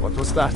What was that?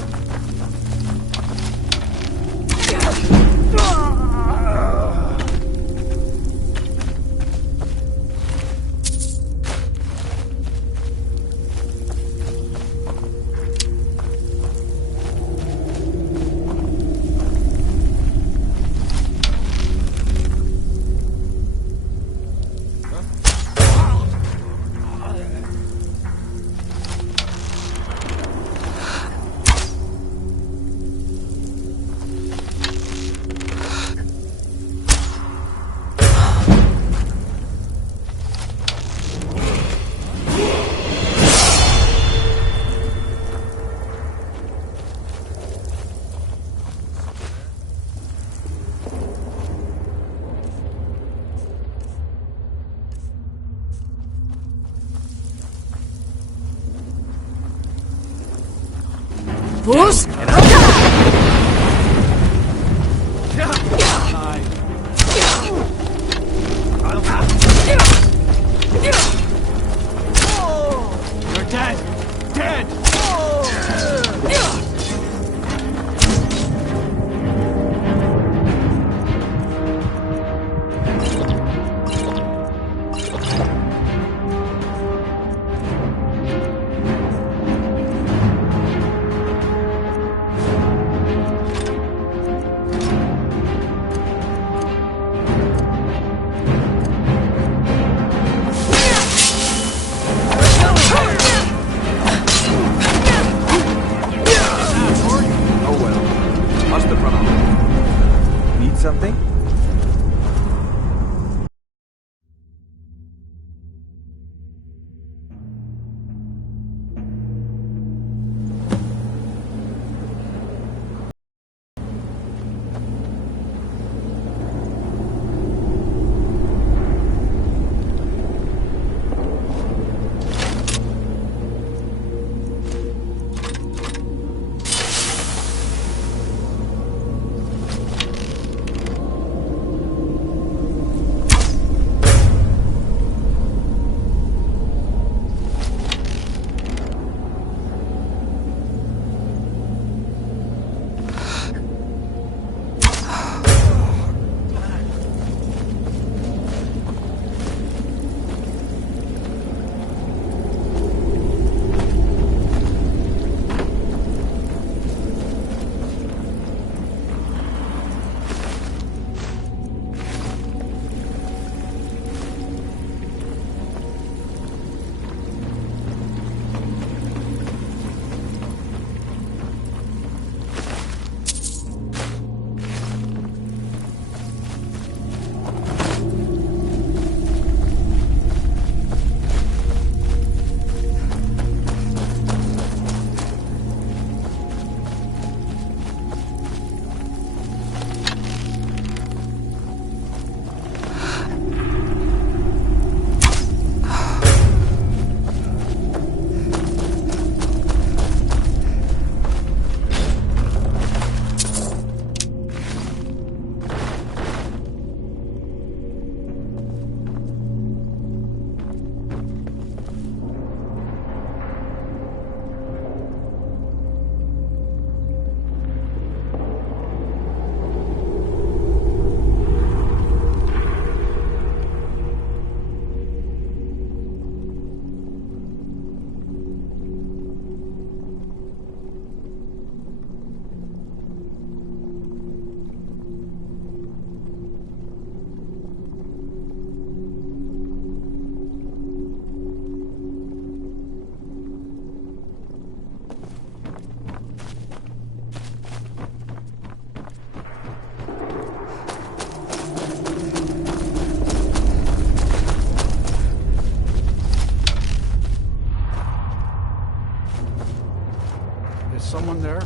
Push! You're dead! Dead! Something? Someone there?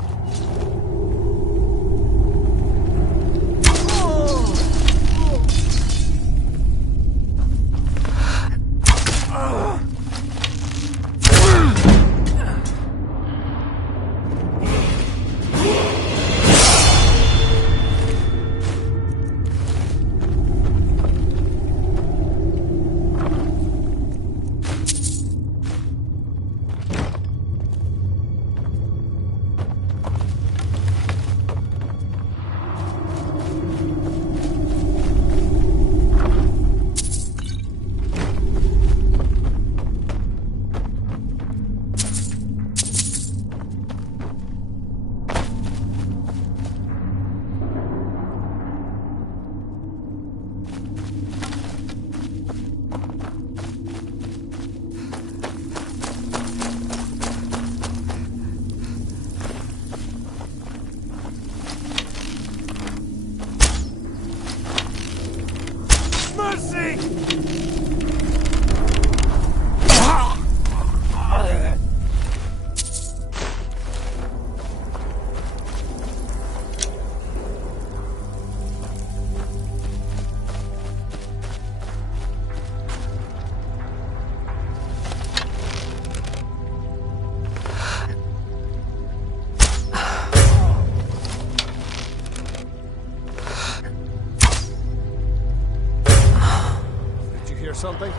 something?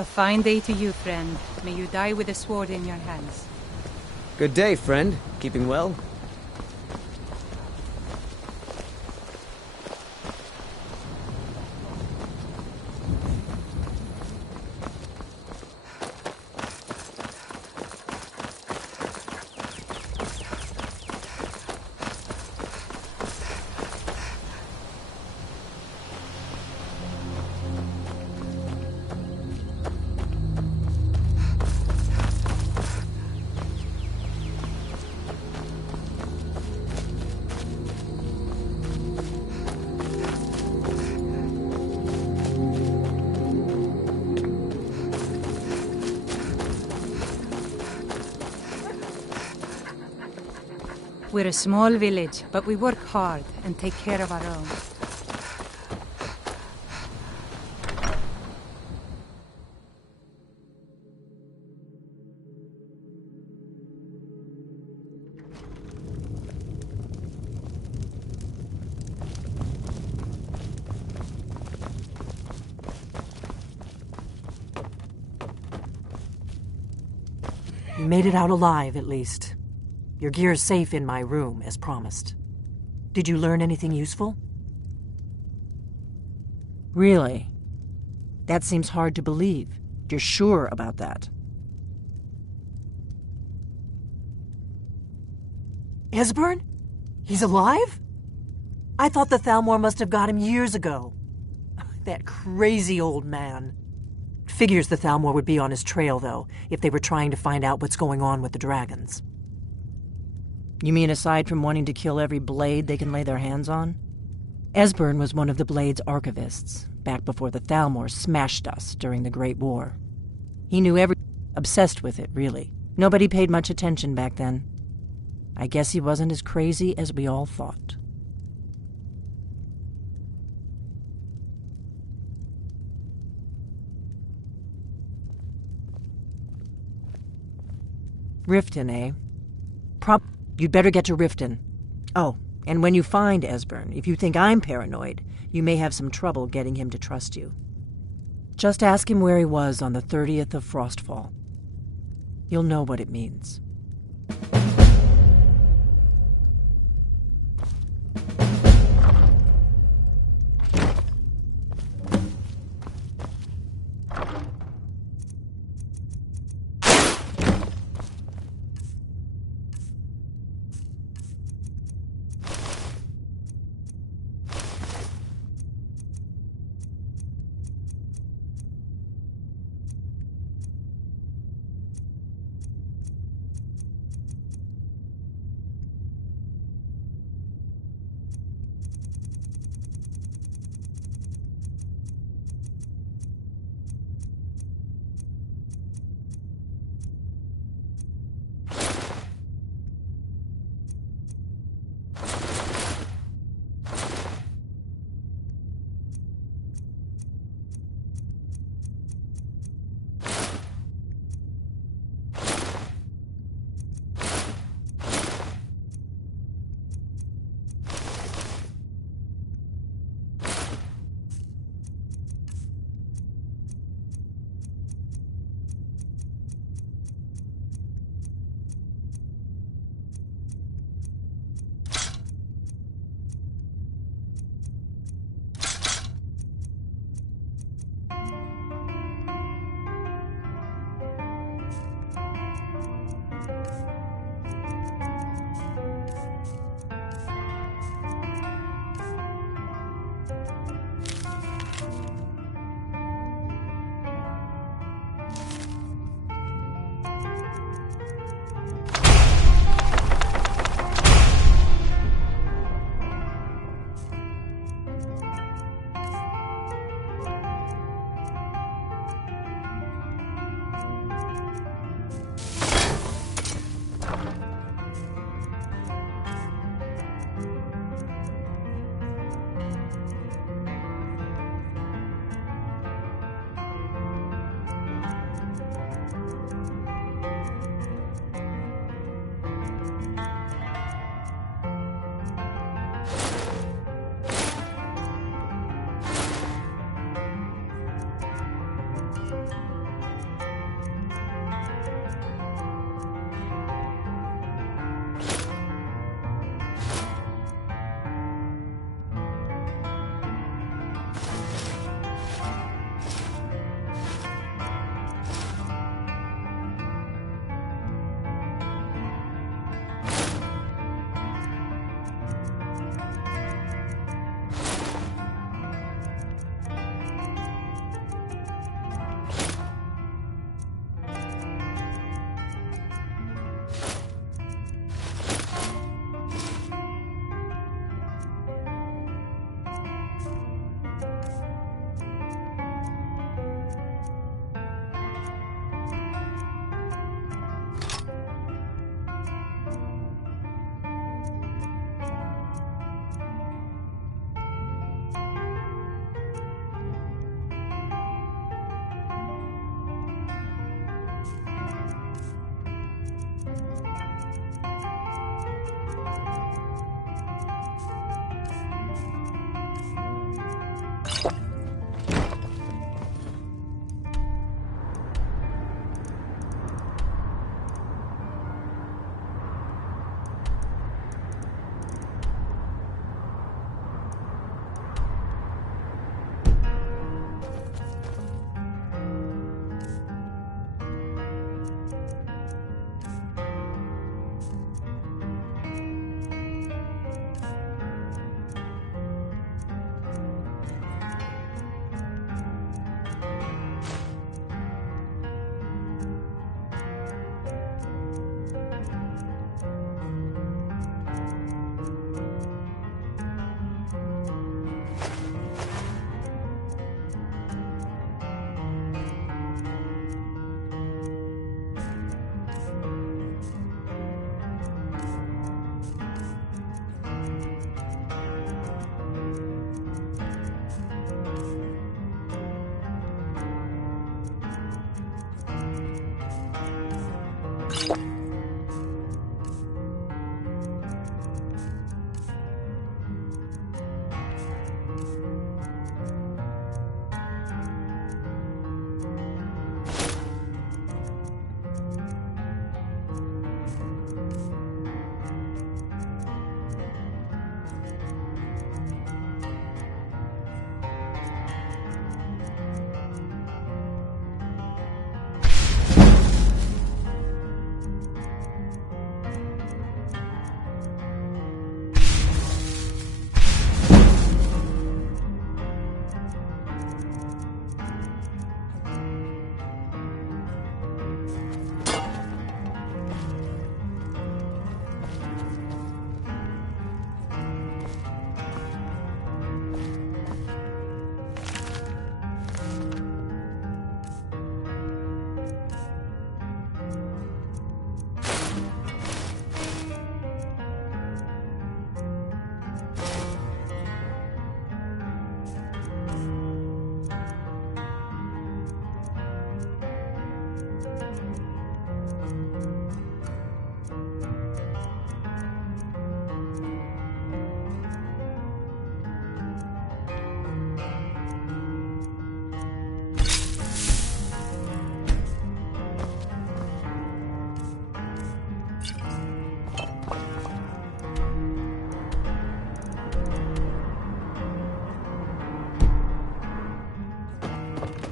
A fine day to you, friend. May you die with a sword in your hands. Good day, friend. Keeping well? We're a small village, but we work hard and take care of our own. You made it out alive, at least. Your gear's safe in my room, as promised. Did you learn anything useful? Really? That seems hard to believe. You're sure about that? Esbern? He's alive? I thought the Thalmor must have got him years ago. That crazy old man. Figures the Thalmor would be on his trail, though, if they were trying to find out what's going on with the dragons. You mean aside from wanting to kill every blade they can lay their hands on? Esbern was one of the Blade's archivists, back before the Thalmor smashed us during the Great War. He knew obsessed with it, really. Nobody paid much attention back then. I guess he wasn't as crazy as we all thought. Riften, eh? You'd better get to Riften. Oh, and when you find Esbern, if you think I'm paranoid, you may have some trouble getting him to trust you. Just ask him where he was on the 30th of Frostfall. You'll know what it means.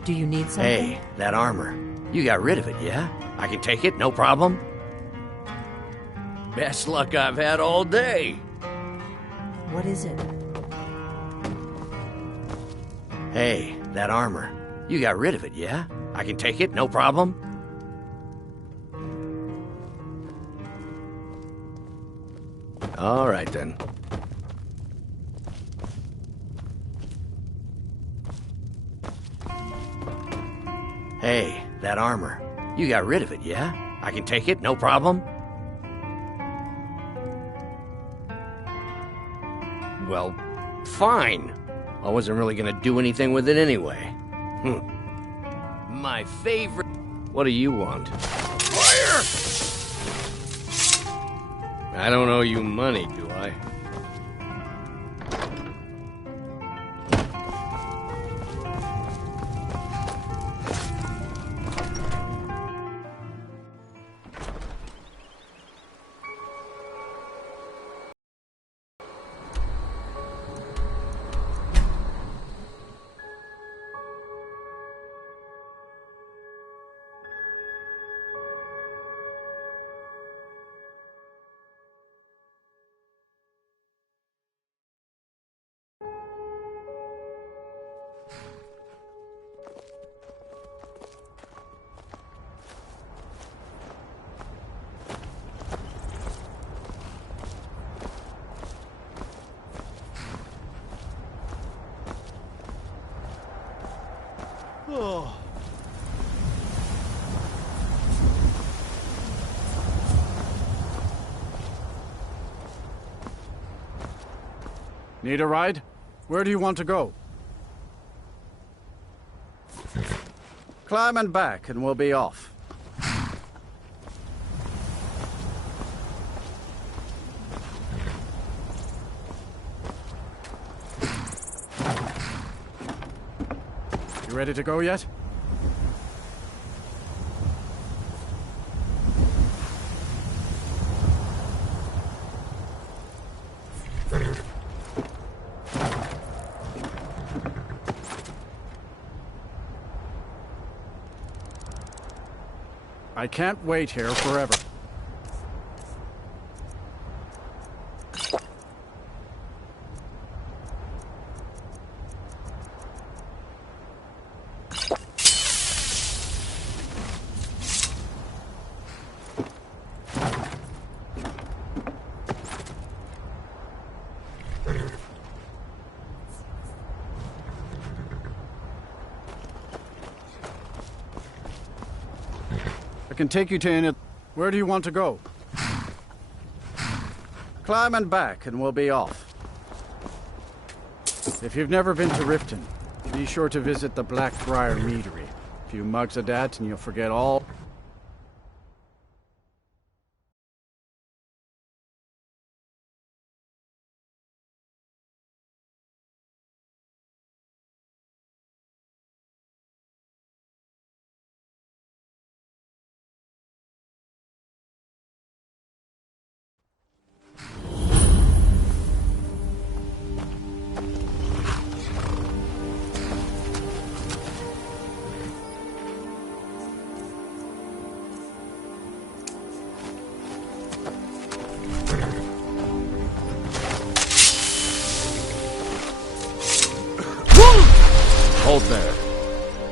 Do you need something? Hey, that armor. You got rid of it, yeah? I can take it, no problem? Best luck I've had all day. What is it? Hey, that armor. You got rid of it, yeah? I can take it, no problem? All right, then. Hey, that armor. You got rid of it, yeah? I can take it, no problem? Well, fine. I wasn't really gonna do anything with it anyway. My favorite... What do you want? Fire! I don't owe you money, do I? Oh. Need a ride? Where do you want to go? Climb and back, and we'll be off. You ready to go yet? I can't wait here forever. I can take you to any... Where do you want to go? Climb and back, and we'll be off. If you've never been to Riften, be sure to visit the Blackbriar Meadery. A few mugs of that, and you'll forget all...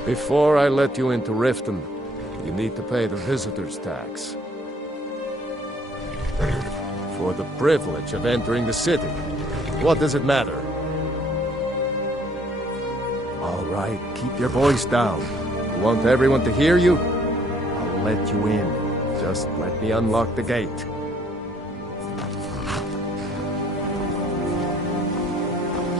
Before I let you into Riften, you need to pay the visitor's tax. For the privilege of entering the city. What does it matter? All right, keep your voice down. You want everyone to hear you? I'll let you in. Just let me unlock the gate.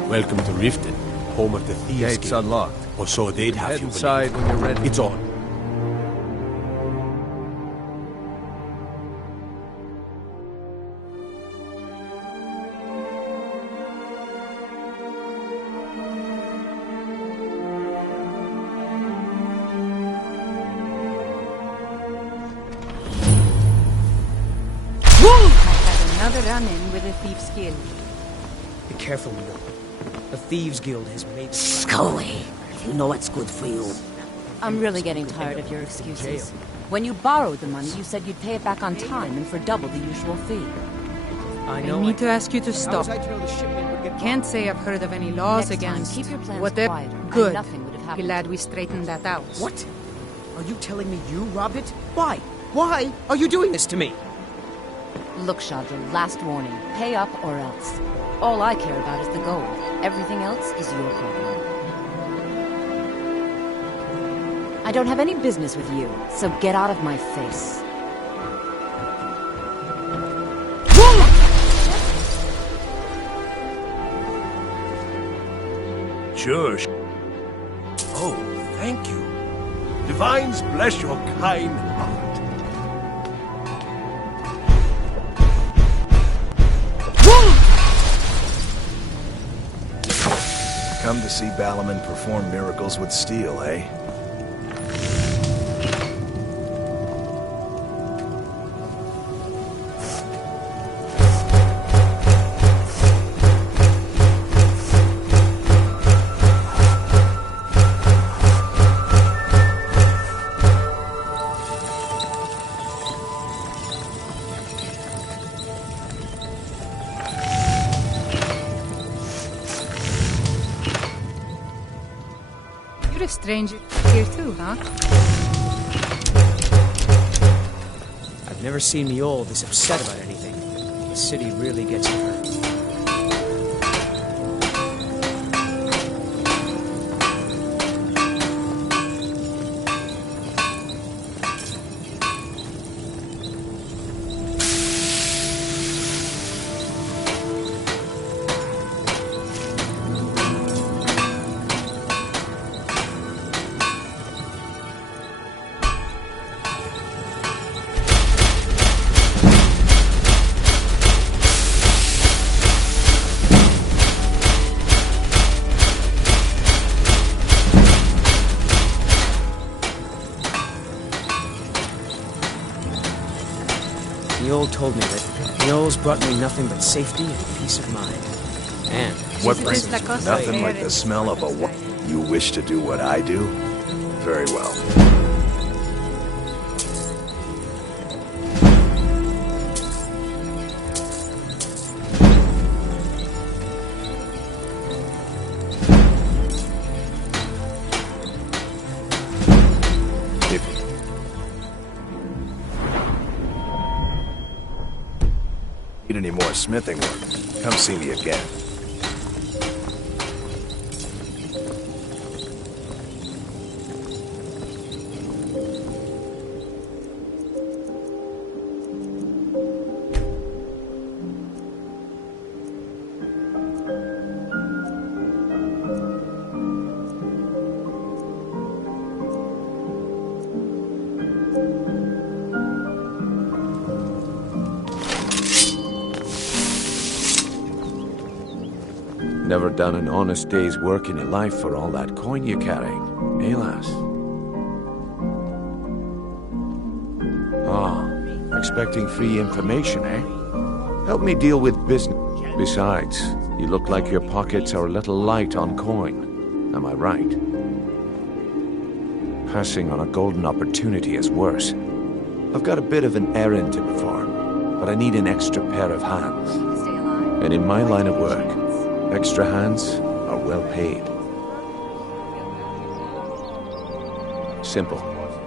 Welcome to Riften, home of the Thieves Gate's Guild. unlocked. Or so they'd have Head you inside believe. when you're ready. It's on. Another run-in with the Thieves Guild. Be careful, Will. The Thieves Guild has made... Scully, you know what's good for you. I'm really getting tired of your excuses. When you borrowed the money, you said you'd pay it back on time and for double the usual fee. I I know. need to ask you to How stop. was I to know the shipment would get... Can't say I've heard of any laws Next time, against keep your plans whatever. quiet, and Good. nothing would have happened. Glad we straightened that out. What? Are you telling me you robbed it? Why? Why are you doing this to me? Look, Chandra, last warning. Pay up or else. All I care about is the gold. Everything else is your problem. I don't have any business with you, so get out of my face. Sure. Oh, thank you. Divines bless your kind heart. Come to see Balaman perform miracles with steel, eh? You're a stranger here too, huh? I've never seen the old this upset about anything. The city really gets to her. The old told me that the owls brought me nothing but safety and peace of mind. And What This brings is la cosa nothing like fair the smell of a and You wish to do what I do? Very well. If need any more smithing work, come see me again. Never done an honest day's work in your life for all that coin you're carrying, eh, lass? Ah, expecting free information, eh? Help me deal with business. Besides, you look like your pockets are a little light on coin. Am I right? Passing on a golden opportunity is worse. I've got a bit of an errand to perform, but I need an extra pair of hands. And in my line of work, extra hands are well paid. Simple.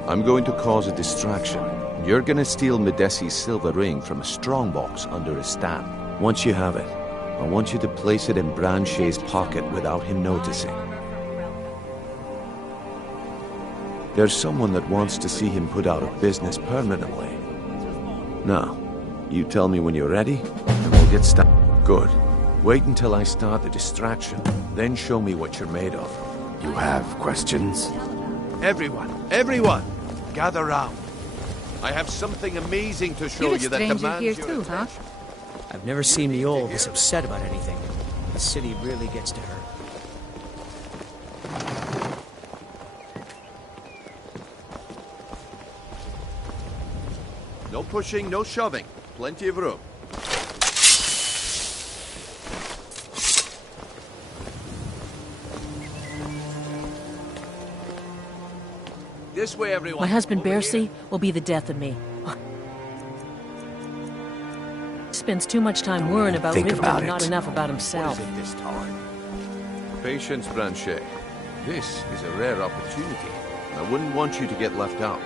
I'm going to cause a distraction. You're gonna steal Medesi's silver ring from a strongbox under his stand. Once you have it, I want you to place it in Branche's pocket without him noticing. There's someone that wants to see him put out of business permanently. Now, you tell me when you're ready, and we'll get started. Good. Wait until I start the distraction, then show me what you're made of. You have questions? Everyone, gather round. I have something amazing to show You're a you that stranger demands here your too, huh? attention. I've never seen the old this upset about anything. The city really gets to her. No pushing, no shoving. Plenty of room. This way, everyone. My husband, Over here. Bercy, will be the death of me. Spends too much time worrying about Think Riften about and not it. enough about What himself. is it this time? Patience, Branchet. This is a rare opportunity. I wouldn't want you to get left out.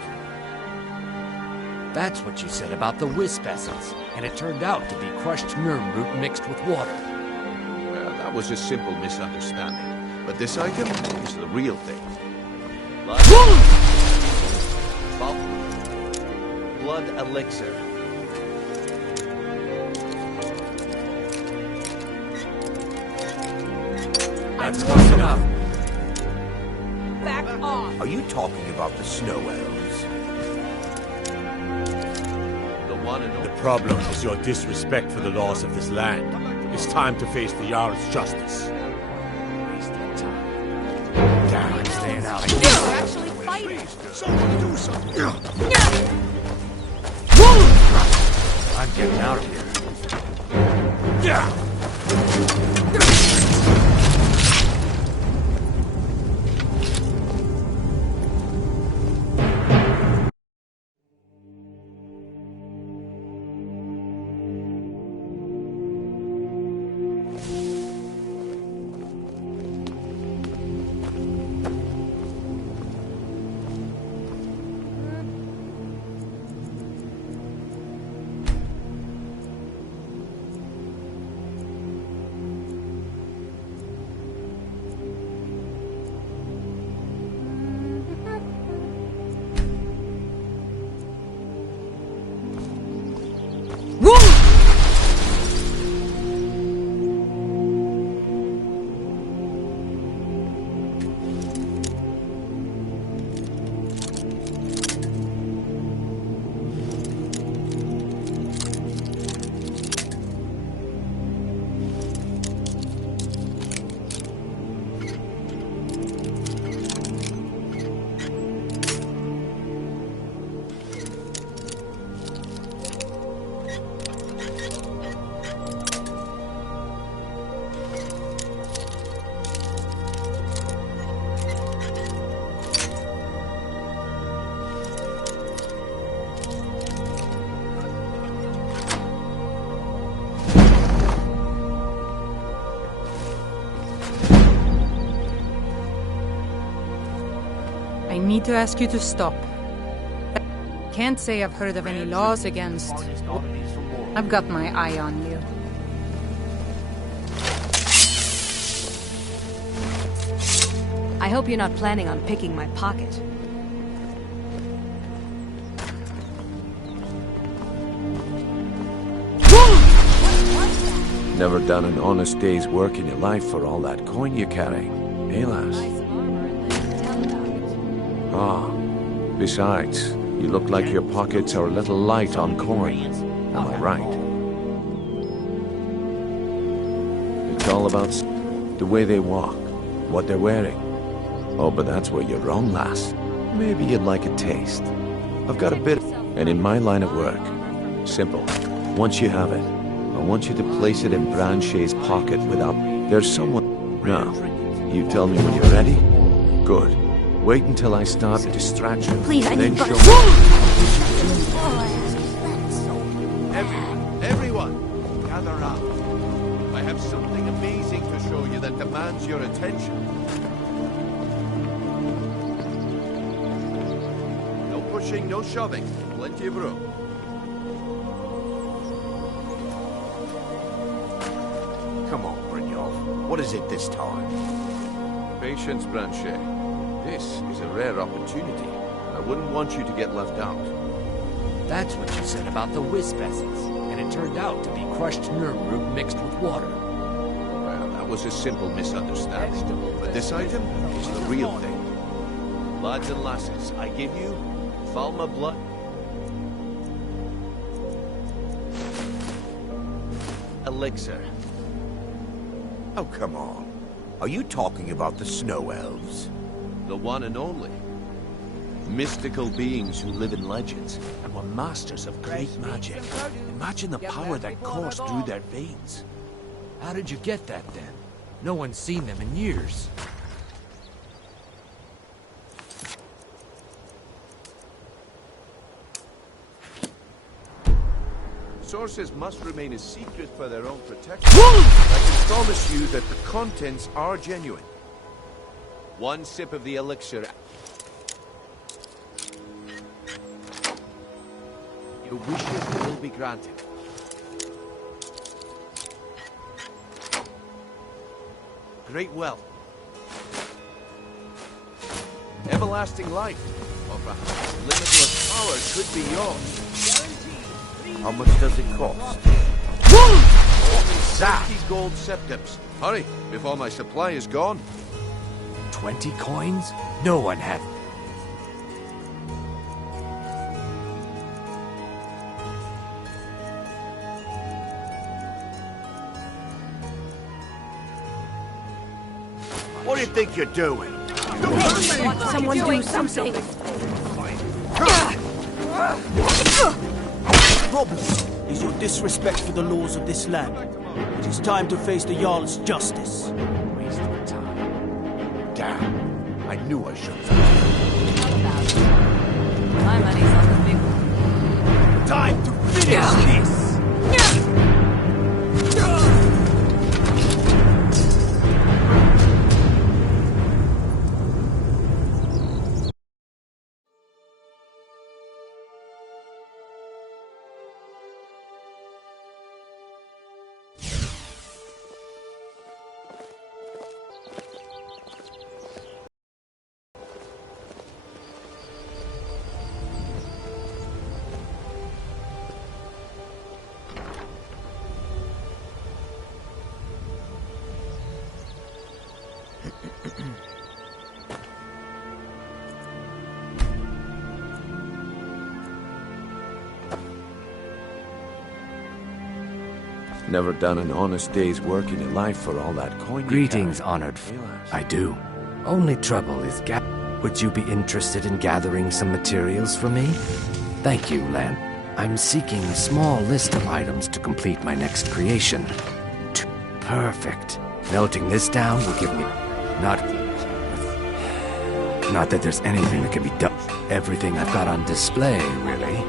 That's what you said about the wisp essence, and it turned out to be crushed nerm root mixed with water. Well, that was a simple misunderstanding. But this item is the real thing. Blood elixir. That's close enough. Back off! Are you talking about the snow elves? The one and only. The problem is your disrespect for the laws of this land. It's time to face the Jarl's justice. Wasted time. Damn, I'm staying out. You're actually fighting! Someone do something! I'm getting out of here. Yeah! I need to ask you to stop. Can't say I've heard of any laws against... I've got my eye on you. I hope you're not planning on picking my pocket. Never done an honest day's work in your life for all that coin you're carrying. Hey, lass. Ah, besides, you look like your pockets are a little light on coin. Am I right? It's all about the way they walk, what they're wearing. Oh, but that's where you're wrong, lass. Maybe you'd like a taste. I've got a bit, and in my line of work, simple. Once you have it, I want you to place it in Branche's pocket without... There's someone... Now, you tell me when you're ready? Good. Wait until I start the distraction. Please, I then need show butter. Everyone, gather round. I have something amazing to show you that demands your attention. pushing, no shoving. Plenty of room. Come on, Brynjolf. What is it this time? Patience, Branche. This is a rare opportunity. I wouldn't want you to get left out. That's what you said about the wisp essence. And it turned out to be crushed nerve root mixed with water. Well, that was a simple misunderstanding. But this item is the real thing. Lads and lasses, I give you Falma blood. Elixir. Oh, come on. Are you talking about the snow elves? The one and only. Mystical beings who live in legends and were masters of great magic. Imagine the power that coursed through their veins. How did you get that then? No one's seen them in years. Sources must remain a secret for their own protection. I can promise you that the contents are genuine. One sip of the elixir. Your wishes will be granted. Great wealth. Everlasting life. Or perhaps limitless power could be yours. How much does it cost? Only 20 gold septims. Hurry, before my supply is gone. 20 coins? No one had. What do you think you're doing? Someone do something. Problem is your disrespect for the laws of this land. It is time to face the Jarl's justice. Waste of time. Damn. I knew I should have. My money's on the big one. Time to finish this! Never done an honest day's work in your life for all that coin. Greetings, honored. I do. Only trouble is would you be interested in gathering some materials for me? Thank you, Lan. I'm seeking a small list of items to complete my next creation. Perfect. Noting this down will give me... Not that there's anything that can be done. Everything I've got on display, really.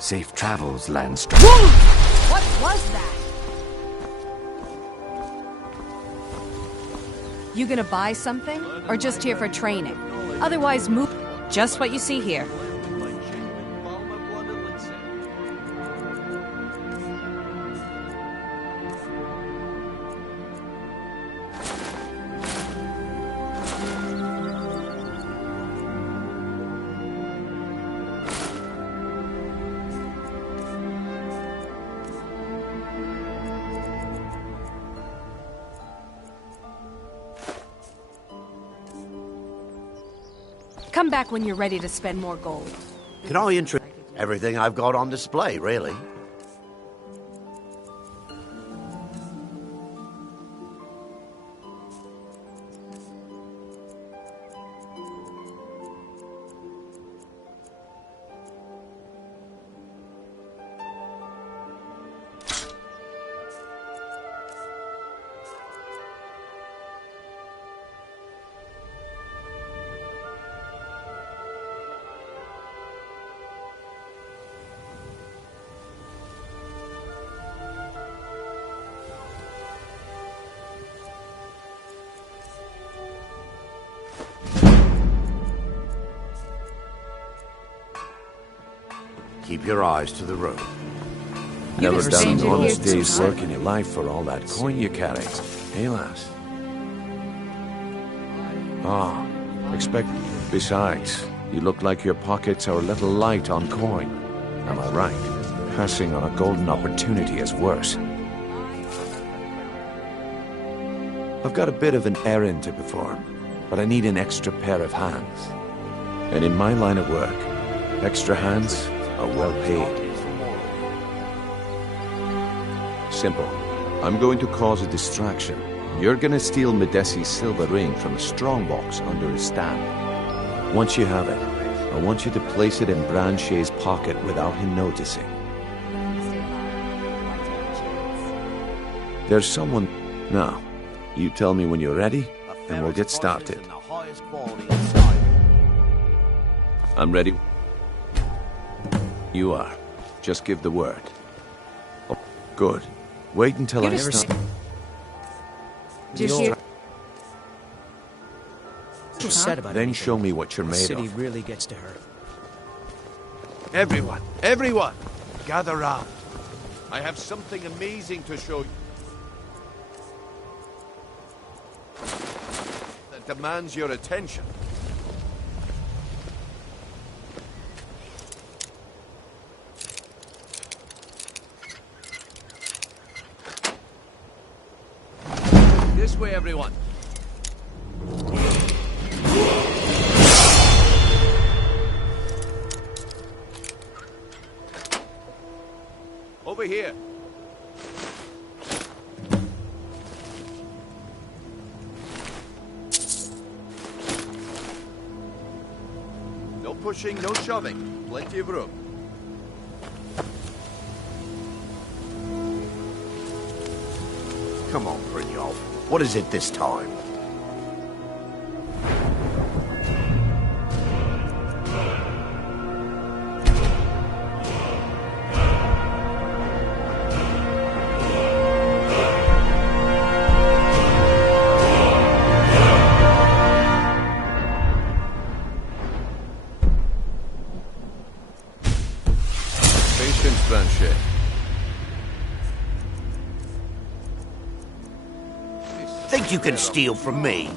Safe travels, Landstrom. What was that? You gonna buy something? Or just here for training? Otherwise, move. Just what you see here. Come back when you're ready to spend more gold. Can I interest everything I've got on display, really? Keep your eyes to the road. Never just done an changed it honest here, day's too. work in your life for all that coin you carry. Hey, lass. Ah, expect... Besides, you look like your pockets are a little light on coin. Am I right? Passing on a golden opportunity is worse. I've got a bit of an errand to perform, but I need an extra pair of hands. And in my line of work, extra hands are well paid. Simple. I'm going to cause a distraction. You're gonna steal Medesi's silver ring from a strongbox under his stand. Once you have it, I want you to place it in Branche's pocket without him noticing. There's someone... Now, you tell me when you're ready, and we'll get started. I'm ready. You are. Just give the word. Oh, good. Wait until I start. Just here. Upset about Then anything. show me what you're The made city of. really gets to her. Everyone, gather round. I have something amazing to show you. That demands your attention. This way, everyone. Over here. No pushing, no shoving. Plenty of room. Come on, Brynjolf. What is it this time? Patience, Branche. Think you can steal from me?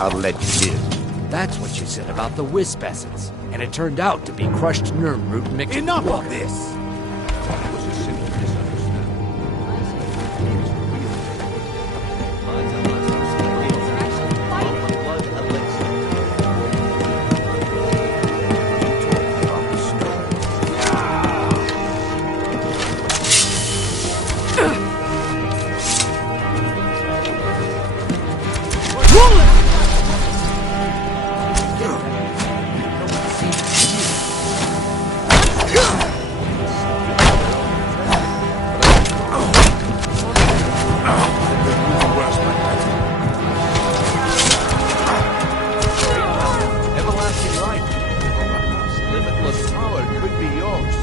I'll let you do. That's what you said about the wisp essence. And it turned out to be crushed nerm root mixed with Enough water. of this! It was a simple misunderstanding. Everlasting life, or perhaps limitless power could be yours.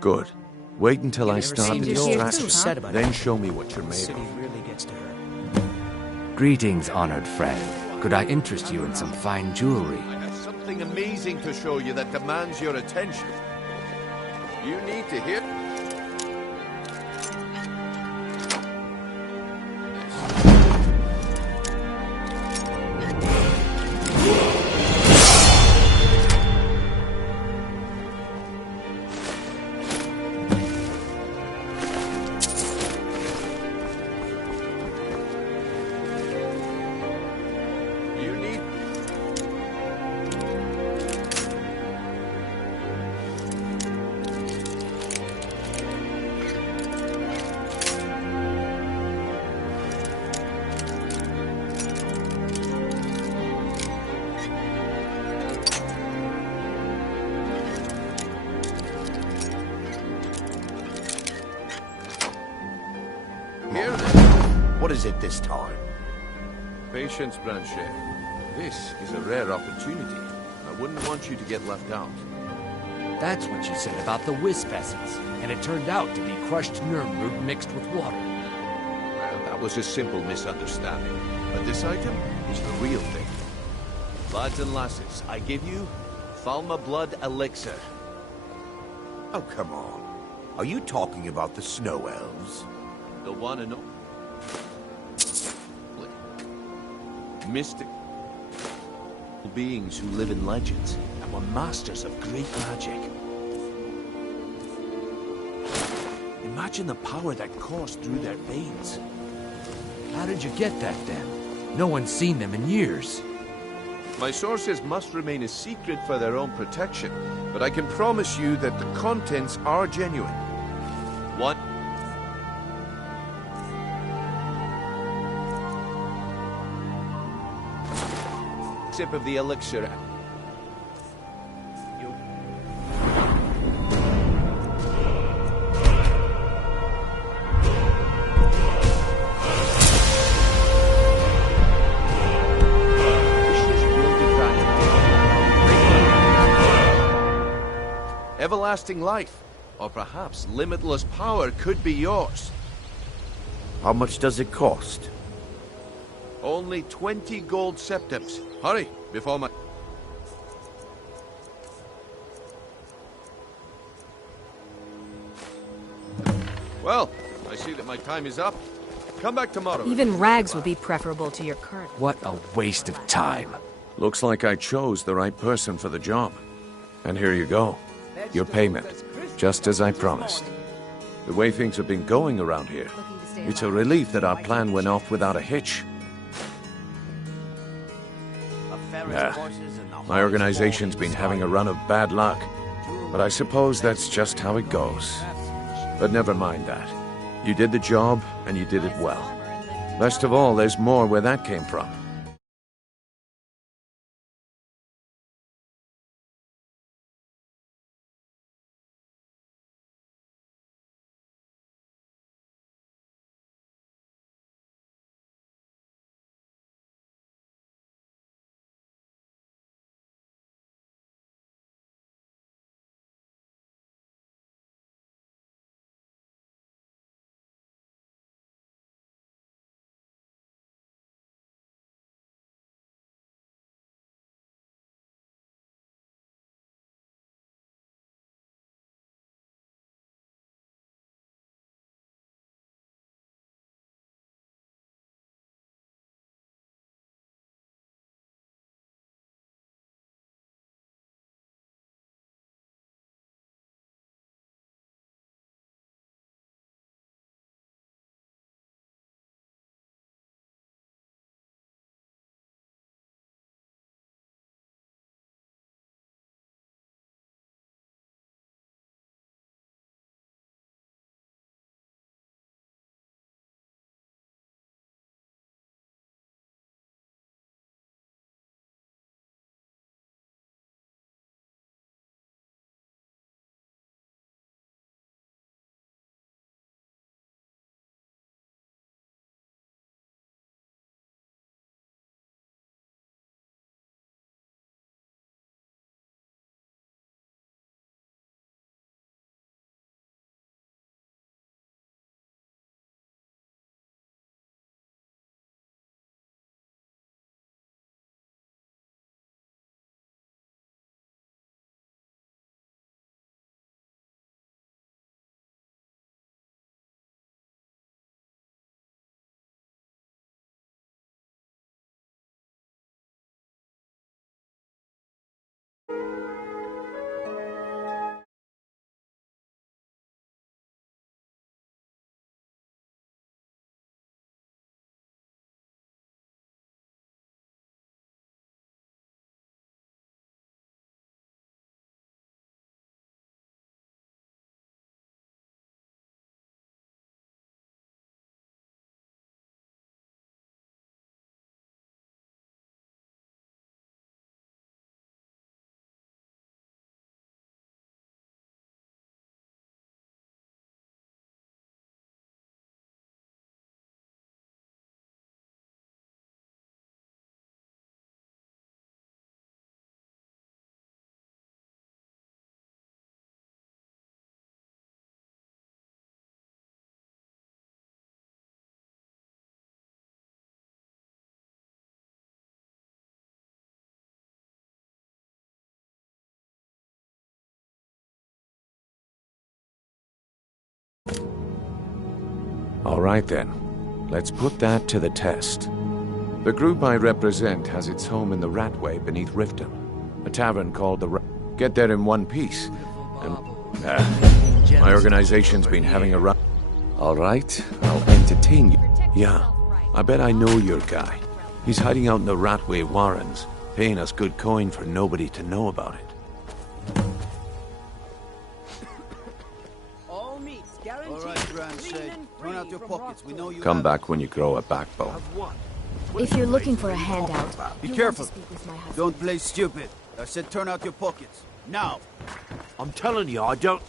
Good. Wait until I Never start seen the the old distraction. upset about Then anything. show me what you're The made city of. really gets to her. Greetings, honored friend. Could I interest you in some fine jewelry? I have something amazing to show you that demands your attention. You need to hear. visit this time. Patience, Blanchet. This is a rare opportunity. I wouldn't want you to get left out. That's what you said about the wisp essence, and it turned out to be crushed nerm root mixed with water. Well, that was a simple misunderstanding. But this item is the real thing. Lads and lasses, I give you Thalma Blood Elixir. Oh, come on. Are you talking about the Snow Elves? The one and only mystic beings who live in legends and were masters of great magic. Imagine the power that coursed through their veins. How did you get that, then? No one's seen them in years. My sources must remain a secret for their own protection, but I can promise you that the contents are genuine. One sip of the elixir. Everlasting life, or perhaps limitless power could be yours. How much does it cost? Only 20 gold septims. Hurry, before my... Well, I see that my time is up. Come back tomorrow. Even rags would be preferable to your current. What a waste of time. Looks like I chose the right person for the job. And here you go. Your payment, just as I promised. The way things have been going around here, it's a relief that our plan went off without a hitch. My organization's been having a run of bad luck, but I suppose that's just how it goes. But never mind that. You did the job, and you did it well. Best of all, there's more where that came from. All right then. Let's put that to the test. The group I represent has its home in the Ratway beneath Riften. A tavern called the Get there in one piece. And, my organization's been having a run. All right, I'll entertain you. Yeah, I bet I know your guy. He's hiding out in the Ratway Warrens, paying us good coin for nobody to know about it. All right, Grand Shade. Turn out your pockets. We know you Come back when you grow a backbone. If you're looking for a handout, be careful. Don't play stupid. I said turn out your pockets. Now. I'm telling you, I don't...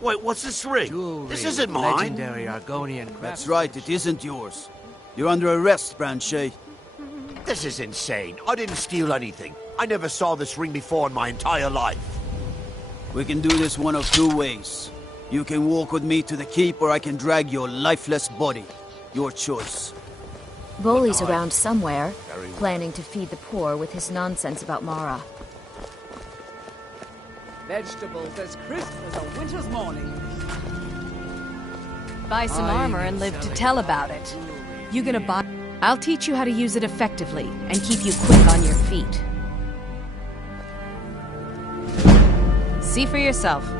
Wait, what's this ring? This isn't mine. Legendary Argonian. That's right, it isn't yours. You're under arrest, Branchet. This is insane. I didn't steal anything. I never saw this ring before in my entire life. We can do this one of two ways. You can walk with me to the keep, or I can drag your lifeless body. Your choice. Boley's around somewhere, planning to feed the poor with his nonsense about Mara. Vegetables as crisp as a winter's morning. Buy some armor and live to tell about it. You gonna buy? I'll teach you how to use it effectively and keep you quick on your feet. See for yourself.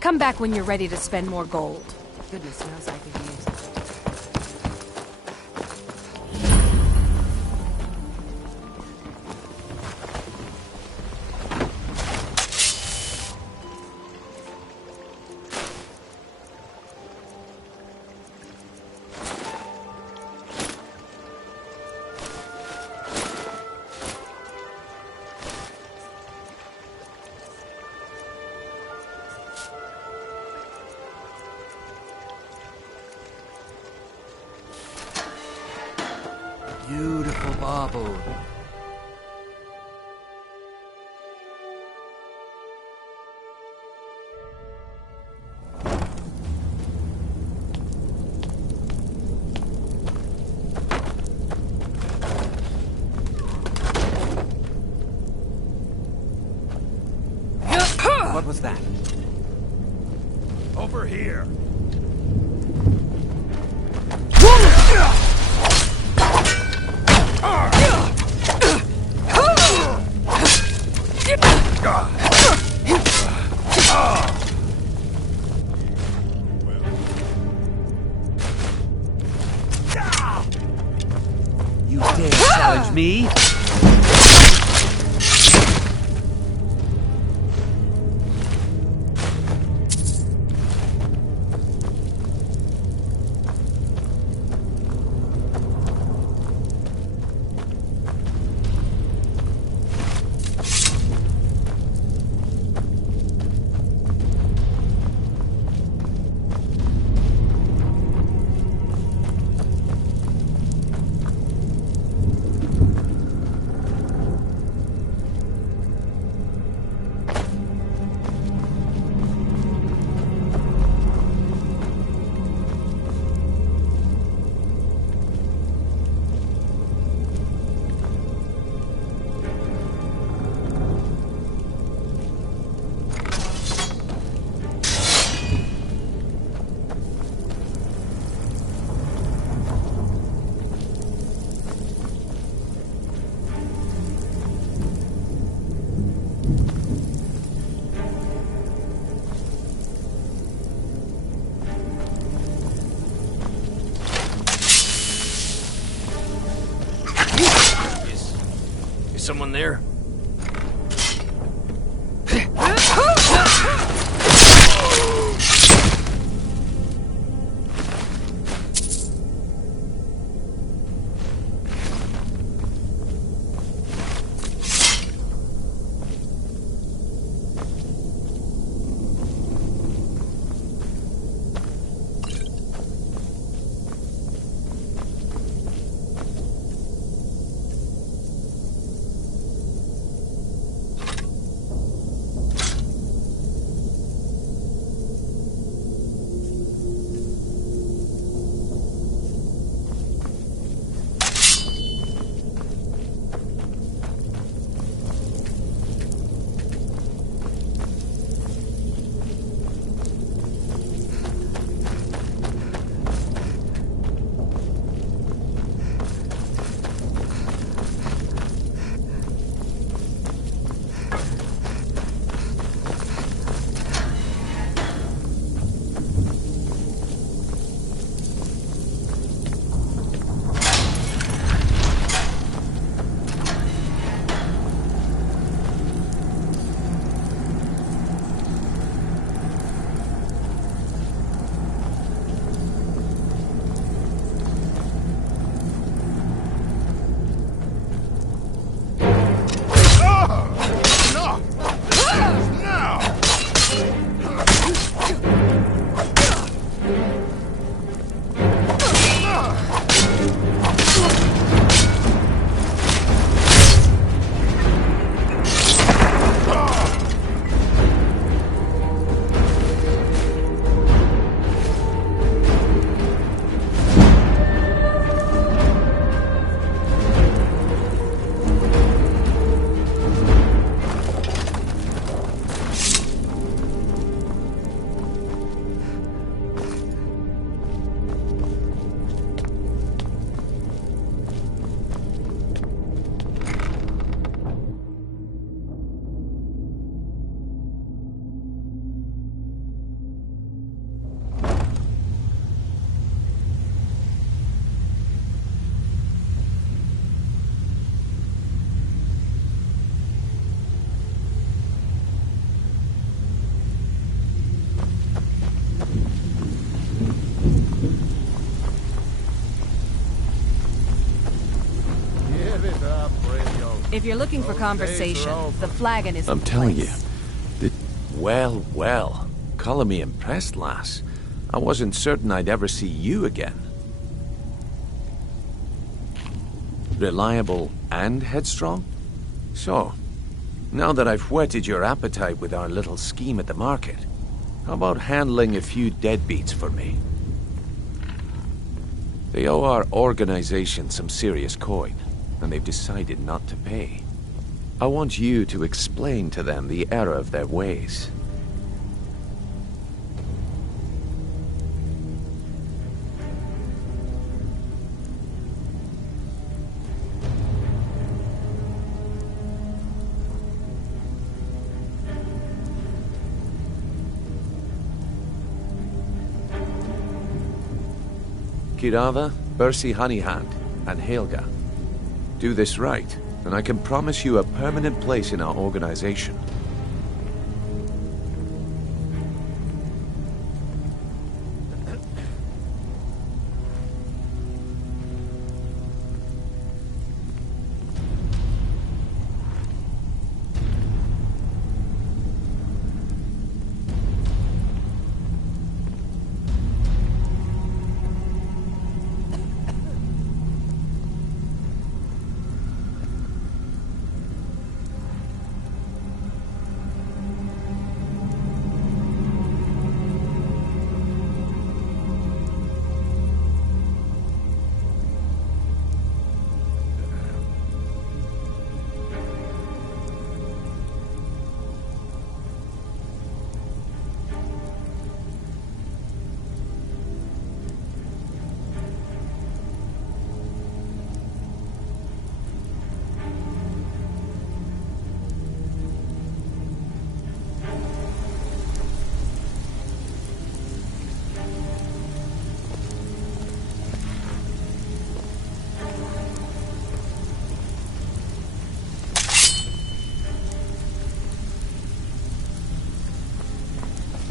Come back when you're ready to spend more gold. Goodness knows I could use it. Beautiful bauble. What was that? Over here. You dare challenge me? someone there? If you're looking for conversation, the flagon is I'm telling you. Well, well. Calling me impressed, lass. I wasn't certain I'd ever see you again. Reliable and headstrong? So, now that I've whetted your appetite with our little scheme at the market, how about handling a few deadbeats for me? They owe our organization some serious coin, and they've decided not to pay. I want you to explain to them the error of their ways. Kirava, Bersi Honeyhand, and Helga. Do this right, and I can promise you a permanent place in our organization.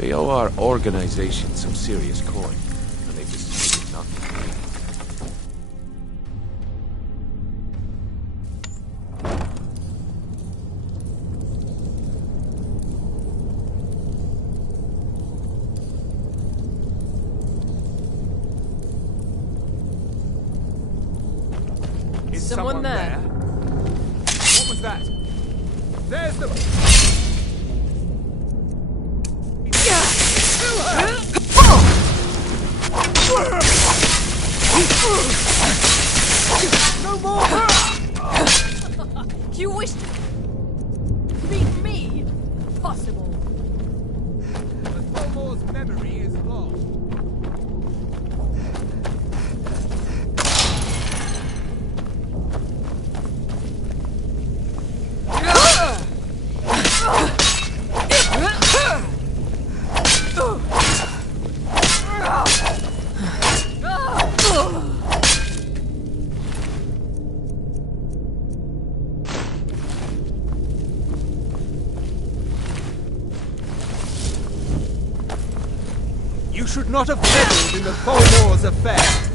They owe our organization some serious coin, and they decided not to pay. Is someone there? What was that? There's the... No more! Do you wish to beat me? Possible. But Fomor's memory is lost. You should not have meddled in the Fomor's affairs.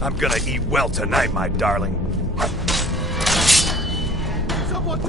I'm gonna eat well tonight, my darling. Someone do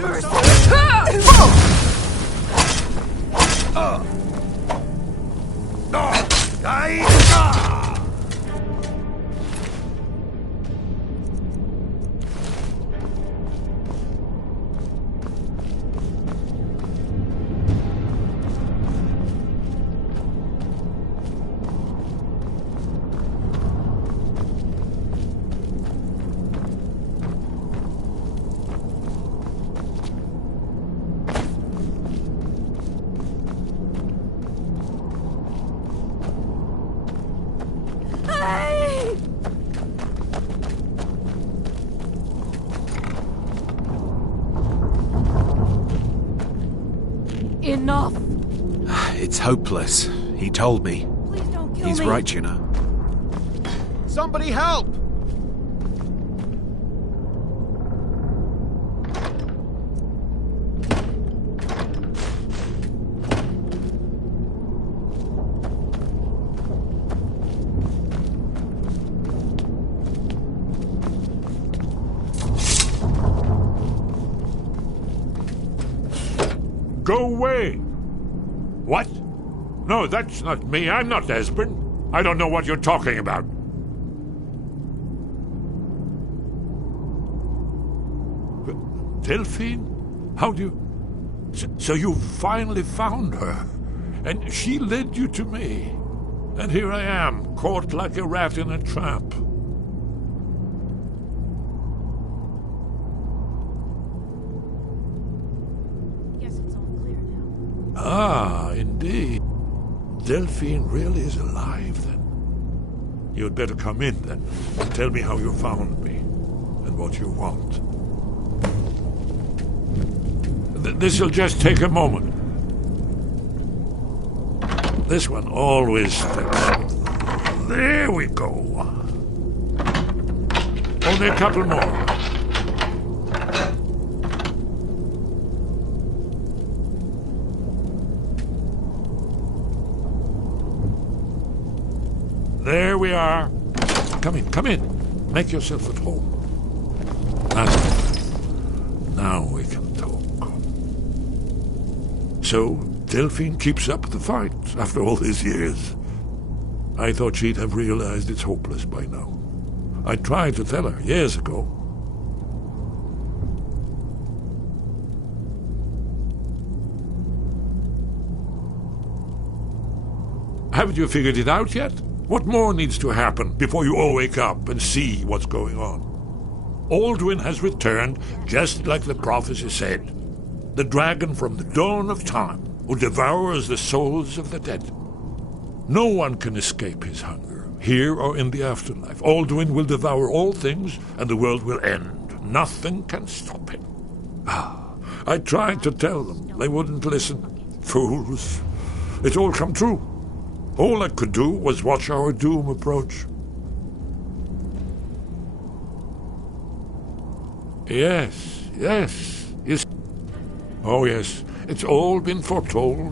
It's hopeless. He told me. Please don't kill He's me. right, you know. Somebody help! Go away! What? No, that's not me. I'm not Esbern. I don't know what you're talking about. Delphine? How do you... So you finally found her, and she led you to me. And here I am, caught like a rat in a trap. Ah, indeed. Delphine really is alive, then. You'd better come in, then, and tell me how you found me, and what you want. This'll just take a moment. This one always takes... There we go. Only a couple more. There we are. Come in, come in. Make yourself at home. That's it. Now we can talk. So, Delphine keeps up the fight after all these years. I thought she'd have realized it's hopeless by now. I tried to tell her years ago. Haven't you figured it out yet? What more needs to happen before you all wake up and see what's going on? Alduin has returned just like the prophecy said. The dragon from the dawn of time who devours the souls of the dead. No one can escape his hunger, here or in the afterlife. Alduin will devour all things and the world will end. Nothing can stop him. I tried to tell them. They wouldn't listen. Fools. It's all come true. All I could do was watch our doom approach. Yes. Oh, yes, it's all been foretold.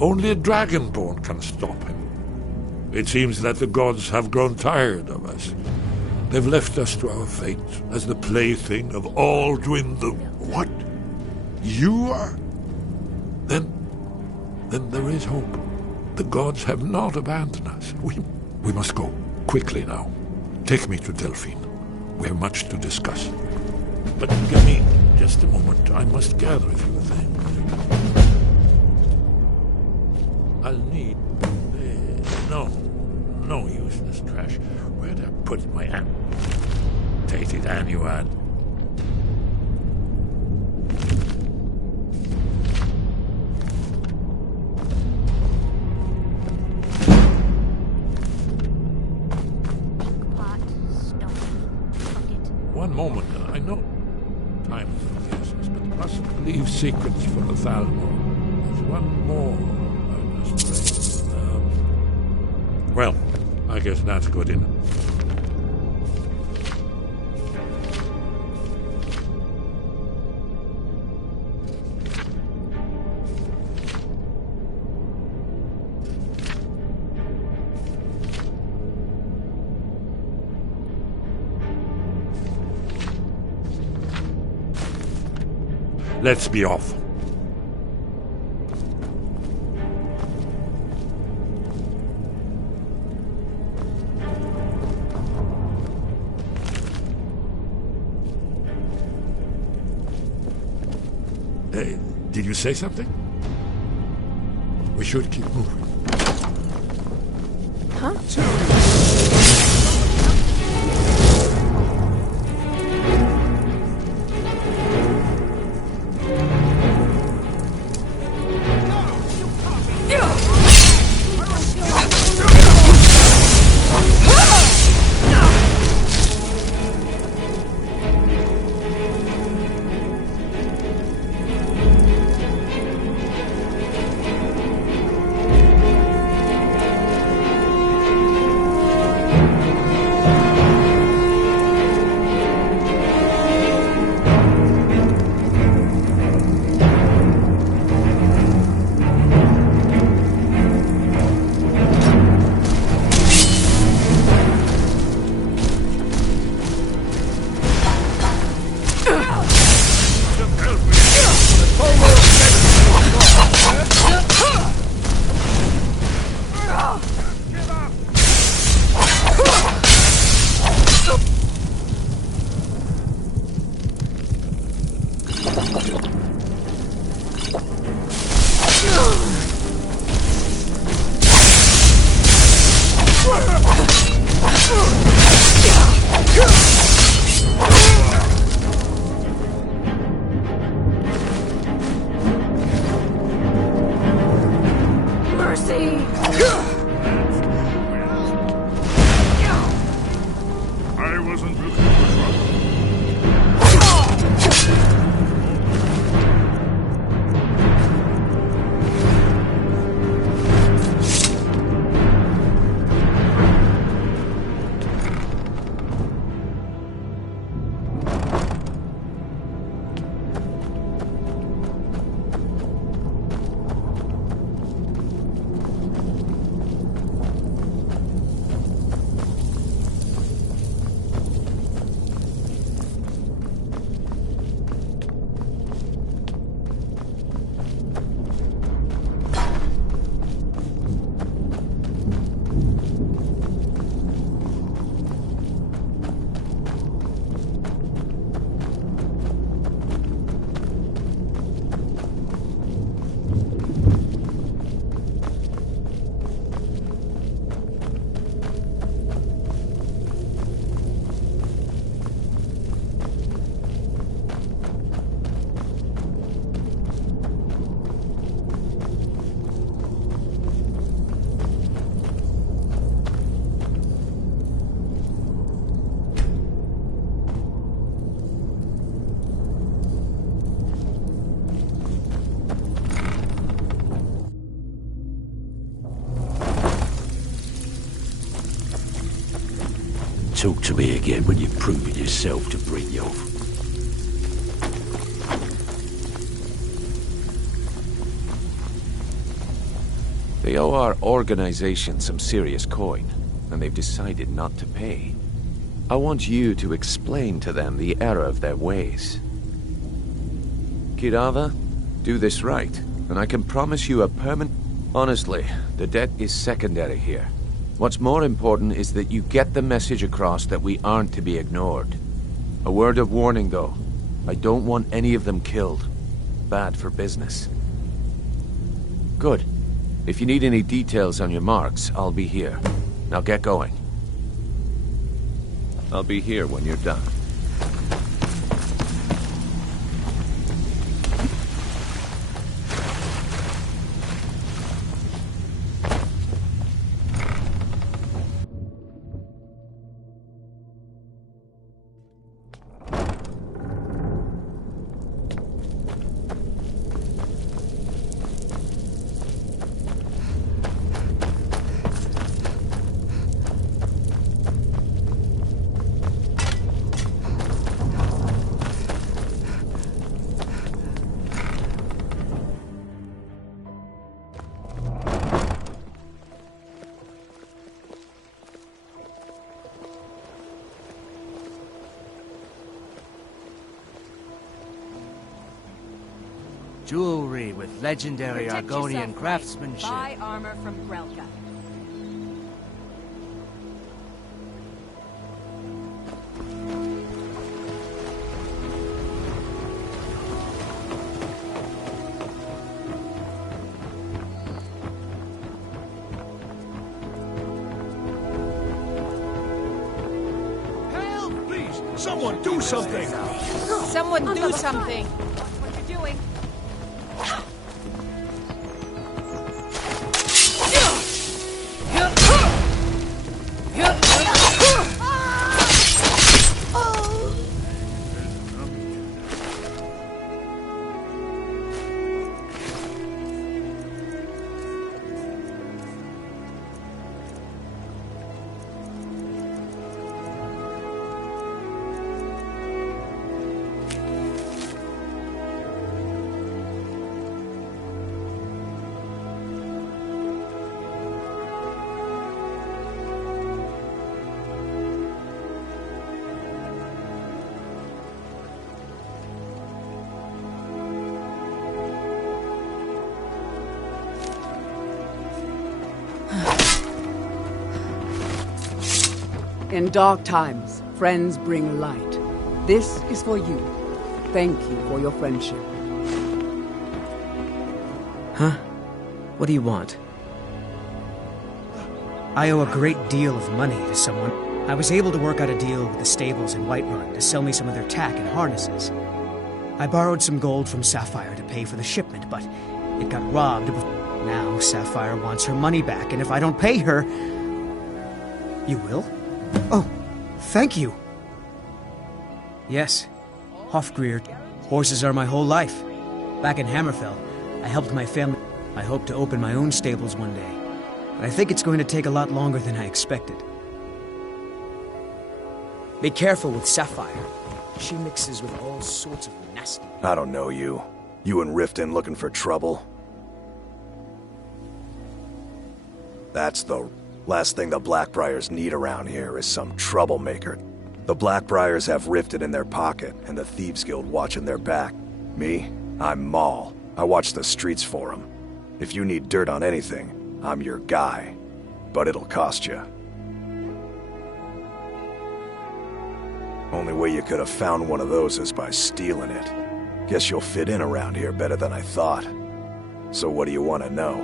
Only a dragonborn can stop him. It seems that the gods have grown tired of us. They've left us to our fate as the plaything of Alduin the... What? You are? Then there is hope. The gods have not abandoned us. We must go, quickly now. Take me to Delphine. We have much to discuss. But give me just a moment. I must gather a few things. I'll need... No useless trash. Where'd I put my annotated annuad? One moment, I know time is of the essence, but mustn't leave secrets for the Thalmor. There's one more I must say. Well, I guess that's good enough. Let's be off. Hey, did you say something? We should keep moving. Huh? see. I wasn't looking for trouble. Talk to me again when you've proven yourself to Brynjolf. They owe our organization some serious coin, and they've decided not to pay. I want you to explain to them the error of their ways. Kirava, do this right, and I can promise you a permanent... Honestly, the debt is secondary here. What's more important is that you get the message across that we aren't to be ignored. A word of warning, though. I don't want any of them killed. Bad for business. Good. If you need any details on your marks, I'll be here. Now get going. I'll be here when you're done. Jewelry with legendary Protect Argonian yourself, craftsmanship. Buy armor from Grelka. Help! Please, someone do something! Someone do something! What you're doing? In dark times, friends bring light. This is for you. Thank you for your friendship. Huh? What do you want? I owe a great deal of money to someone. I was able to work out a deal with the stables in Whiterun to sell me some of their tack and harnesses. I borrowed some gold from Sapphire to pay for the shipment, but it got robbed. Now Sapphire wants her money back, and if I don't pay her... You will? Oh, thank you. Yes, Hofgreer. Horses are my whole life. Back in Hammerfell, I helped my family. I hope to open my own stables one day. But I think it's going to take a lot longer than I expected. Be careful with Sapphire. She mixes with all sorts of nasty... I don't know you. You and Riften looking for trouble? That's the last thing the Blackbriars need around here is some troublemaker. The Blackbriars have Riften in their pocket, and the Thieves Guild watching their back. Me? I'm Maul. I watch the streets for them. If you need dirt on anything, I'm your guy. But it'll cost you. Only way you could have found one of those is by stealing it. Guess you'll fit in around here better than I thought. So what do you want to know?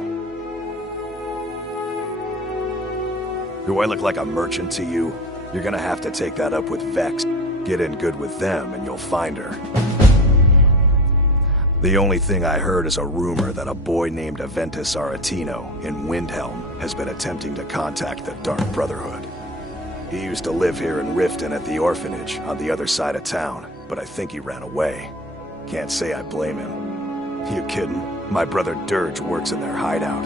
Do I look like a merchant to you? You're gonna have to take that up with Vex. Get in good with them and you'll find her. The only thing I heard is a rumor that a boy named Aventus Aretino in Windhelm has been attempting to contact the Dark Brotherhood. He used to live here in Riften at the orphanage on the other side of town, but I think he ran away. Can't say I blame him. You kidding? My brother Dirge works in their hideout.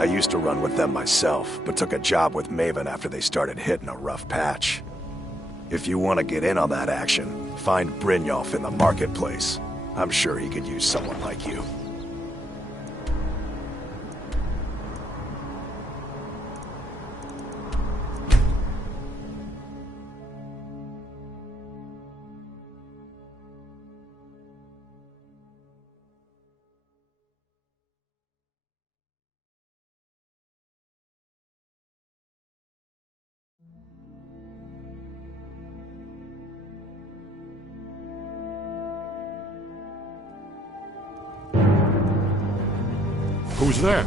I used to run with them myself, but took a job with Maven after they started hitting a rough patch. If you want to get in on that action, find Brynjolf in the marketplace. I'm sure he could use someone like you. Who's there?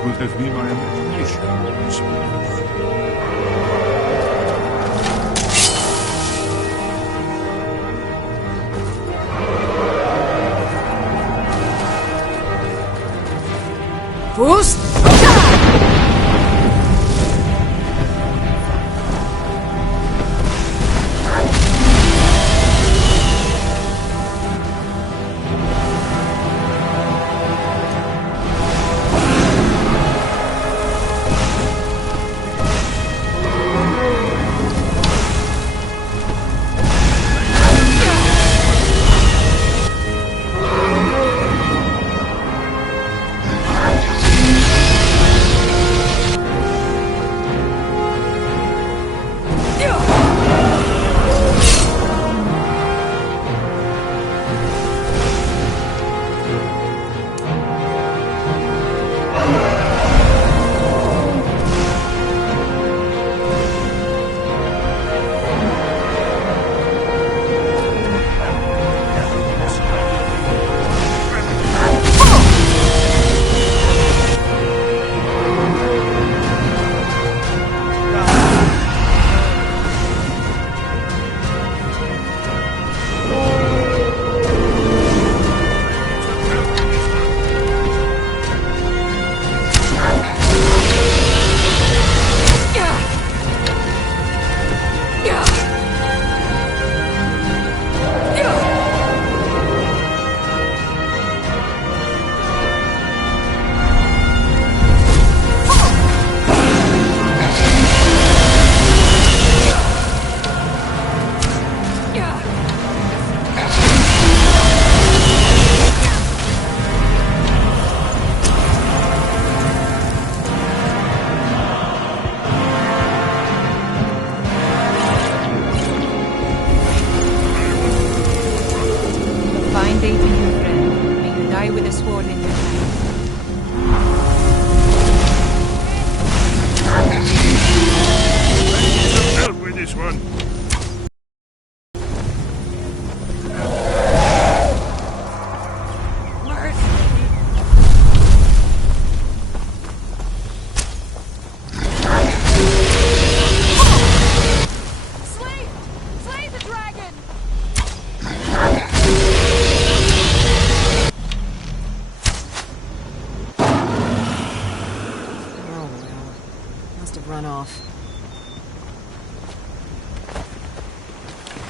Could have been my imagination, I suppose. Fust! must have run off.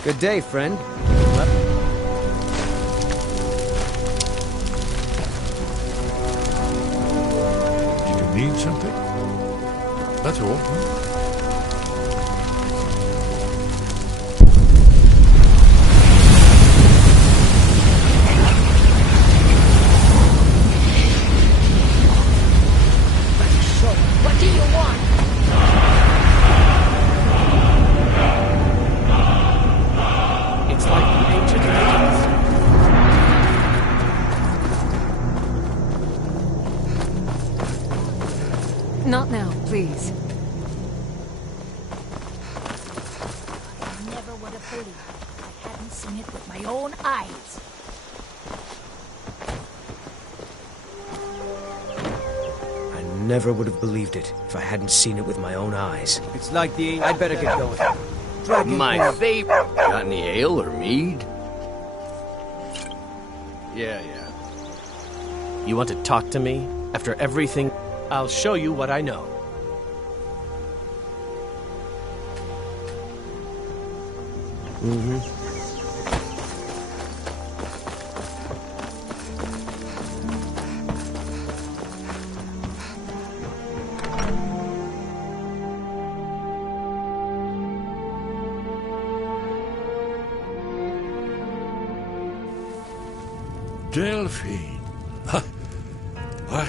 Good day, friend. Did you need something? That's all. Huh? What do you want? It's like the ancient legends. Not now, please. I never would have believed it if I hadn't seen it with my own eyes. I never would have believed it if I hadn't seen it with my own eyes. It's like the... I'd better get going. My favorite. Got any ale or mead? Yeah. You want to talk to me? After everything, I'll show you what I know. Delphine. Why?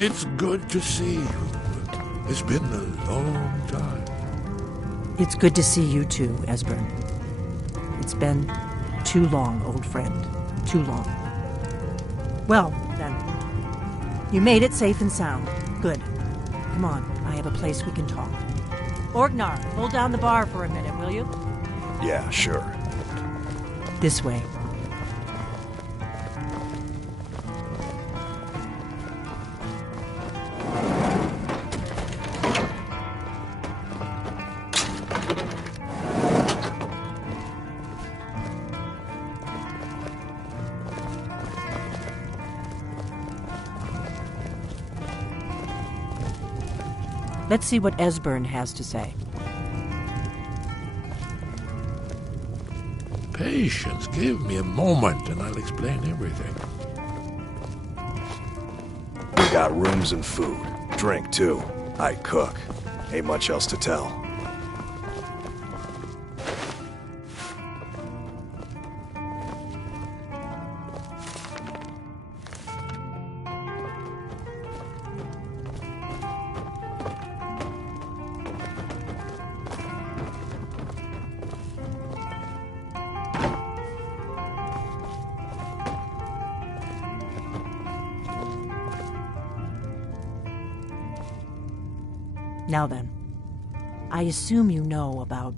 It's good to see you. It's been a long time. It's good to see you too, Esbern. It's been too long, old friend. Too long. Well, then. You made it safe and sound. Good. Come on, I have a place we can talk. Orgnar, hold down the bar for a minute, will you? Yeah, sure. This way. Let's see what Esbern has to say. Patience, give me a moment and I'll explain everything. We got rooms and food. Drink, too. I cook. Ain't much else to tell. Now then, I assume you know about...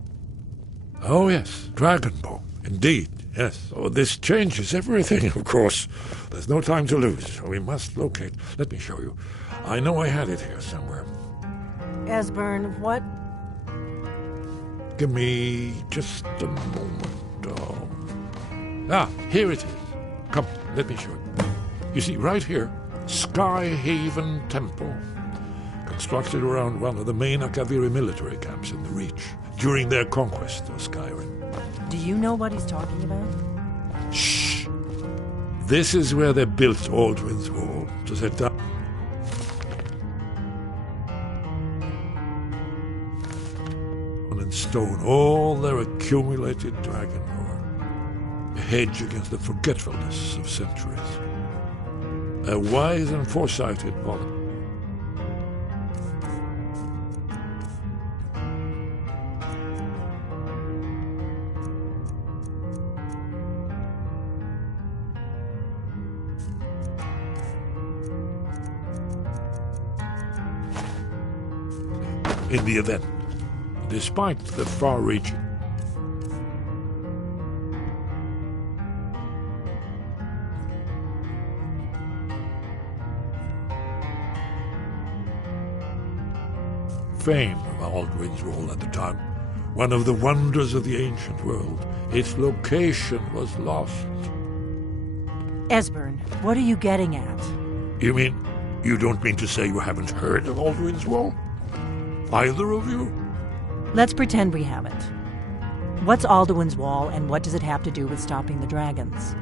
Oh, yes, Dragonbow. Indeed, yes. Oh, this changes everything, of course. There's no time to lose. We must locate. Let me show you. I know I had it here somewhere. Esbern, what? Give me just a moment. Here it is. Come, let me show you. You see, right here, Skyhaven Temple. Constructed around one of the main Akaviri military camps in the Reach during their conquest of Skyrim. Do you know what he's talking about? Shh! This is where they built Alduin's Wall to set down in stone all their accumulated dragon lore, a hedge against the forgetfulness of centuries. A wise and foresighted policy. In the event, despite the far-reaching fame of Alduin's Wall at the time, one of the wonders of the ancient world, its location was lost. Esbern, what are you getting at? You mean, you don't mean to say you haven't heard of Alduin's Wall? Either of you? Let's pretend we haven't. What's Alduin's Wall, and what does it have to do with stopping the dragons?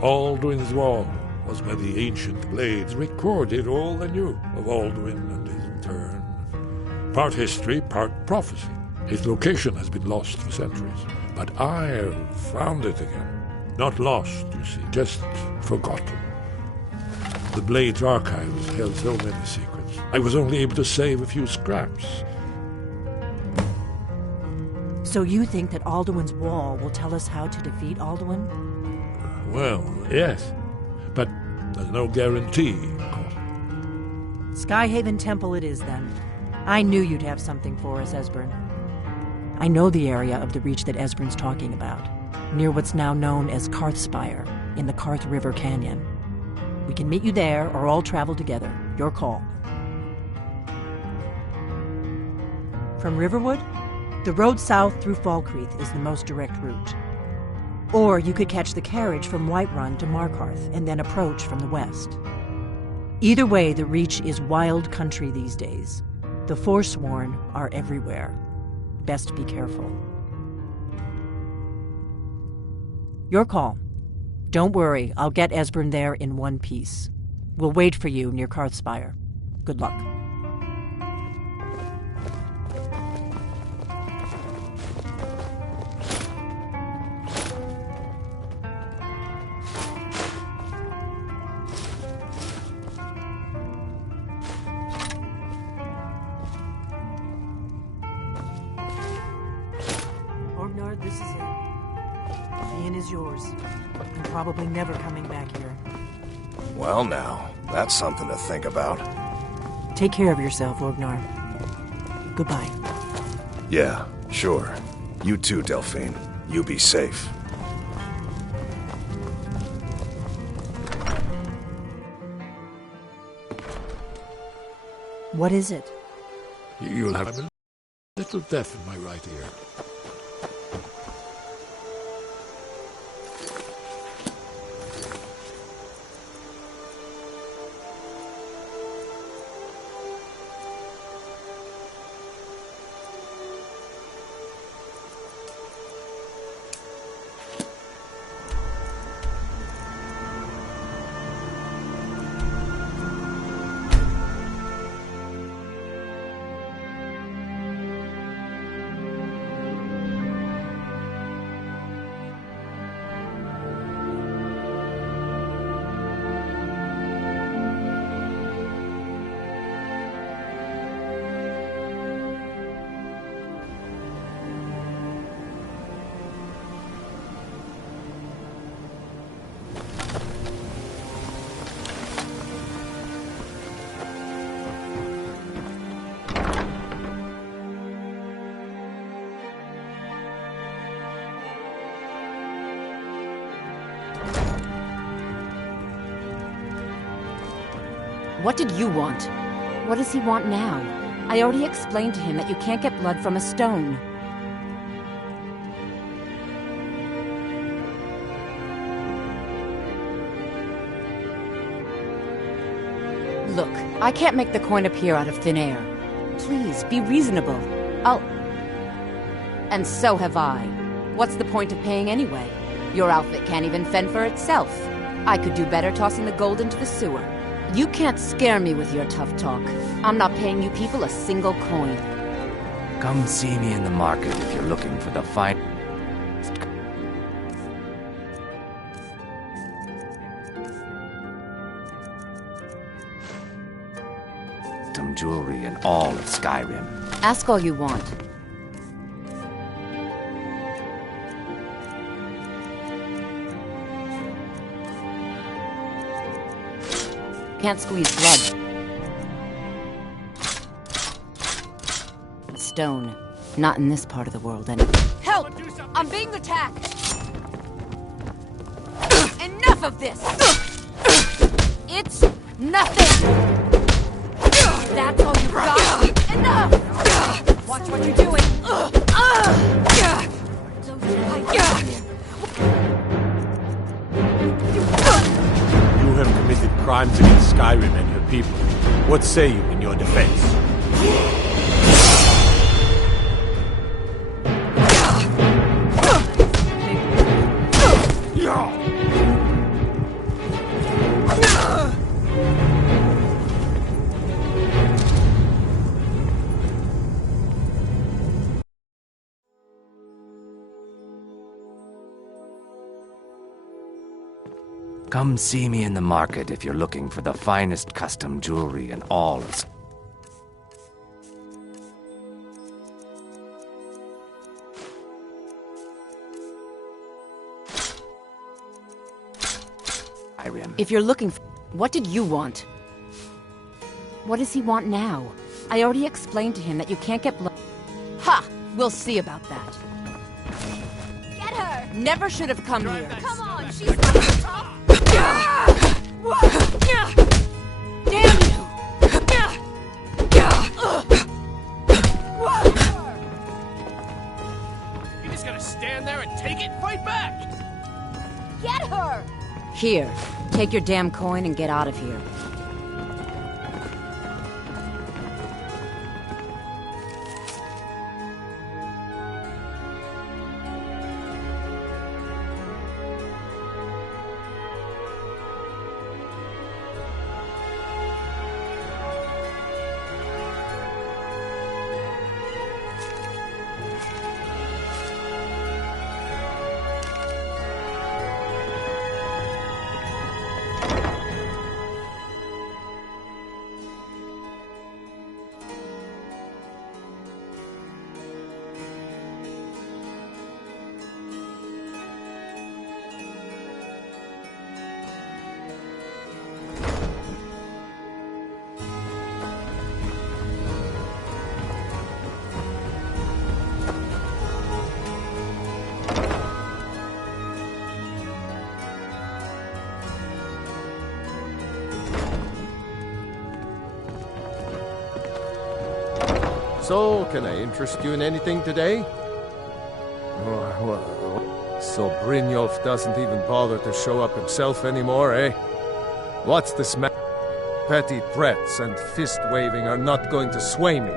Alduin's Wall was where the ancient blades recorded all they knew of Alduin and his return. Part history, part prophecy. His location has been lost for centuries, but I've found it again. Not lost, you see, just forgotten. The Blades archives held so many secrets. I was only able to save a few scraps. So you think that Alduin's Wall will tell us how to defeat Alduin? Well, yes. But there's no guarantee, of course. Skyhaven Temple it is, then. I knew you'd have something for us, Esbern. I know the area of the Reach that Esbern's talking about, near what's now known as Karthspire, in the Karth River Canyon. We can meet you there, or all travel together. Your call. From Riverwood, the road south through Falkreath is the most direct route. Or you could catch the carriage from Whiterun to Markarth and then approach from the west. Either way, the Reach is wild country these days. The Forsworn are everywhere. Best be careful. Your call. Don't worry, I'll get Esbern there in one piece. We'll wait for you near Karthspire. Good luck. is yours. I'm probably never coming back here. Well now, that's something to think about. Take care of yourself, Orgnar. Goodbye. Yeah, sure. You too, Delphine. You be safe. What is it? You'll have a little deaf in my right ear. What did you want? What does he want now? I already explained to him that you can't get blood from a stone. Look, I can't make the coin appear out of thin air. Please, be reasonable. And so have I. What's the point of paying anyway? Your outfit can't even fend for itself. I could do better tossing the gold into the sewer. You can't scare me with your tough talk. I'm not paying you people a single coin. Come see me in the market if you're looking for the fine... Some jewelry in all of Skyrim. Ask all you want. Can't squeeze blood. Stone. Not in this part of the world, anyway. Help! I'm being attacked! Enough of this! It's nothing! That's all you got? Enough! Watch what you're doing! You have committed crimes against Skyrim and her people. What say you in your defense? Come see me in the market if you're looking for the finest custom jewelry in all of Skyrim. If you're looking for... What did you want? What does he want now? I already explained to him that you can't get blood... Ha! We'll see about that. Get her! Never should have come here. Come on, she's not the top! Damn you! You just gotta stand there and take it? Fight back! Get her! Here, take your damn coin and get out of here. So, can I interest you in anything today? So Brynjolf doesn't even bother to show up himself anymore, eh? What's this man? Petty threats and fist-waving are not going to sway me.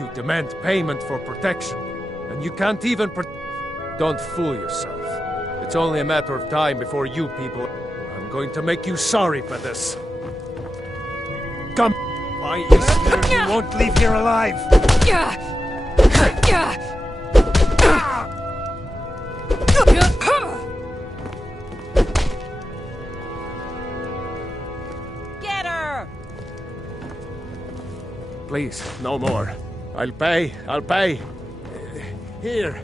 You demand payment for protection, and you can't even Don't fool yourself. It's only a matter of time before you people... I'm going to make you sorry for this. Come! Why is there you won't leave here alive? Get her! Please, no more. I'll pay. Here.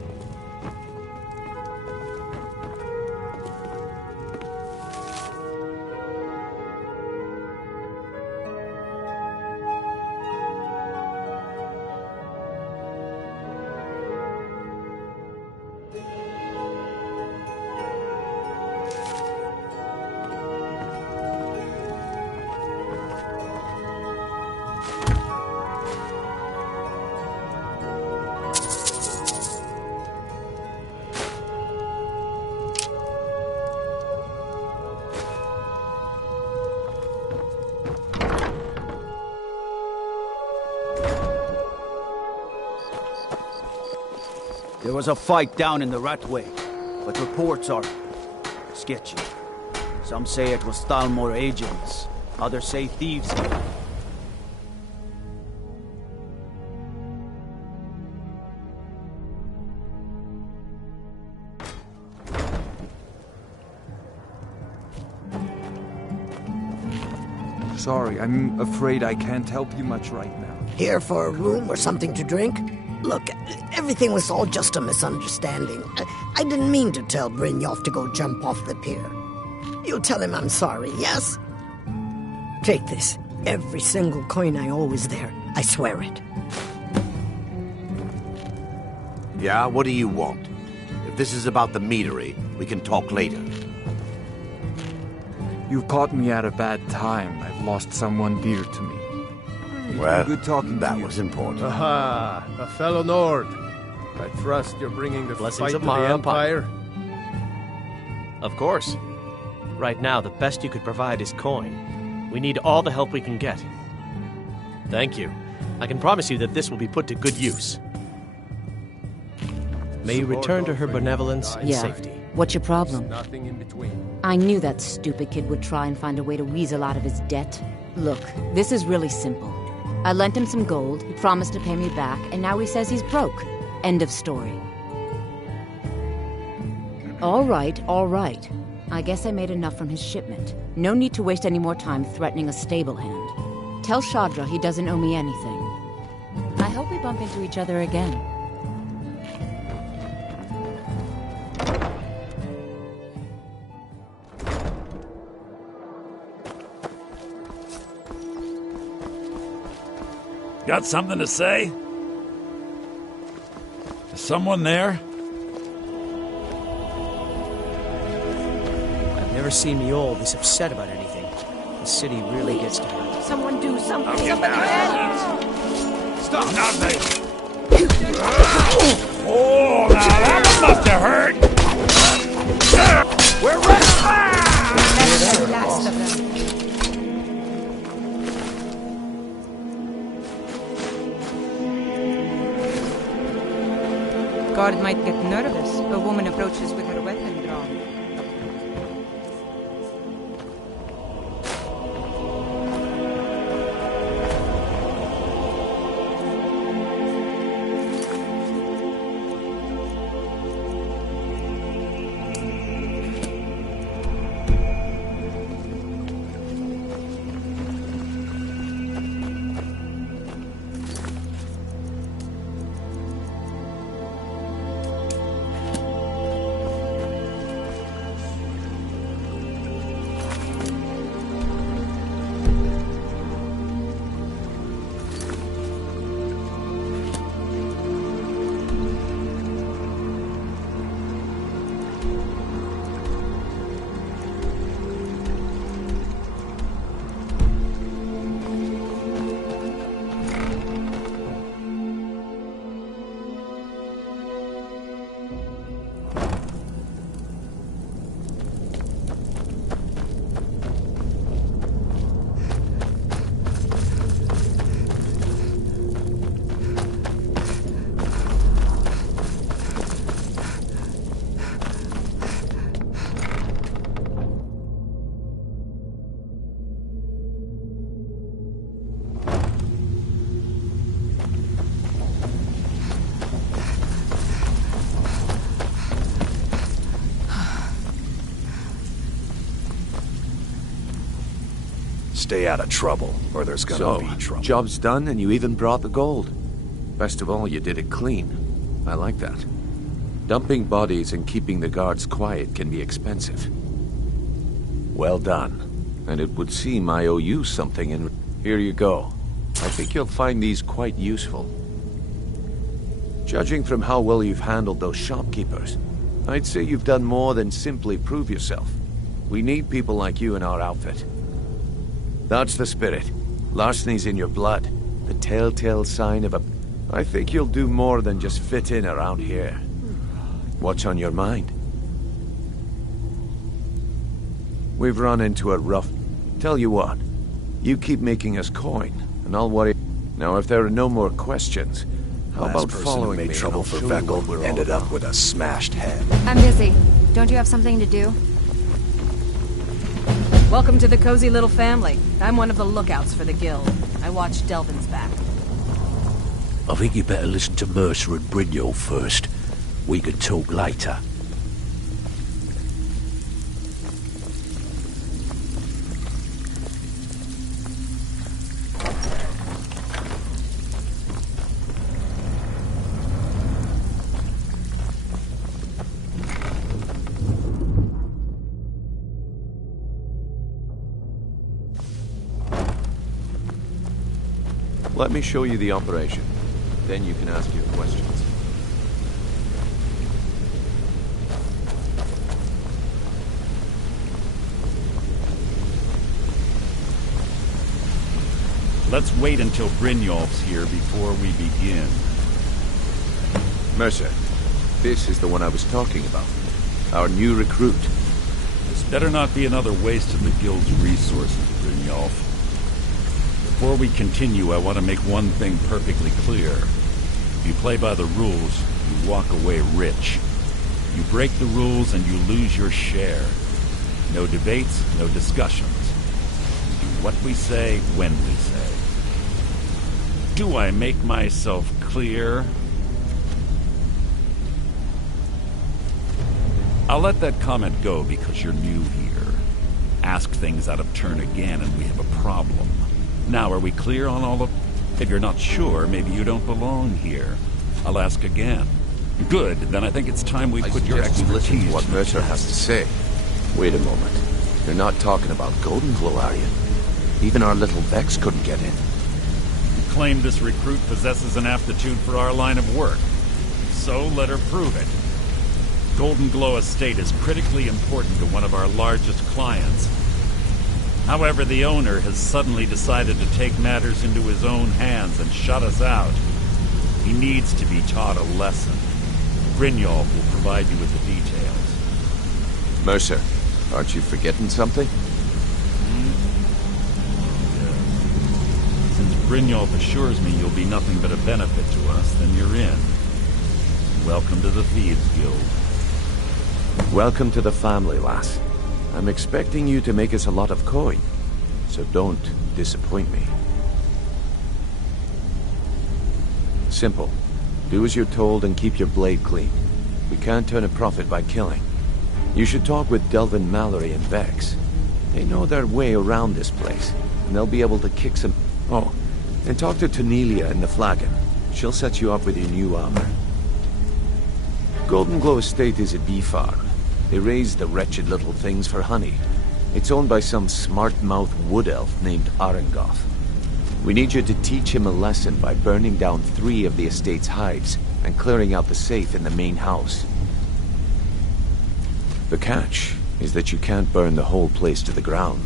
There was a fight down in the Ratway, but reports are sketchy. Some say it was Thalmor agents, others say thieves. Sorry, I'm afraid I can't help you much right now. Here for a room or something to drink? Look, everything was all just a misunderstanding. I didn't mean to tell Brynjolf to go jump off the pier. You'll tell him I'm sorry, yes? Take this. Every single coin I owe is there. I swear it. Yeah, what do you want? If this is about the meadery, we can talk later. You caught me at a bad time. I've lost someone dear to me. Well, good talking that to you. was important. Aha! A fellow Nord. I trust you're bringing the Blessings fight of to the my Empire. Of course. Right now, the best you could provide is coin. We need all the help we can get. Thank you. I can promise you that this will be put to good use. May you return to her benevolence and safety. What's your problem? Nothing in between. I knew that stupid kid would try and find a way to weasel out of his debt. Look, this is really simple. I lent him some gold, he promised to pay me back, and now he says he's broke. End of story. All right. I guess I made enough from his shipment. No need to waste any more time threatening a stable hand. Tell Shadra he doesn't owe me anything. I hope we bump into each other again. Got something to say? Is someone there? I've never seen Mjol this upset about anything. The city really gets to her. Someone do something. Somebody Stop! Nothing! Oh, now that one must have hurt! We're ready! That's the last of them. Guard might get nervous. A woman approaches with her weapon drawn. Stay out of trouble, or there's gonna be trouble. Job's done and you even brought the gold. Best of all, you did it clean. I like that. Dumping bodies and keeping the guards quiet can be expensive. Well done. And it would seem I owe you something, and here you go. I think you'll find these quite useful. Judging from how well you've handled those shopkeepers, I'd say you've done more than simply prove yourself. We need people like you in our outfit. That's the spirit. Larceny's in your blood. The telltale sign of a... I think you'll do more than just fit in around here. What's on your mind? We've run into a rough... Tell you what, you keep making us coin, and I'll worry... Now, if there are no more questions, how about following me? Last person who made trouble for Vekel ended up with a smashed head. I'm busy. Don't you have something to do? Welcome to the cozy little family. I'm one of the lookouts for the guild. I watch Delvin's back. I think you better listen to Mercer and Brynjolf first. We can talk later. Let me show you the operation. Then you can ask your questions. Let's wait until Brynjolf's here before we begin. Mercer, this is the one I was talking about. Our new recruit. This better not be another waste of the guild's resources, Brynjolf. Before we continue, I want to make one thing perfectly clear. If you play by the rules, you walk away rich. You break the rules and you lose your share. No debates, no discussions. We do what we say, when we say. Do I make myself clear? I'll let that comment go because you're new here. Ask things out of turn again and we have a problem. Now, are we clear on all of... If you're not sure, maybe you don't belong here. I'll ask again. Good, then I think it's time we put your expertise... Listen to what Mercer has to say. Wait a moment. You're not talking about Golden Glow, are you? Even our little Vex couldn't get in. You claim this recruit possesses an aptitude for our line of work. So let her prove it. Golden Glow Estate is critically important to one of our largest clients. However, the owner has suddenly decided to take matters into his own hands and shut us out. He needs to be taught a lesson. Brynjolf will provide you with the details. Mercer, aren't you forgetting something? Yes. Since Brynjolf assures me you'll be nothing but a benefit to us, then you're in. Welcome to the Thieves Guild. Welcome to the family, lass. I'm expecting you to make us a lot of coin, so don't disappoint me. Simple. Do as you're told and keep your blade clean. We can't turn a profit by killing. You should talk with Delvin, Mallory, and Vex. They know their way around this place, and they'll be able to kick some... Oh, and talk to Tanelia in the Flagon. She'll set you up with your new armor. Golden Glow Estate is a bee farm. They raise the wretched little things for honey. It's owned by some smart-mouthed wood elf named Arengoth. We need you to teach him a lesson by burning down 3 of the estate's hives and clearing out the safe in the main house. The catch is that you can't burn the whole place to the ground.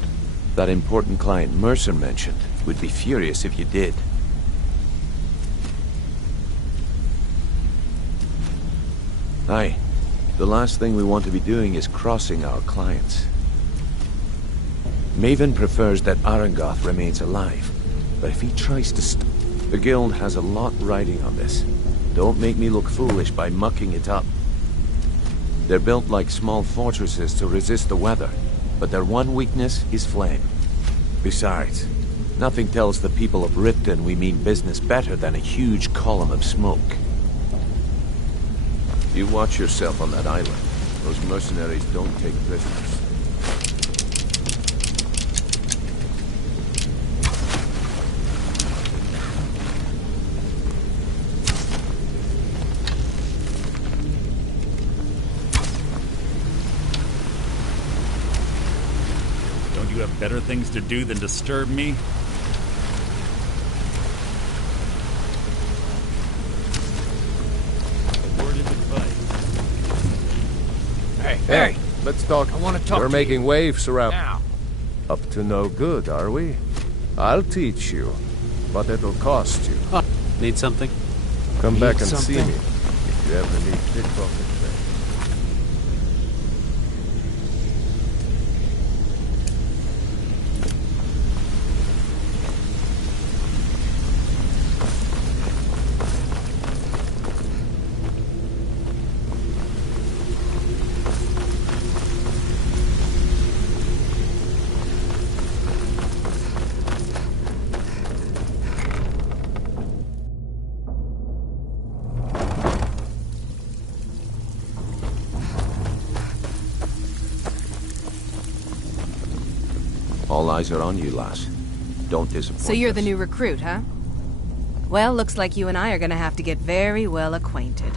That important client Mercer mentioned would be furious if you did. Aye. The last thing we want to be doing is crossing our clients. Maven prefers that Arengoth remains alive, but if he tries to the guild has a lot riding on this. Don't make me look foolish by mucking it up. They're built like small fortresses to resist the weather, but their one weakness is flame. Besides, nothing tells the people of Ripton we mean business better than a huge column of smoke. You watch yourself on that island. Those mercenaries don't take prisoners. Better things to do than disturb me? A word of advice. Hey, let's talk. I want to talk We're to making you. waves around. Now. Up to no good, are we? I'll teach you, but it'll cost you. Need something? Come back and something? see me if you ever need pickpocket things. All eyes are on you, lass. Don't disappoint So you're us. the new recruit, huh? Well, looks like you and I are gonna have to get very well acquainted.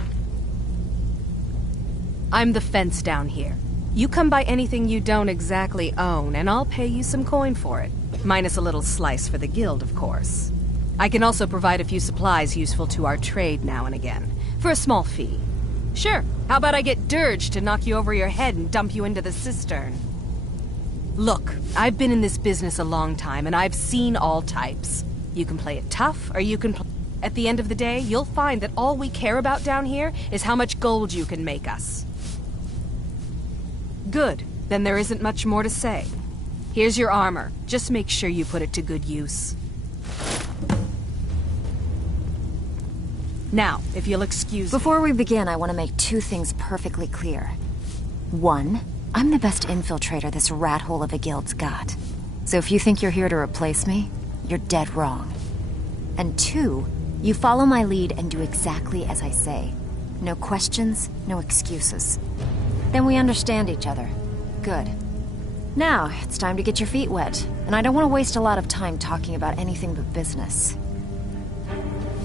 I'm the fence down here. You come by anything you don't exactly own, and I'll pay you some coin for it. Minus a little slice for the guild, of course. I can also provide a few supplies useful to our trade now and again, for a small fee. Sure, how about I get Dirge to knock you over your head and dump you into the cistern? Look, I've been in this business a long time, and I've seen all types. You can play it tough, or you can play... At the end of the day, you'll find that all we care about down here is how much gold you can make us. Good. Then there isn't much more to say. Here's your armor. Just make sure you put it to good use. Now, if you'll excuse me... Before we begin, I want to make two things perfectly clear. One, I'm the best infiltrator this rat hole of a guild's got. So if you think you're here to replace me, you're dead wrong. And two, you follow my lead and do exactly as I say. No questions, no excuses. Then we understand each other. Good. Now, it's time to get your feet wet, and I don't want to waste a lot of time talking about anything but business.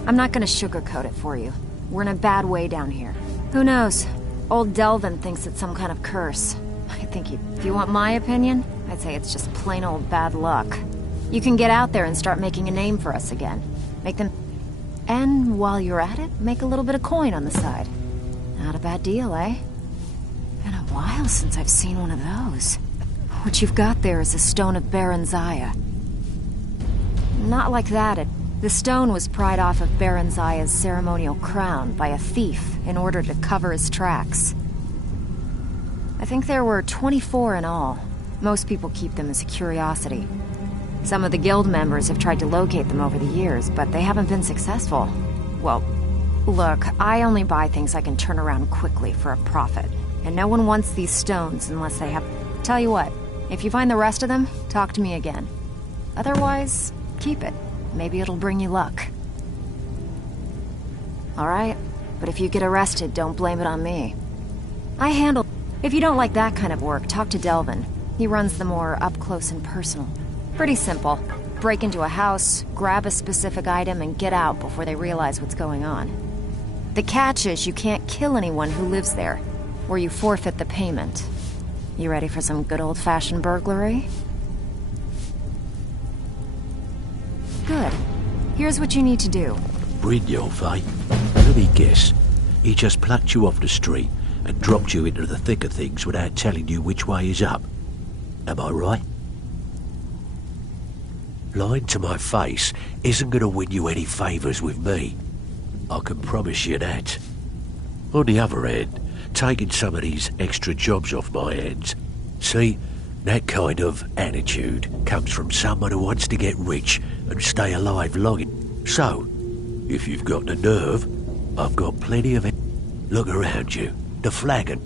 I'm not gonna sugarcoat it for you. We're in a bad way down here. Who knows? Old Delvin thinks it's some kind of curse. I think if you want my opinion, I'd say it's just plain old bad luck. You can get out there and start making a name for us again. Make them... And while you're at it, make a little bit of coin on the side. Not a bad deal, eh? Been a while since I've seen one of those. What you've got there is a stone of Baron Zaya. Not like that. The stone was pried off of Baron Zaya's ceremonial crown by a thief in order to cover his tracks. I think there were 24 in all. Most people keep them as a curiosity. Some of the guild members have tried to locate them over the years, but they haven't been successful. Well, look, I only buy things I can turn around quickly for a profit. And no one wants these stones unless they have... Tell you what, if you find the rest of them, talk to me again. Otherwise, keep it. Maybe it'll bring you luck. Alright, but if you get arrested, don't blame it on me. I handle... If you don't like that kind of work, talk to Delvin. He runs the more up-close and personal. Pretty simple. Break into a house, grab a specific item, and get out before they realize what's going on. The catch is you can't kill anyone who lives there, or you forfeit the payment. You ready for some good old-fashioned burglary? Good. Here's what you need to do. Brynjolf, eh? Let me guess. He just plucked you off the street and dropped you into the thick of things without telling you which way is up. Am I right? Lying to my face isn't going to win you any favours with me. I can promise you that. On the other hand, taking some of these extra jobs off my hands, see, that kind of attitude comes from someone who wants to get rich and stay alive long. So, if you've got the nerve, I've got plenty of it. Look around you. The Flagon.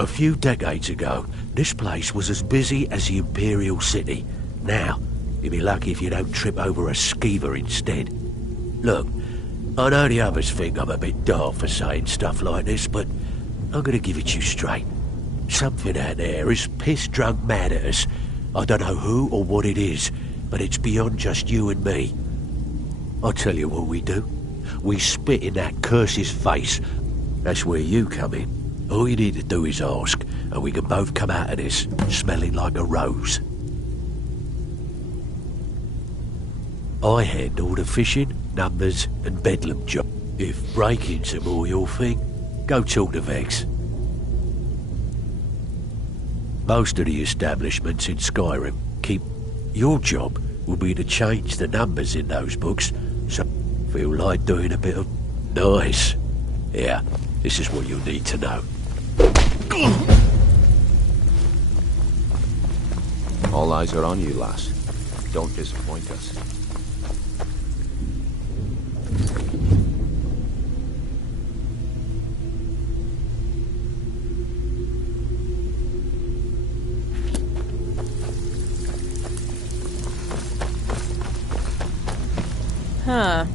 A few decades ago, this place was as busy as the Imperial City. Now, you'll be lucky if you don't trip over a skeever instead. Look, I know the others think I'm a bit daft for saying stuff like this, but I'm gonna give it to you straight. Something out there is piss-drunk mad at us. I don't know who or what it is, but it's beyond just you and me. I'll tell you what we do. We spit in that curse's face. That's where you come in. All you need to do is ask, and we can both come out of this smelling like a rose. I handle the fishing, numbers, and bedlam job. If breaking's are more your thing, go talk to Vex. Most of the establishments in Skyrim keep... Your job will be to change the numbers in those books, so feel like doing a bit of... Nice. Yeah, this is what you'll need to know. All eyes are on you, lass. Don't disappoint us. Huh.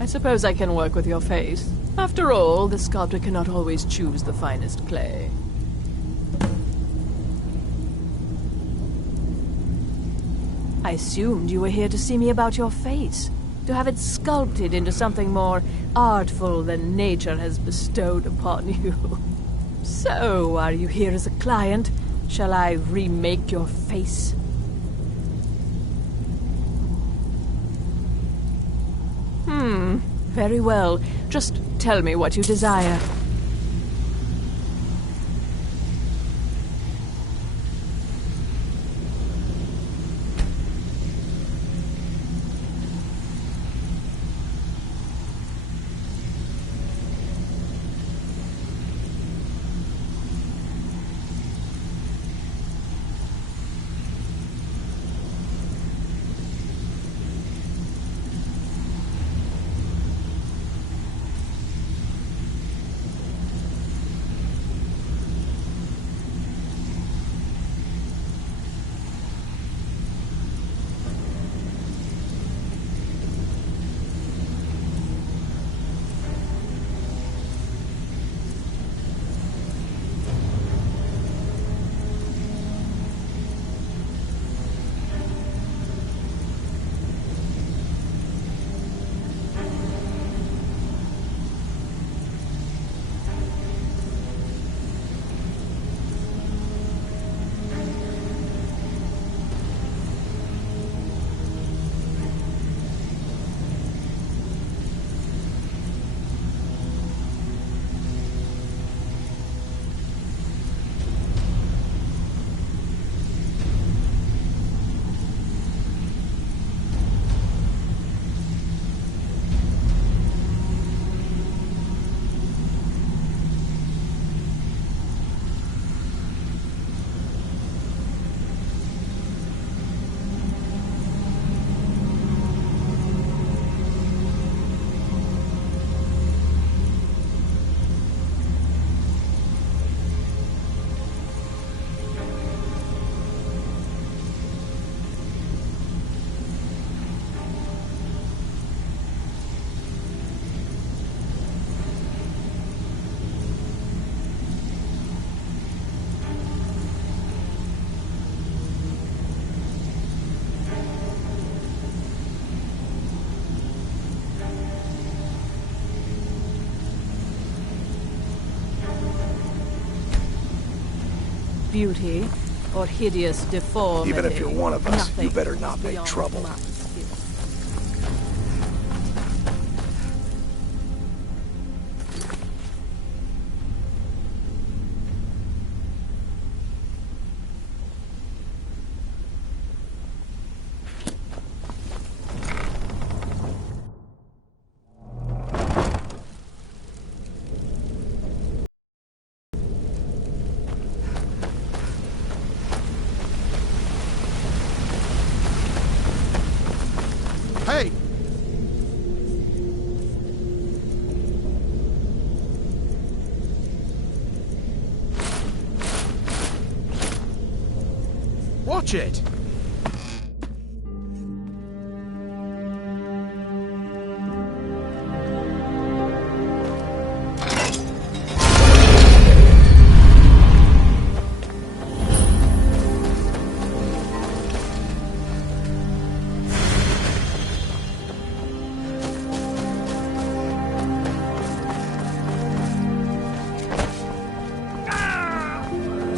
I suppose I can work with your face. After all, the sculptor cannot always choose the finest clay. I assumed you were here to see me about your face, to have it sculpted into something more artful than nature has bestowed upon you. So, are you here as a client? Shall I remake your face? Very well. Just tell me what you desire. Beauty or hideous deformity. Even if you're one of us, Nothing you better not make beyond trouble. my skill. Hey! Watch it!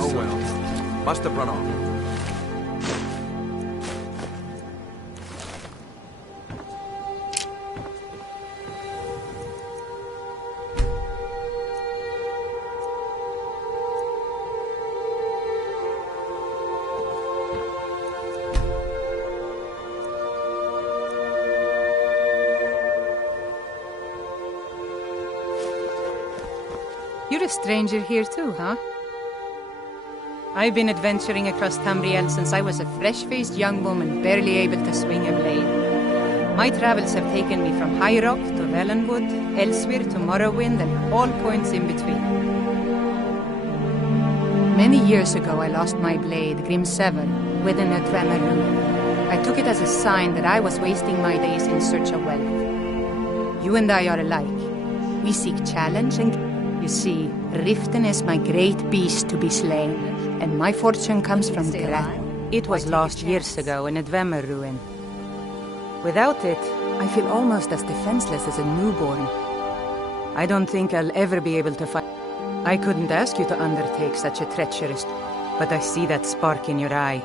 Oh well. Must have run off. You're a stranger here too, huh? I've been adventuring across Tamriel since I was a fresh-faced young woman barely able to swing a blade. My travels have taken me from High Rock to Valenwood, Elsewhere to Morrowind, and all points in between. Many years ago, I lost my blade, Grim7, within a Dwemer ruin. I took it as a sign that I was wasting my days in search of wealth. You and I are alike. We seek challenge and... You see, Riften is my great beast to be slain, and my fortune comes from Grat. It was lost years ago in a Dwemer ruin. Without it, I feel almost as defenseless as a newborn. I don't think I'll ever be able to fight. I couldn't ask you to undertake such a treacherous... But I see that spark in your eye.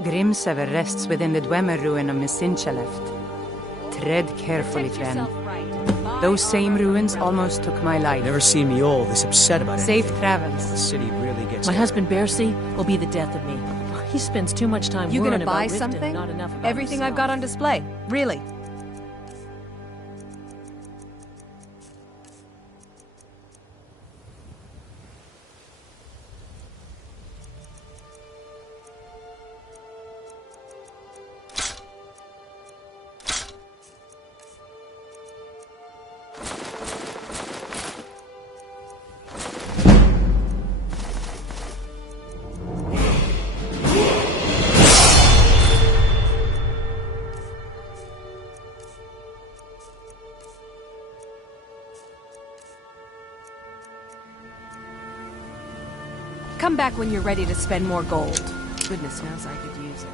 Grimsever rests within the Dwemer ruin of Misincha. Tread carefully, friend. Those same ruins almost took my life. Never seen me all this upset about it. Safe travels. The city really gets... My husband, Bercy, will be the death of me. He spends too much time You worrying gonna buy about Riften, something? not enough about Everything himself. I've got on display. Really. Come back when you're ready to spend more gold. Goodness knows I could use it.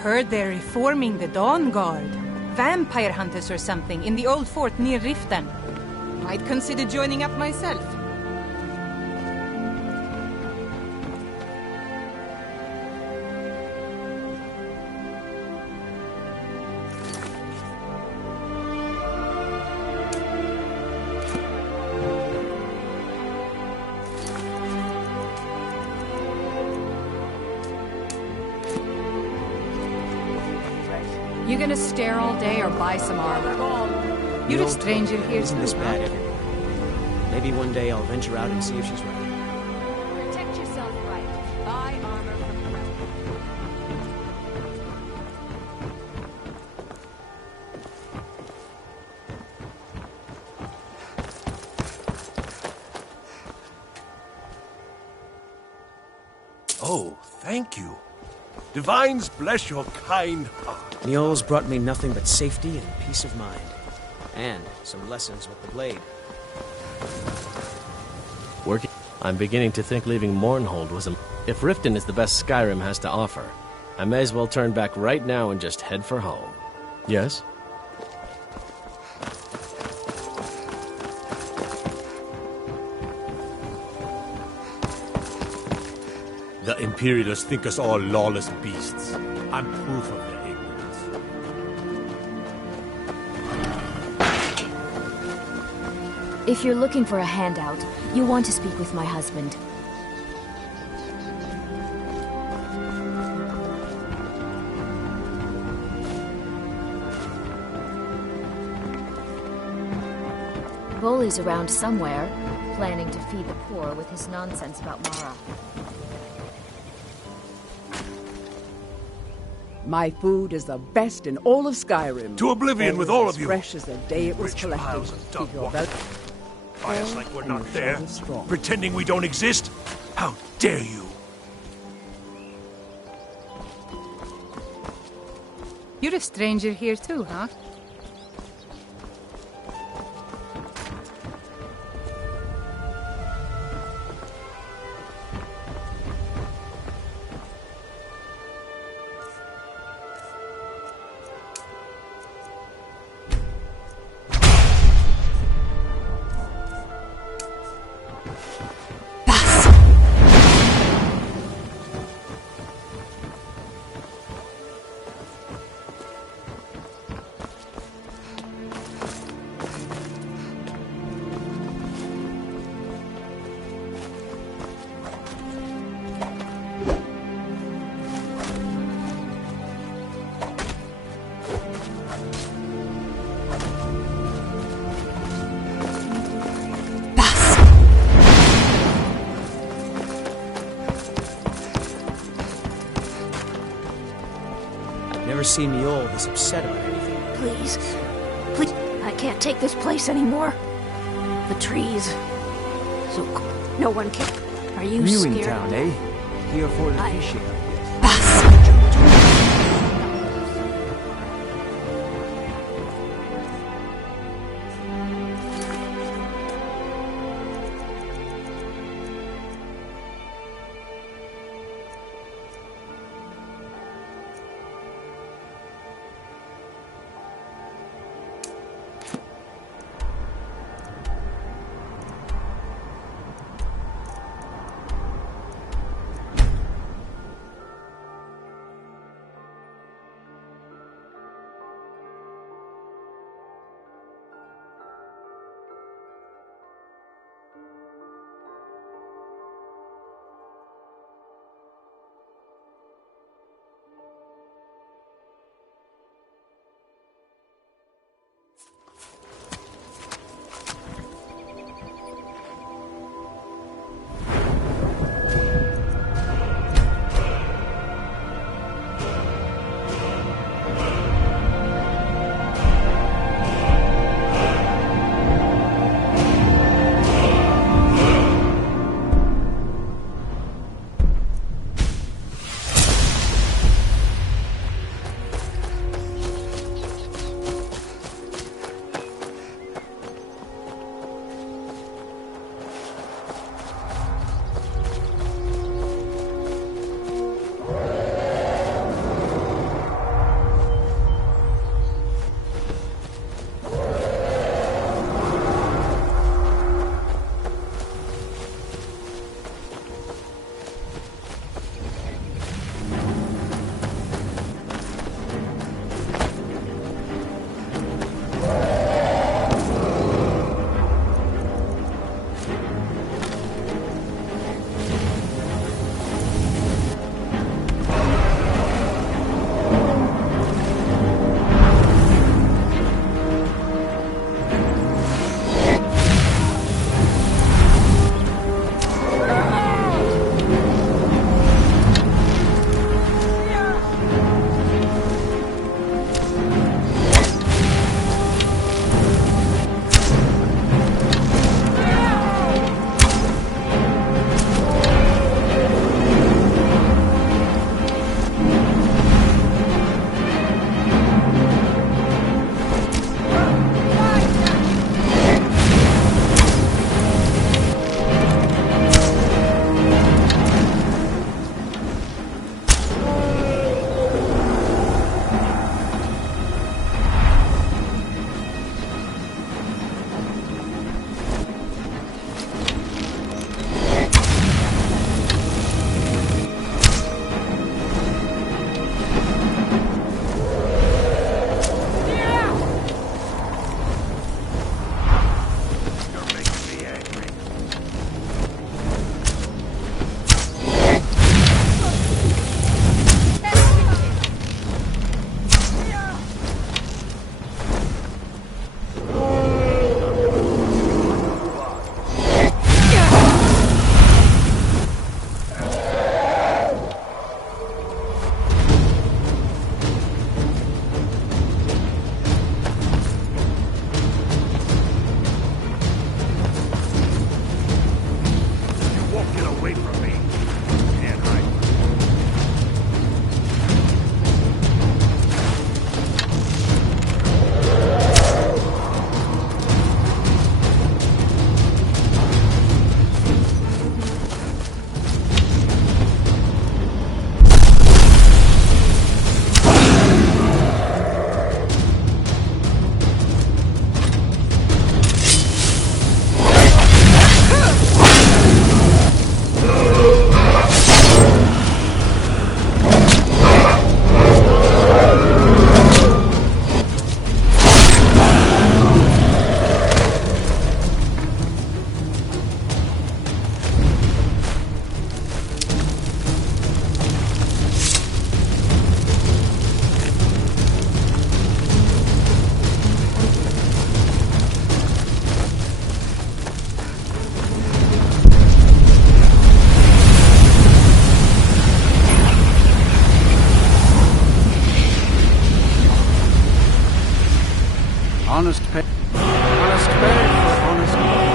Heard they're reforming the Dawn Guard. Vampire hunters or something in the old fort near Riften. Might consider joining up myself. You gonna stare all day or buy some armor? You're a stranger here Isn't too, this huh? bad everywhere? Maybe one day I'll venture out and see if she's right. Protect yourself right. Buy armor from the rest. Oh, thank you. Divines bless your kind heart. Niol's brought me nothing but safety and peace of mind. And some lessons with the blade. Working. I'm beginning to think leaving Mournhold was a... If Riften is the best Skyrim has to offer, I may as well turn back right now and just head for home. Yes? The Imperialists think us all lawless beasts. I'm proof of their ignorance. If you're looking for a handout, you want to speak with my husband. Bull is around somewhere, planning to feed the poor with his nonsense about Mara. My food is the best in all of Skyrim. To oblivion with all of you. Fresh as the day it was Rich collected. piles of dung Keep your water. belt- By us like we're not and there. show strong. Pretending we don't exist? How dare you? You're a stranger here too, huh? never seen me all this upset about anything. Please. Please. I can't take this place anymore. The trees. So no one can. Are you New scared? in town, eh? Here for the fishing. Honest pay. Honest pay for honest work.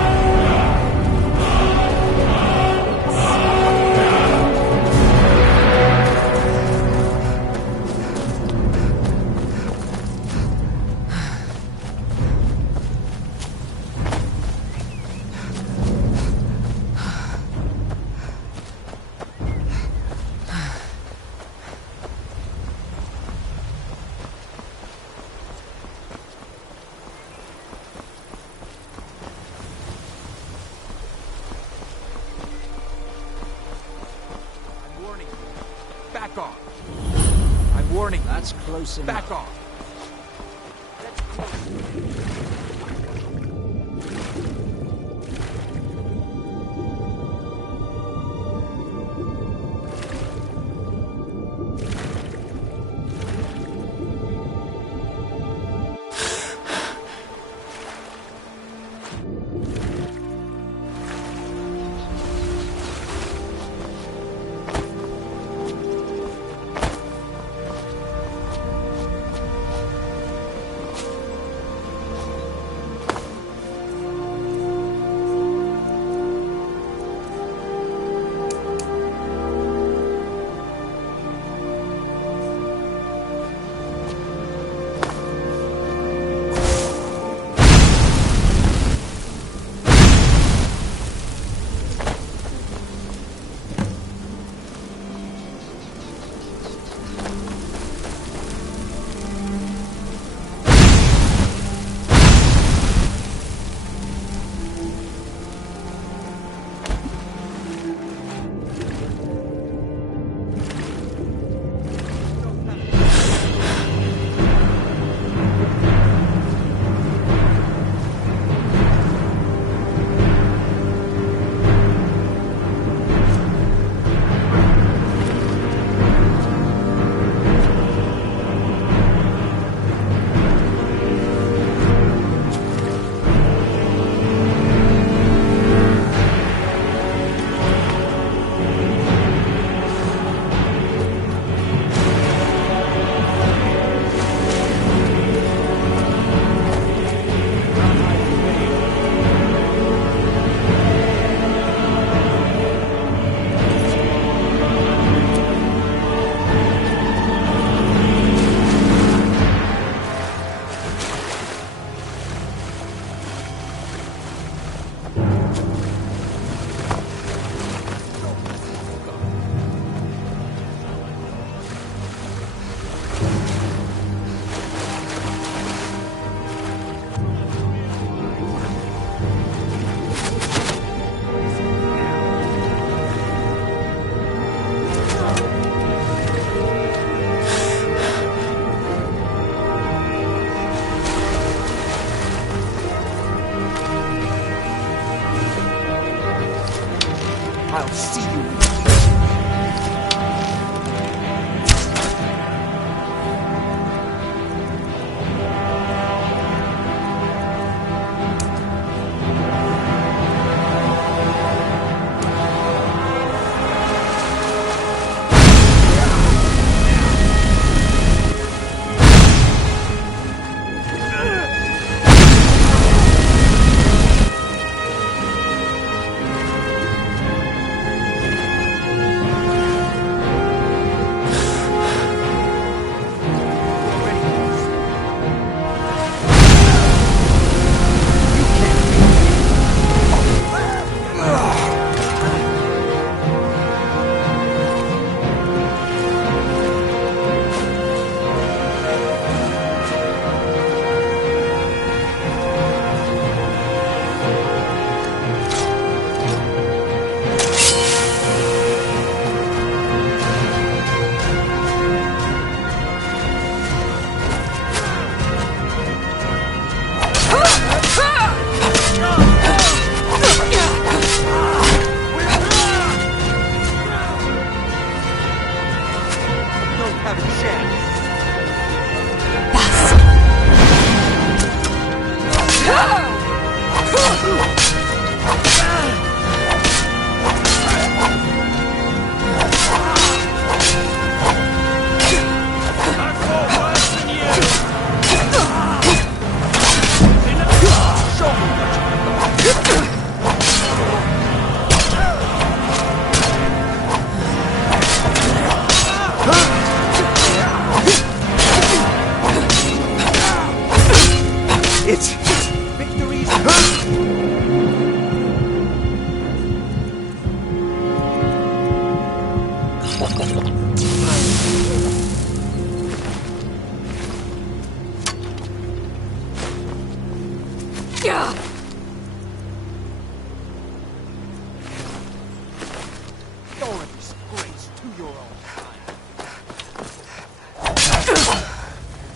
Back off. I'm warning you. That's close enough. Back off.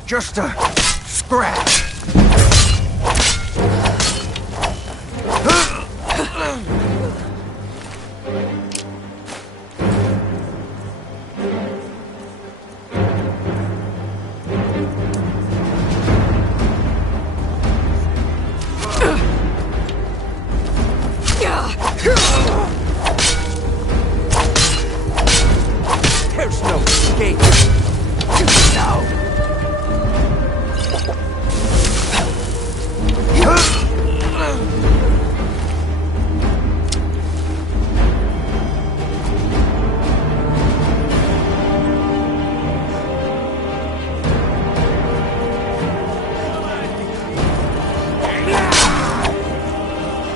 Just a scratch. There's no escape. No.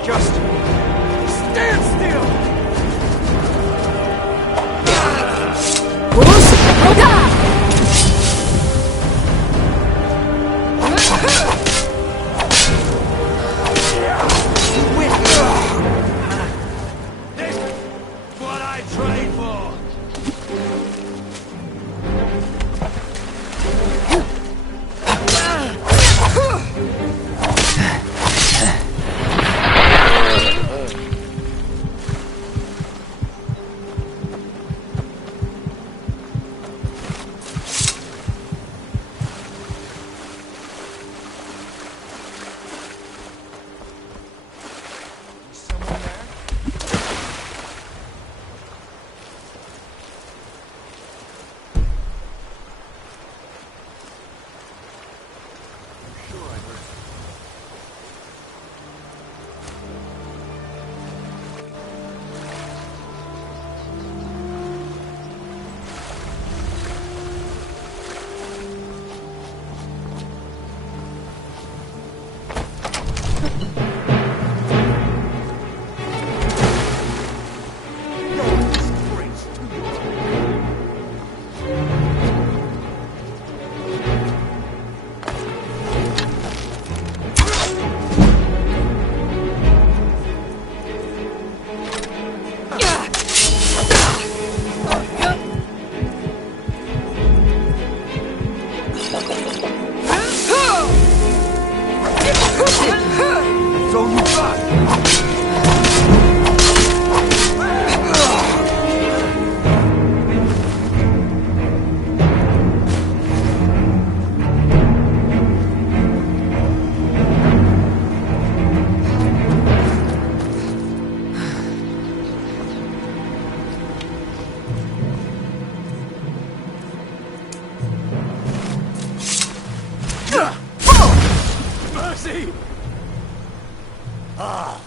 Just stand still. This is what I trained for. That's all you got. Mercy! Ah.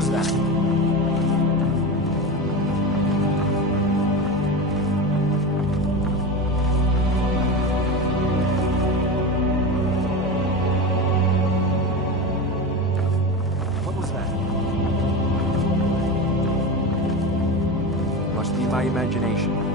was that? What was that? Must be my imagination.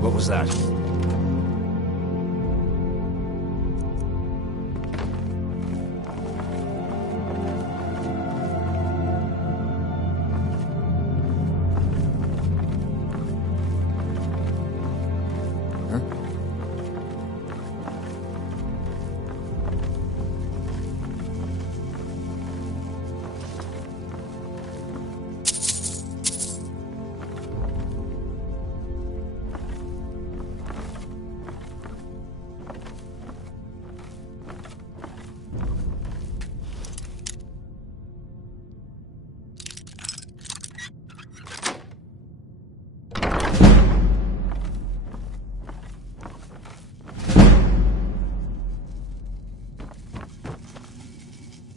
What was that?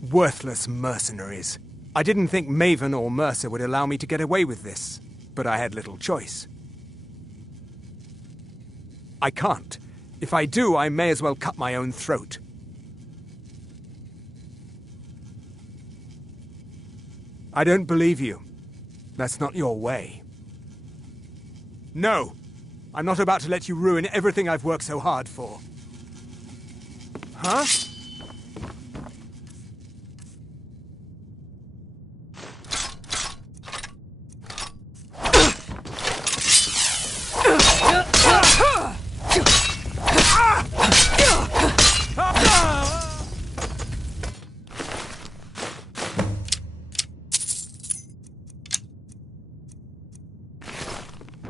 Worthless mercenaries. I didn't think Maven or Mercer would allow me to get away with this, but I had little choice. I can't. If I do, I may as well cut my own throat. I don't believe you. That's not your way. No! I'm not about to let you ruin everything I've worked so hard for. Huh?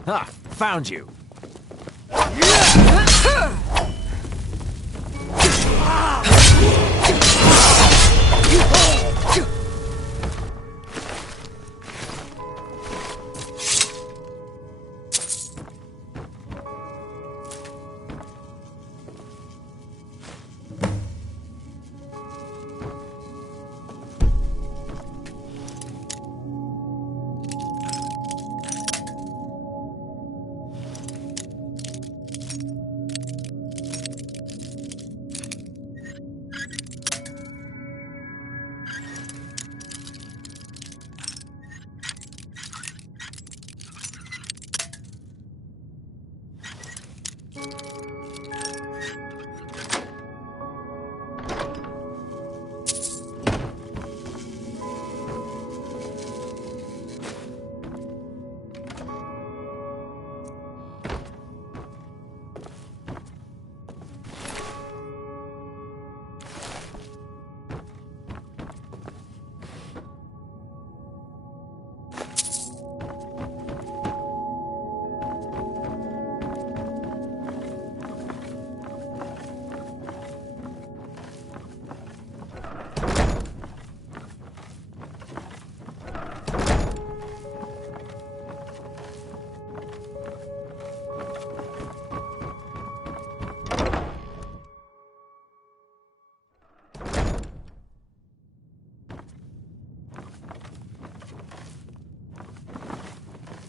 Ha! Found you!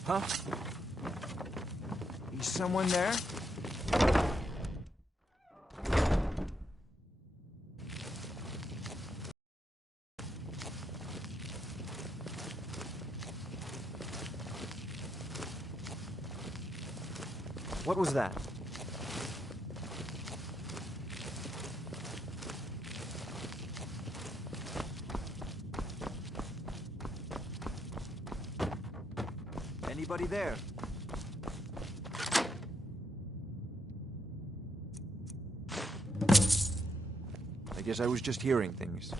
Huh? Is someone there? What was that? Anybody there? I guess I was just hearing things.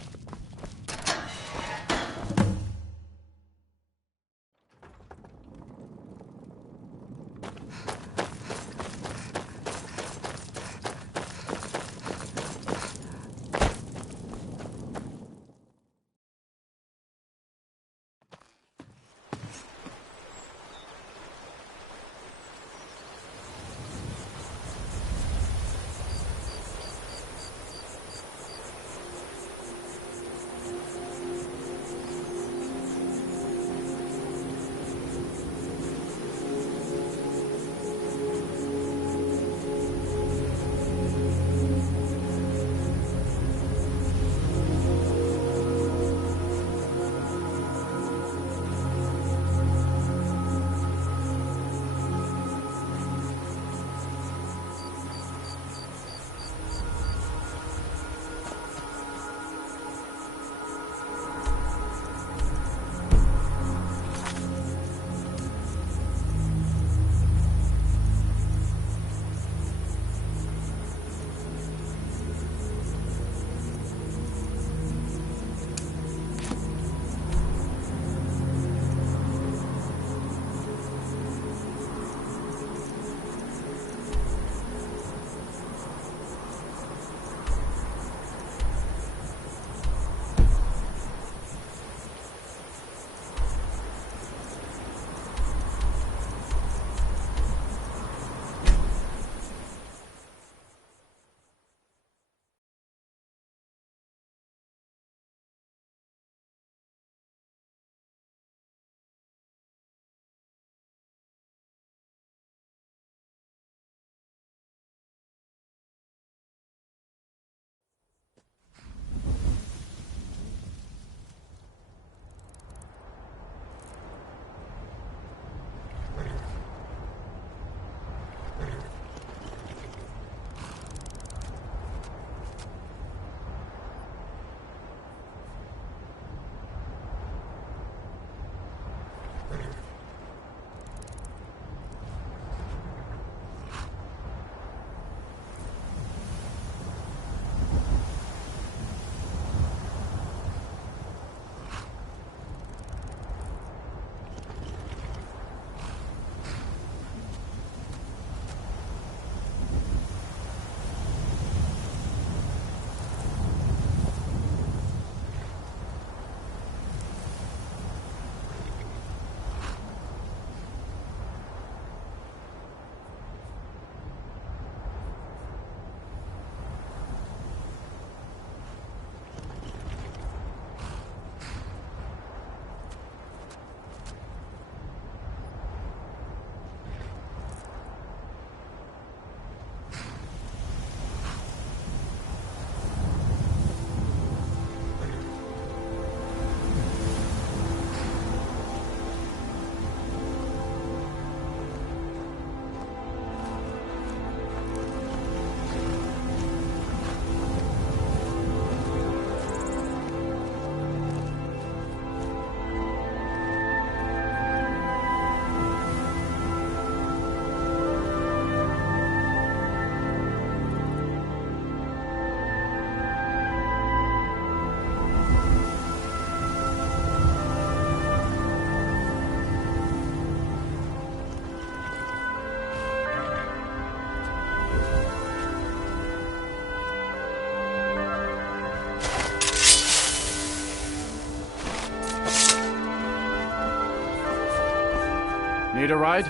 Need a ride?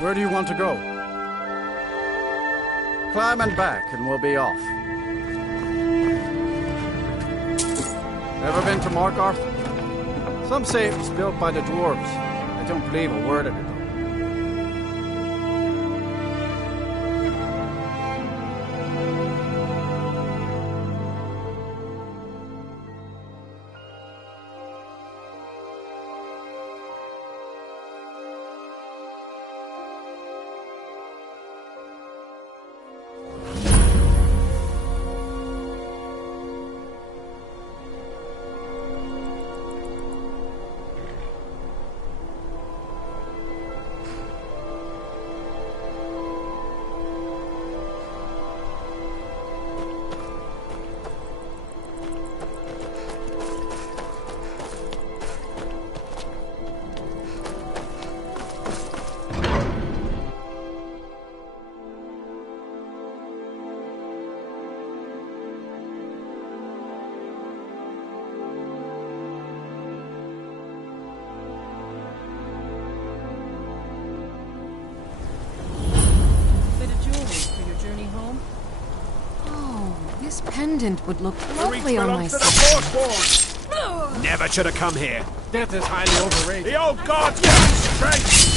Where do you want to go? Climb and back, and we'll be off. Ever been to Markarth? Some say it was built by the dwarves. I don't believe a word of it, though. pendant would look lovely on my skin. Never should have come here. Death is highly overrated. The old gods give me strength!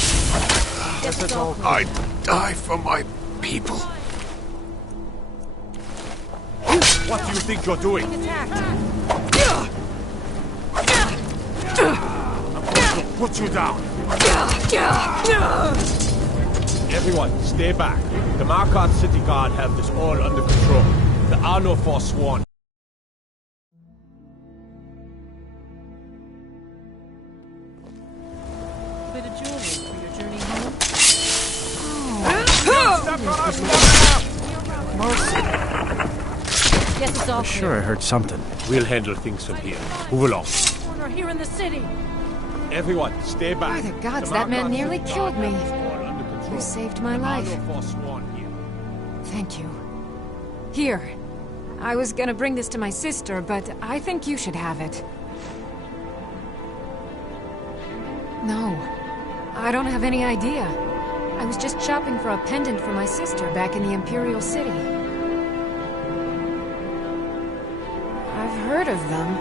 I die for my people. What do you think you're doing? Attacked. I'm going to put you down. Everyone, stay back. The Markarth City Guard have this all under control. There are no Forsworn. A bit of jewelry for your journey home. Guess it's all Sure, I heard something. We'll handle things from here. Move along. We're here in the city. Everyone, stay back. By the gods, that man nearly killed me. You saved my life. Thank you. Here. I was gonna bring this to my sister, but I think you should have it. No. I don't have any idea. I was just shopping for a pendant for my sister back in the Imperial City. I've heard of them.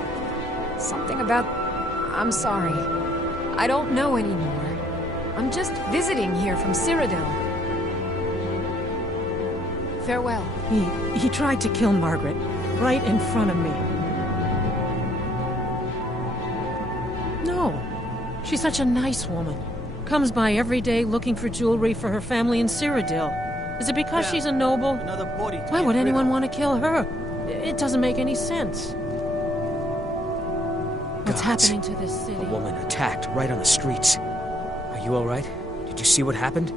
Something about... I'm sorry. I don't know anymore. I'm just visiting here from Cyrodiil. Farewell. He tried to kill Margaret, right in front of me. No. She's such a nice woman. Comes by every day looking for jewelry for her family in Cyrodiil. Is it because she's a noble? Why would anyone want to kill her? It doesn't make any sense. What's happening to this city? A woman attacked right on the streets. Are you all right? Did you see what happened?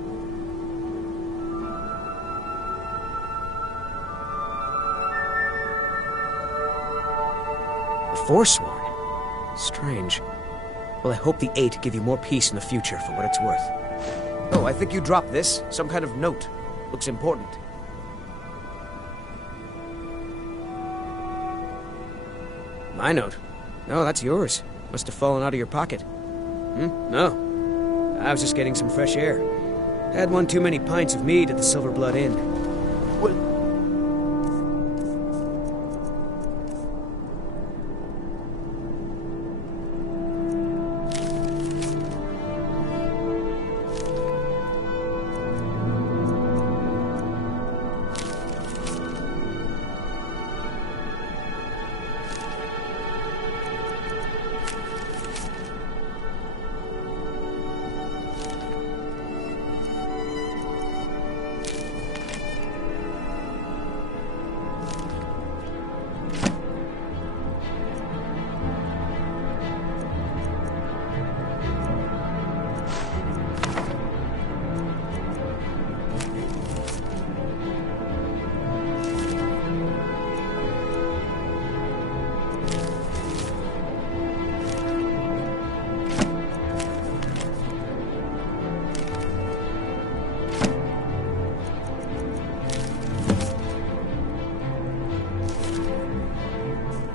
The Forsworn? Strange. Well, I hope the Eight give you more peace in the future for what it's worth. Oh, I think you dropped this. Some kind of note. Looks important. My note? No, that's yours. Must have fallen out of your pocket. No. I was just getting some fresh air. Had one too many pints of mead at the Silver Blood Inn. Well...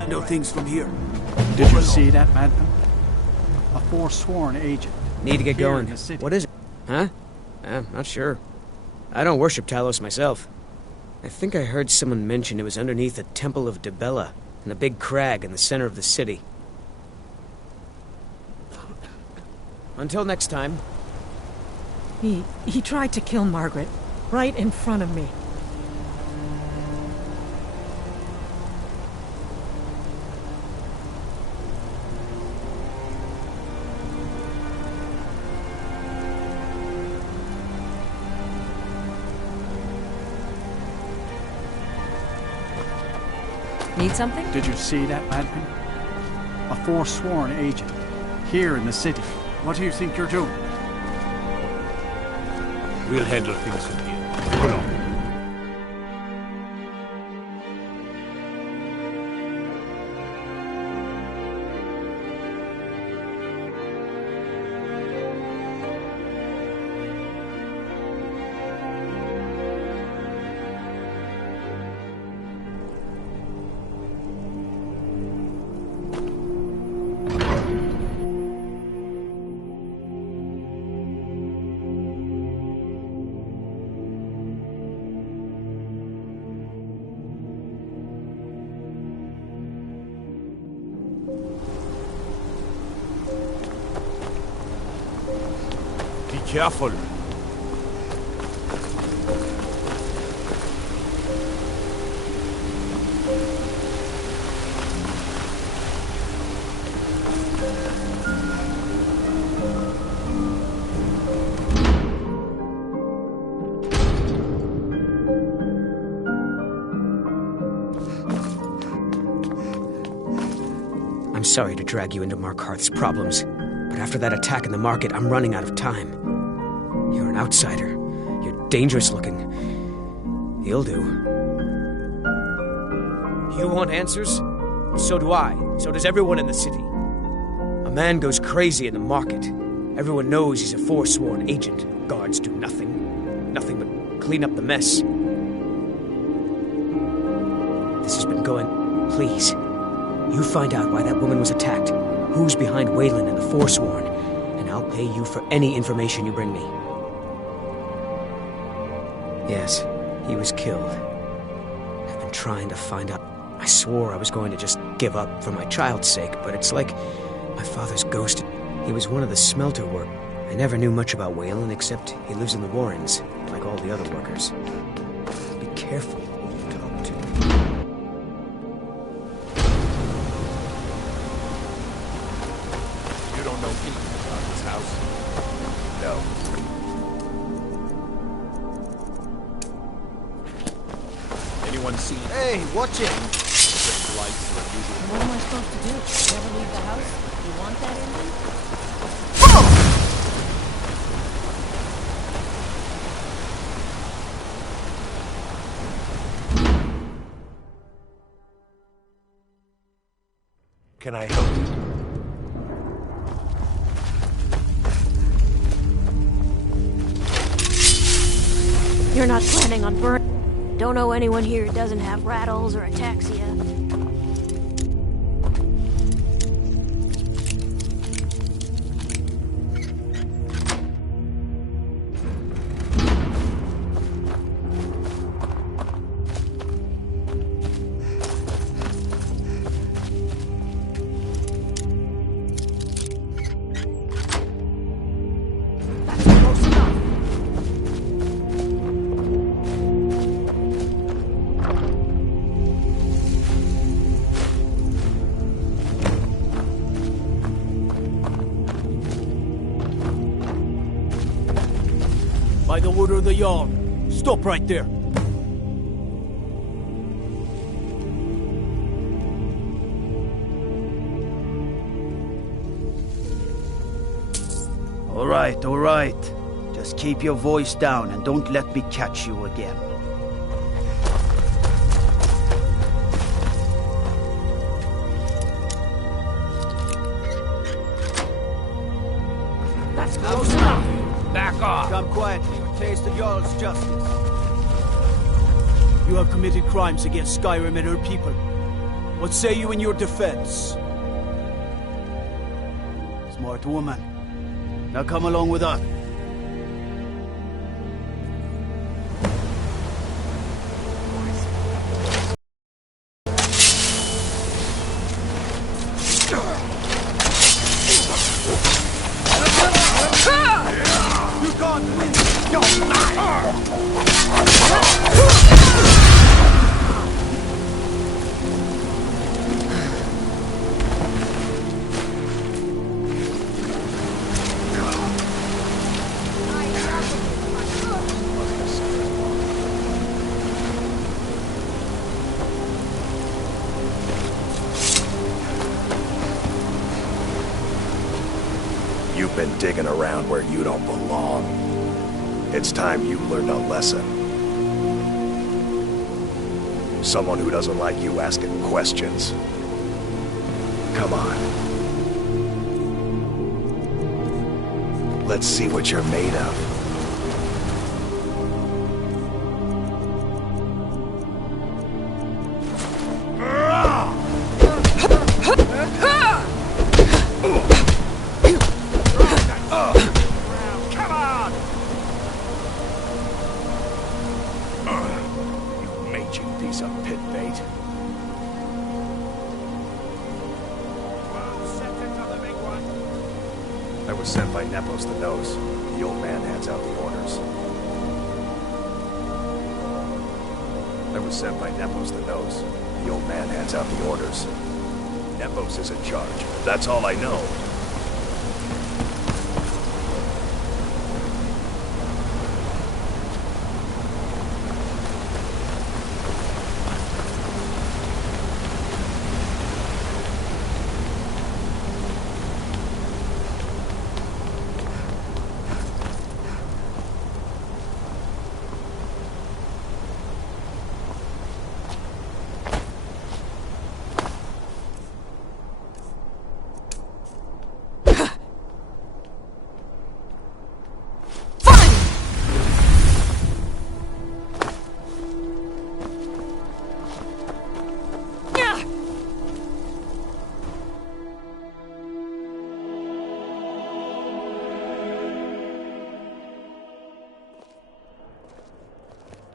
know things from here. Did you see that madman? A Forsworn agent. Need to get Here going. in the city. What is it? Huh? Not sure. I don't worship Talos myself. I think I heard someone mention it was underneath the Temple of Dibella, in the big crag in the center of the city. Until next time. He tried to kill Margaret, right in front of me. Need something? Did you see that madman? A Forsworn agent. Here in the city. What do you think you're doing? We'll handle things from here. Move along. Careful. I'm sorry to drag you into Markarth's problems, but after that attack in the market, I'm running out of time. You're an outsider. You're dangerous looking. You'll do. You want answers? So do I. So does everyone in the city. A man goes crazy in the market. Everyone knows he's a forsworn agent. Guards do nothing. Nothing but clean up the mess. This has been going... Please. You find out why that woman was attacked, who's behind Wayland and the Forsworn, and I'll pay you for any information you bring me. Yes, he was killed. I've been trying to find out. I swore I was going to just give up for my child's sake, but it's like my father's ghost. He was one of the smelter workers. I never knew much about Wayland except he lives in the Warrens, like all the other workers. Be careful who you talk to. You don't know anything about this house? No. Anyone seen... Hey, watch it! Lights or unusual... What am I supposed to do? Never leave the house? You want that engine? Can I help you? You're not planning on burning. Don't know anyone here who doesn't have rattles or ataxia. By the wood or the yard. Stop right there. All right. Just keep your voice down and don't let me catch you again. That's close enough. Back off! Come quietly and taste the Jarl's justice. You have committed crimes against Skyrim and her people. What say you in your defense? Smart woman. Now come along with us. You've been digging around where you don't belong. It's time you learned a lesson. Someone who doesn't like you asking questions. Come on. Let's see what you're made of. I was sent by Nepos the Nose. The old man hands out the orders. I was sent by Nepos the Nose. The old man hands out the orders. Nepos is in charge. That's all I know.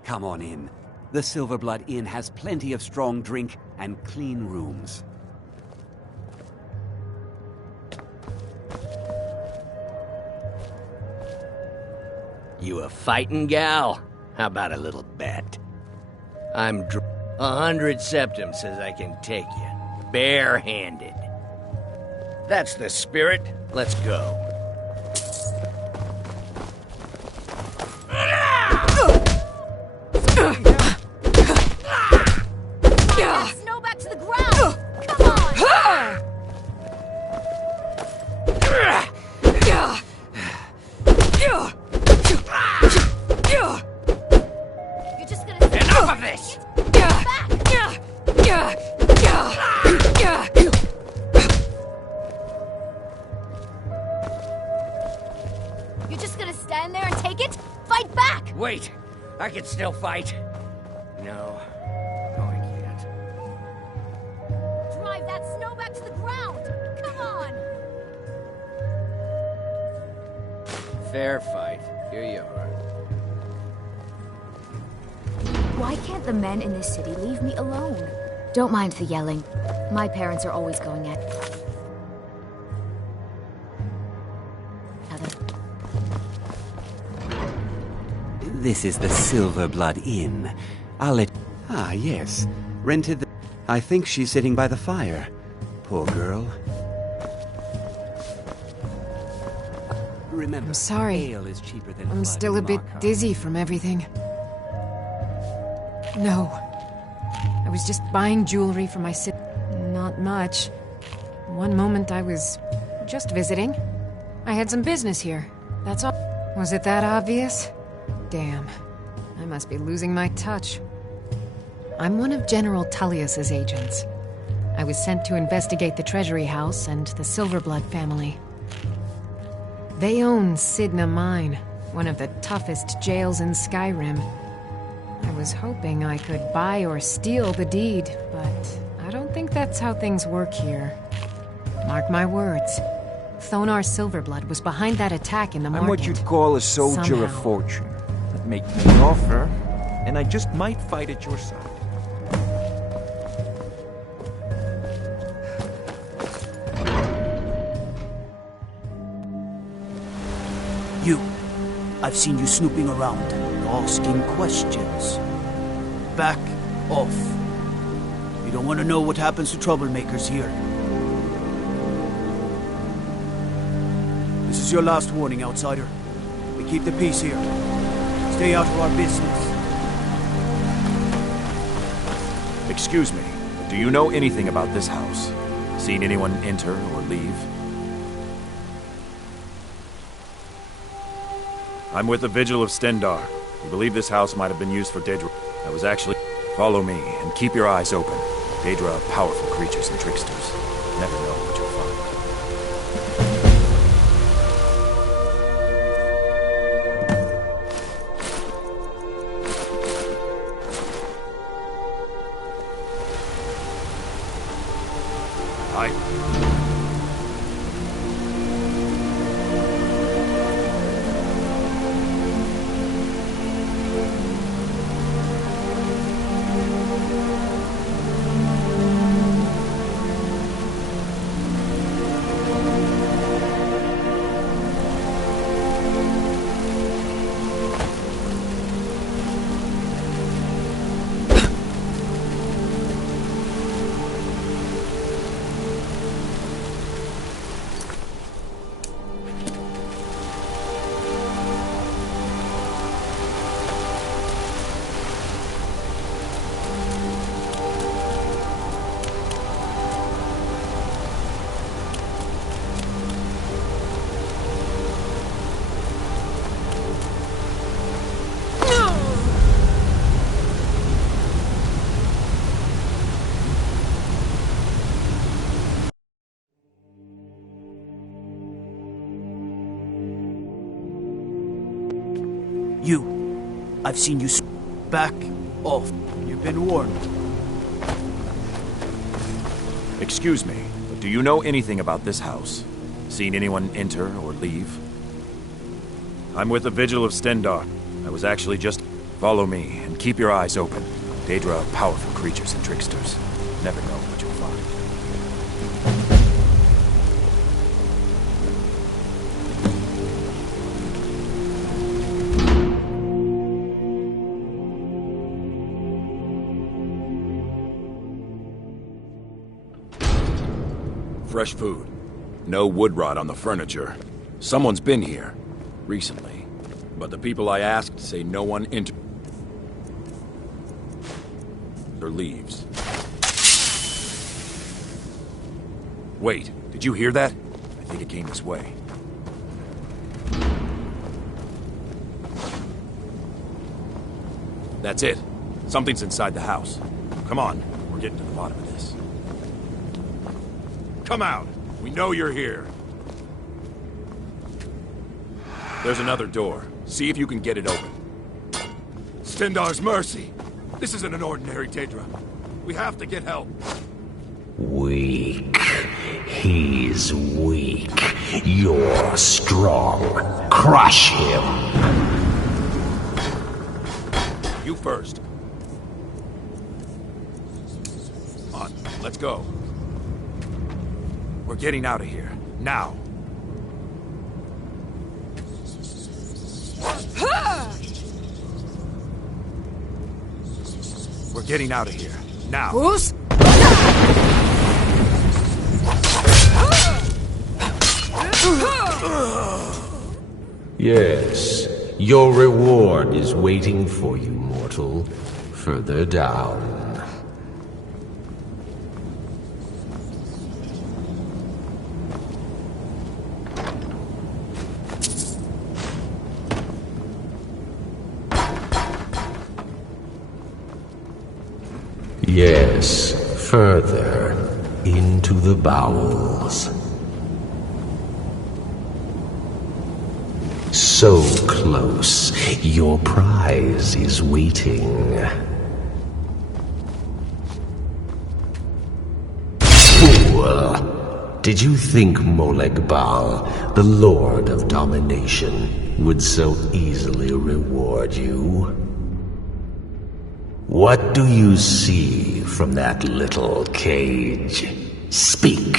Come on in. The Silverblood Inn has plenty of strong drink and clean rooms. You a fighting gal? How about a little bet? 100 septum says I can take you, bare-handed. That's the spirit. Let's go. Snow back to the ground! Come on! You're just gonna... Enough of this! You're just gonna stand there and take it? Fight back! Wait, I can still fight. No, I can't. Drive that snow back to the ground! Come on! Fair fight. Here you are. Why can't the men in this city leave me alone? Don't mind the yelling. My parents are always going at... This is the Silverblood Inn. I'll let... Ah, yes. Rented the... I think she's sitting by the fire. Poor girl. Remember, I'm sorry. ale is cheaper than I'm blood still a in bit Markarth. dizzy from everything. No. I was just buying jewelry for my sit. Not much. One moment I was just visiting. I had some business here. That's all. Was it that obvious? Damn. I must be losing my touch. I'm one of General Tullius's agents. I was sent to investigate the Treasury House and the Silverblood family. They own Sidna Mine, one of the toughest jails in Skyrim. I was hoping I could buy or steal the deed, but I don't think that's how things work here. Mark my words. Thonar Silverblood was behind that attack in the market. I'm what you'd call a soldier Somehow. of fortune. Make me an offer, and I just might fight at your side. You. I've seen you snooping around, asking questions. Back off. You don't want to know what happens to troublemakers here. This is your last warning, outsider. We keep the peace here. Stay out of our business. Excuse me, but do you know anything about this house? Seen anyone enter or leave? I'm with the Vigil of Stendar. We believe this house might have been used for Daedra. I was actually... Follow me, and keep your eyes open. Daedra are powerful creatures and tricksters. Never know what you'll find. You. I've seen you back off. You've been warned. Excuse me, but do you know anything about this house? Seen anyone enter or leave? I'm with the Vigil of Stendar. I was actually just... Follow me, and keep your eyes open. Daedra are powerful creatures and tricksters. Never know what you'll find. Fresh food. No wood rot on the furniture. Someone's been here. Recently. But the people I asked say no one enters or leaves. Wait, did you hear that? I think it came this way. That's it. Something's inside the house. Come on, we're getting to the bottom of this. Come out! We know you're here. There's another door. See if you can get it open. Stendar's mercy! This isn't an ordinary Daedra. We have to get help. Weak. He's weak. You're strong. Crush him. You first. On, let's go. We're getting out of here. Now. We're getting out of here. Now. Who's? Yes, your reward is waiting for you, mortal. Further down. Yes, further into the bowels. So close, your prize is waiting. Fool! Did you think Moleg Bal, the Lord of Domination, would so easily reward you? What do you see from that little cage? Speak!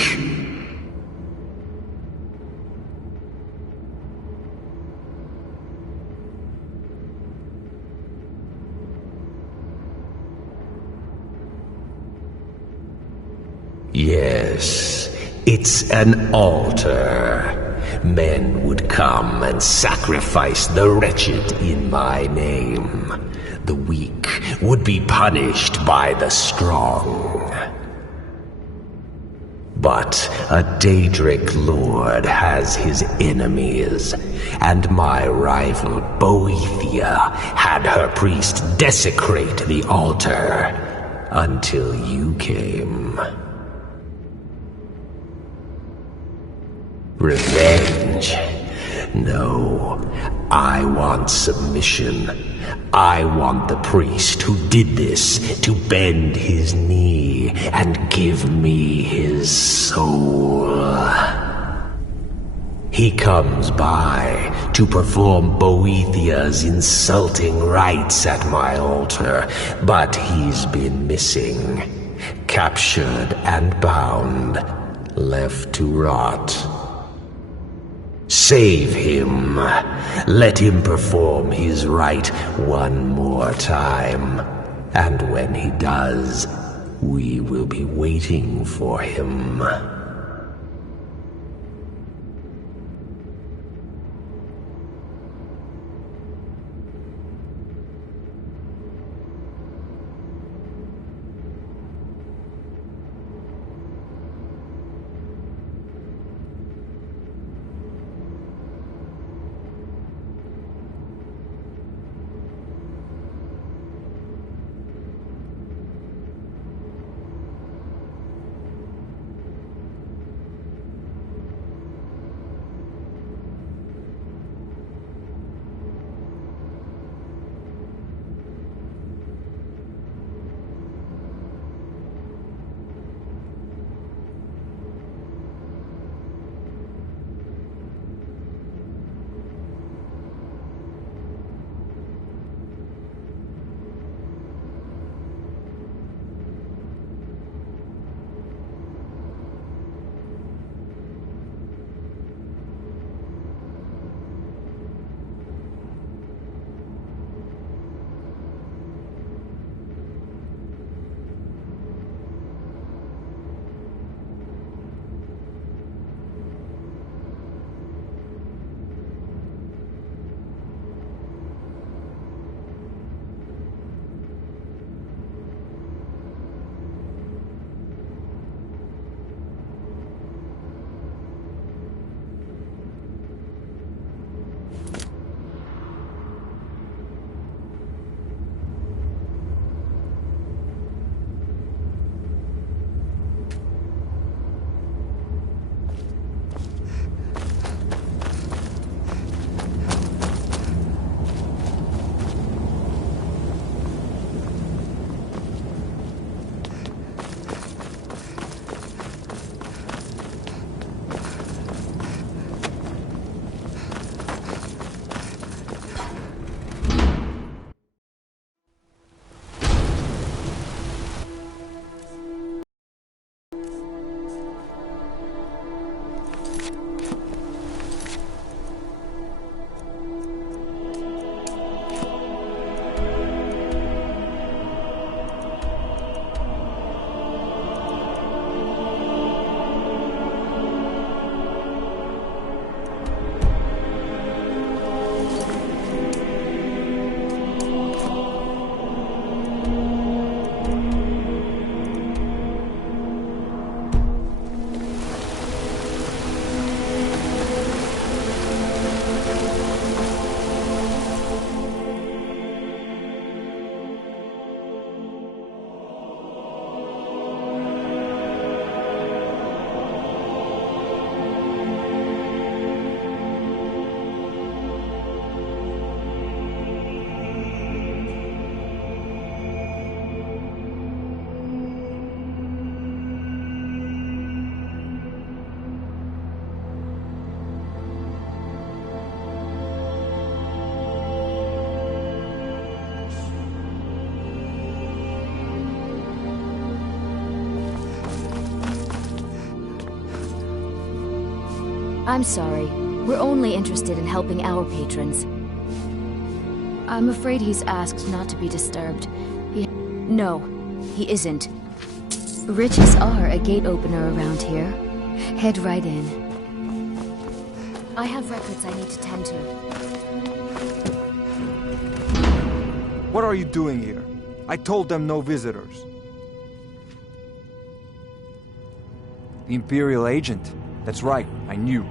Yes, it's an altar. Men would come and sacrifice the wretched in my name. The weak would be punished by the strong. But a Daedric lord has his enemies, and my rival Boethia had her priest desecrate the altar until you came. Revenge? No, I want submission. I want the priest who did this to bend his knee and give me his soul. He comes by to perform Boethia's insulting rites at my altar, but he's been missing, captured and bound, left to rot. Save him. Let him perform his rite one more time. And when he does, we will be waiting for him. I'm sorry. We're only interested in helping our patrons. I'm afraid he's asked not to be disturbed. No, he isn't. Riches are a gate opener around here. Head right in. I have records I need to tend to. What are you doing here? I told them no visitors. The Imperial agent? That's right, I knew.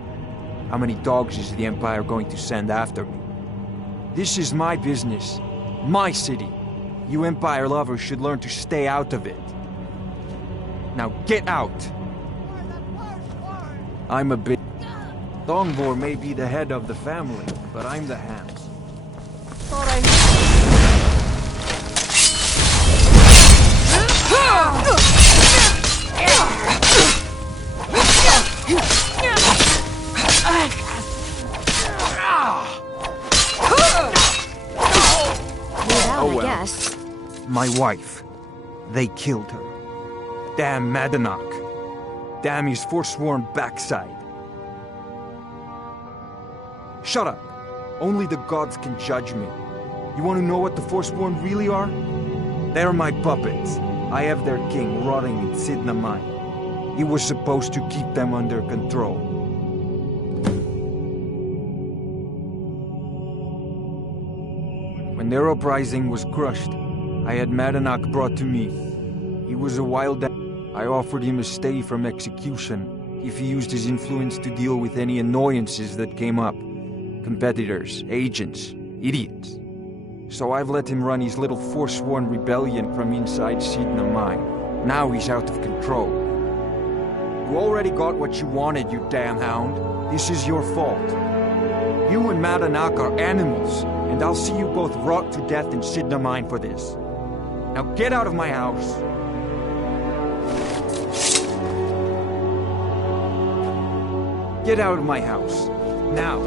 How many dogs is the Empire going to send after me? This is my business. My city. You Empire lovers should learn to stay out of it. Now get out! I'm a bit... Dongbor may be the head of the family, but I'm the hands. Thought I... Oh well. I guess. My wife. They killed her. Damn Madanach. Damn his forsworn backside. Shut up. Only the gods can judge me. You want to know what the forsworn really are? They're my puppets. I have their king rotting in Sidna Mine. He was supposed to keep them under control. When their uprising was crushed, I had Madanach brought to me. He was a wild... I offered him a stay from execution if he used his influence to deal with any annoyances that came up. Competitors, agents, idiots. So I've let him run his little forsworn rebellion from inside Sidna Mine. Now he's out of control. You already got what you wanted, you damn hound. This is your fault. You and Madanach are animals, and I'll see you both rot to death in Sidna Mine for this. Now get out of my house. Get out of my house. Now.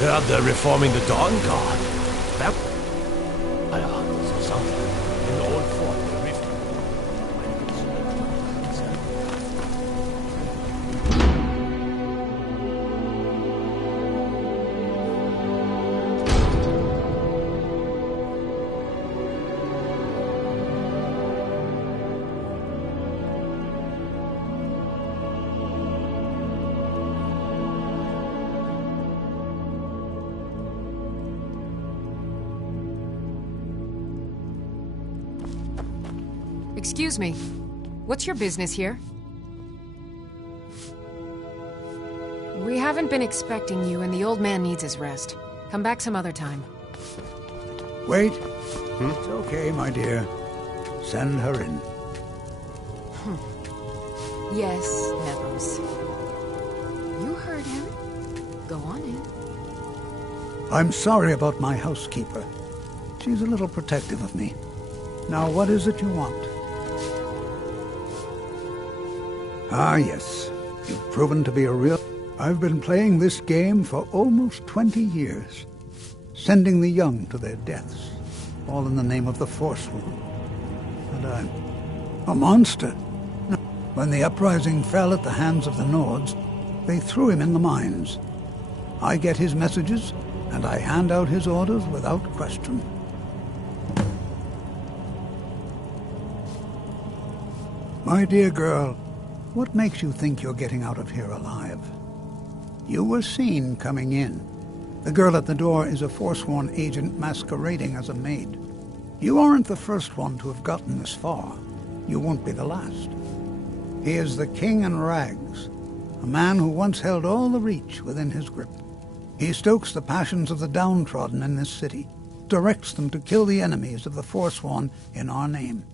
Heard they're reforming the Dawn Guard. That... I saw something in the old fort. The rift. Excuse me. What's your business here? We haven't been expecting you, and the old man needs his rest. Come back some other time. Wait. It's okay, my dear. Send her in. Yes, Nevos. You heard him. Go on in. I'm sorry about my housekeeper. She's a little protective of me. Now, what is it you want? Ah, yes. You've proven to be a real... I've been playing this game for almost 20 years. Sending the young to their deaths. All in the name of the Forsworn. And I'm a monster. When the uprising fell at the hands of the Nords, they threw him in the mines. I get his messages, and I hand out his orders without question. My dear girl, what makes you think you're getting out of here alive? You were seen coming in. The girl at the door is a Forsworn agent masquerading as a maid. You aren't the first one to have gotten this far. You won't be the last. He is the King in Rags, a man who once held all the Reach within his grip. He stokes the passions of the downtrodden in this city, directs them to kill the enemies of the Forsworn in our name.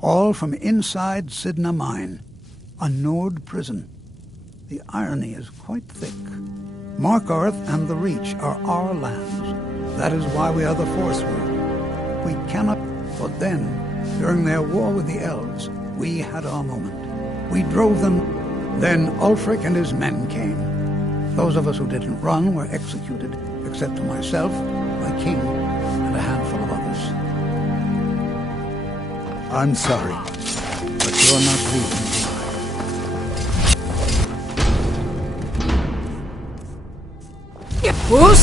All from inside Sidna Mine, a Nord prison. The irony is quite thick. Markarth and the Reach are our lands. That is why we are the Forsworn. We cannot... But then, during their war with the Elves, we had our moment. We drove them. Then Ulfric and his men came. Those of us who didn't run were executed, except for myself, king and a handful of others. I'm sorry, but you're not leaving alive. Who's?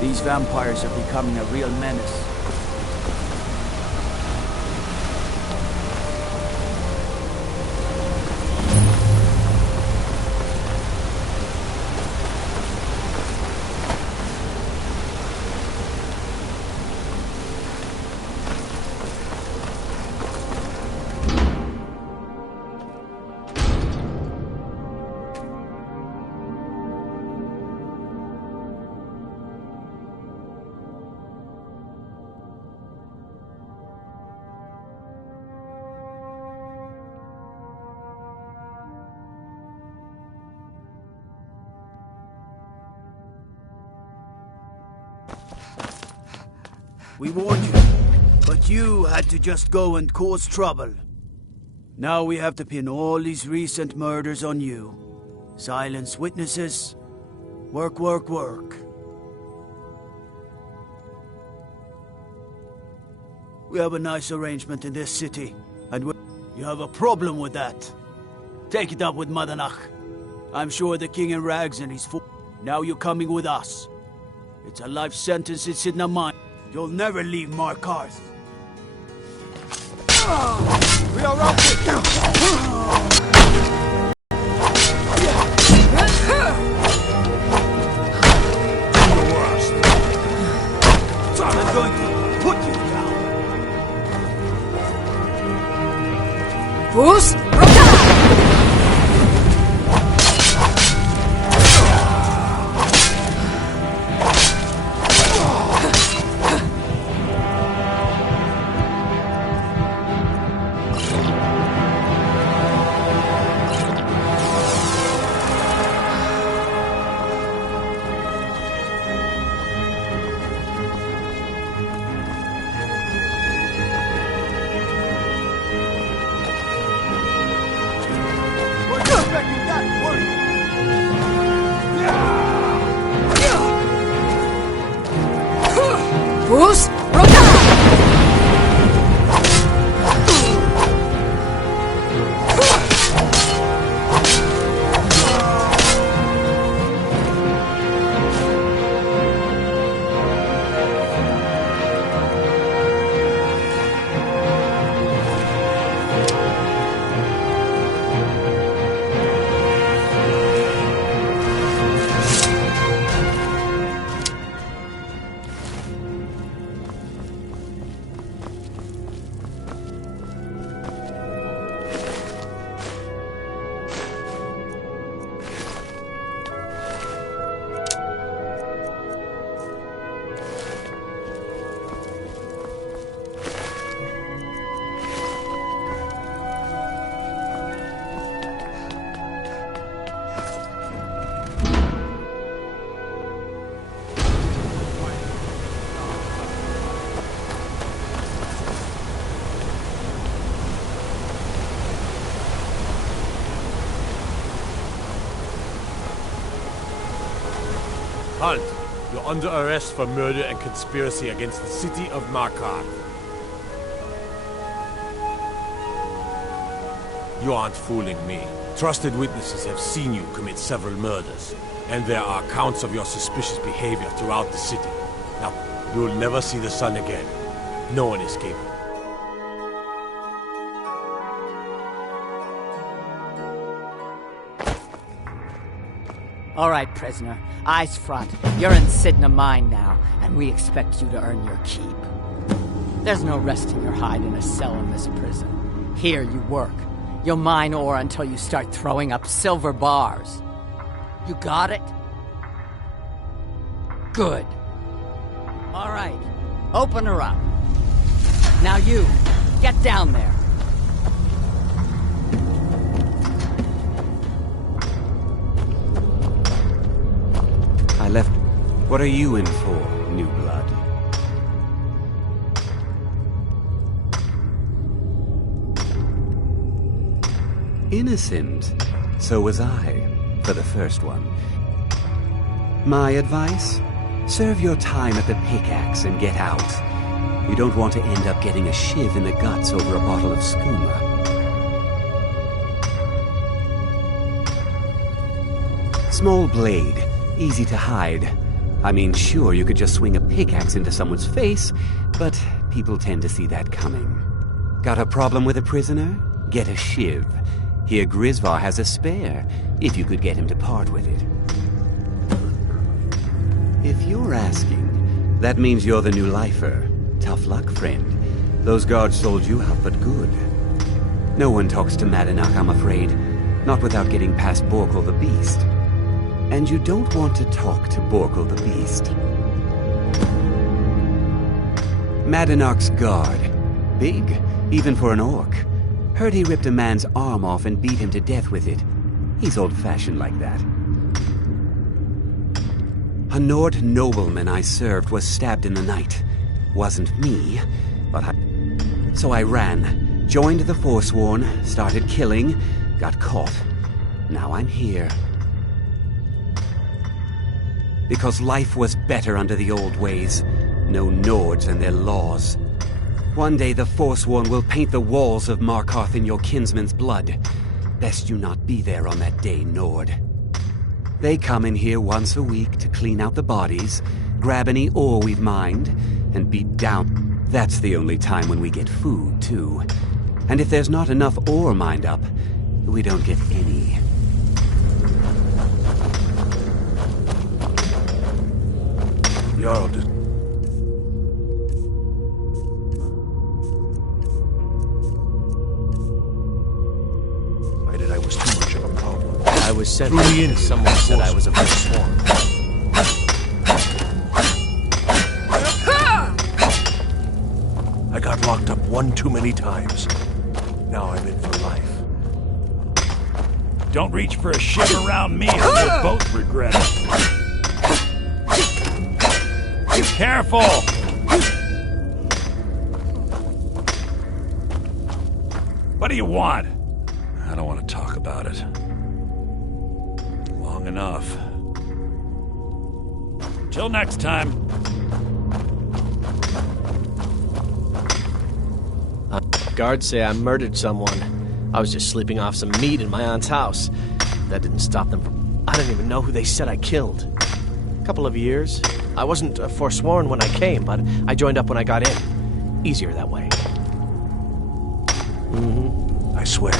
These vampires are becoming a real menace. We warned you, but you had to just go and cause trouble. Now we have to pin all these recent murders on you. Silence witnesses. Work, work, work. We have a nice arrangement in this city, and you have a problem with that. Take it up with Madanach. I'm sure the king in rags and his Now you're coming with us. It's a life sentence, it's in the mind. You'll never leave Markarth. We are routed! The worst. I'm going to put you down. Boost! Who's Rota? Halt! You're under arrest for murder and conspiracy against the city of Markarth. You aren't fooling me. Trusted witnesses have seen you commit several murders, and there are accounts of your suspicious behavior throughout the city. Now, you'll never see the sun again. No one escaped. All right, prisoner. Eyes front. You're in Sidna Mine now, and we expect you to earn your keep. There's no resting your hide in a cell in this prison. Here you work. You'll mine ore until you start throwing up silver bars. You got it? Good. All right. Open her up. Now you, get down there. I left. What are you in for, new blood? Innocent. So was I, for the first one. My advice? Serve your time at the pickaxe and get out. You don't want to end up getting a shiv in the guts over a bottle of skooma. Small blade. Easy to hide. I mean, sure, you could just swing a pickaxe into someone's face, but people tend to see that coming. Got a problem with a prisoner? Get a shiv. Here Grisvar has a spare, if you could get him to part with it. If you're asking, that means you're the new lifer. Tough luck, friend. Those guards sold you out, but good. No one talks to Madanach, I'm afraid. Not without getting past Borkul the Beast. And you don't want to talk to Borkul the Beast. Madanach's guard. Big, even for an orc. Heard he ripped a man's arm off and beat him to death with it. He's old-fashioned like that. A Nord nobleman I served was stabbed in the night. Wasn't me, but So I ran, joined the Forsworn, started killing, got caught. Now I'm here. Because life was better under the old ways. No Nords and their laws. One day the Forsworn will paint the walls of Markarth in your kinsman's blood. Best you not be there on that day, Nord. They come in here once a week to clean out the bodies, grab any ore we've mined, and beat down. That's the only time when we get food, too. And if there's not enough ore mined up, we don't get any. Jarl, I was too much of a problem. I was sent in. Someone said I was a Forsworn. I got locked up one too many times. Now I'm in for life. Don't reach for a ship around me or we'll both regret it. Careful! What do you want? I don't want to talk about it. Long enough. Till next time. Guards say I murdered someone. I was just sleeping off some meat in my aunt's house. That didn't stop them from... I don't even know who they said I killed. A couple of years. I wasn't forsworn when I came, but I joined up when I got in. Easier that way. I swear,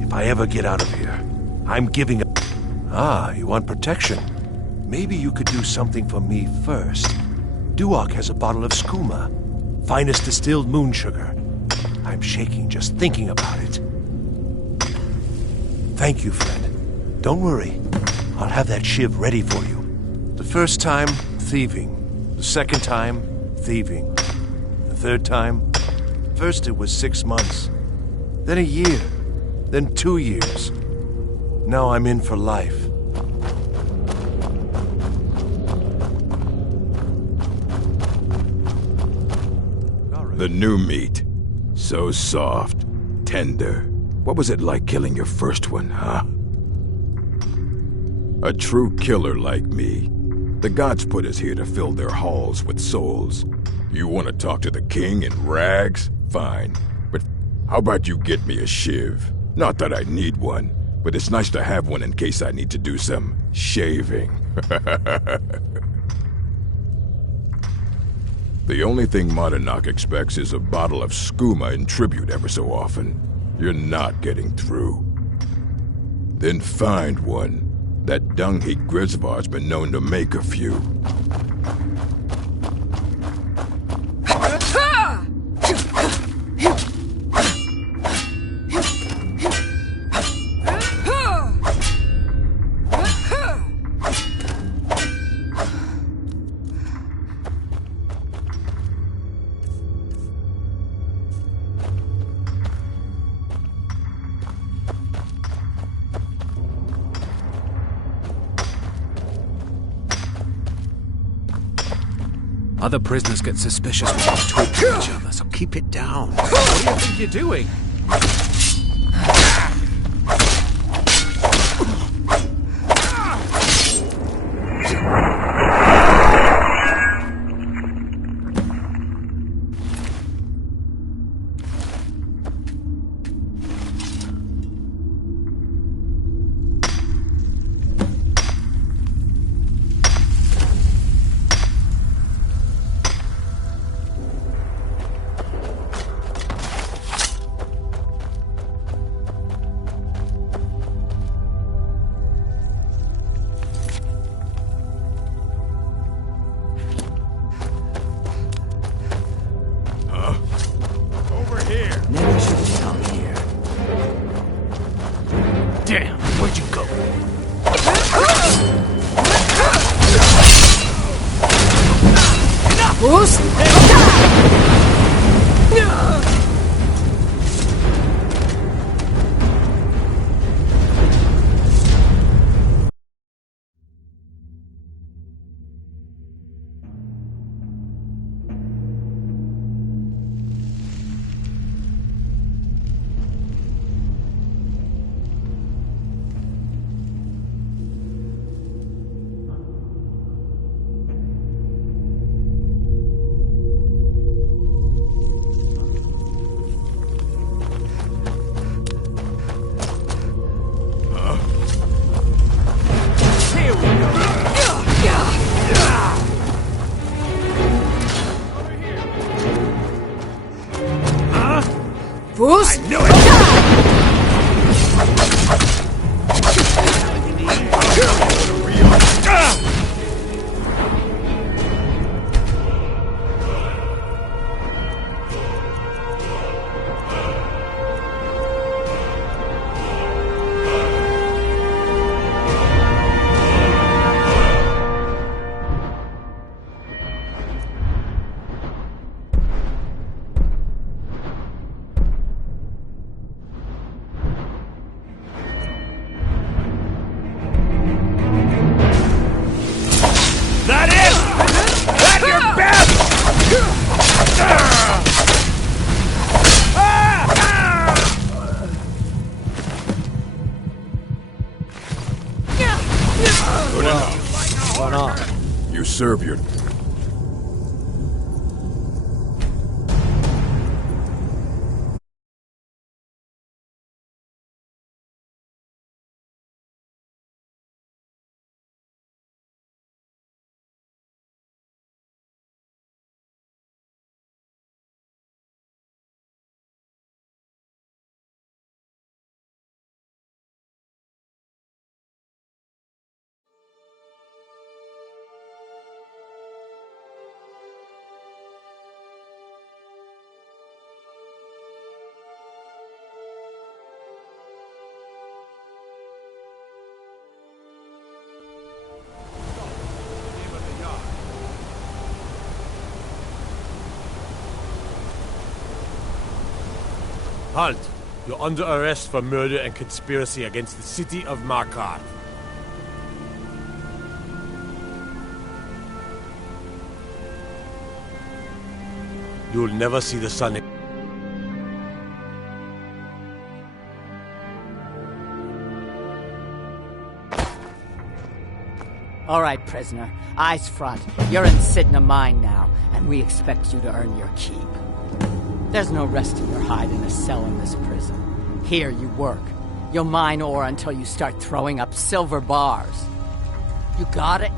if I ever get out of here, I'm giving up. Ah, you want protection? Maybe you could do something for me first. Duok has a bottle of skooma, finest distilled moon sugar. I'm shaking just thinking about it. Thank you, friend. Don't worry. I'll have that shiv ready for you. The first time, thieving. The second time, thieving. The third time, first it was 6 months. Then a year. Then 2 years. Now I'm in for life. The new meat. So soft, tender. What was it like killing your first one, huh? A true killer like me. The gods put us here to fill their halls with souls. You want to talk to the king in rags? Fine. But how about you get me a shiv? Not that I need one, but it's nice to have one in case I need to do some shaving. The only thing Monadnock expects is a bottle of skooma in tribute ever so often. You're not getting through. Then find one. That dung-heap Grisvar's been known to make a few. Other prisoners get suspicious when they talk to each other, so keep it down. What do you think you're doing? Damn, where'd you go? Bruce? Bruce? I knew it! You serve your... Halt! You're under arrest for murder and conspiracy against the city of Markarth. You'll never see the sun again. All right, prisoner. Eyes front. You're in Sidna Mine now, and we expect you to earn your keep. There's no resting your hide in a cell in this prison. Here you work. You'll mine ore until you start throwing up silver bars. You got it?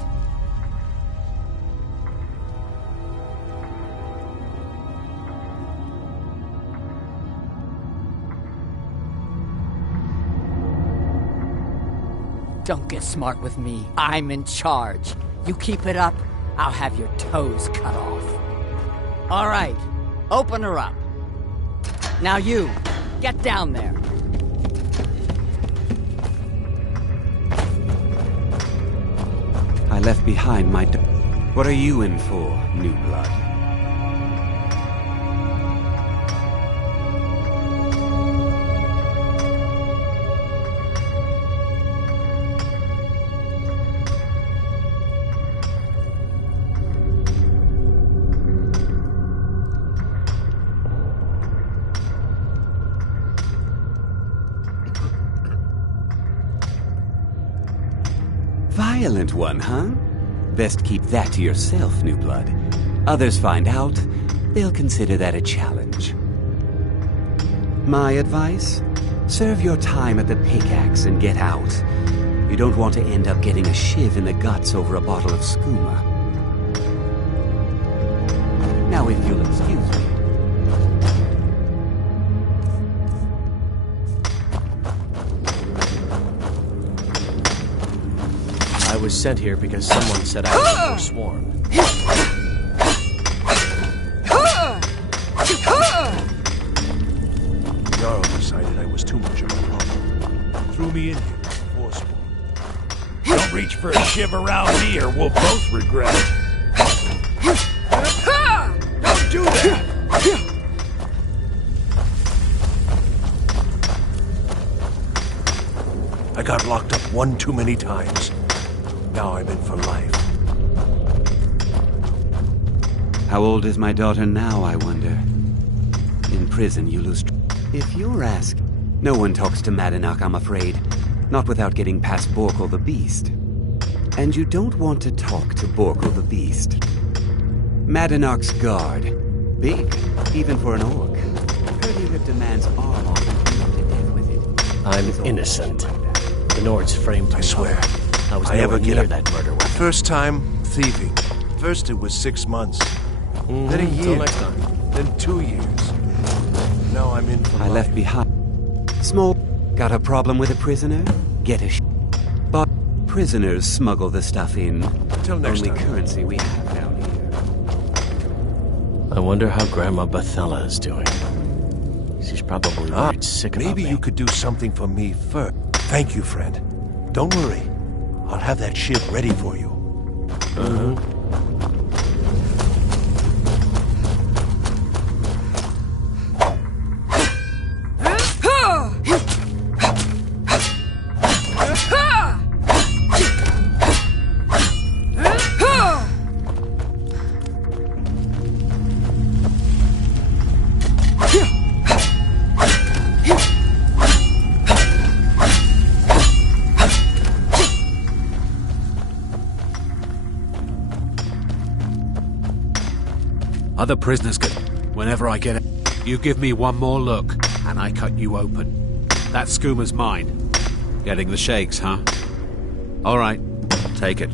Don't get smart with me. I'm in charge. You keep it up, I'll have your toes cut off. All right, open her up. Now you, get down there. I left behind my... What are you in for, new blood? Violent one, huh? Best keep that to yourself, new blood. Others find out, they'll consider that a challenge. My advice? Serve your time at the pickaxe and get out. You don't want to end up getting a shiv in the guts over a bottle of skooma. Now if you'll excuse me. I was sent here because someone said I was forsworn. Jarl decided I was too much of a problem. Threw me in here, forsworn. Don't reach for a shiv around me or we'll both regret it. Don't do that! I got locked up one too many times. Now I'm in for life. How old is my daughter now, I wonder? In prison, you lose... If you're asked... No one talks to Madanach, I'm afraid. Not without getting past Borkle the Beast. And you don't want to talk to Borkle the Beast. Madanach's guard. Big, even for an orc. Heard he ripped a man's arm off and beat him to death with it. I'm innocent. The Nords framed me. I swear. I was I ever nowhere get near a that murder weapon. First time, thieving. First it was 6 months. Then a year. Till next time. Then 2 years. Now I'm in for I life. left behind. Small, got a problem with a prisoner? Get a But prisoners smuggle the stuff in. Till next Only time. currency we have down here. I wonder how Grandma Bethella is doing. She's probably worried sick about Maybe me. you could do something for me first. Thank you, friend. Don't worry. I'll have that ship ready for you. Other prisoners get... Whenever I get it, you give me one more look, and I cut you open. That skooma's mine. Getting the shakes, huh? All right, take it.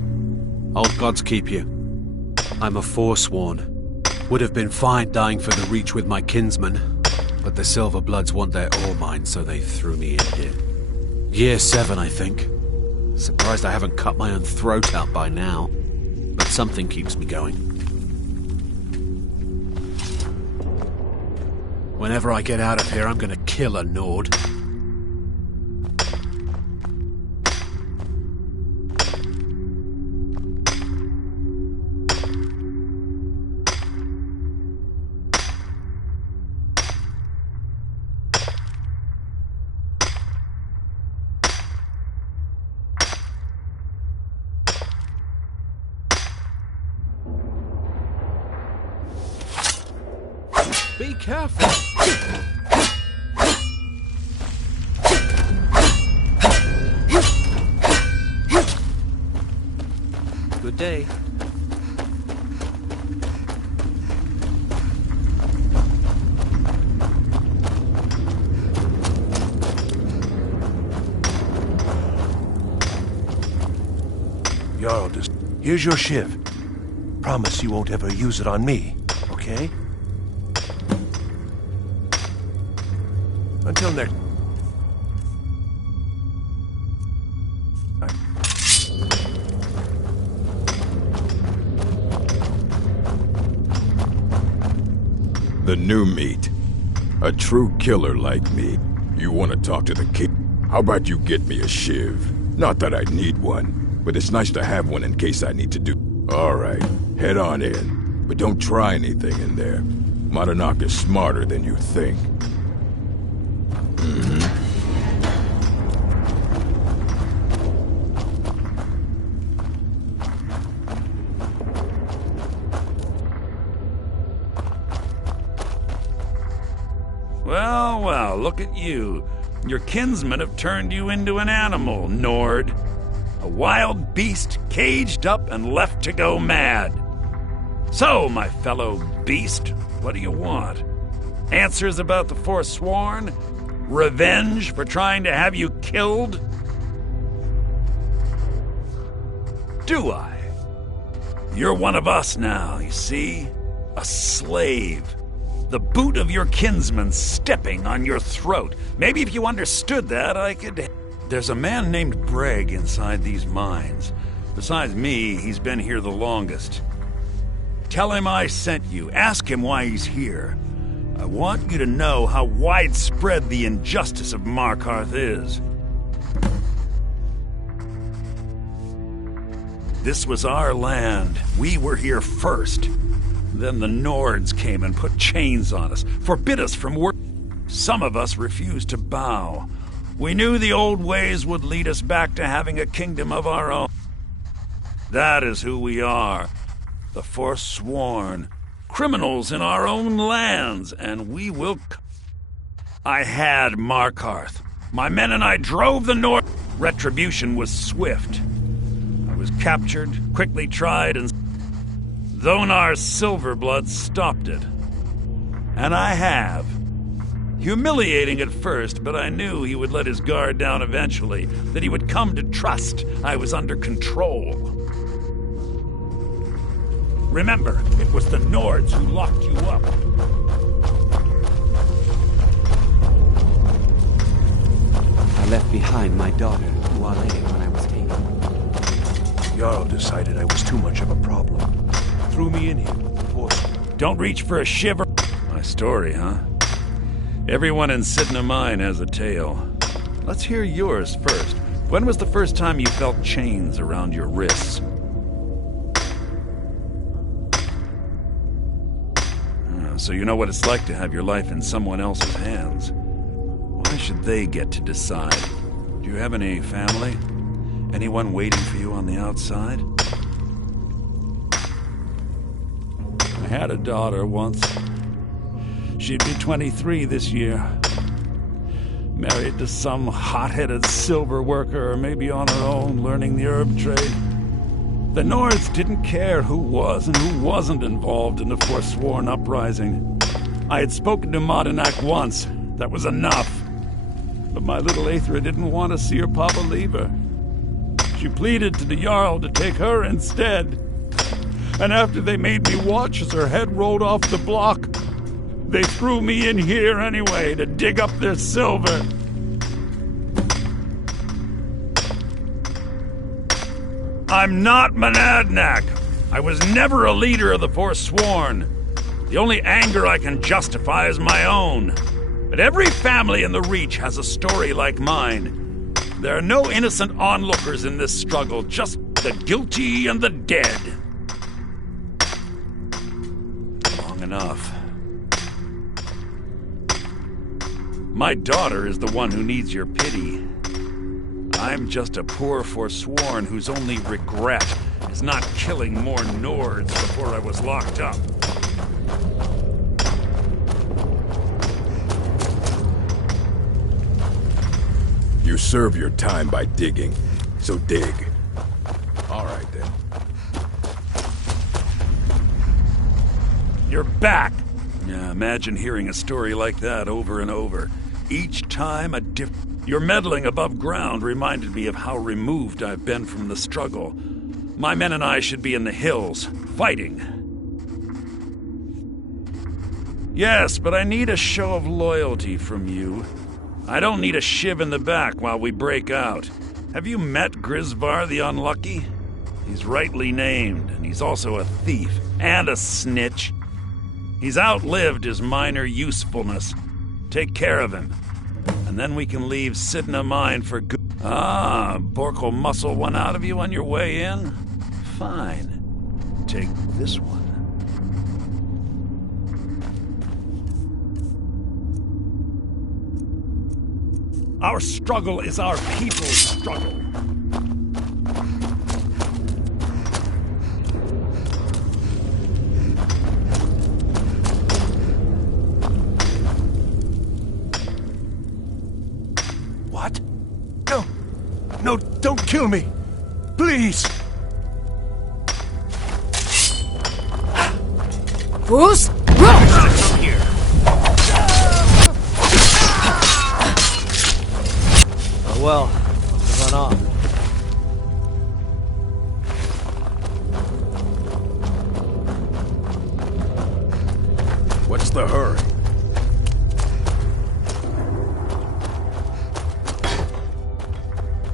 Old gods keep you. I'm a forsworn. Would have been fine dying for the Reach with my kinsmen, but the Silver Bloods want their ore mine, so they threw me in here. Year 7, I think. Surprised I haven't cut my own throat out by now, but something keeps me going. Whenever I get out of here, I'm gonna kill a Nord. Be careful. Good day. Jarl, here's your shiv. Promise you won't ever use it on me, okay? Until next... The new meat. A true killer like me. You want to talk to the king? How about you get me a shiv? Not that I need one, but it's nice to have one in case I need to do... Alright, head on in. But don't try anything in there. Madanak is smarter than you think. Well, well, look at you. Your kinsmen have turned you into an animal, Nord. A wild beast caged up and left to go mad. So, my fellow beast, what do you want? Answers about the Forsworn? Revenge for trying to have you killed? Do I? You're one of us now, you see? A slave. The boot of your kinsman stepping on your throat. Maybe if you understood that, I could... There's a man named Breg inside these mines. Besides me, he's been here the longest. Tell him I sent you. Ask him why he's here. I want you to know how widespread the injustice of Markarth is. This was our land. We were here first. Then the Nords came and put chains on us, forbid us from work. Some of us refused to bow. We knew the old ways would lead us back to having a kingdom of our own. That is who we are. The Forsworn. Criminals in our own lands, and we will... I had Markarth. My men and I drove the North. Retribution was swift. I was captured, quickly tried, and... Dhonar's Silverblood stopped it. And I have. Humiliating at first, but I knew he would let his guard down eventually, that he would come to trust I was under control. Remember, it was the Nords who locked you up. I left behind my daughter, Wale, when I was taken. Jarl decided I was too much of a problem. Threw me in here with the force. Don't reach for a shiver. My story, huh? Everyone in Sidna Mine has a tale. Let's hear yours first. When was the first time you felt chains around your wrists? So you know what it's like to have your life in someone else's hands. Why should they get to decide? Do you have any family? Anyone waiting for you on the outside? I had a daughter once. She'd be 23 this year. Married to some hot-headed silver worker, or maybe on her own, learning the herb trade. The Nords didn't care who was and who wasn't involved in the Forsworn uprising. I had spoken to Madanak once. That was enough. But my little Aethra didn't want to see her papa leave her. She pleaded to the Jarl to take her instead. And after they made me watch as her head rolled off the block, they threw me in here anyway to dig up their silver. I'm not Monadnak. I was never a leader of the Forsworn. The only anger I can justify is my own. But every family in the Reach has a story like mine. There are no innocent onlookers in this struggle, just the guilty and the dead. Long enough. My daughter is the one who needs your pity. I'm just a poor Forsworn whose only regret is not killing more Nords before I was locked up. You serve your time by digging, so dig. All right, then. You're back! Yeah, imagine hearing a story like that over and over. Each time a different... Your meddling above ground reminded me of how removed I've been from the struggle. My men and I should be in the hills, fighting. Yes, but I need a show of loyalty from you. I don't need a shiv in the back while we break out. Have you met Grisvar the Unlucky? He's rightly named, and he's also a thief and a snitch. He's outlived his minor usefulness. Take care of him, and then we can leave Sidna Mine for good. Ah, Bork will muscle one out of you on your way in? Fine. Take this one. Our struggle is our people's struggle. What? No! No, don't kill me! Please! Who's? Come here! Oh well, run off. What's the hurry?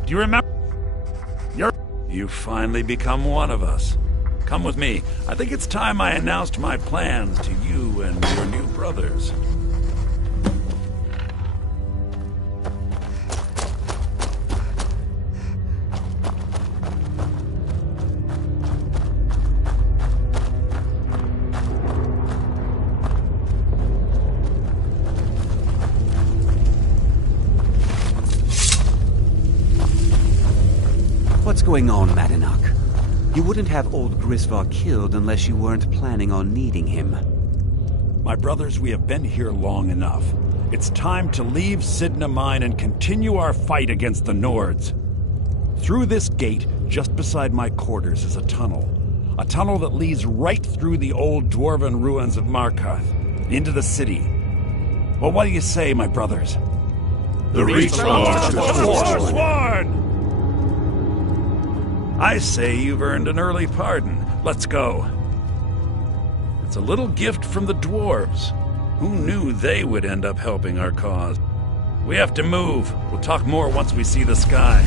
Do you remember? You've finally become one of us. Come with me. I think it's time I announced my plans to you and your new brothers. What's going on, Madanach? You wouldn't have old Grisvar killed unless you weren't planning on needing him. My brothers, we have been here long enough. It's time to leave Sidna Mine and continue our fight against the Nords. Through this gate, just beside my quarters, is a tunnel. A tunnel that leads right through the old dwarven ruins of Markarth, into the city. Well, what do you say, my brothers? The Reach belongs to the Forsworn! I say you've earned an early pardon. Let's go. It's a little gift from the dwarves. Who knew they would end up helping our cause? We have to move. We'll talk more once we see the sky.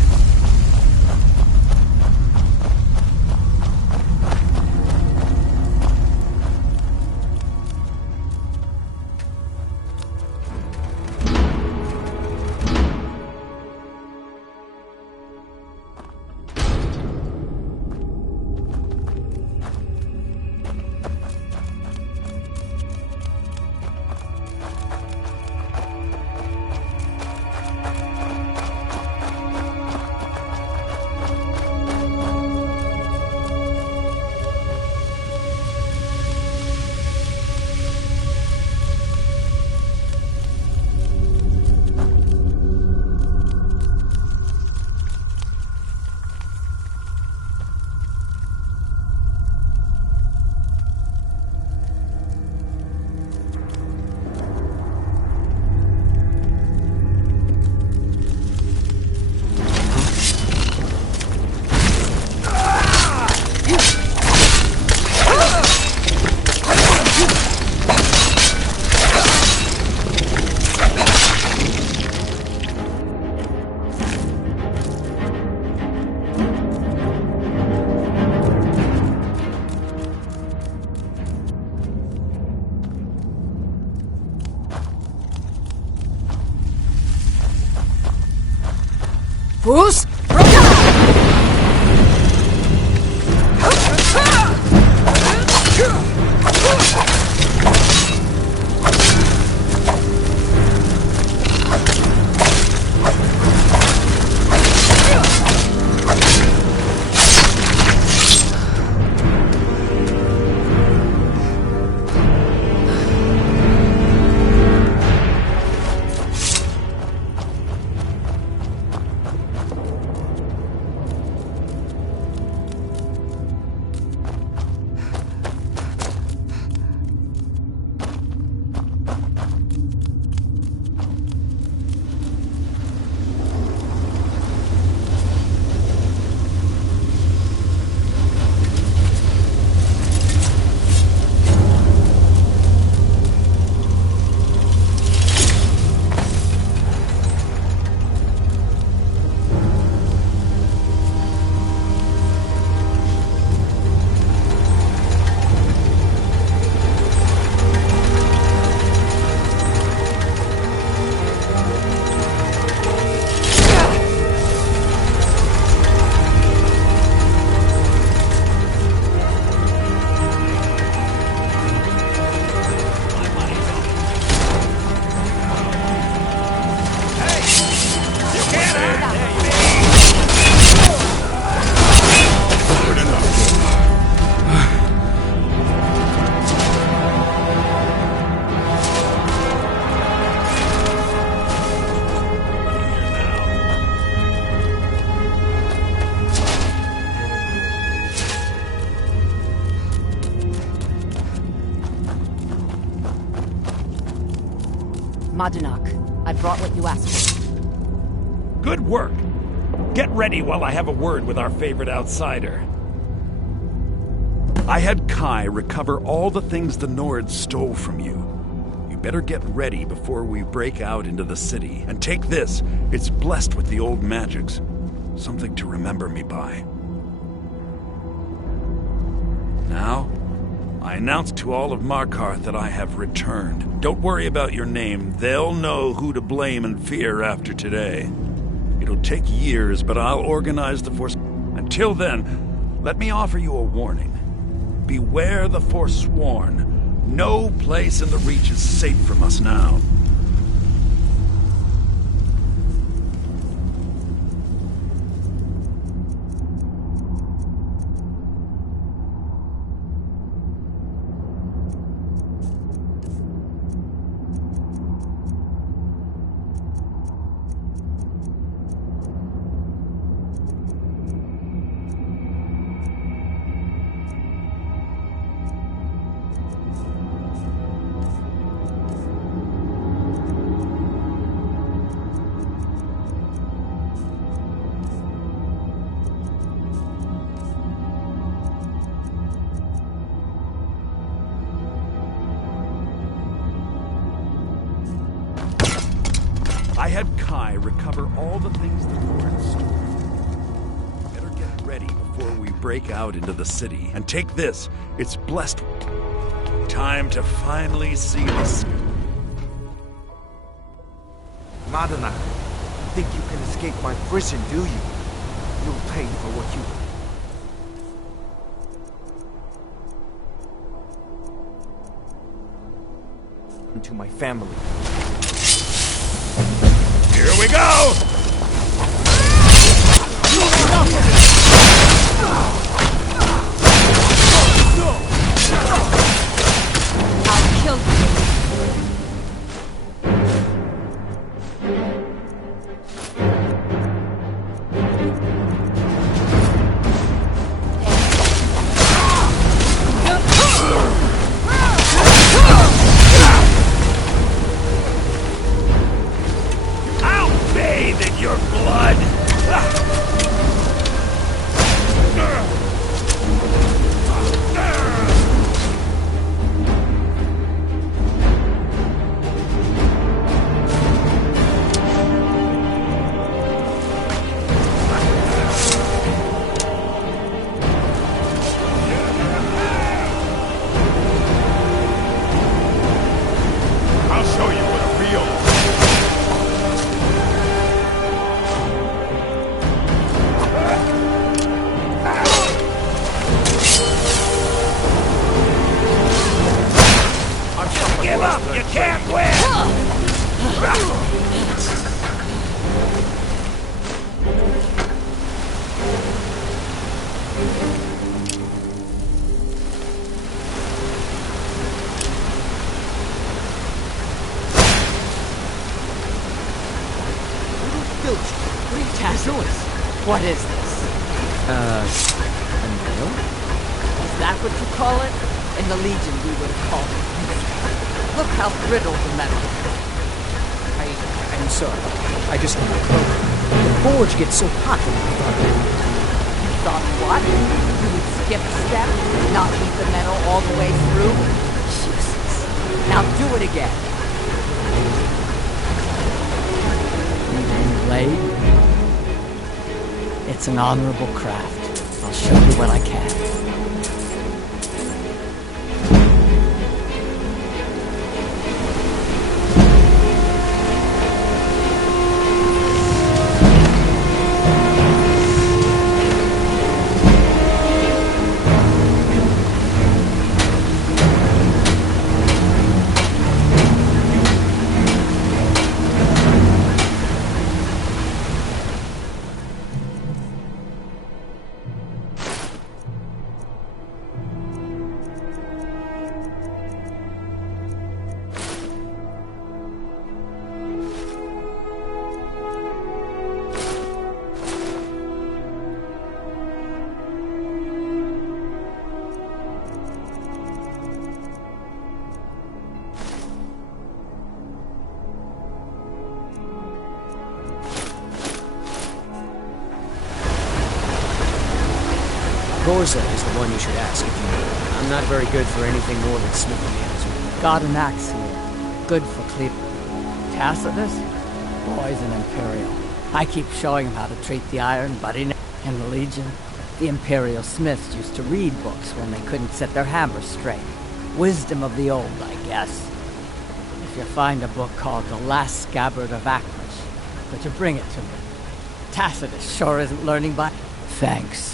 Who's? Madanak, I brought what you asked for. Good work. Get ready while I have a word with our favorite outsider. I had Kai recover all the things the Nords stole from you. You better get ready before we break out into the city. And take this. It's blessed with the old magics. Something to remember me by. Now, I announce to all of Markarth that I have returned. Don't worry about your name. They'll know who to blame and fear after today. It'll take years, but I'll organize the Force. Until then, let me offer you a warning. Beware the Forsworn. No place in the Reach is safe from us now. I had Kai recover all the things the Lord stole. Better get ready before we break out into the city. And take this. It's blessed. Time to finally see the Madanak, you think you can escape my prison, do you? You'll pay for what you... to my family. Here we go! I'll kill you. Your blood! I'll show you what a real... Give up! You can't win! What is this? A nail? Is that what you call it? In the Legion, we would have called it. Look how brittle the metal is. I'm sorry. I just need a coat. The forge gets so hot when I thought that. You thought what? You would skip a step? Not beat the metal all the way through? Jesus. Now do it again. Blade? It's an honorable craft. I'll show you what I can. Gorza is the one you should ask. I'm not very good for anything more than smithing nails. Got an axe here. Good for cleaning. Tacitus? Boy's an Imperial. I keep showing him how to treat the iron, but in the Legion, the Imperial smiths used to read books when they couldn't set their hammers straight. Wisdom of the old, I guess. If you find a book called The Last Scabbard of Aklish, could you bring it to me? Tacitus sure isn't learning by... Thanks.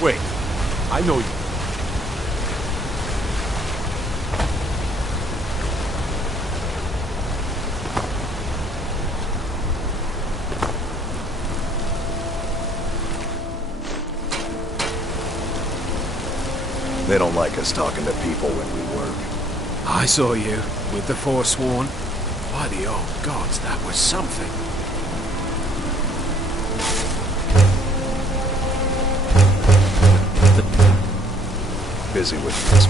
Wait, I know you. They don't like us talking to people when we work. I saw you with the Forsworn. By the old gods, that was something. Busy with this.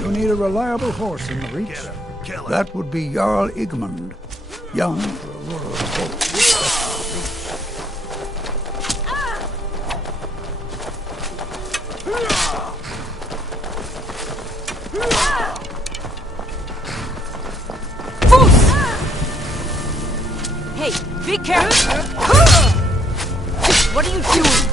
You need a reliable horse in the Reach. That would be Jarl Igmund, young for a rural folk. Hey, be careful! What are you doing?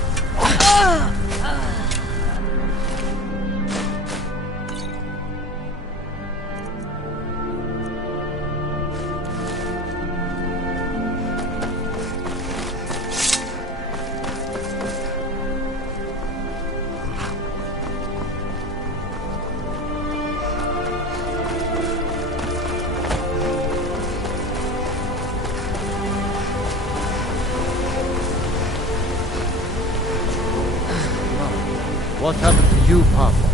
What happened to you, Pavel?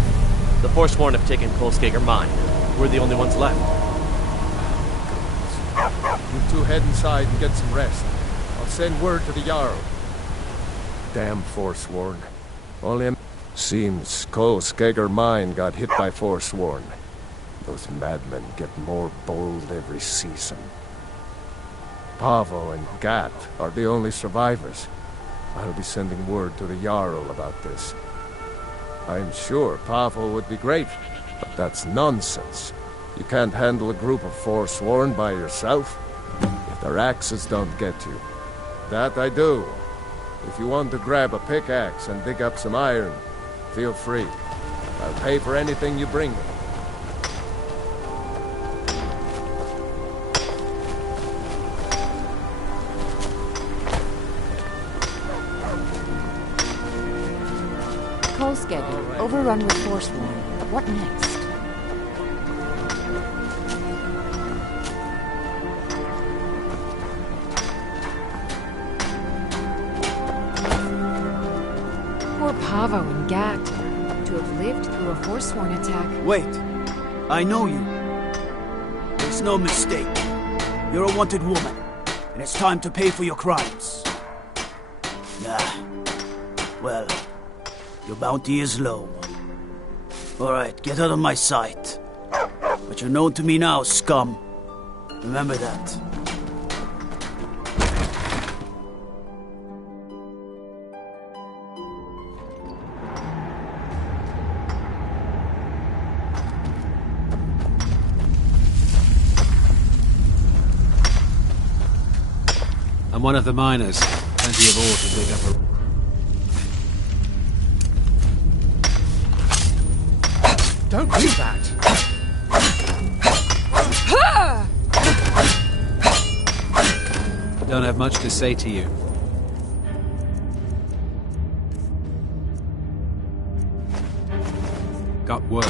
The Forsworn have taken Kolskager Mine. We're the only ones left. You two head inside and get some rest. I'll send word to the Jarl. Damn Forsworn. Only seems Kolskager Mine got hit by Forsworn. Those madmen get more bold every season. Pavo and Gat are the only survivors. I'll be sending word to the Jarl about this. I'm sure Pavel would be great, but that's nonsense. You can't handle a group of Forsworn by yourself. If their axes don't get you. That I do. If you want to grab a pickaxe and dig up some iron, feel free. I'll pay for anything you bring me. Kolskager, overrun with Forsworn. What next? Poor Pavo and Gat. To have lived through a Forsworn attack. Wait. I know you. It's no mistake. You're a wanted woman, and it's time to pay for your crimes. Nah. Well, your bounty is low. Alright, get out of my sight. But you're known to me now, scum. Remember that. I'm one of the miners. Plenty of ore to dig up a... Don't do that! Don't have much to say to you. Got work.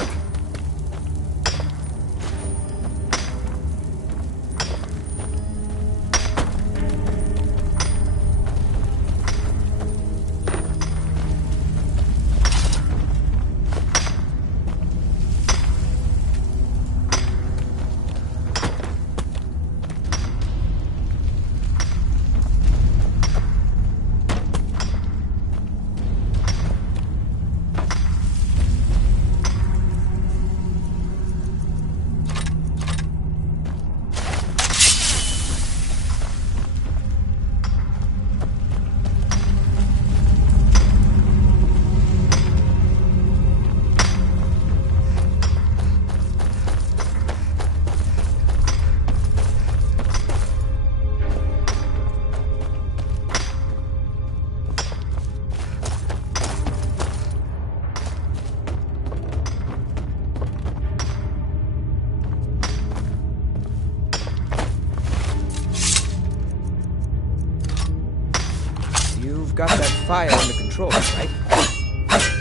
You've got that fire under control, right?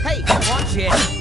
Hey, watch it!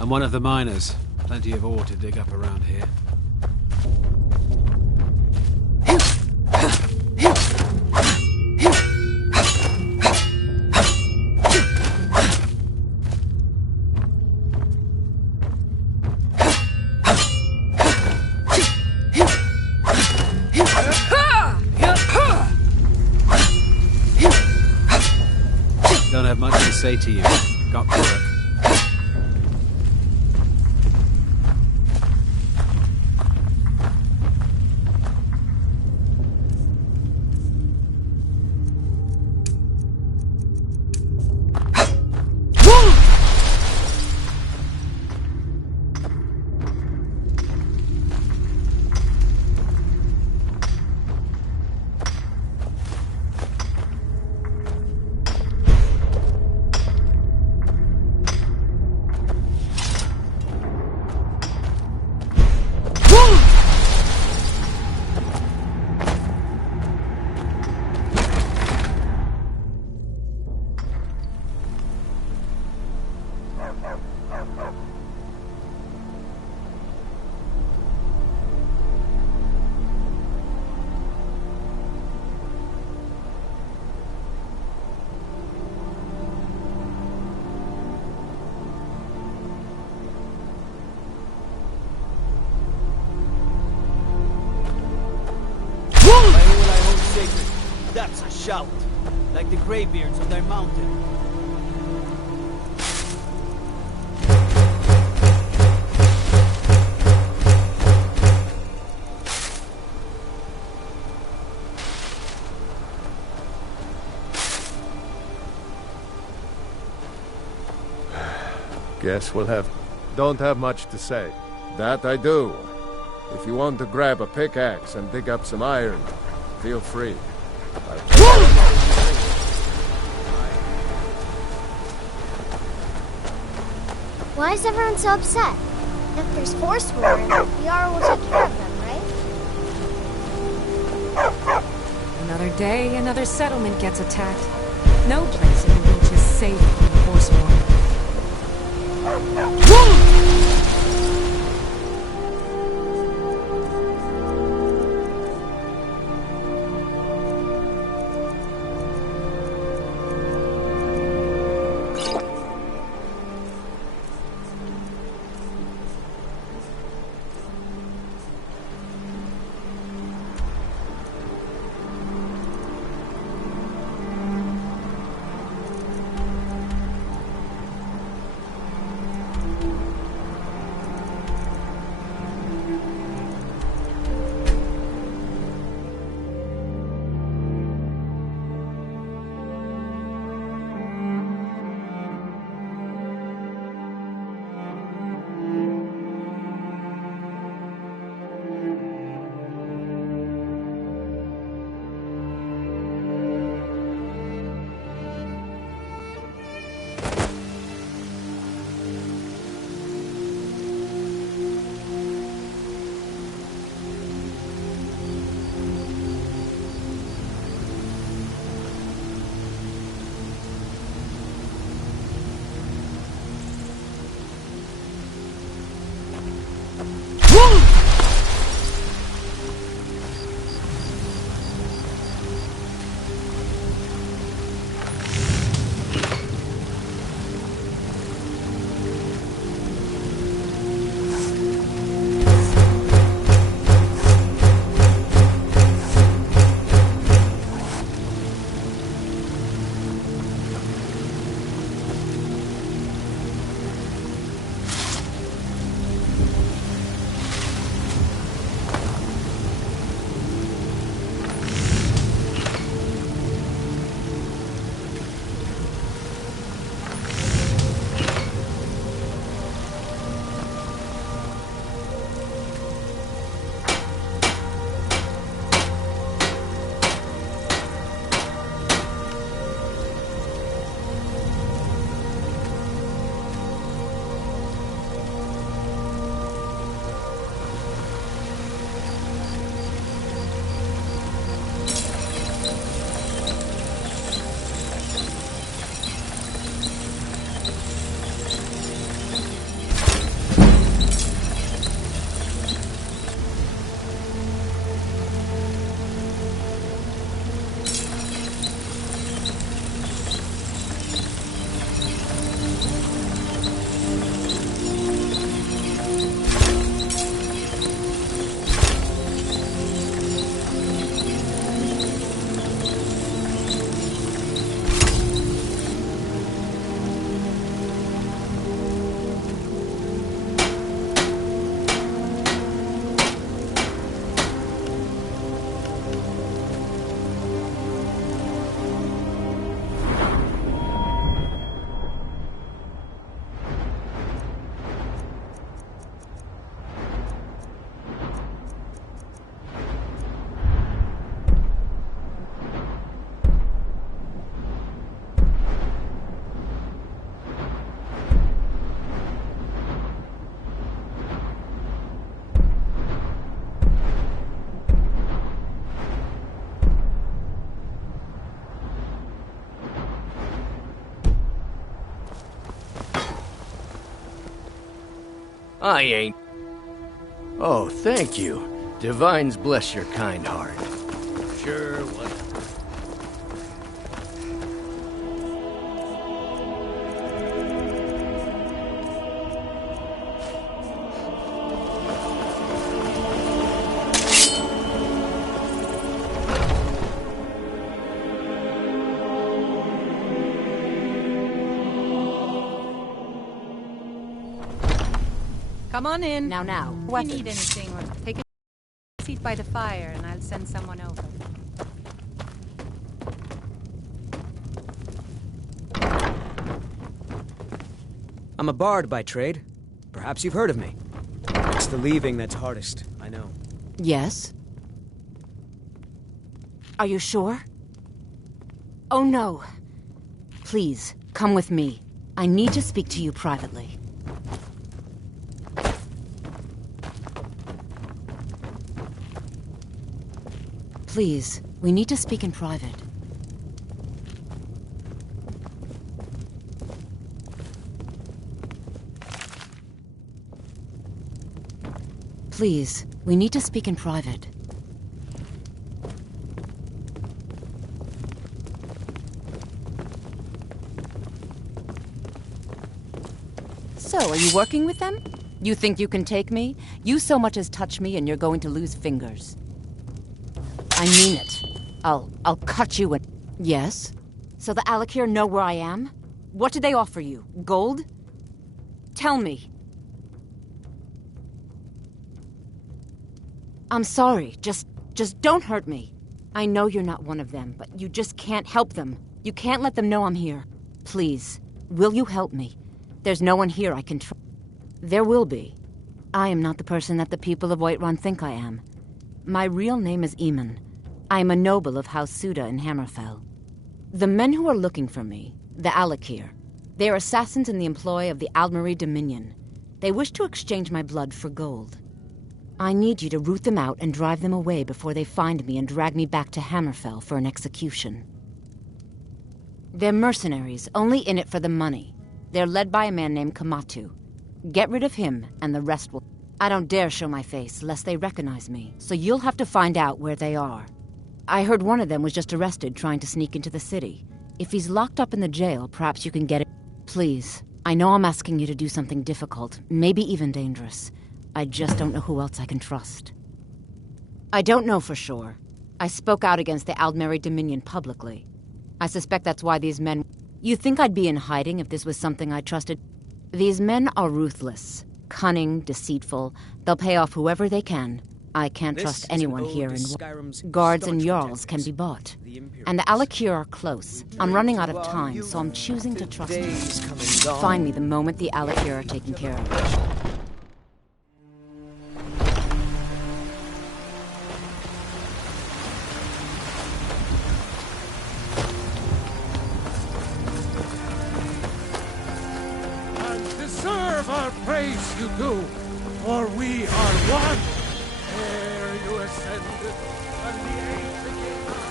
I'm one of the miners. Plenty of ore to dig up around here. Don't have much to say to you. Got work. That's a shout, like the graybeards on their mountain. Guess don't have much to say. That I do. If you want to grab a pickaxe and dig up some iron, Feel free. Why is everyone so upset? If there's Forsworn, the Yara will take care of them, right? Another day, another settlement gets attacked. No place in the Reach is safe from Forsworn. I ain't. Oh, thank you. Divines bless your kind heart. Sure, whatever. Come on in. Now. If you need anything, or take a seat by the fire and I'll send someone over. I'm a bard by trade. Perhaps you've heard of me. It's the leaving that's hardest, I know. Yes? Are you sure? Oh no. Please, come with me. I need to speak to you privately. Please, we need to speak in private. Please, we need to speak in private. So, are you working with them? You think you can take me? You so much as touch me and you're going to lose fingers. I mean it. I'll cut you and... Yes? So the Alakir know where I am? What did they offer you? Gold? Tell me. I'm sorry. Just don't hurt me. I know you're not one of them, but you just can't help them. You can't let them know I'm here. Please, will you help me? There's no one here I can trust. There will be. I am not the person that the people of Whiterun think I am. My real name is Eamon. I am a noble of House Suda in Hammerfell. The men who are looking for me, the Alakir, they are assassins in the employ of the Aldmeri Dominion. They wish to exchange my blood for gold. I need you to root them out and drive them away before they find me and drag me back to Hammerfell for an execution. They're mercenaries, only in it for the money. They're led by a man named Kamatu. Get rid of him, and the rest will... I don't dare show my face, lest they recognize me, so you'll have to find out where they are. I heard one of them was just arrested trying to sneak into the city. If he's locked up in the jail, perhaps you can get it... Please, I know I'm asking you to do something difficult, maybe even dangerous. I just don't know who else I can trust. I don't know for sure. I spoke out against the Aldmeri Dominion publicly. I suspect that's why these men... You think I'd be in hiding if this was something I trusted? These men are ruthless, cunning, deceitful. They'll pay off whoever they can. I can't trust anyone here in... Guards and Jarls can be bought. And the Alakir are close. I'm running out of time, so I'm choosing to trust you. Find me the moment the Alakir are taken care of. Our praise you do, for we are one. Ere you ascended, and the age became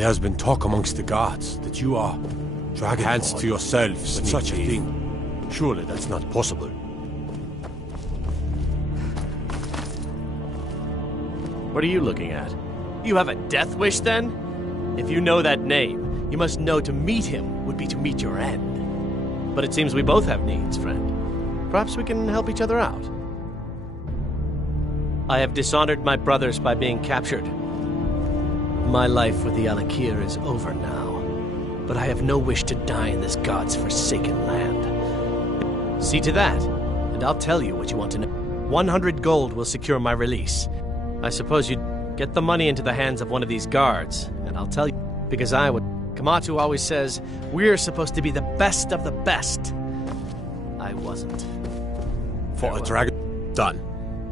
There has been talk amongst the guards that you are dragging hands to yourself with such a thing. Surely that's not possible. What are you looking at? You have a death wish, then? If you know that name, you must know to meet him would be to meet your end. But it seems we both have needs, friend. Perhaps we can help each other out. I have dishonored my brothers by being captured. My life with the Alakir is over now, but I have no wish to die in this god's forsaken land. See to that, and I'll tell you what you want to know. 100 gold will secure my release. I suppose you'd get the money into the hands of one of these guards, and I'll tell you, because I would... Kamatu always says, we're supposed to be the best of the best. I wasn't. For a dragon? Done.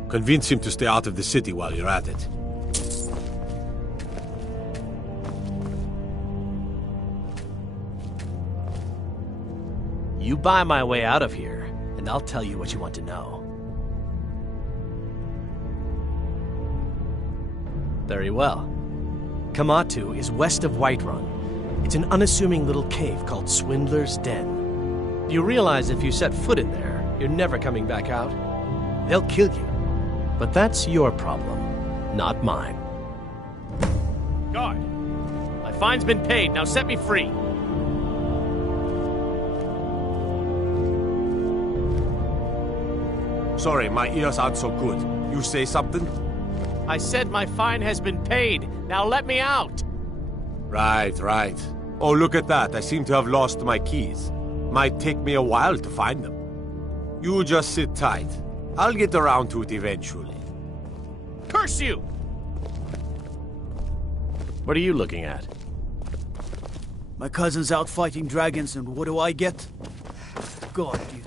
Convince him to stay out of the city while you're at it. You buy my way out of here, and I'll tell you what you want to know. Very well. Kamatu is west of Whiterun. It's an unassuming little cave called Swindler's Den. You realize if you set foot in there, you're never coming back out? They'll kill you. But that's your problem, not mine. Guard! My fine's been paid, now set me free! Sorry, my ears aren't so good. You say something? I said my fine has been paid. Now let me out! Right. Oh, look at that. I seem to have lost my keys. Might take me a while to find them. You just sit tight. I'll get around to it eventually. Curse you! What are you looking at? My cousin's out fighting dragons, and what do I get? God, you...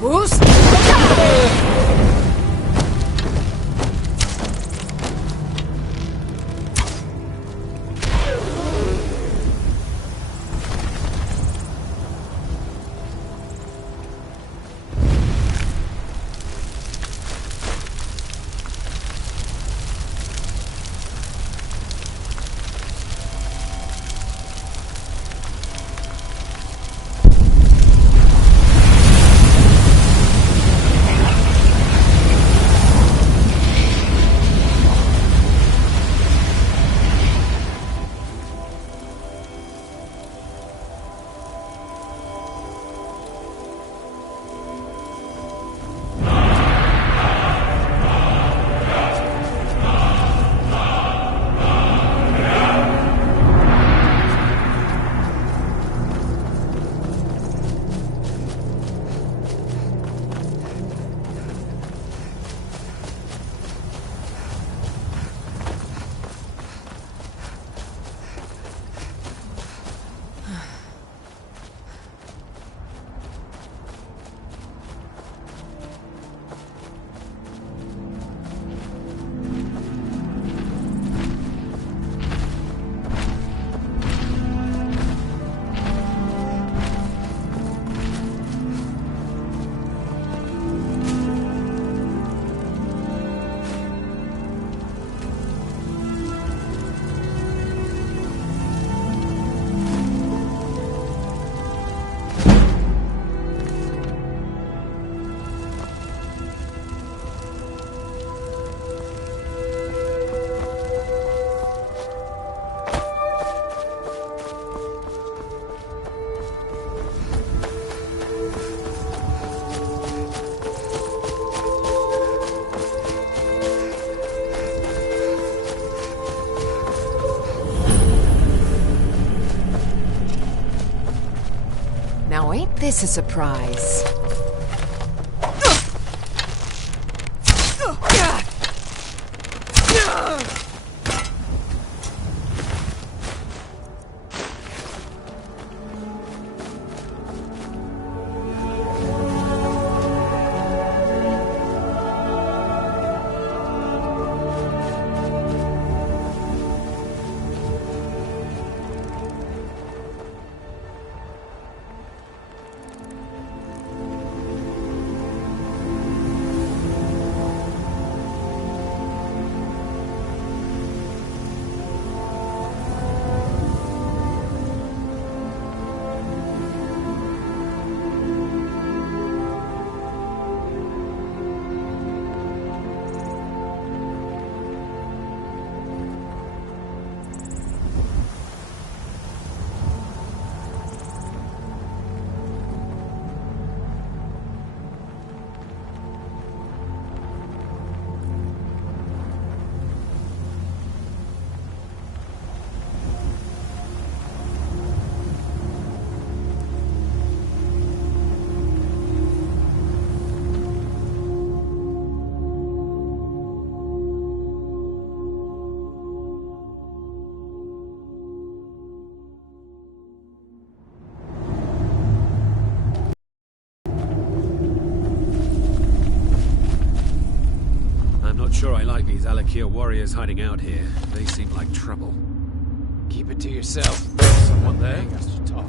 Boost! Now ain't this a surprise? Sure, I like these Alakir warriors hiding out here. They seem like trouble. Keep it to yourself. Someone there has to talk.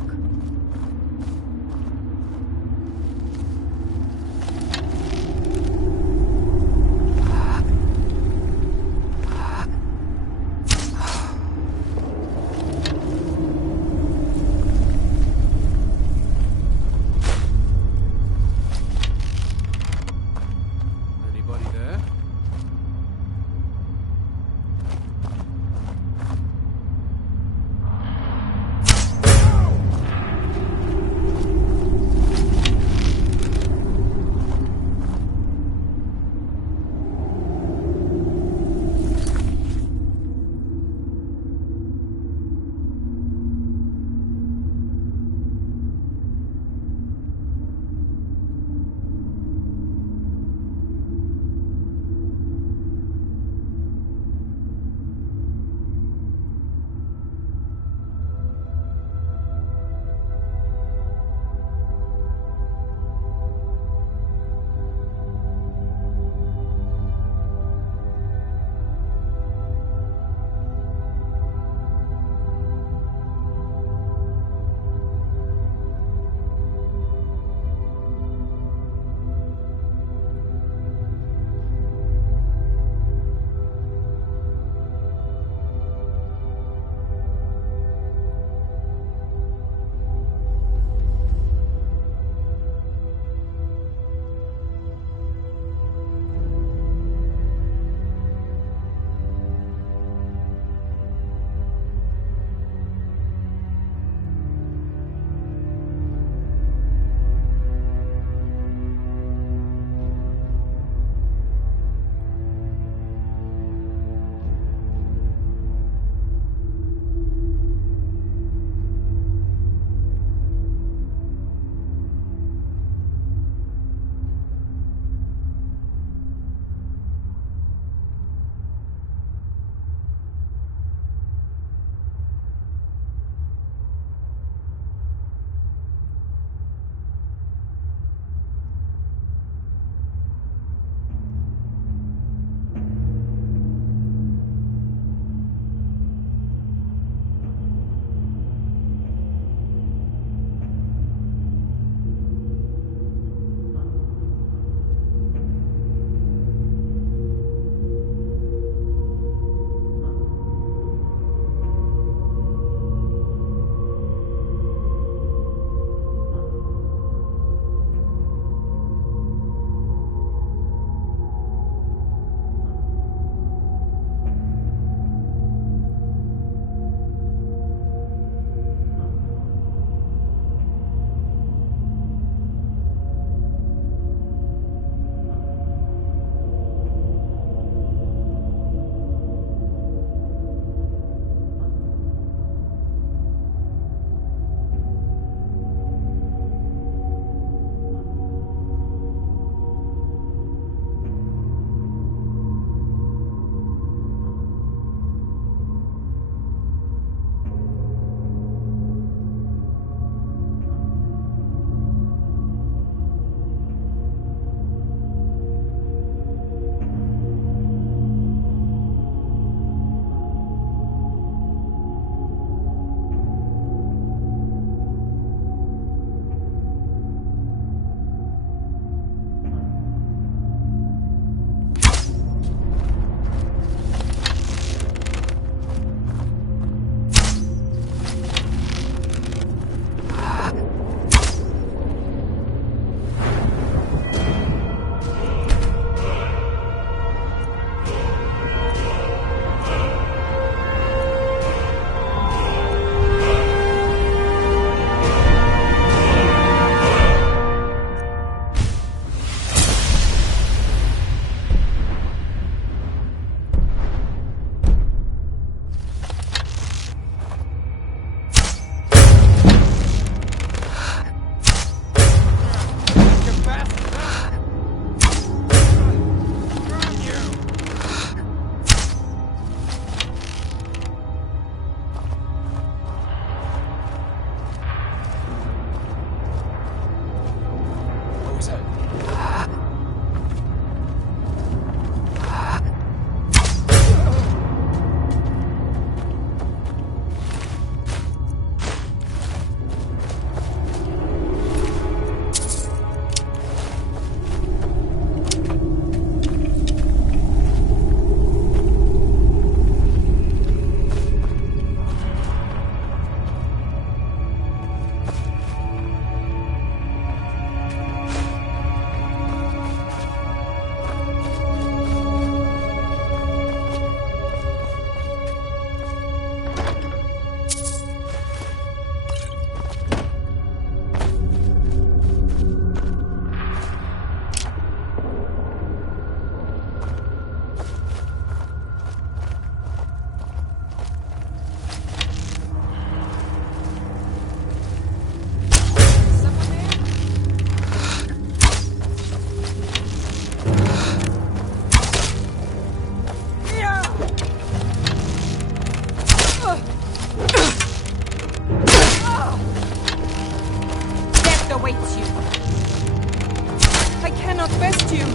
cannot best you.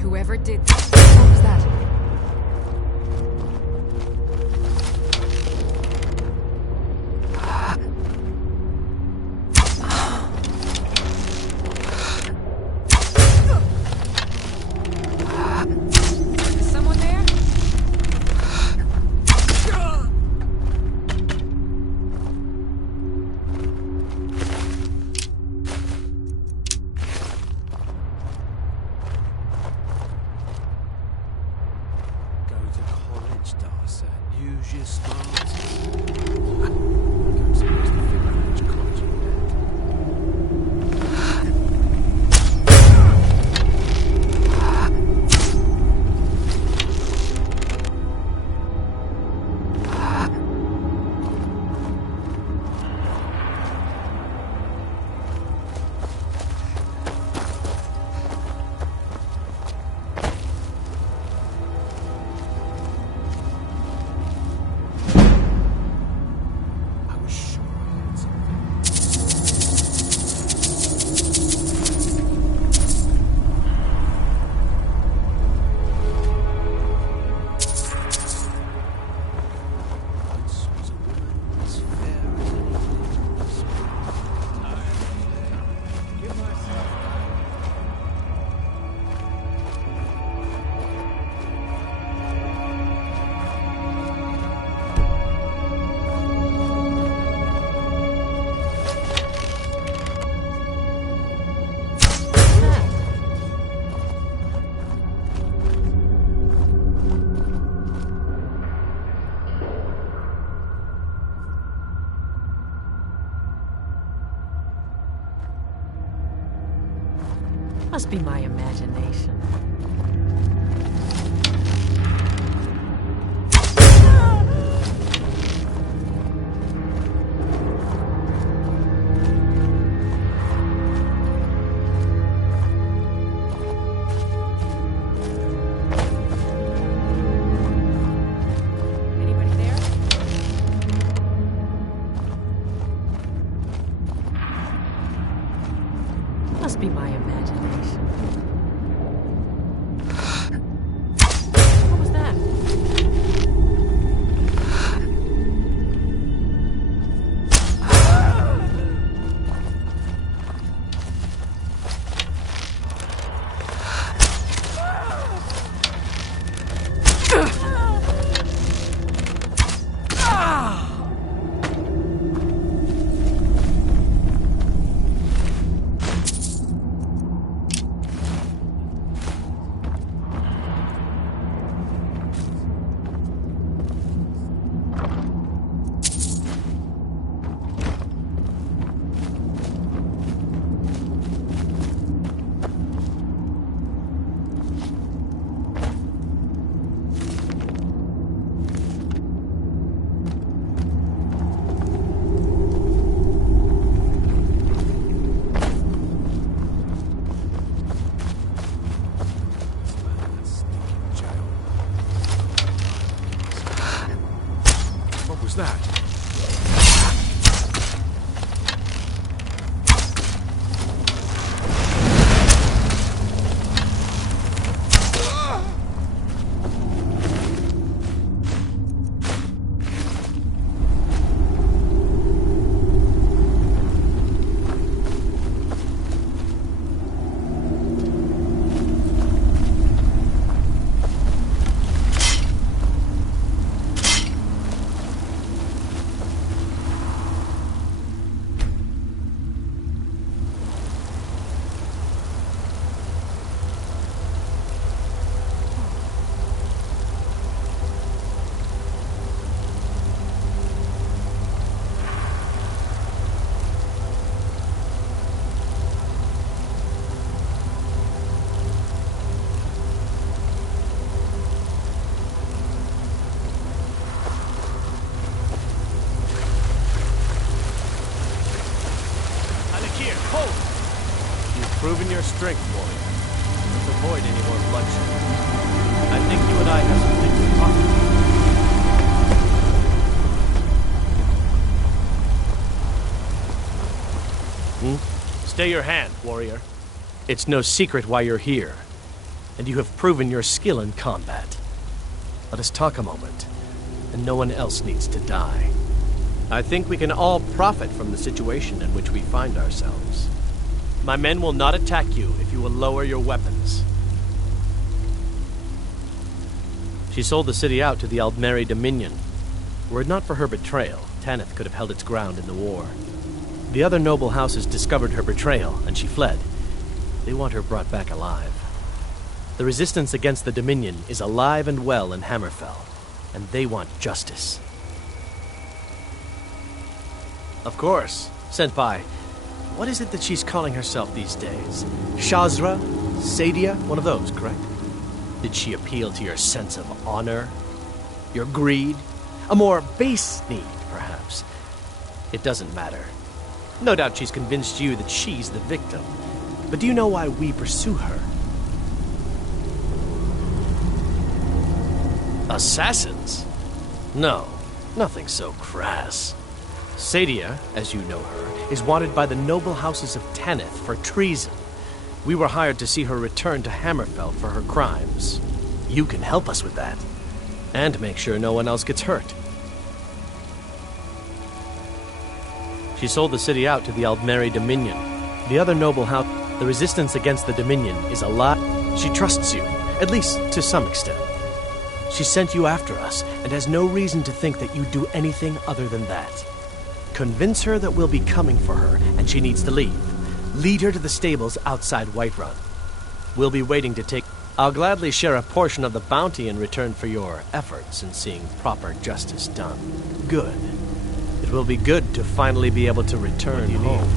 Whoever did this. What was that? Is someone there? Use your smarts. I'm supposed to figure out which college you're Must be my imagination. must be my imagination. What was that? What was that? Proven your strength, warrior. Let's avoid any more bloodshed. I think you and I have some things to talk about. Stay your hand, warrior. It's no secret why you're here, and you have proven your skill in combat. Let us talk a moment, and no one else needs to die. I think we can all profit from the situation in which we find ourselves. My men will not attack you if you will lower your weapons. She sold the city out to the Aldmeri Dominion. Were it not for her betrayal, Tanith could have held its ground in the war. The other noble houses discovered her betrayal, and she fled. They want her brought back alive. The resistance against the Dominion is alive and well in Hammerfell, and they want justice. Of course, Senpai. What is it that she's calling herself these days? Shazra? Sadia? One of those, correct? Did she appeal to your sense of honor? Your greed? A more base need, perhaps? It doesn't matter. No doubt she's convinced you that she's the victim. But do you know why we pursue her? Assassins? No, nothing so crass. Sadia, as you know her, is wanted by the noble houses of Tanith for treason. We were hired to see her return to Hammerfell for her crimes. You can help us with that, and make sure no one else gets hurt. She sold the city out to the Aldmeri Dominion. The other noble house, the resistance against the Dominion is a lie. She trusts you, at least to some extent. She sent you after us, and has no reason to think that you'd do anything other than that. Convince her that we'll be coming for her, and she needs to leave. Lead her to the stables outside Whiterun. We'll be waiting to take... I'll gladly share a portion of the bounty in return for your efforts in seeing proper justice done. Good. It will be good to finally be able to return home.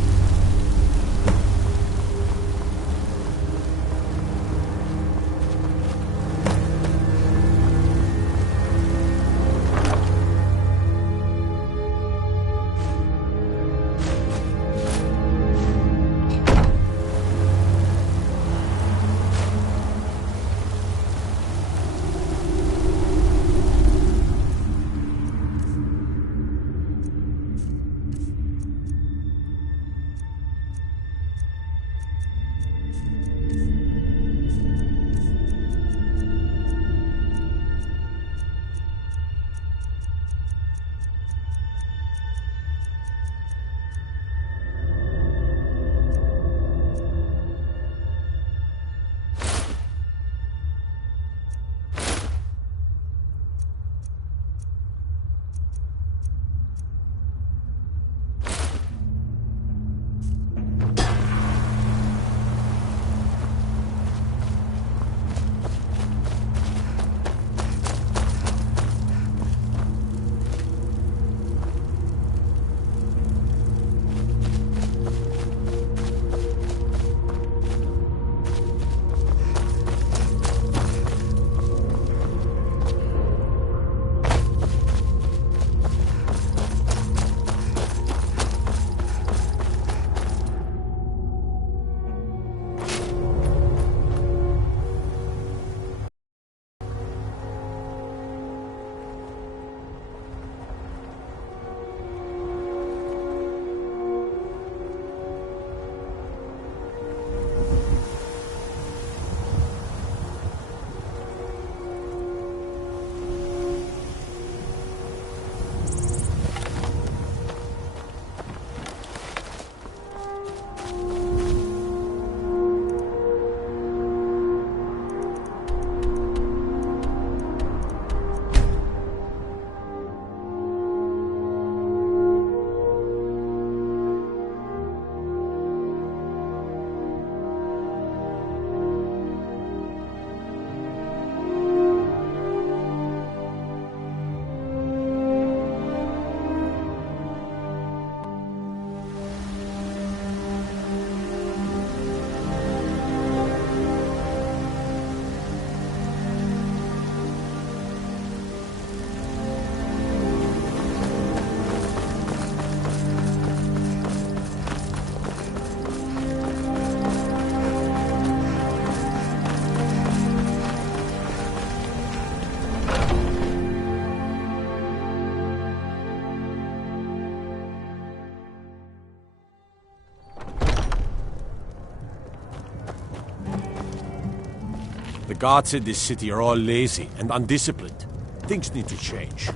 guards in this city are all lazy and undisciplined. Things need to change.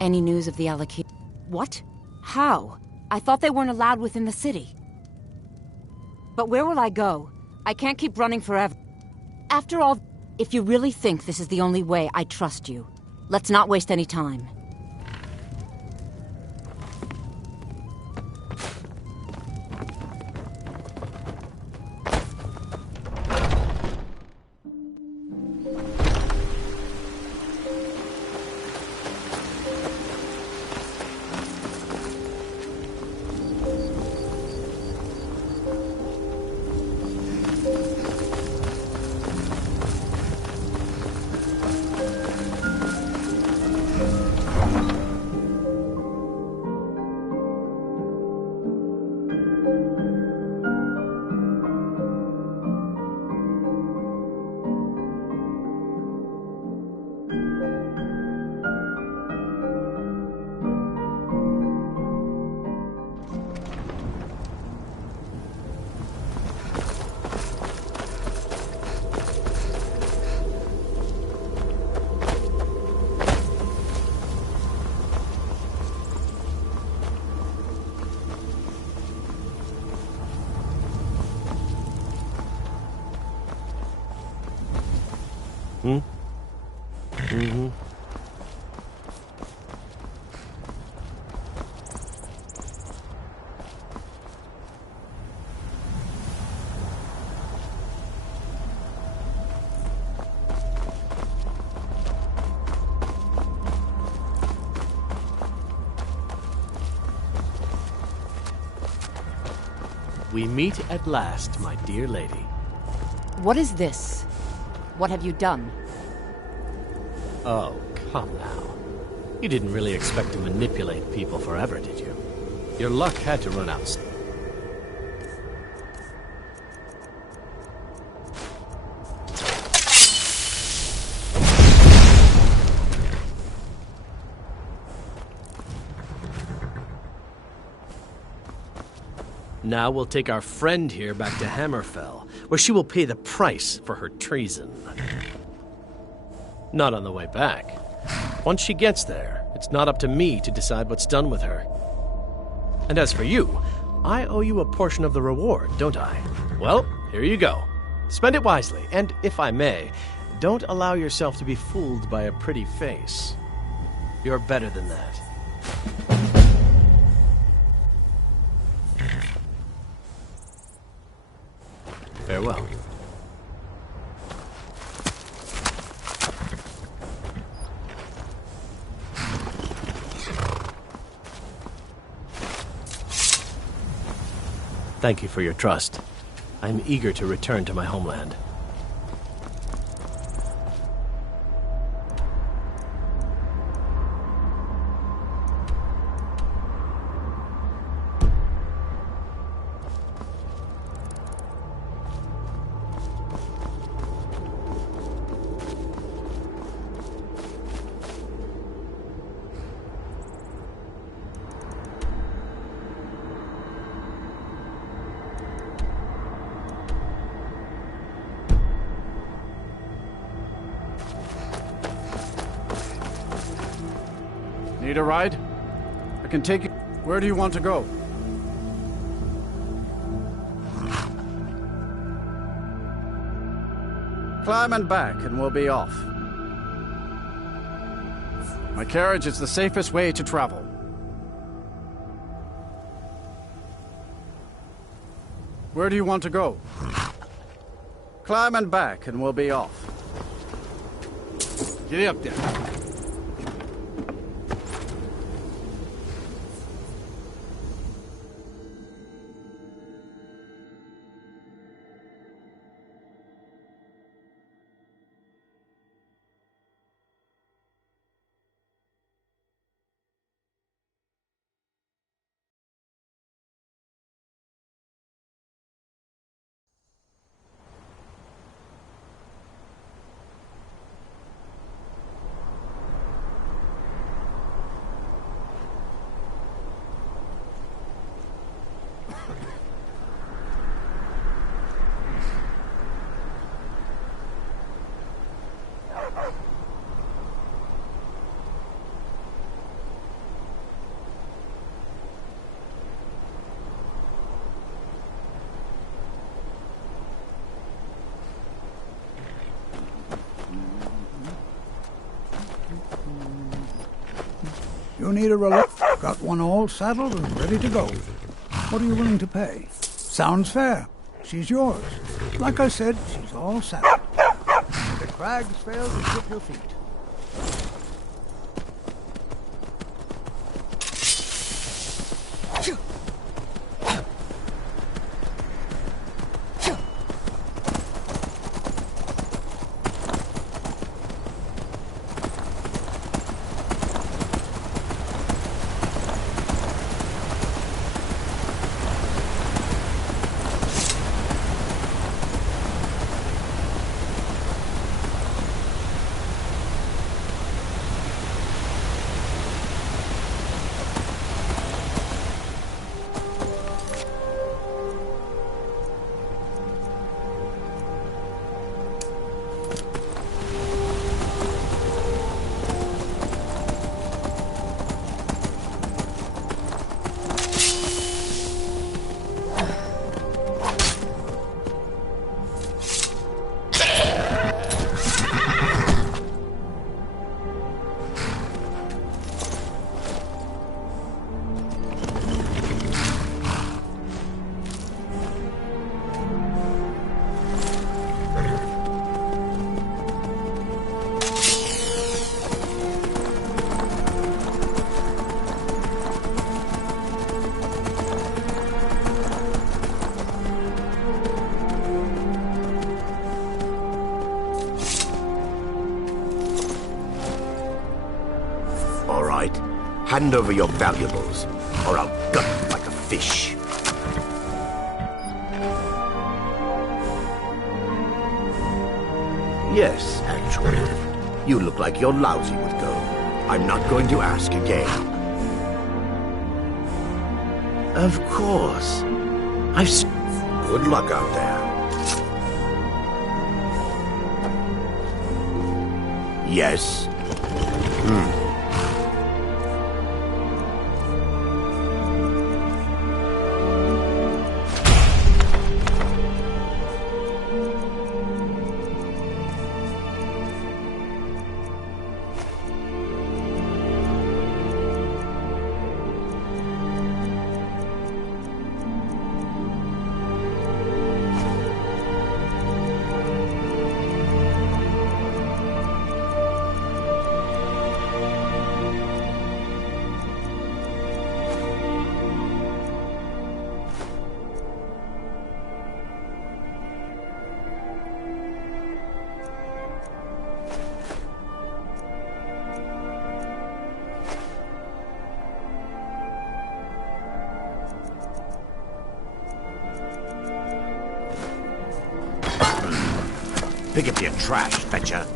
Any news of the allocation? What? How? I thought they weren't allowed within the city. But where will I go? I can't keep running forever. After all, if you really think this is the only way, I trust you. Let's not waste any time. We meet at last, my dear lady. What is this? What have you done? Oh, come now. You didn't really expect to manipulate people forever, did you? Your luck had to run out. Now we'll take our friend here back to Hammerfell, where she will pay the price for her treason. Not on the way back. Once she gets there, it's not up to me to decide what's done with her. And as for you, I owe you a portion of the reward, don't I? Well, here you go. Spend it wisely, and if I may, don't allow yourself to be fooled by a pretty face. You're better than that. Farewell. Thank you for your trust. I'm eager to return to my homeland. Need a ride? I can take you. Where do you want to go? Climb and back, and we'll be off. My carriage is the safest way to travel. Where do you want to go? Climb and back, and we'll be off. Get up there. You need a relief? Got one all saddled and ready to go. What are you willing to pay? Sounds fair. She's yours. Like I said, she's all saddled. If the crags fail to grip your feet. Hand over your valuables, or I'll gut you like a fish. Yes, actually. You look like you're lousy with gold. I'm not going to ask again. Of course. Good luck out there. Yes. Pick up your trash, fetcher.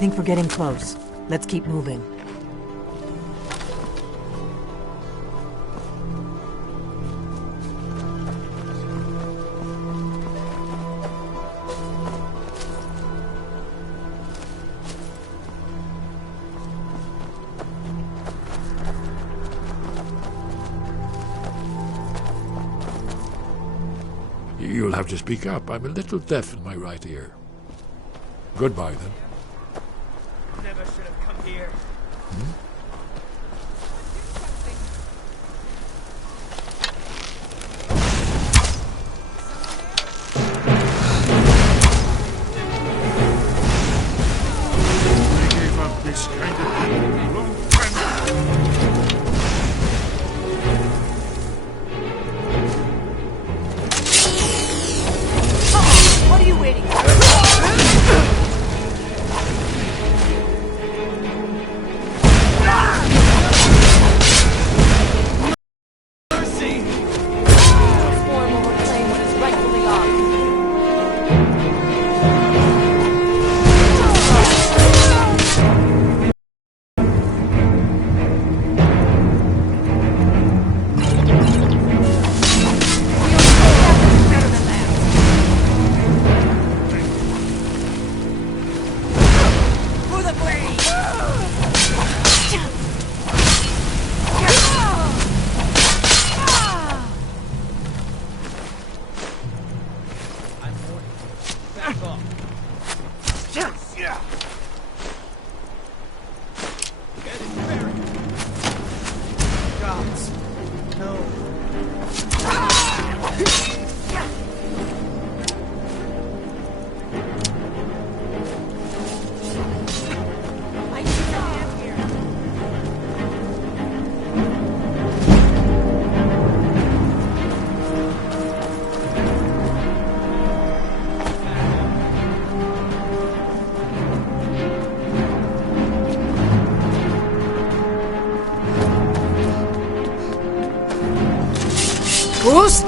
think we're getting close. Let's keep moving. You'll have to speak up. I'm a little deaf in my right ear. Goodbye, then. Never should have come here. I gave up this kind of thing a long time ago. What are you waiting for? Bruce?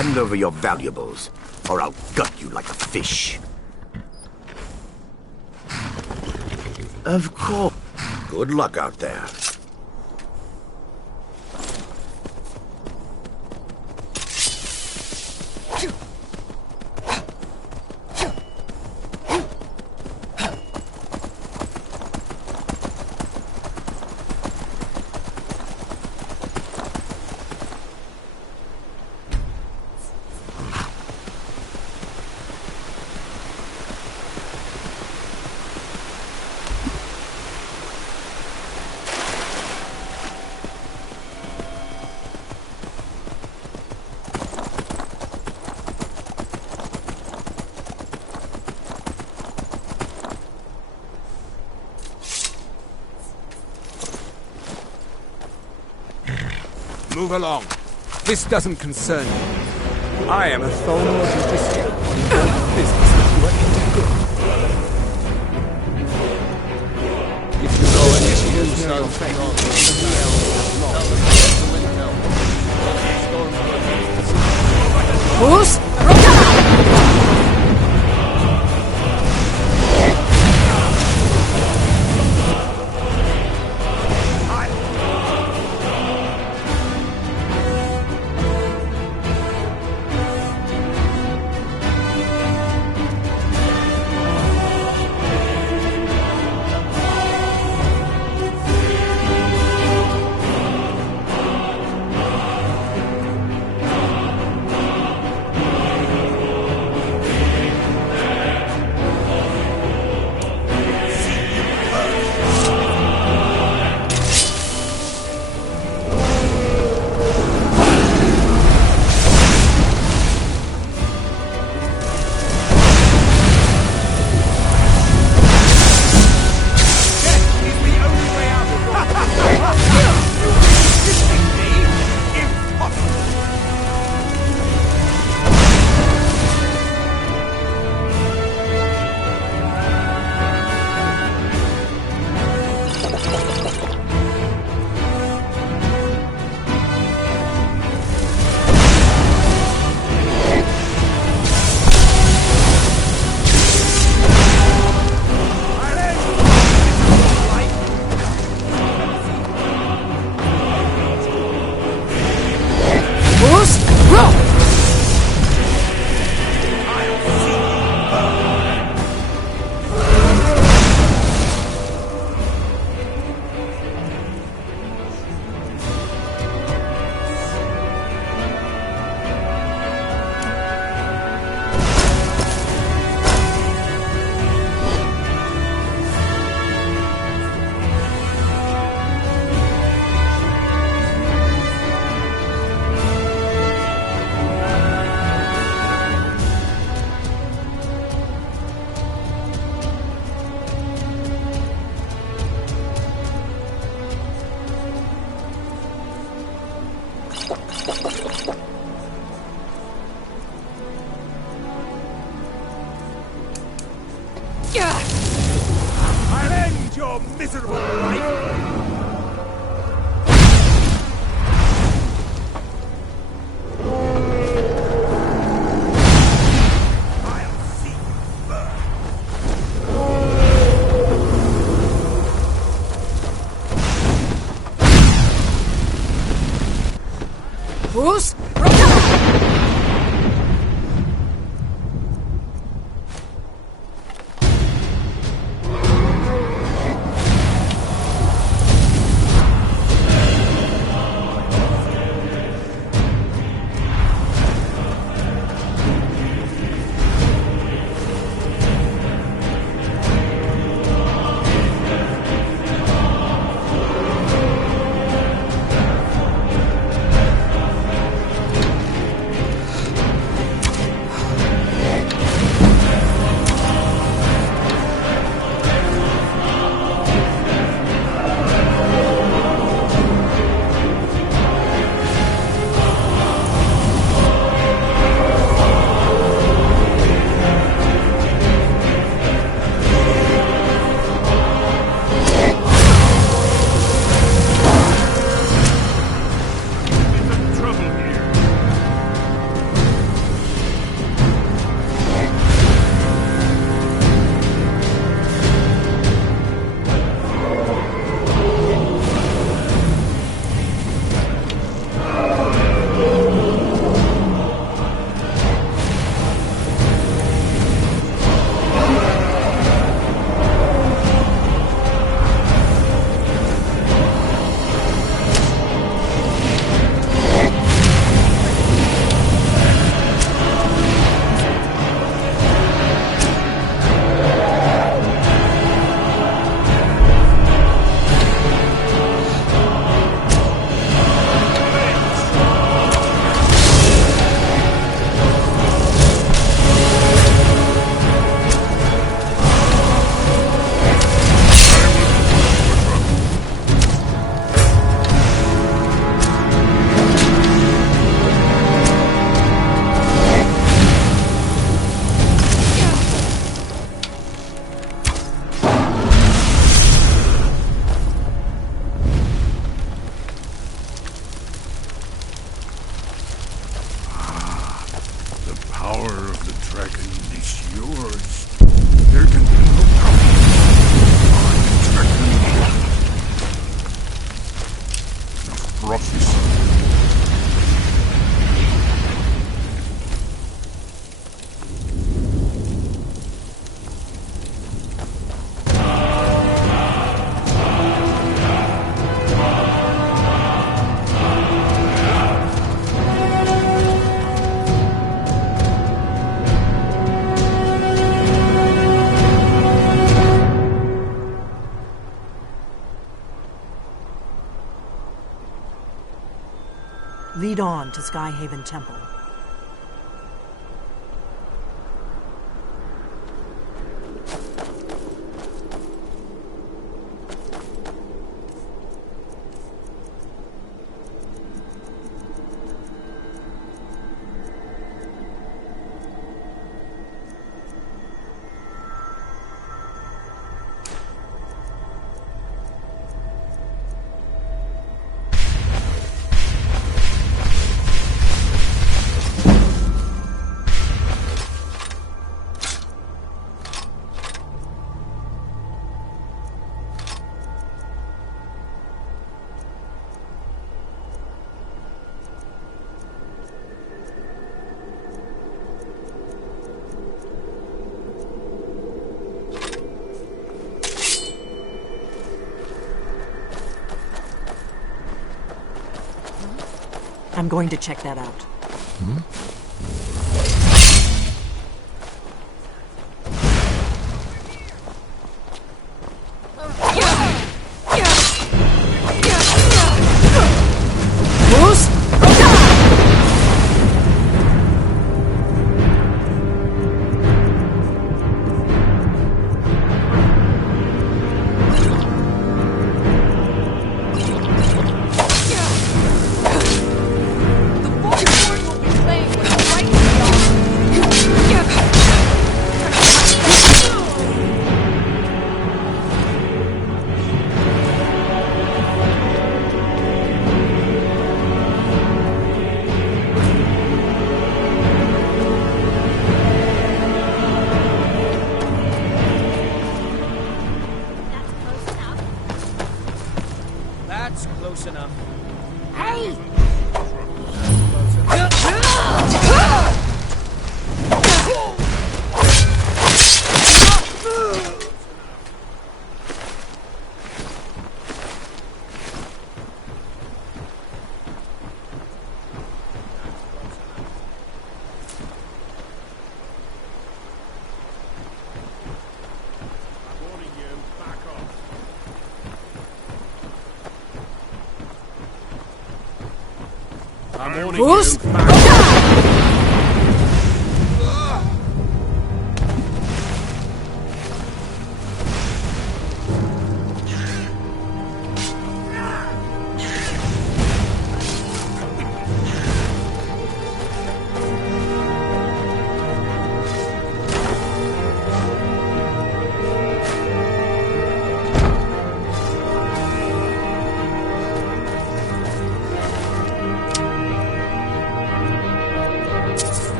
Hand over your valuables, or I'll gut you like a fish. Of course. Good luck out there. Move along. This doesn't concern you. I am a Thorn Justiciar on important business that you are integral. If you know any issues near your fate, Who's? I'll end your miserable life! Who's? process. Lead on to Skyhaven Temple. I'm going to check that out. That's close enough. Hey! I'm warning you, back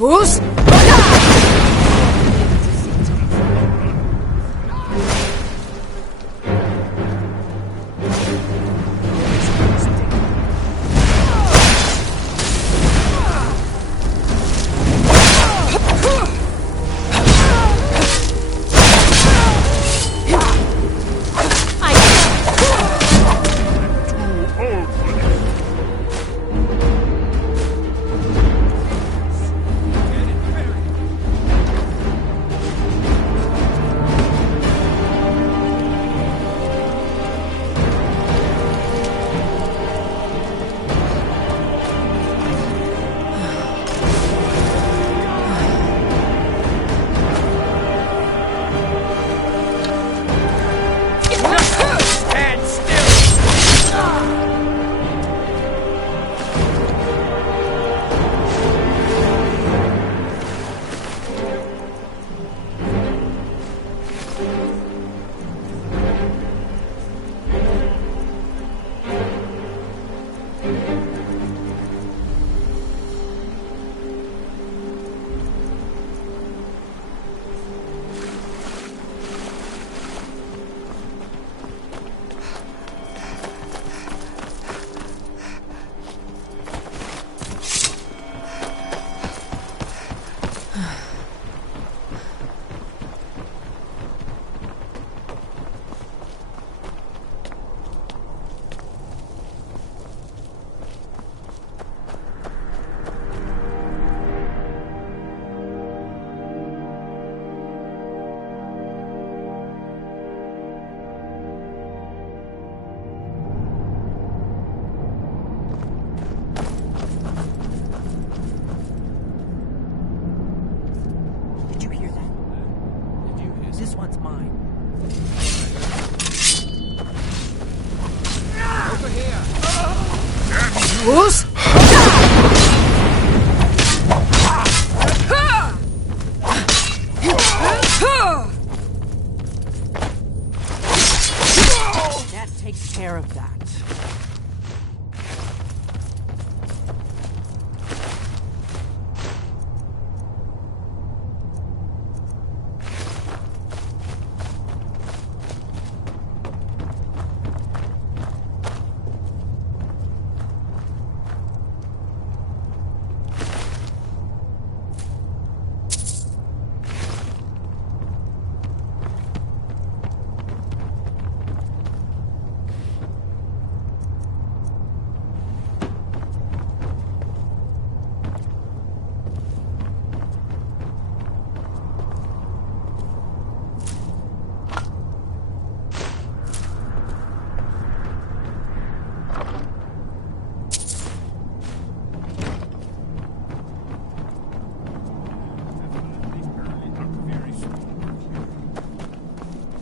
Fools! Over here! Who's? That takes care of that.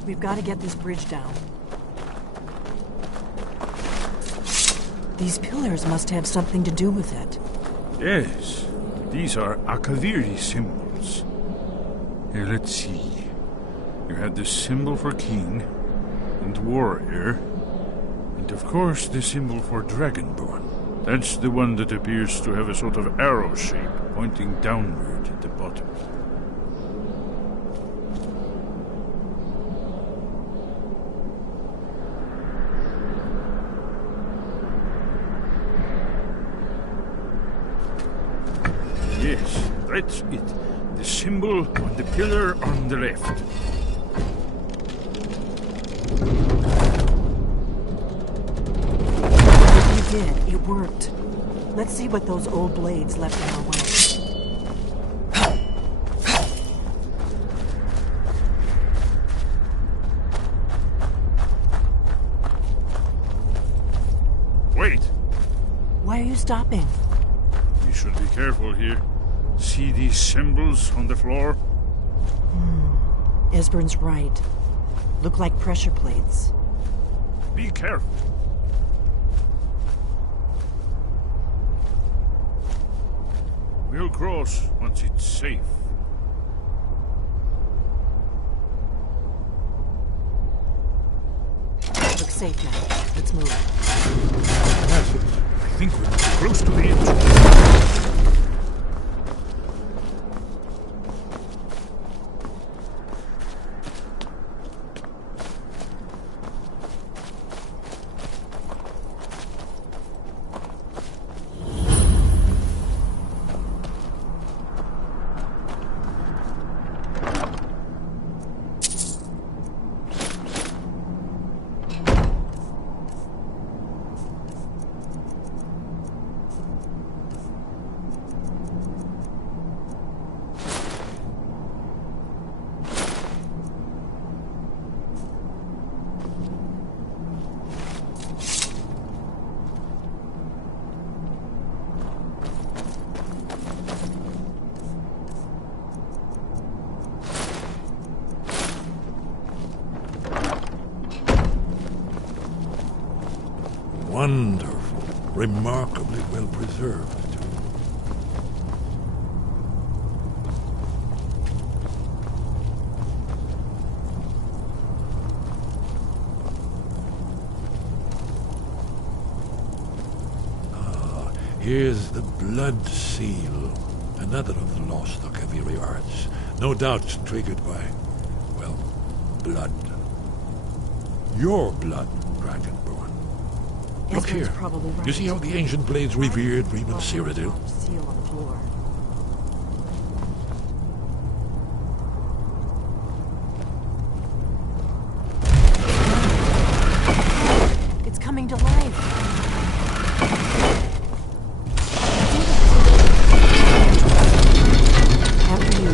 We've got to get this bridge down. These pillars must have something to do with it. Yes, these are Akaviri symbols. Here, let's see. You had the symbol for king and warrior, and of course the symbol for dragonborn. That's the one that appears to have a sort of arrow shape pointing downward at the bottom. Yes, that's it. The symbol on the pillar on the left. You did. It worked. Let's see what those old blades left in our way. Wait! Why are you stopping? We should be careful here. See these symbols on the floor? Esbern's right. Look like pressure plates. Be careful. We'll cross once it's safe. Looks safe now. Let's move. I think we're close to the entrance. Wonderful. Remarkably well preserved, too. Ah, here's the blood seal. Another of the lost Akaviri arts. No doubt triggered by, well, blood. Your blood, Dragonborn. Look here. Right. You see how the ancient blades revered Reman Cyrodiil? Seal on the floor. It's coming to life. After you.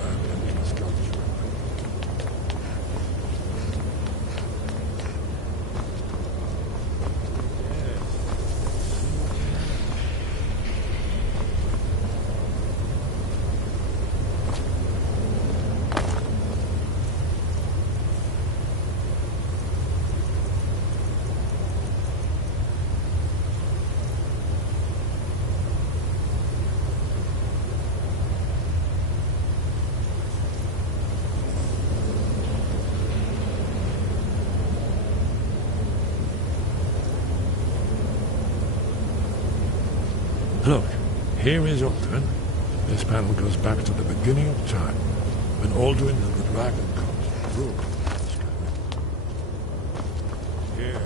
and we must go this way. Look, here is Alduin. This panel goes back to the beginning of time, when Alduin and the dragon comes through. Here,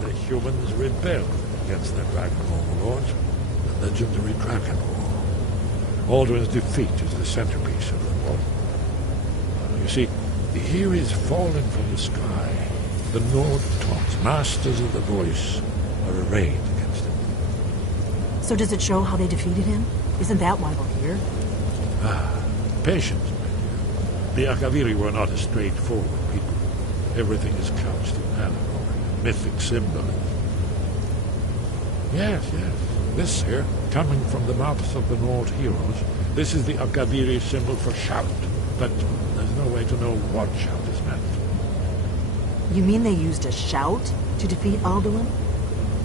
the humans rebelled against their dragon overlords, the legendary Dragon War. Alduin's defeat is the centerpiece of the war. You see, here is fallen from the sky. The Nord Taunt, masters of the voice, are arrayed against him. So does it show how they defeated him? Isn't that why we're here? Patience. The Akaviri were not a straightforward people. Everything is couched in allegory, mythic symbolism. Yes. This here, coming from the mouths of the Nord heroes, this is the Akaviri symbol for shout. But there's no way to know what shout is meant. You mean they used a shout to defeat Alduin?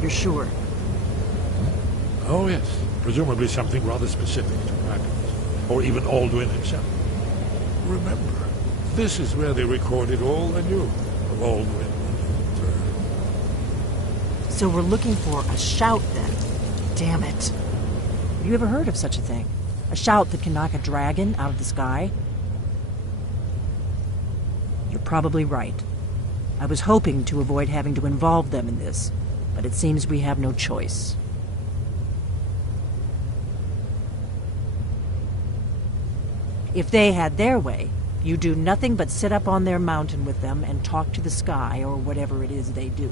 You're sure? Oh, yes. Presumably something rather specific to dragons. Or even Alduin himself. Remember, this is where they recorded all they knew of Alduin and Ultr. So we're looking for a shout, then. Damn it. Have you ever heard of such a thing? A shout that can knock a dragon out of the sky? You're probably right. I was hoping to avoid having to involve them in this, but it seems we have no choice. If they had their way, you do nothing but sit up on their mountain with them and talk to the sky or whatever it is they do.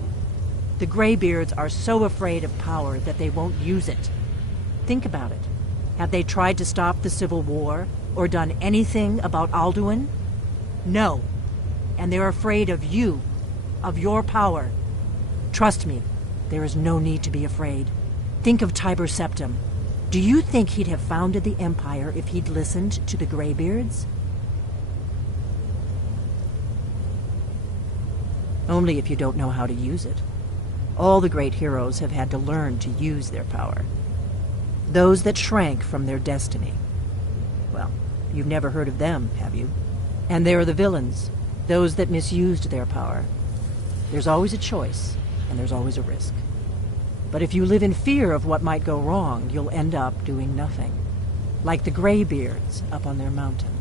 The Greybeards are so afraid of power that they won't use it. Think about it. Have they tried to stop the Civil War or done anything about Alduin? No. And they're afraid of you, of your power. Trust me, there is no need to be afraid. Think of Tiber Septim. Do you think he'd have founded the Empire if he'd listened to the Greybeards? Only if you don't know how to use it. All the great heroes have had to learn to use their power. Those that shrank from their destiny. Well, you've never heard of them, have you? And there are the villains, those that misused their power. There's always a choice, and there's always a risk. But if you live in fear of what might go wrong, you'll end up doing nothing. Like the Greybeards up on their mountain.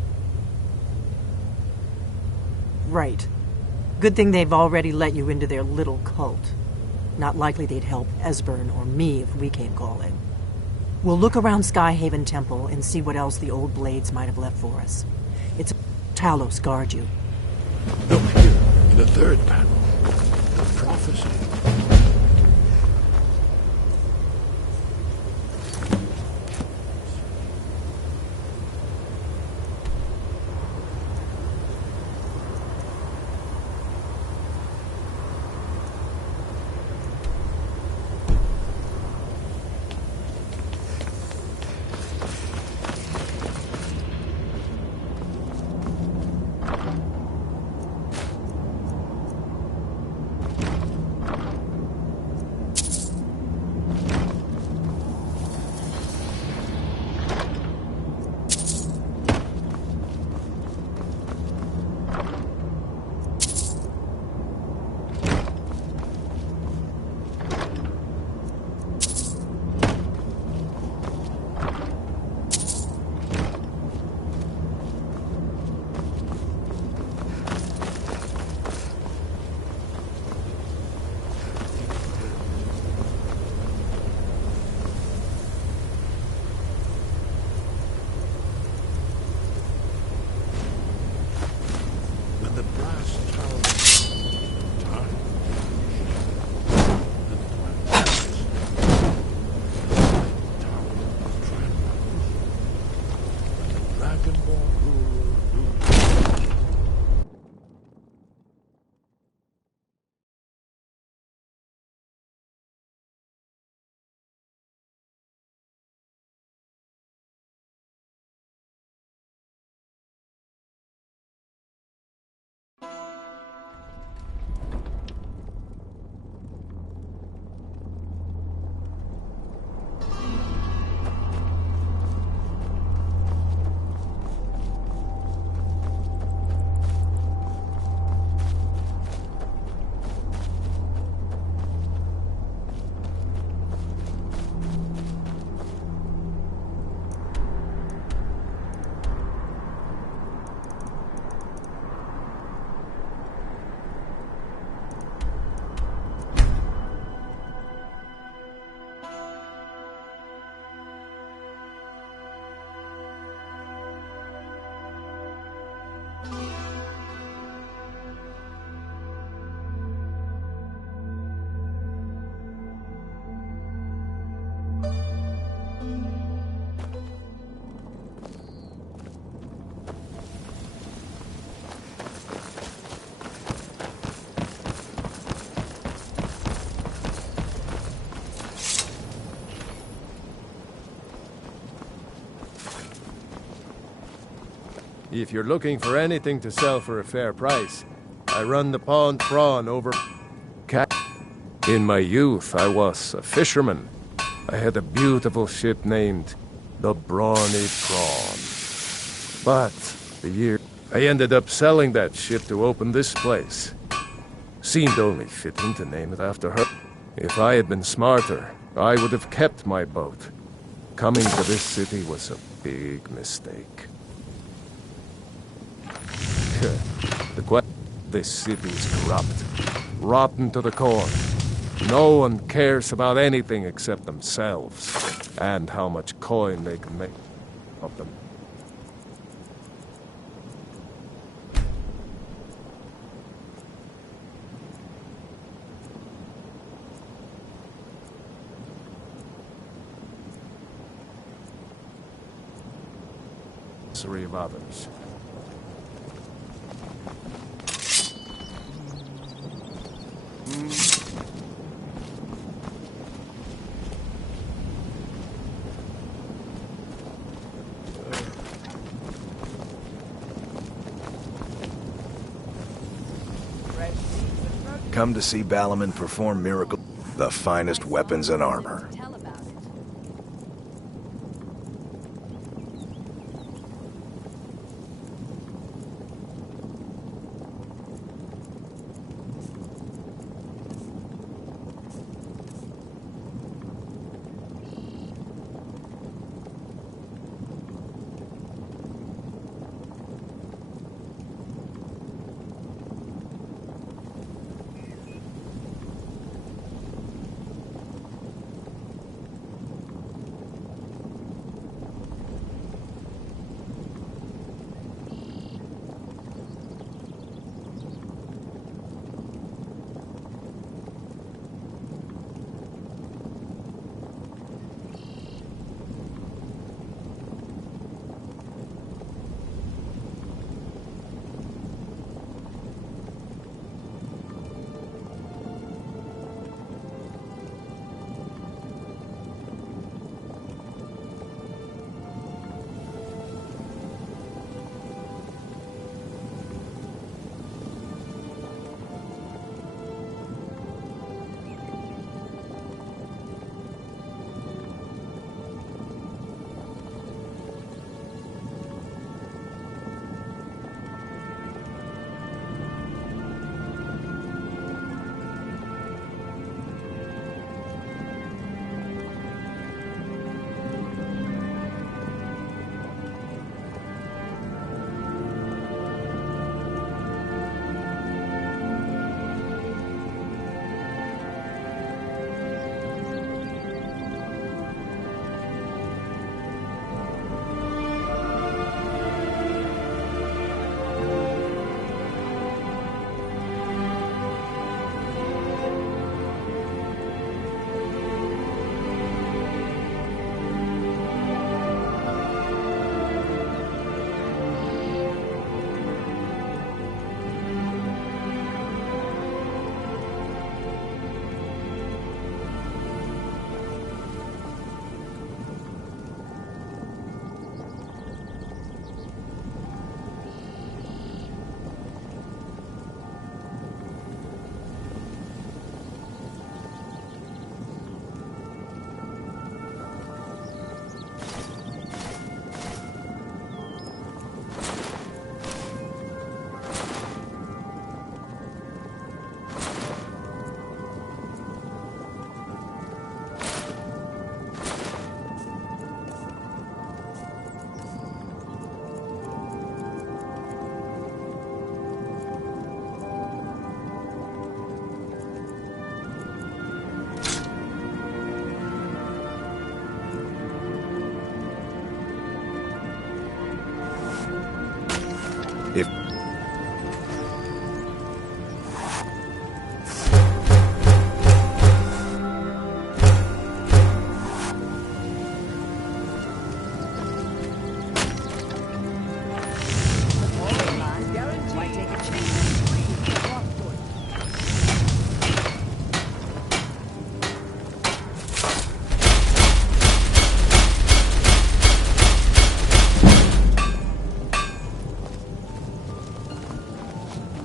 Right. Good thing they've already let you into their little cult. Not likely they'd help Esbern or me if we came calling. We'll look around Skyhaven Temple and see what else the old blades might have left for us. It's Talos guard you. Look here, in the third panel. The prophecy. If you're looking for anything to sell for a fair price, I run the Pond Prawn over... In my youth, I was a fisherman. I had a beautiful ship named the Brawny Prawn. But I ended up selling that ship to open this place. Seemed only fitting to name it after her. If I had been smarter, I would have kept my boat. Coming to this city was a big mistake. This city is corrupt, rotten to the core. No one cares about anything except themselves, and how much coin they can make of them. Of others. Come to see Balaman perform miracles, the finest weapons and armor.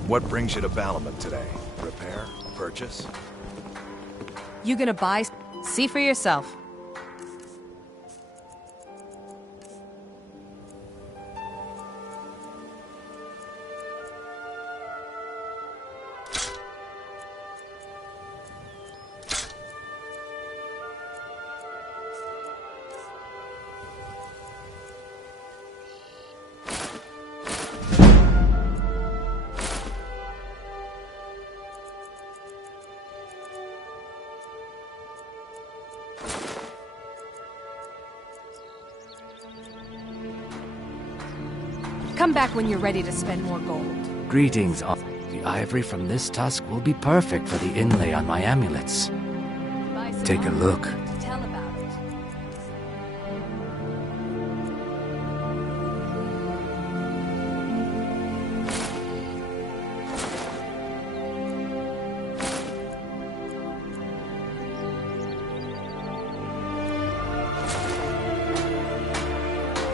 What brings you to Balamet today? Repair? Purchase? You gonna buy? See for yourself. Come back when you're ready to spend more gold. Greetings. The ivory from this tusk will be perfect for the inlay on my amulets. Take a look. Tell about it.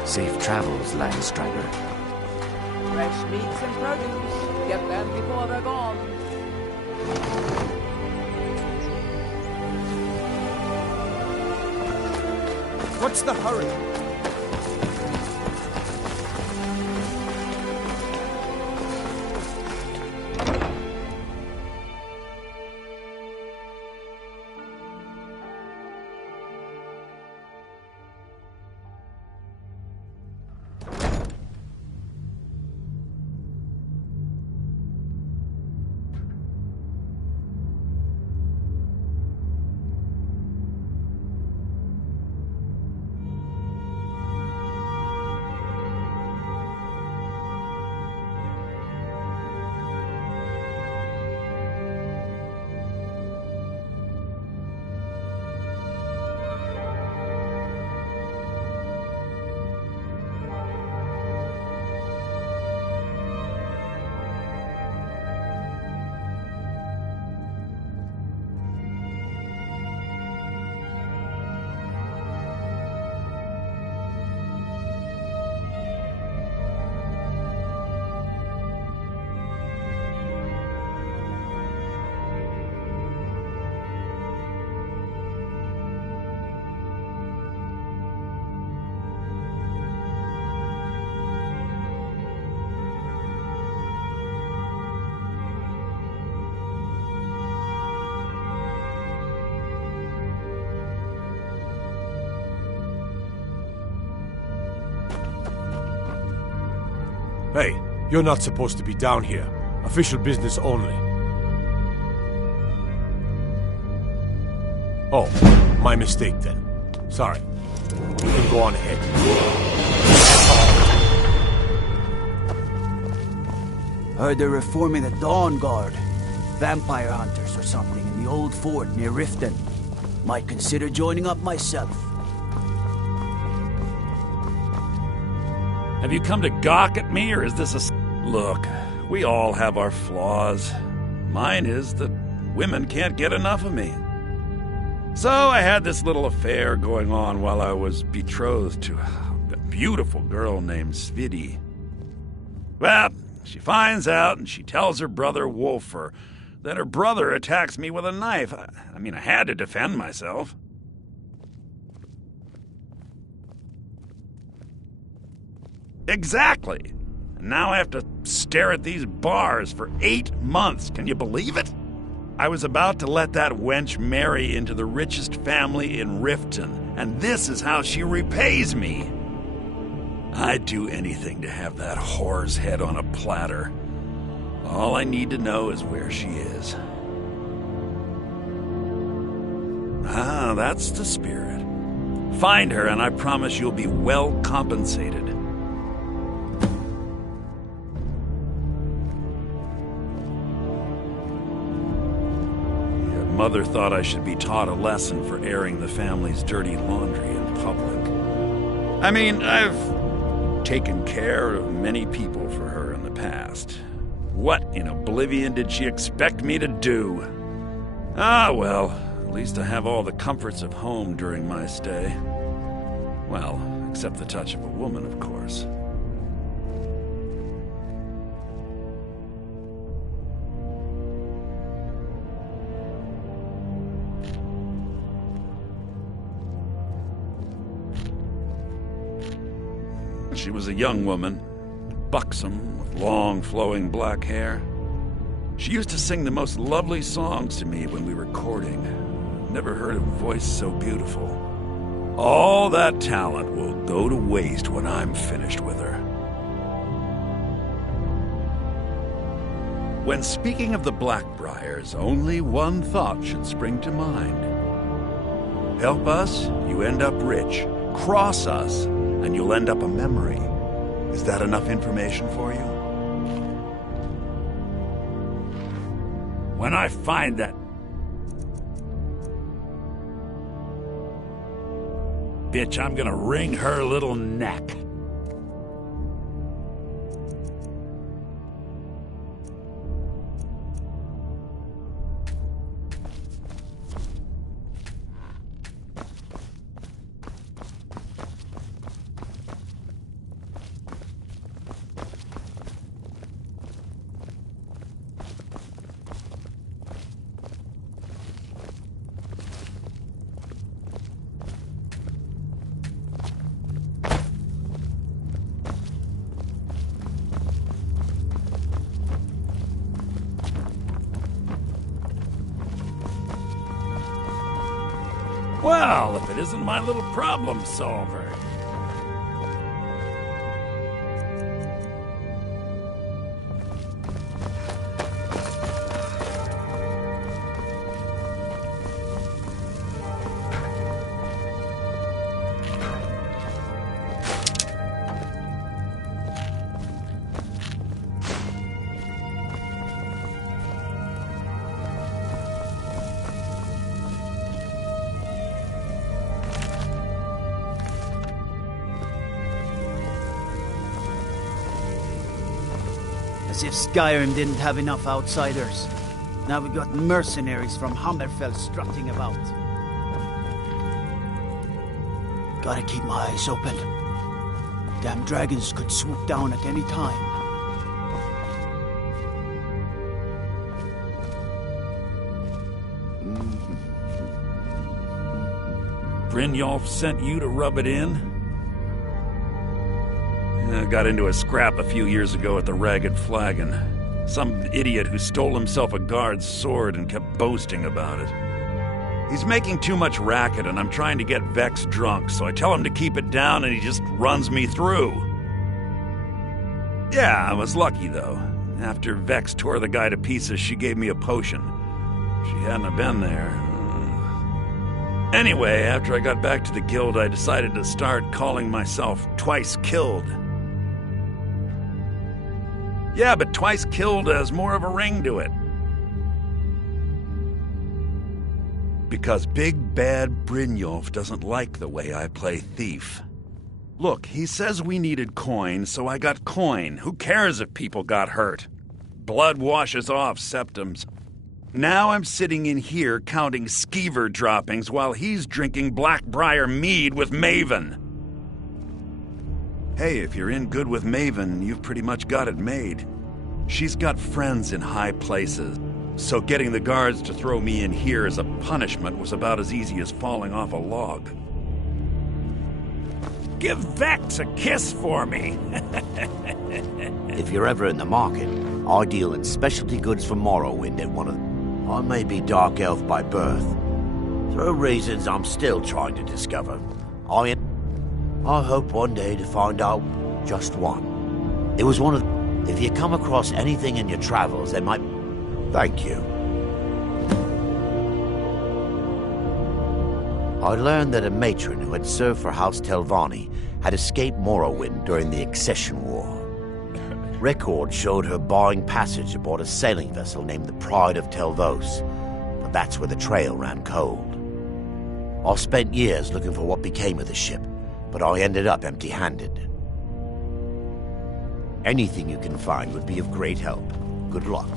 Safe travels, Landstrider. Fresh meats and produce. Get them before they're gone. What's the hurry? Hey, you're not supposed to be down here. Official business only. Oh, my mistake then. Sorry. You can go on ahead. Heard they're reforming the Dawn Guard. Vampire hunters or something in the old fort near Riften. Might consider joining up myself. Have you come to gawk at me, or is this a... Look, we all have our flaws. Mine is that women can't get enough of me. So I had this little affair going on while I was betrothed to a beautiful girl named Svidi. Well, she finds out and she tells her brother Wolfer that her brother attacks me with a knife. I mean, I had to defend myself. Exactly. And now I have to stare at these bars for 8 months. Can you believe it? I was about to let that wench marry into the richest family in Riften, and this is how she repays me. I'd do anything to have that whore's head on a platter. All I need to know is where she is. Ah, that's the spirit. Find her, and I promise you'll be well compensated. Mother thought I should be taught a lesson for airing the family's dirty laundry in public. I mean, I've taken care of many people for her in the past. What in oblivion did she expect me to do? Ah, well, at least I have all the comforts of home during my stay. Well, except the touch of a woman, of course. She was a young woman, buxom, with long, flowing black hair. She used to sing the most lovely songs to me when we were courting. Never heard a voice so beautiful. All that talent will go to waste when I'm finished with her. When speaking of the Blackbriars, only one thought should spring to mind. Help us, you end up rich. Cross us, and you'll end up a memory. Is that enough information for you? When I find that bitch, I'm gonna wring her little neck. Well, if it isn't my little problem solver. As if Skyrim didn't have enough outsiders. Now we got mercenaries from Hammerfell strutting about. Gotta keep my eyes open. Damn dragons could swoop down at any time. Brynjolf sent you to rub it in? I got into a scrap a few years ago at the Ragged Flagon. Some idiot who stole himself a guard's sword and kept boasting about it. He's making too much racket and I'm trying to get Vex drunk, so I tell him to keep it down and he just runs me through. Yeah, I was lucky though. After Vex tore the guy to pieces, she gave me a potion. If she hadn't have been there... Anyway, after I got back to the guild, I decided to start calling myself Twice Killed. Yeah, but Twice Killed has more of a ring to it. Because Big Bad Brynjolf doesn't like the way I play thief. Look, he says we needed coin, so I got coin. Who cares if people got hurt? Blood washes off septums. Now I'm sitting in here counting skeever droppings while he's drinking Blackbriar mead with Maven. Hey, if you're in good with Maven, you've pretty much got it made. She's got friends in high places, so getting the guards to throw me in here as a punishment was about as easy as falling off a log. Give Vex a kiss for me! If you're ever in the market, I deal in specialty goods for Morrowind at one of them. I may be Dark Elf by birth. Through reasons I'm still trying to discover. I hope one day to find out just one. It was one of... If you come across anything in your travels, they might... Thank you. I learned that a matron who had served for House Telvanni had escaped Morrowind during the Accession War. Records showed her buying passage aboard a sailing vessel named the Pride of Telvos, but that's where the trail ran cold. I spent years looking for what became of the ship, but I ended up empty-handed. Anything you can find would be of great help. Good luck.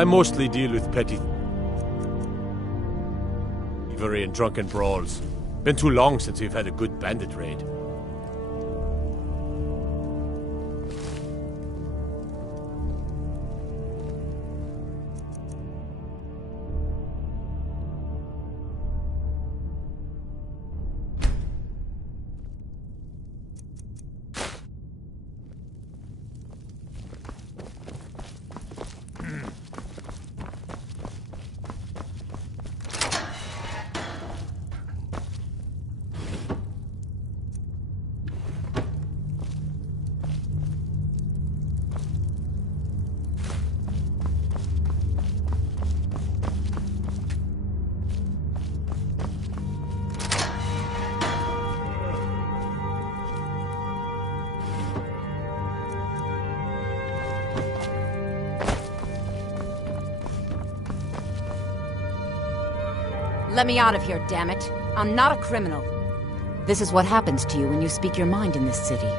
I mostly deal with petty thievery and drunken brawls. Been too long since we've had a good bandit raid. Let me out of here, damn it. I'm not a criminal. This is what happens to you when you speak your mind in this city.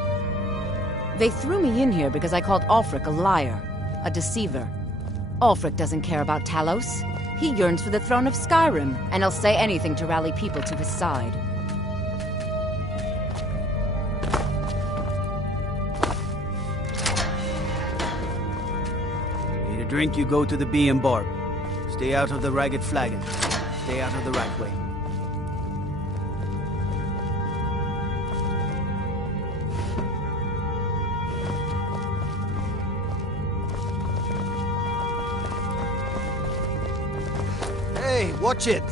They threw me in here because I called Ulfric a liar, a deceiver. Ulfric doesn't care about Talos. He yearns for the throne of Skyrim, and he'll say anything to rally people to his side. Need a drink, you go to the Bee and Barb. Stay out of the Ragged Flagon. Stay out of the right way. Hey, watch it!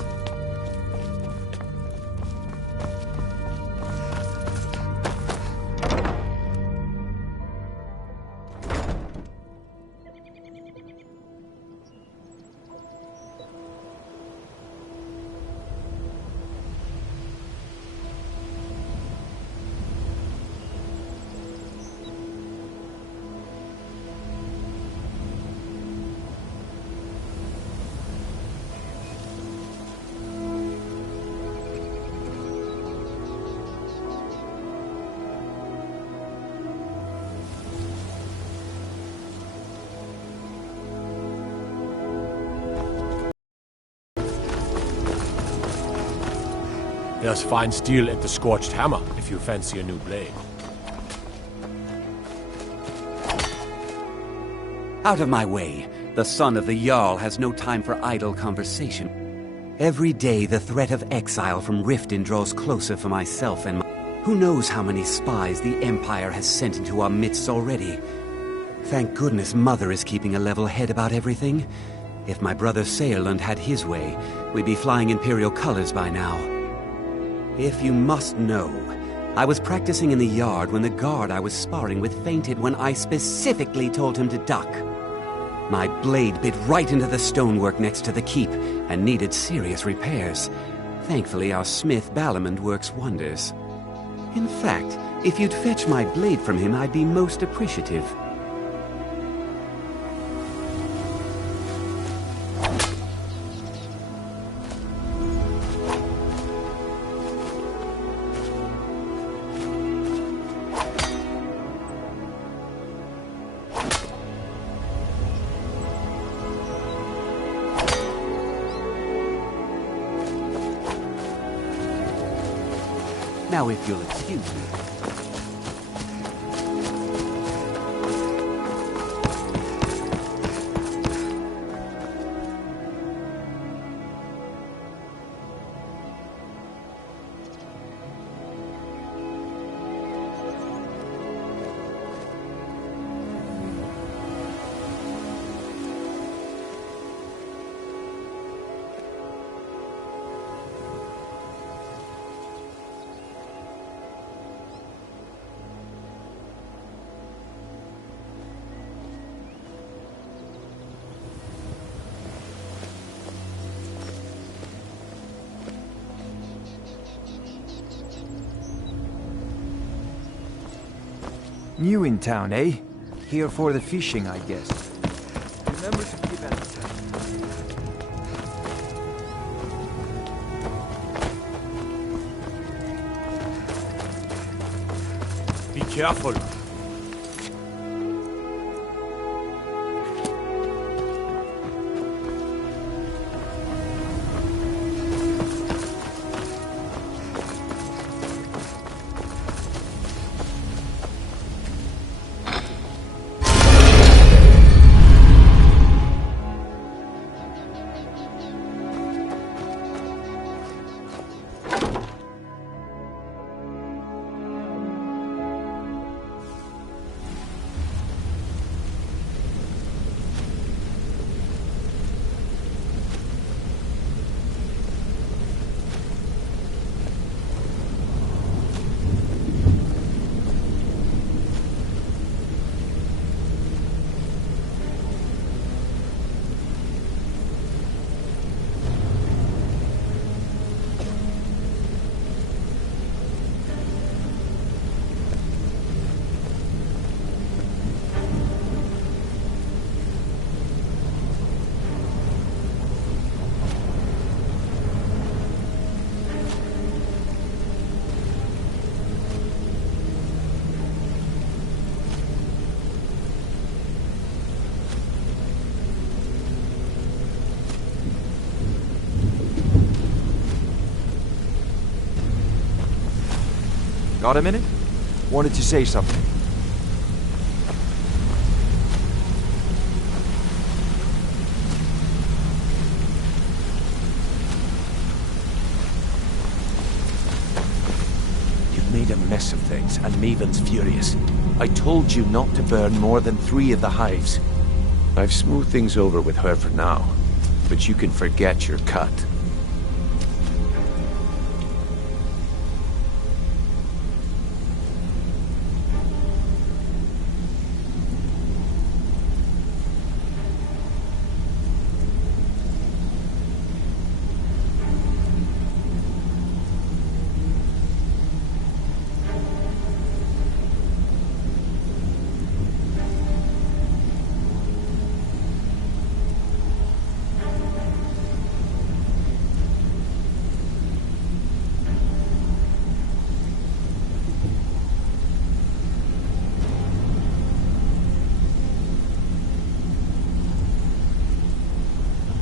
There's fine steel at the Scorched Hammer, if you fancy a new blade. Out of my way. The son of the Jarl has no time for idle conversation. Every day the threat of exile from Riften draws closer for myself and who knows how many spies the Empire has sent into our midst already. Thank goodness Mother is keeping a level head about everything. If my brother Saerlund had his way, we'd be flying Imperial colors by now. If you must know, I was practicing in the yard when the guard I was sparring with fainted when I specifically told him to duck. My blade bit right into the stonework next to the keep and needed serious repairs. Thankfully, our smith Balamund works wonders. In fact, if you'd fetch my blade from him, I'd be most appreciative. Now, if you'll excuse me. New in town, eh? Here for the fishing, I guess. Remember to keep at it. Be careful. Got a minute? Wanted to say something. You've made a mess of things, and Maven's furious. I told you not to burn more than 3 of the hives. I've smoothed things over with her for now, but you can forget your cut.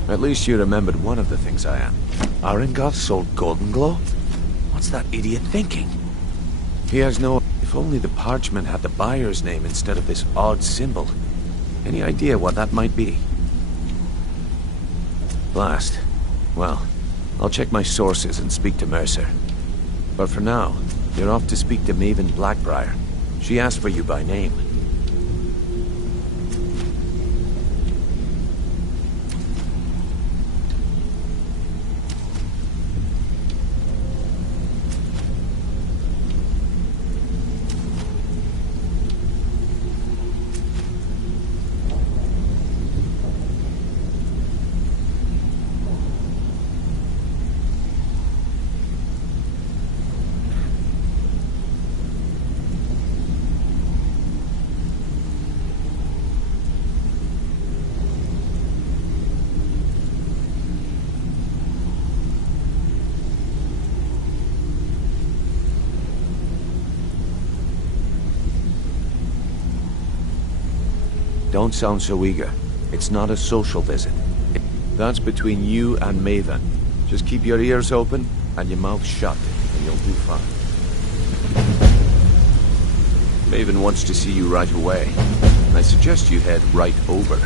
At least you remembered one of the things I am. Arengoth sold Golden Glow? What's that idiot thinking? He has no... If only the parchment had the buyer's name instead of this odd symbol. Any idea what that might be? Blast. Well, I'll check my sources and speak to Mercer. But for now, you're off to speak to Maven Blackbriar. She asked for you by name. Don't sound so eager. It's not a social visit. That's between you and Maven. Just keep your ears open and your mouth shut, and you'll do fine. Maven wants to see you right away. I suggest you head right over.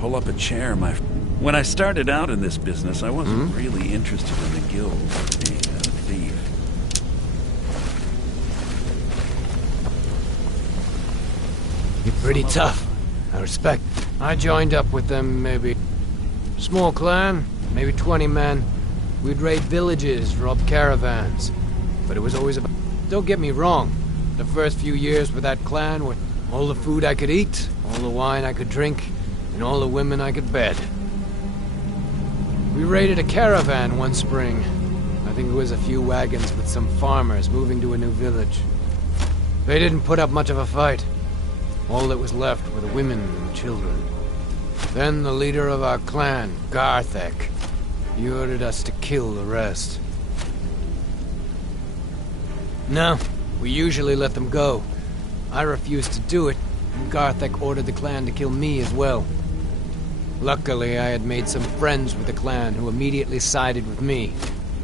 Pull up a chair, my... When I started out in this business, I wasn't really interested in the guild or being a thief. You're pretty tough. I respect. I joined up with them maybe... Small clan, maybe 20 men. We'd raid villages, rob caravans. But it was always about... Don't get me wrong. The first few years with that clan were all the food I could eat, all the wine I could drink, and all the women I could bed. We raided a caravan one spring. I think it was a few wagons with some farmers moving to a new village. They didn't put up much of a fight. All that was left were the women and children. Then the leader of our clan, Garthek, he ordered us to kill the rest. No, we usually let them go. I refused to do it, and Garthek ordered the clan to kill me as well. Luckily, I had made some friends with the clan who immediately sided with me.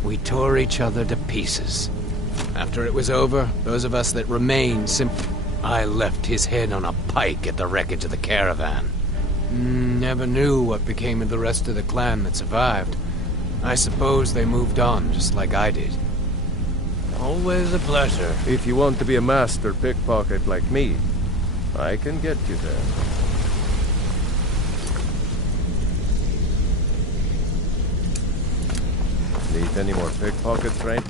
We tore each other to pieces. After it was over, those of us that remained simply... I left his head on a pike at the wreckage of the caravan. Never knew what became of the rest of the clan that survived. I suppose they moved on, just like I did. Always a pleasure. If you want to be a master pickpocket like me, I can get you there. Need any more pickpockets, right?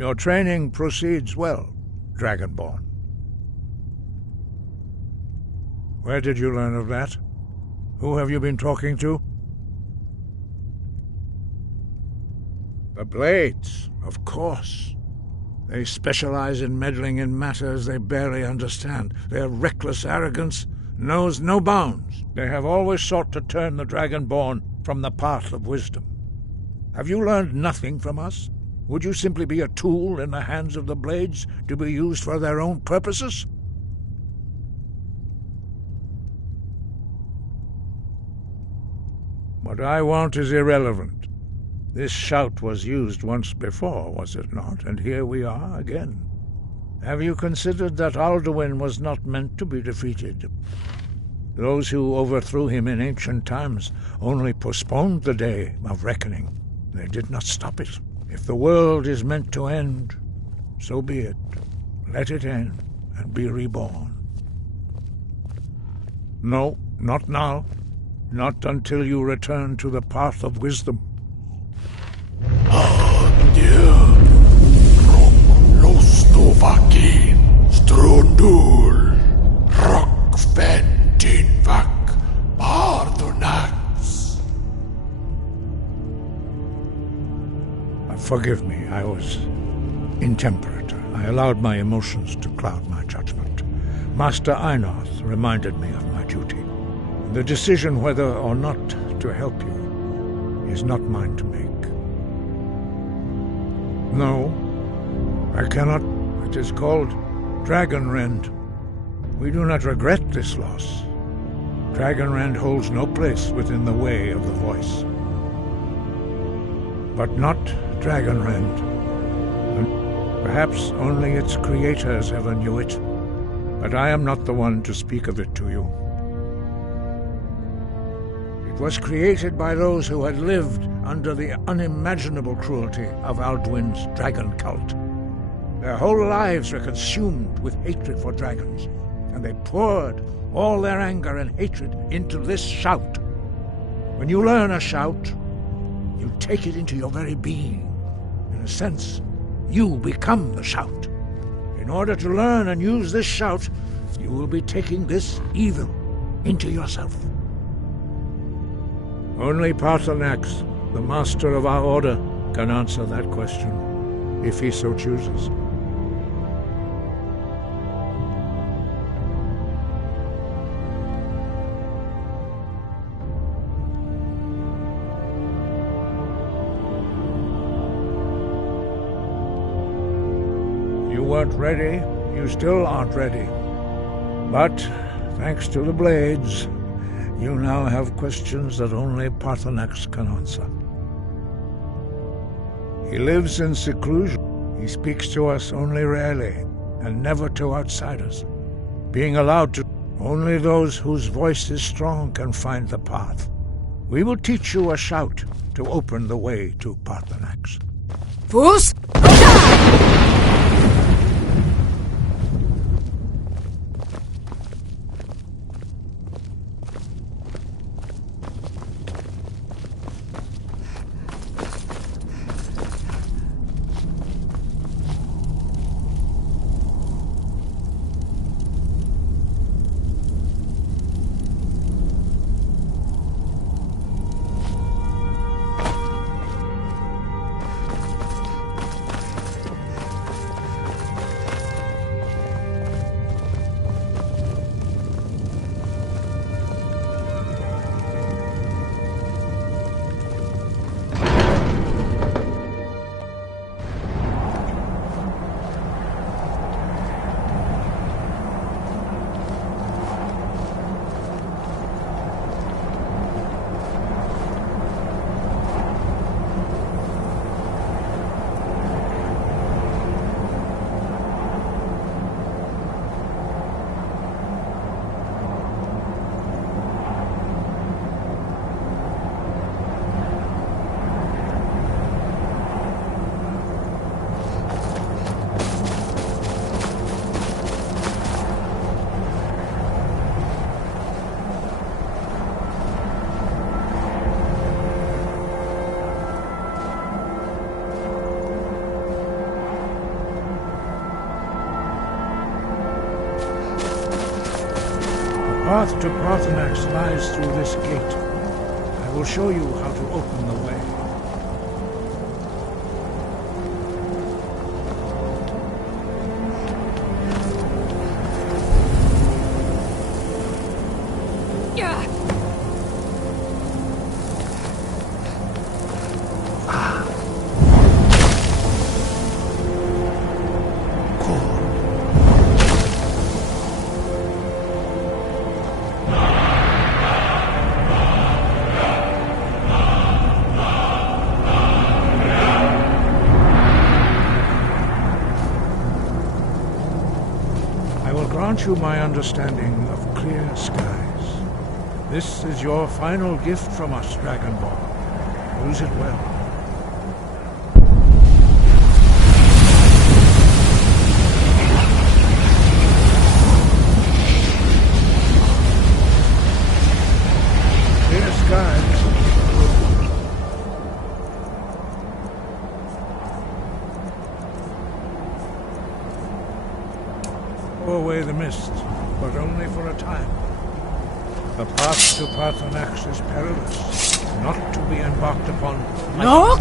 Your training proceeds well, Dragonborn. Where did you learn of that? Who have you been talking to? The Blades, of course. They specialize in meddling in matters they barely understand. Their reckless arrogance knows no bounds. They have always sought to turn the Dragonborn from the path of wisdom. Have you learned nothing from us? Would you simply be a tool in the hands of the Blades to be used for their own purposes? What I want is irrelevant. This shout was used once before, was it not? And here we are again. Have you considered that Alduin was not meant to be defeated? Those who overthrew him in ancient times only postponed the day of reckoning. They did not stop it. If the world is meant to end, so be it. Let it end and be reborn. No, not now. Not until you return to the path of wisdom. Lovaki, Strundul, Rockventinvak, Pardonax. Forgive me, I was intemperate. I allowed my emotions to cloud my judgment. Master Einarth reminded me of my duty. The decision whether or not to help you is not mine to make. No, I cannot. It is called Dragonrend. We do not regret this loss. Dragonrend holds no place within the way of the voice. But not Dragonrend. Perhaps only its creators ever knew it, but I am not the one to speak of it to you. It was created by those who had lived under the unimaginable cruelty of Alduin's dragon cult. Their whole lives were consumed with hatred for dragons, and they poured all their anger and hatred into this shout. When you learn a shout, you take it into your very being. In a sense, you become the shout. In order to learn and use this shout, you will be taking this evil into yourself. Only Parthenax, the master of our order, can answer that question, if he so chooses. You weren't ready, you still aren't ready. But, thanks to the blades, you now have questions that only Parthenax can answer. He lives in seclusion. He speaks to us only rarely, and never to outsiders. Being allowed to, only those whose voice is strong can find the path. We will teach you a shout to open the way to Parthenax. Fools! The path to Parthenax lies through this gate. I will show you how to open the way. grant you my understanding of clear skies. This is your final gift from us, Dragonborn. Use it well. Clear skies. Blow away the mist, but only for a time. The path to Paarthurnax is perilous, not to be embarked upon. Look!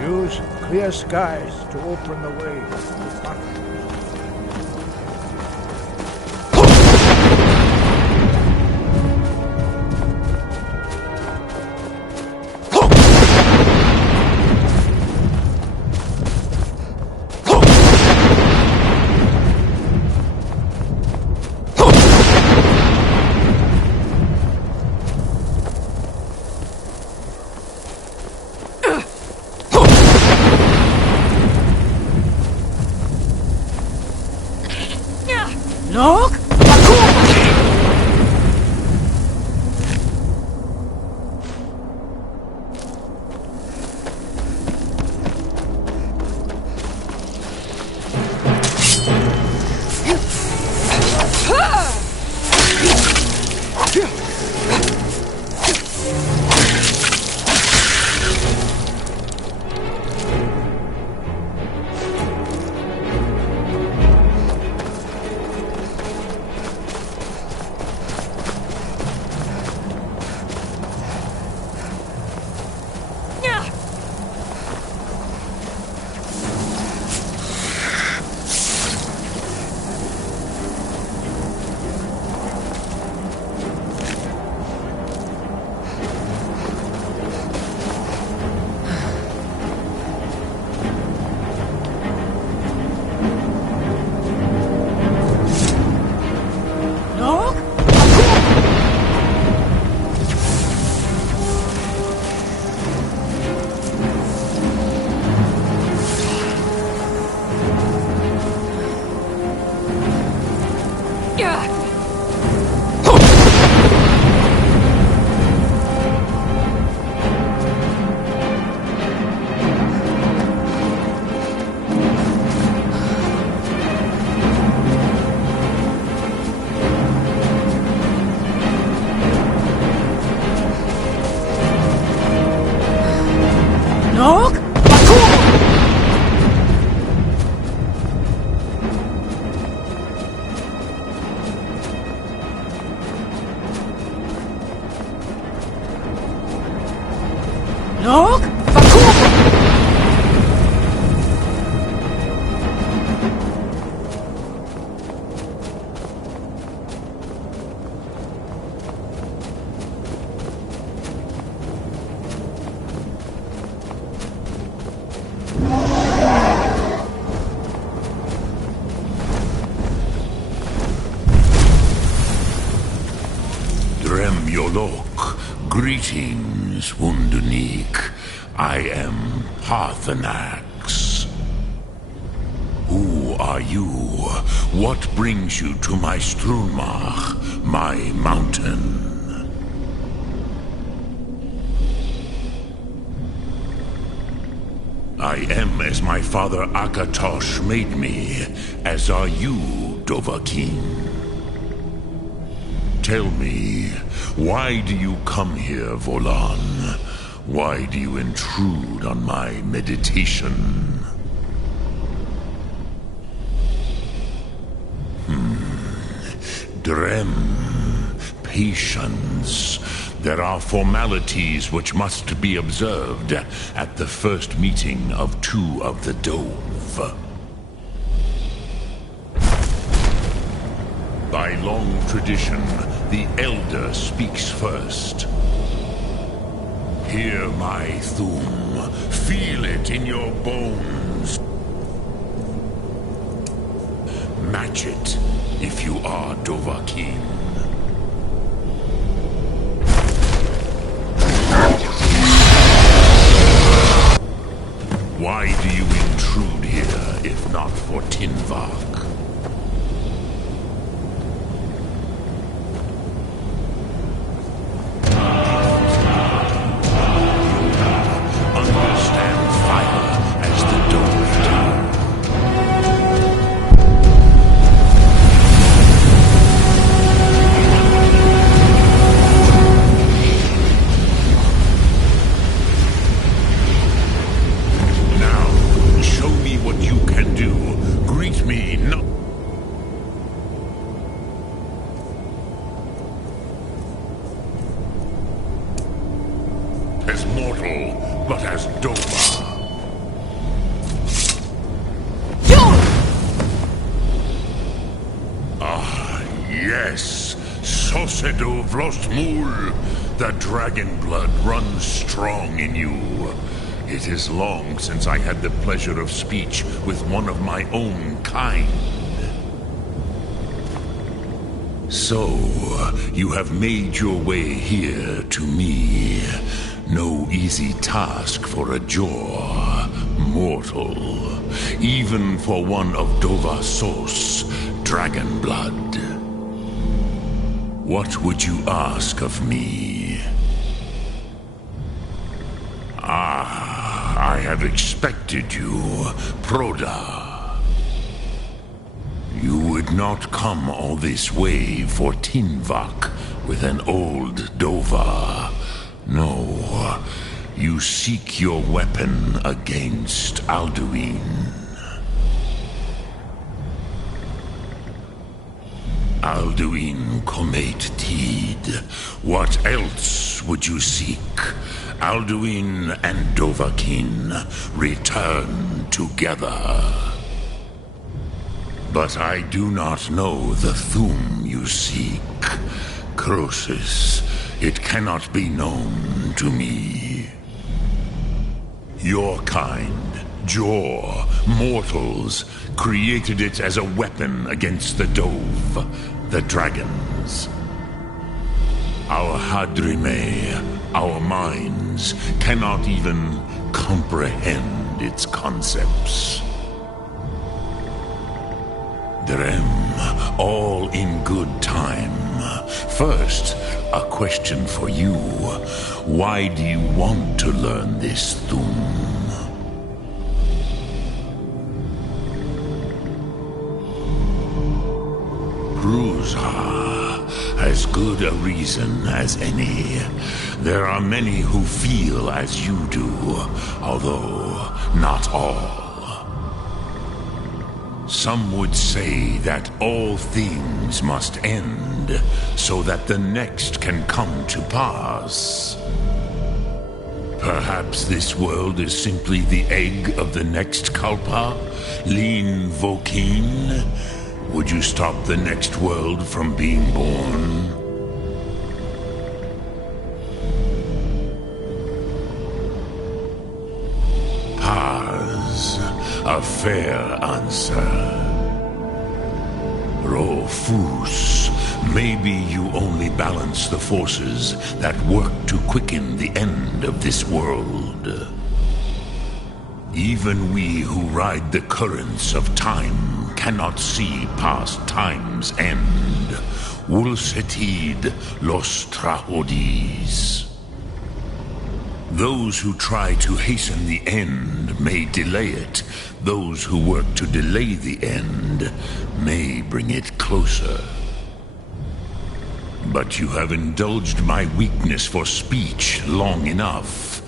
Use clear skies to open the way to Paarthurnax. Look! Look! Greetings, Wunderneek. I am Paarthurnax. Who are you? What brings you to my Strunmach, my mountain? I am as my father Akatosh made me, as are you, Dovahkiin. Tell me, why do you come here, Volan? Why do you intrude on my meditation? Drem, patience. There are formalities which must be observed at the first meeting of two of the Dove. By long tradition, the Elder speaks first. Hear my Thum. Feel it in your bones. Match it if you are Dovahkiin. Why do you intrude here, if not for Tinvak? Understand fire as the Dove do. Now, show me what you can do. Greet me not. As mortal, but as Dova. Ah, yes. Sosedo Vlostmul. The dragon blood runs strong in you. It is long since I had the pleasure of speech with one of my own kind. So, you have made your way here to me. No easy task for a jaw, mortal. Even for one of Dovasos, dragon blood. What would you ask of me? Ah, I have expected you, Proda. You would not come all this way for Tinvak with an old Dova. No, you seek your weapon against Alduin. Alduin Comate Tid. What else would you seek? Alduin and Dovahkiin return together. But I do not know the Thum you seek. Croesus, it cannot be known to me. Your kind, Jor, mortals, created it as a weapon against the Dove, the dragons. Our Hadrime, our minds, cannot even comprehend its concepts. Drem, all in good time. First, a question for you. Why do you want to learn this Thum? Ruzha, as good a reason as any. There are many who feel as you do, although not all. Some would say that all things must end, so that the next can come to pass. Perhaps this world is simply the egg of the next Kalpa, Lin Vokin. Would you stop the next world from being born? Paz, a fair answer. Rofus, maybe you only balance the forces that work to quicken the end of this world. Even we who ride the currents of time cannot see past time's end. Wulsetid los trahodis. Those who try to hasten the end may delay it. Those who work to delay the end may bring it closer. But you have indulged my weakness for speech long enough.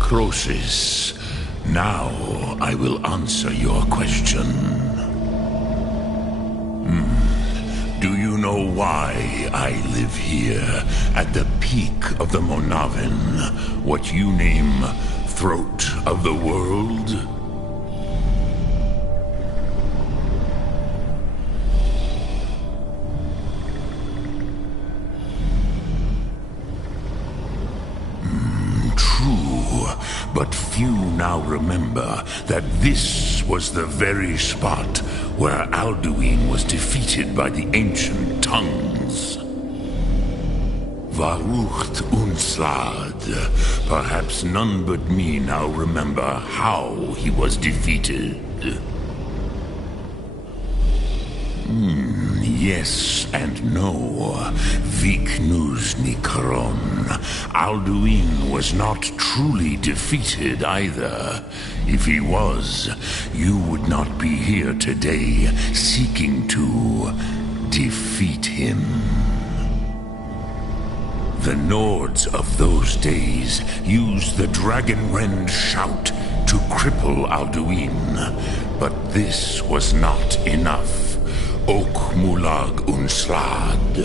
Croesus, now I will answer your question. Do you know why I live here at the peak of the Monavin, what you name throat of the world? True, but few now remember that this was the very spot where Alduin was defeated by the ancient tongues. Varucht Unslad. Perhaps none but me now remember how he was defeated. Yes and no. Viknus Nikron. Alduin was not truly defeated either. If he was, you would not be here today seeking to defeat him. The Nords of those days used the Dragonrend shout to cripple Alduin, but this was not enough. Ok Mulag Unslad.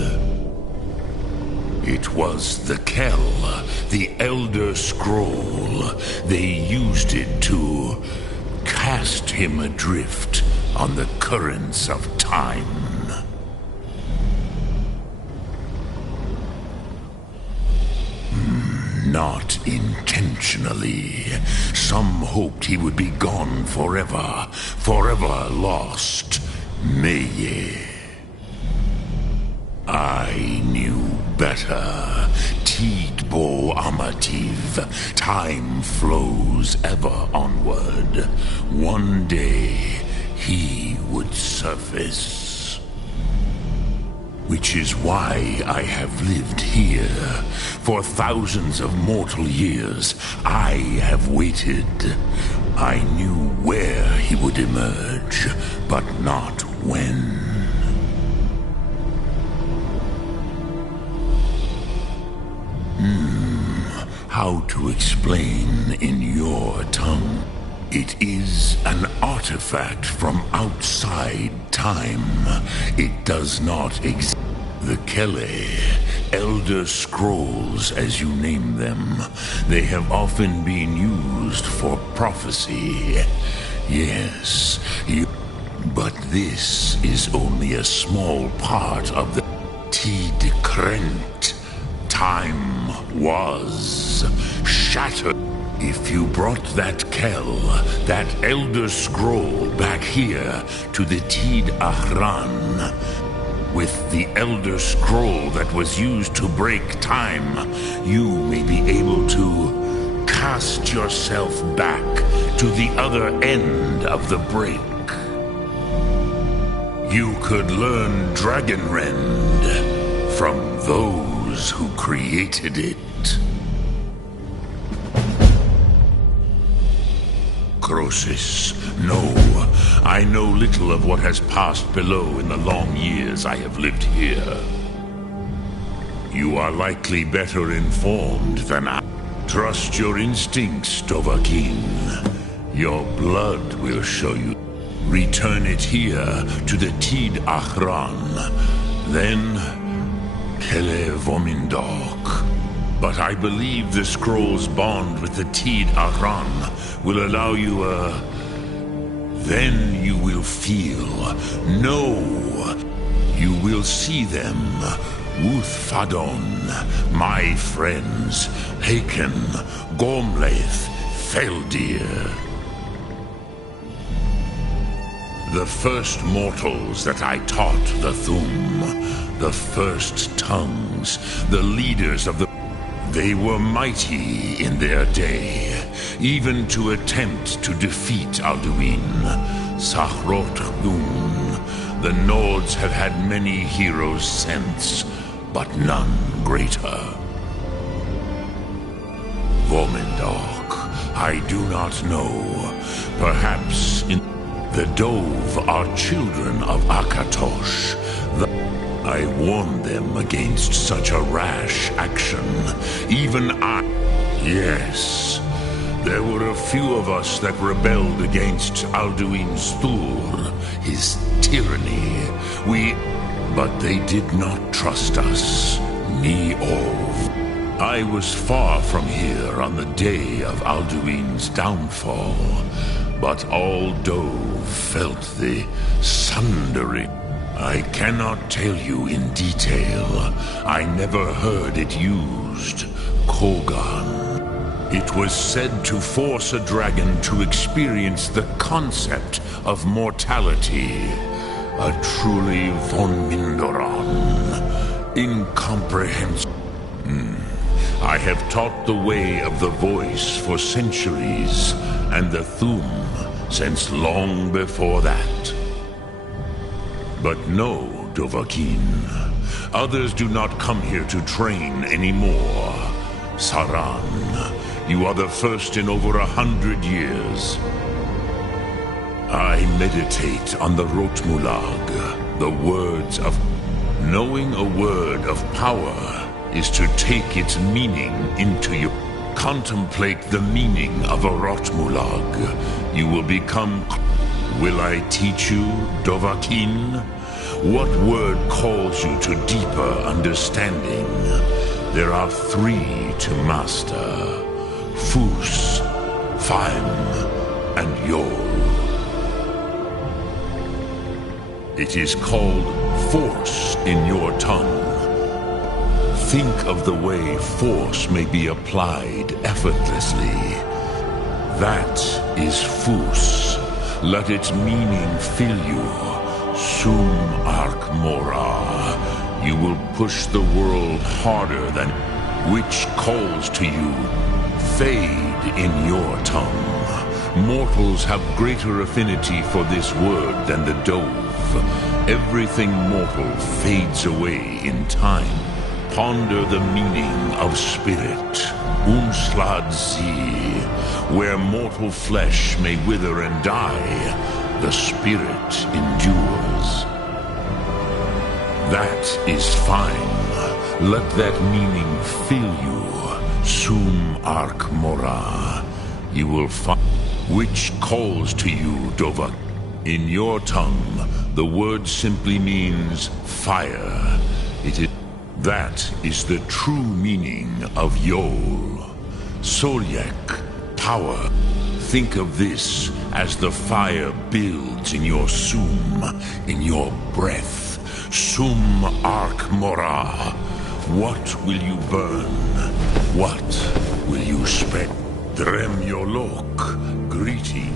It was the Kell, the Elder Scroll. They used it to cast him adrift on the currents of time. Not intentionally. Some hoped he would be gone forever, forever lost. Meye. I knew better. Tidbo Amativ. Time flows ever onward. One day, he would surface. Which is why I have lived here. For thousands of mortal years, I have waited. I knew where he would emerge, but not when. How to explain in your tongue? It is an artifact from outside time. It does not exist. The Kele, Elder Scrolls as you name them, they have often been used for prophecy. Yes, but this is only a small part of the Tidkrent. Time was shattered. If you brought that Kell, that Elder Scroll back here to the Tid Ahran, with the Elder Scroll that was used to break time, you may be able to cast yourself back to the other end of the break. You could learn Dragonrend from those who created it. Croesus, no. I know little of what has passed below in the long years I have lived here. You are likely better informed than I. Trust your instincts, Dovahkiin. Your blood will show you. Return it here to the Tid Ahran. Then, Kele Vomindok. But I believe the scroll's bond with the Tid Ahran will allow you then you will feel, know. You will see them. Uthfadon, my friends, Haken, Gormlaith, Feldir. The first mortals that I taught the Thum, the first tongues, the leaders of the... They were mighty in their day, even to attempt to defeat Alduin. Sahrot Gun. The Nords have had many heroes since, but none greater. Vomindok, I do not know. Perhaps in... The Dove are children of Akatosh. I warned them against such a rash action. Even I... Yes, there were a few of us that rebelled against Alduin's Thur, his tyranny. But they did not trust us, me Ov. I was far from here on the day of Alduin's downfall, but all Dove felt the sundering. I cannot tell you in detail. I never heard it used. Kogan. It was said to force a dragon to experience the concept of mortality. A truly von Mindoran. Incomprehensible. I have taught the way of the voice for centuries, and the Thum since long before that. But no, Dovahkiin. Others do not come here to train anymore. Saran, you are the first in over 100 years. I meditate on the Rotmulag, the words of... Knowing a word of power is to take its meaning into you. Contemplate the meaning of a Rotmulag. You will become... Will I teach you, Dovahkiin? What word calls you to deeper understanding? There are 3 to master. Fus, Faim, and Yol. It is called force in your tongue. Think of the way force may be applied effortlessly. That is Fus. Let its meaning fill you. Sum Ark Mora. You will push the world harder than which calls to you. Fade in your tongue. Mortals have greater affinity for this word than the dove. Everything mortal fades away in time. Ponder the meaning of spirit. Umslad Zi. Where mortal flesh may wither and die, the spirit endures. That is fine. Let that meaning fill you. Sum Ark Mora. You will find which calls to you, Dovahkiin. In your tongue, the word simply means fire. That is the true meaning of Yol. Solyek, power. Think of this as the fire builds in your sum, in your breath. Sum Ark Mora. What will you burn? What will you spread? Drem Yolok, greetings.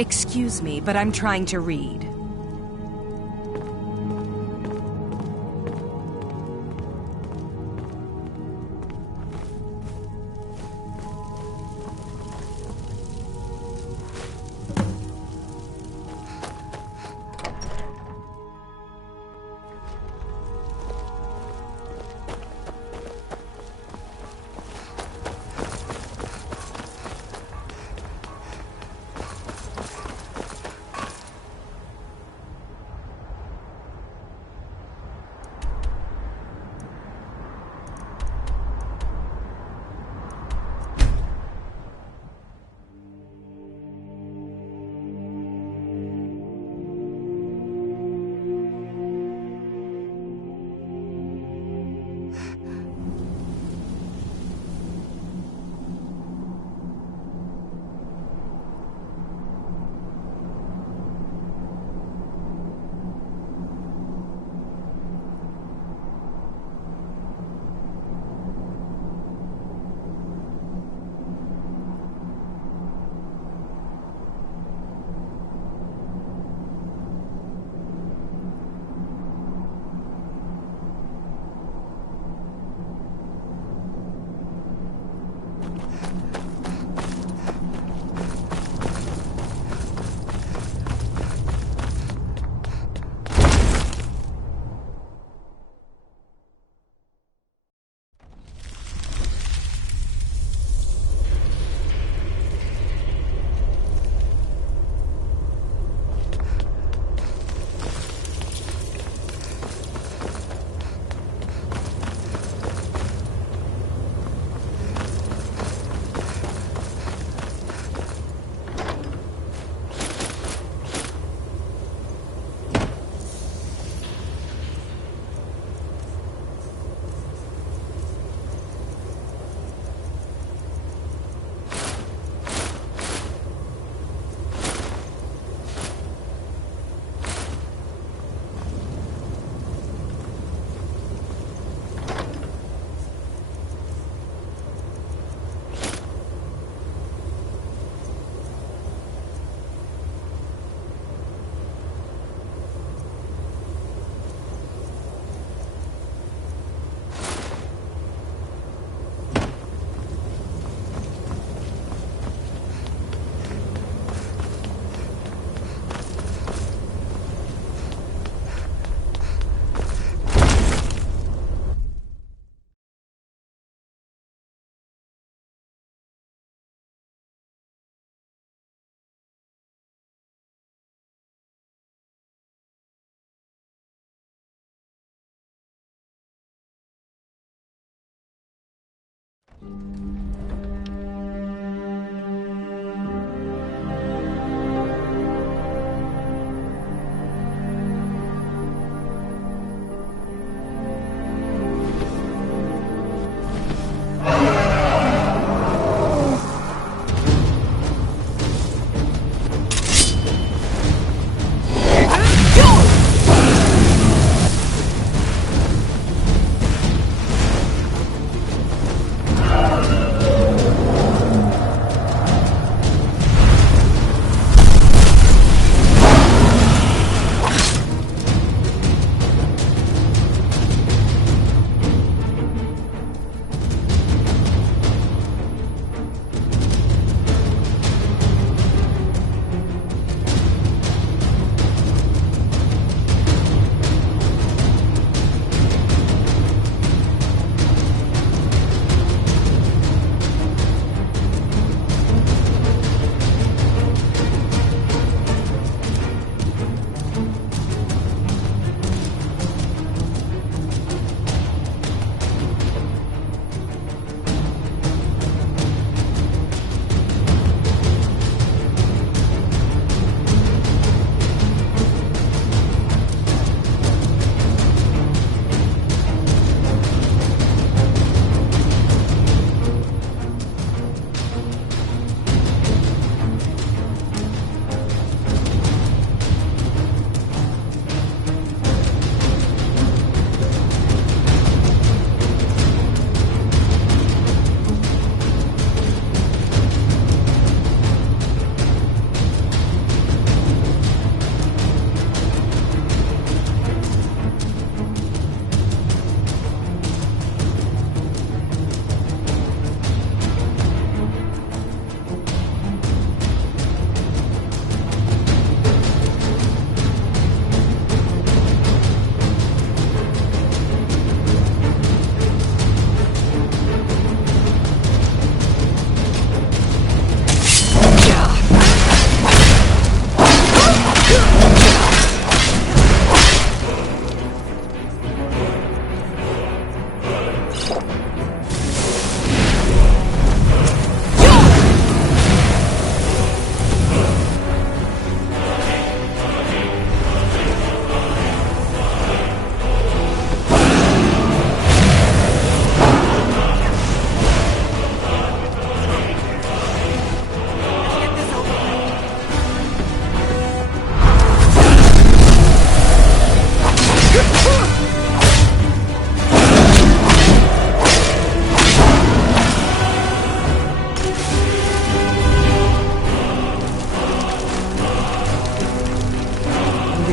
Excuse me, but I'm trying to read.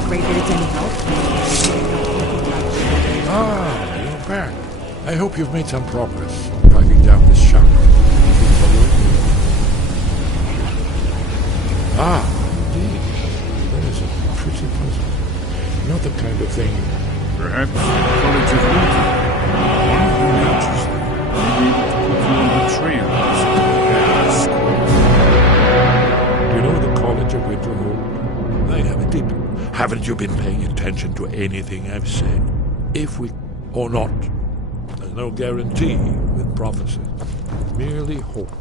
Greybeards any help? Ah, you're back. I hope you've made some progress driving down this shaft. Ah, indeed. That is a pretty puzzle. Not the kind of thing... Perhaps the College of Winter. One of the mages may be able to put you on the trail of this Do you know the College of Winterhold? I haven't it. Haven't you been paying attention to anything I've said? If we... or not. There's no guarantee with prophecy. Merely hope.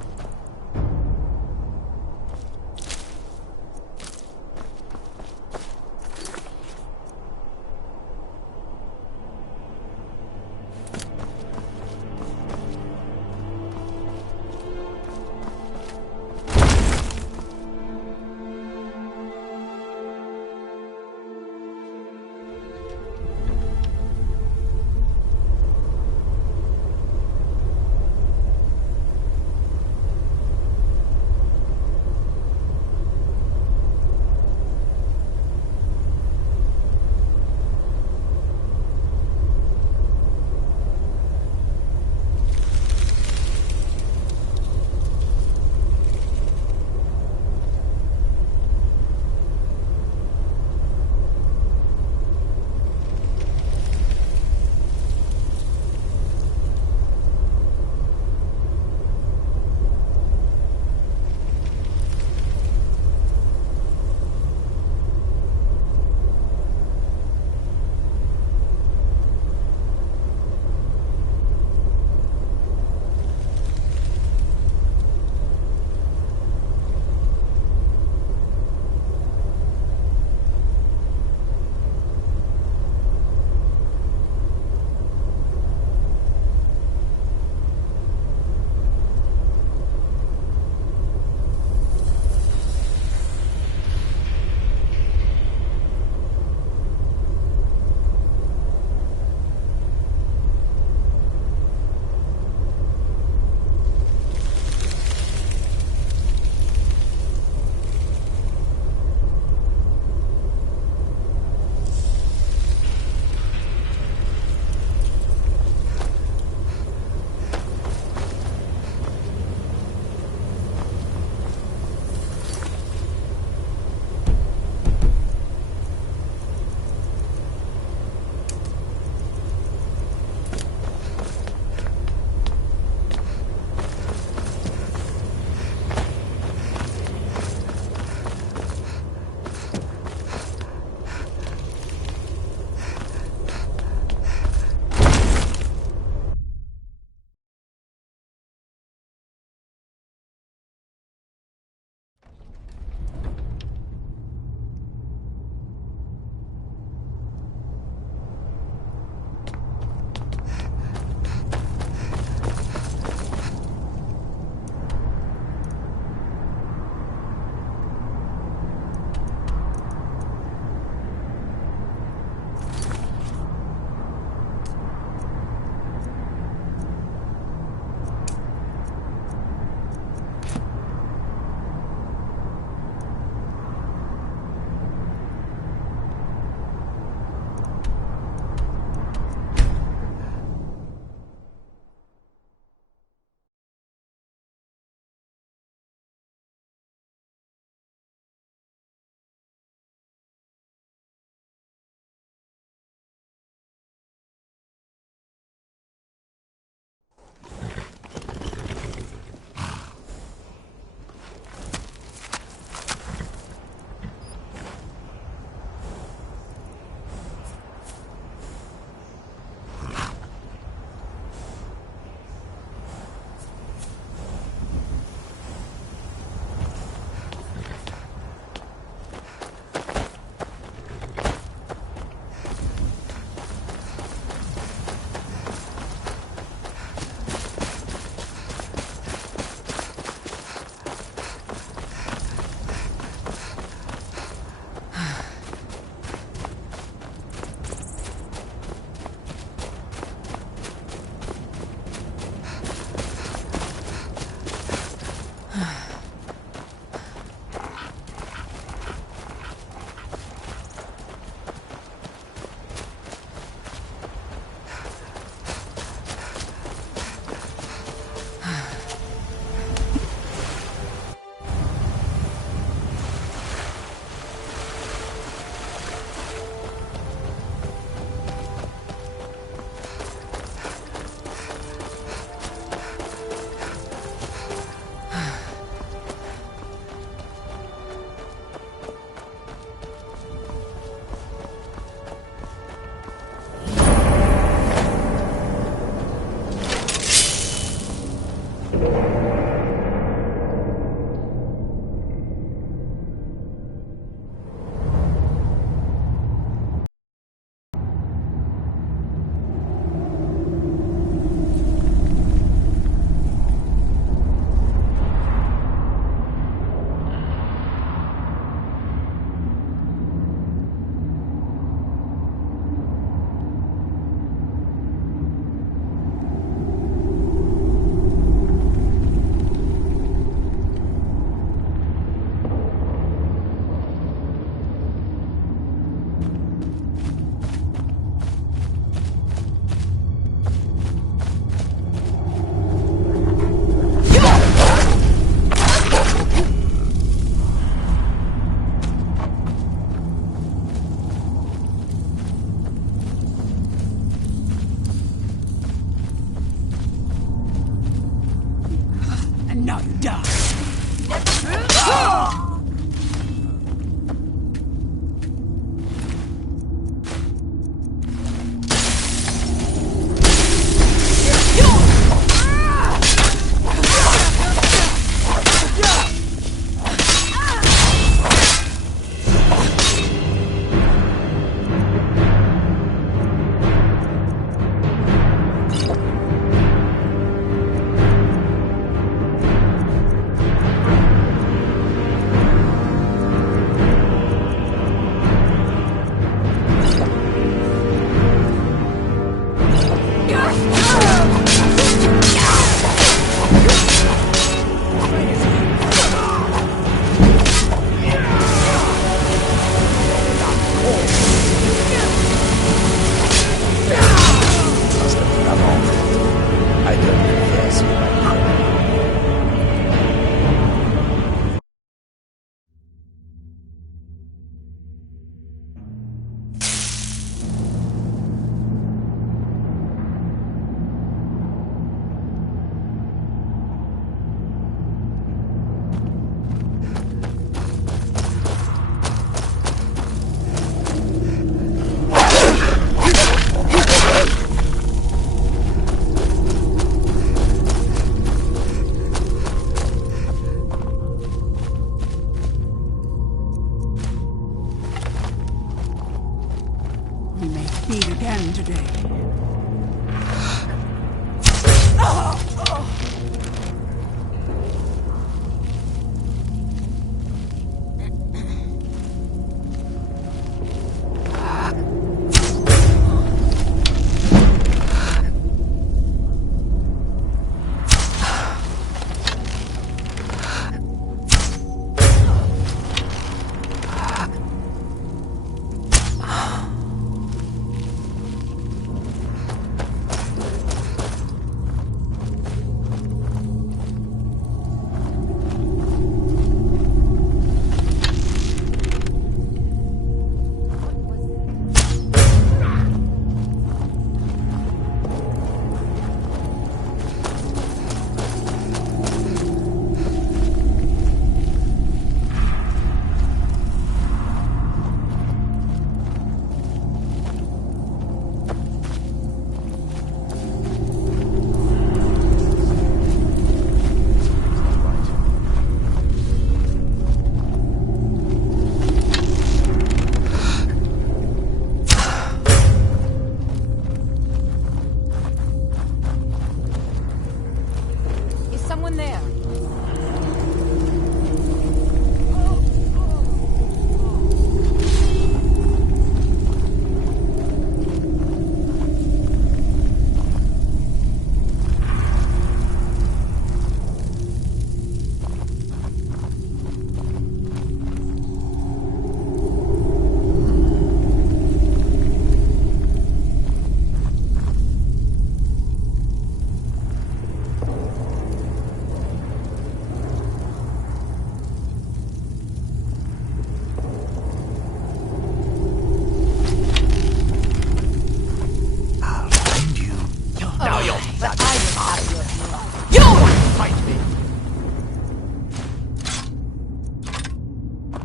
meet again today.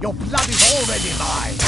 Your blood is already mine!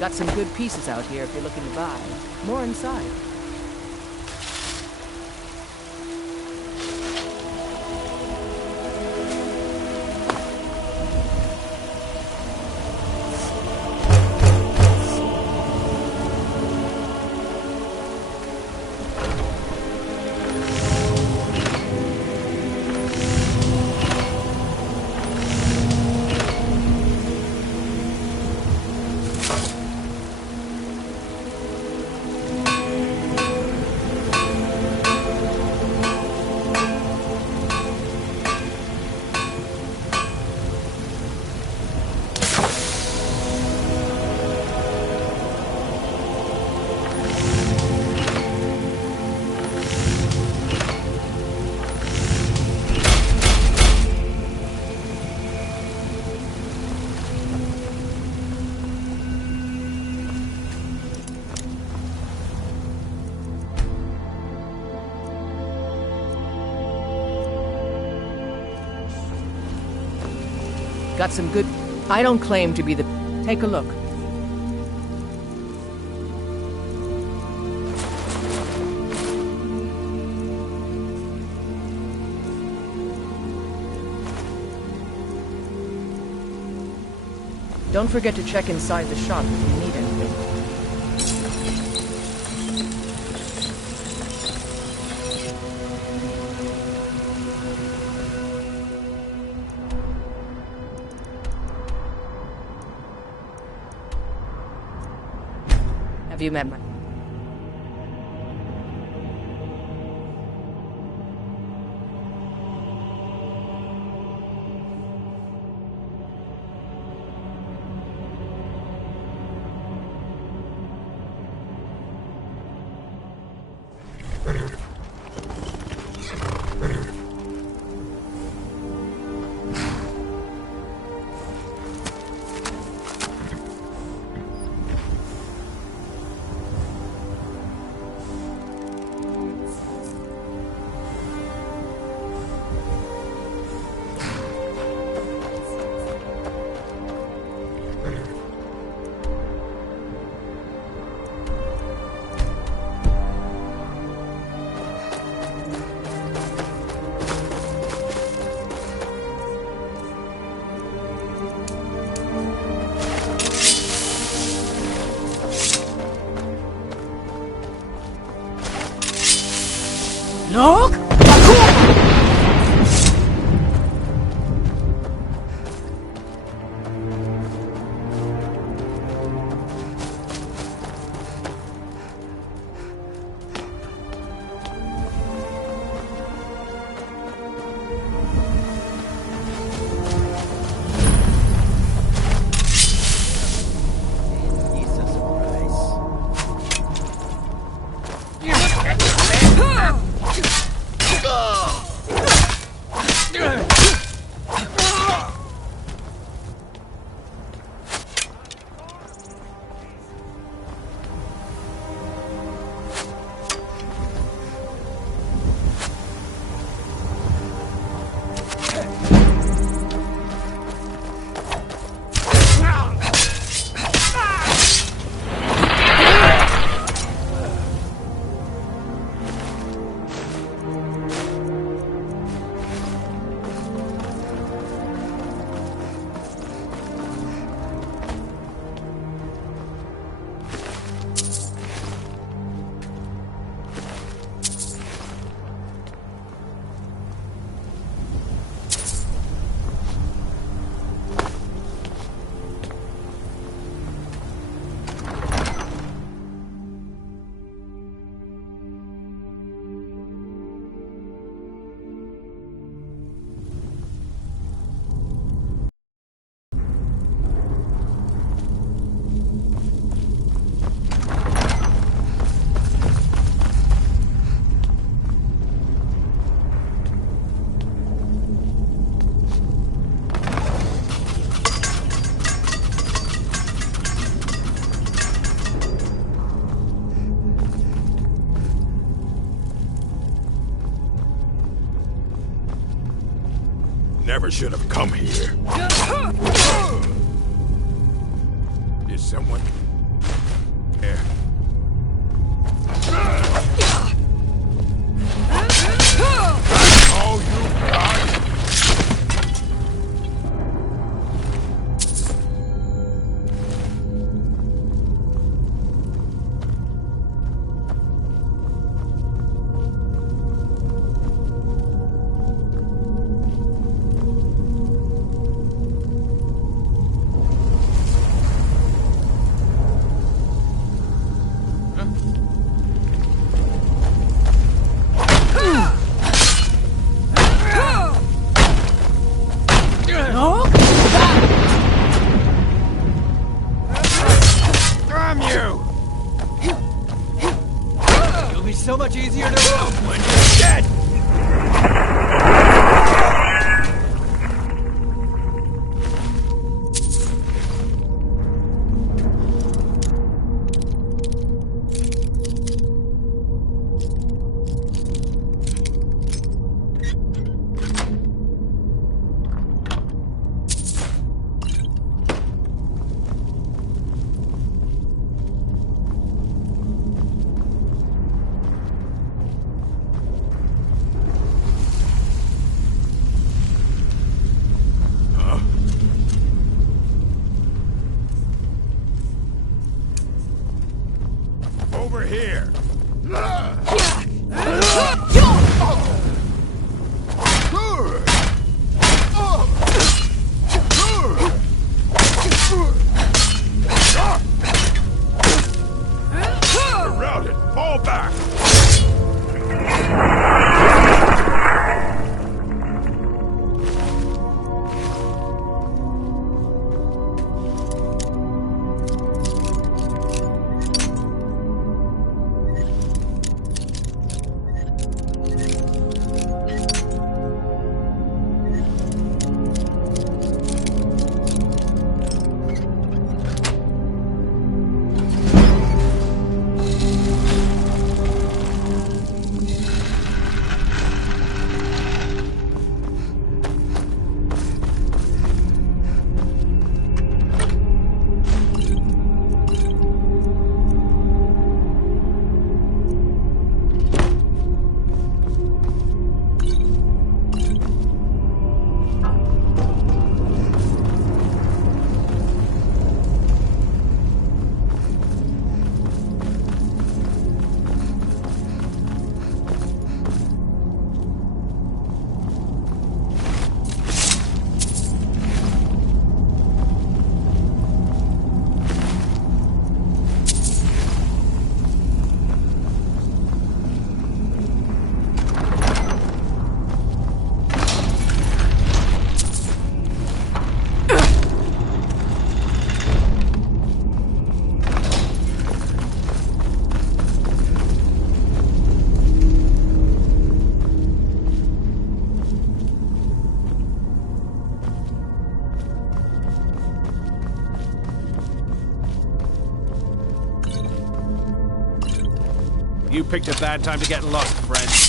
Got some good pieces out here if you're looking to buy. More inside. Got some good... I don't claim to be the... Take a look. Don't forget to check inside the shop if you need anything. Have you met my... Look! Never should have come here. Is someone... You picked a bad time to get lost, friend.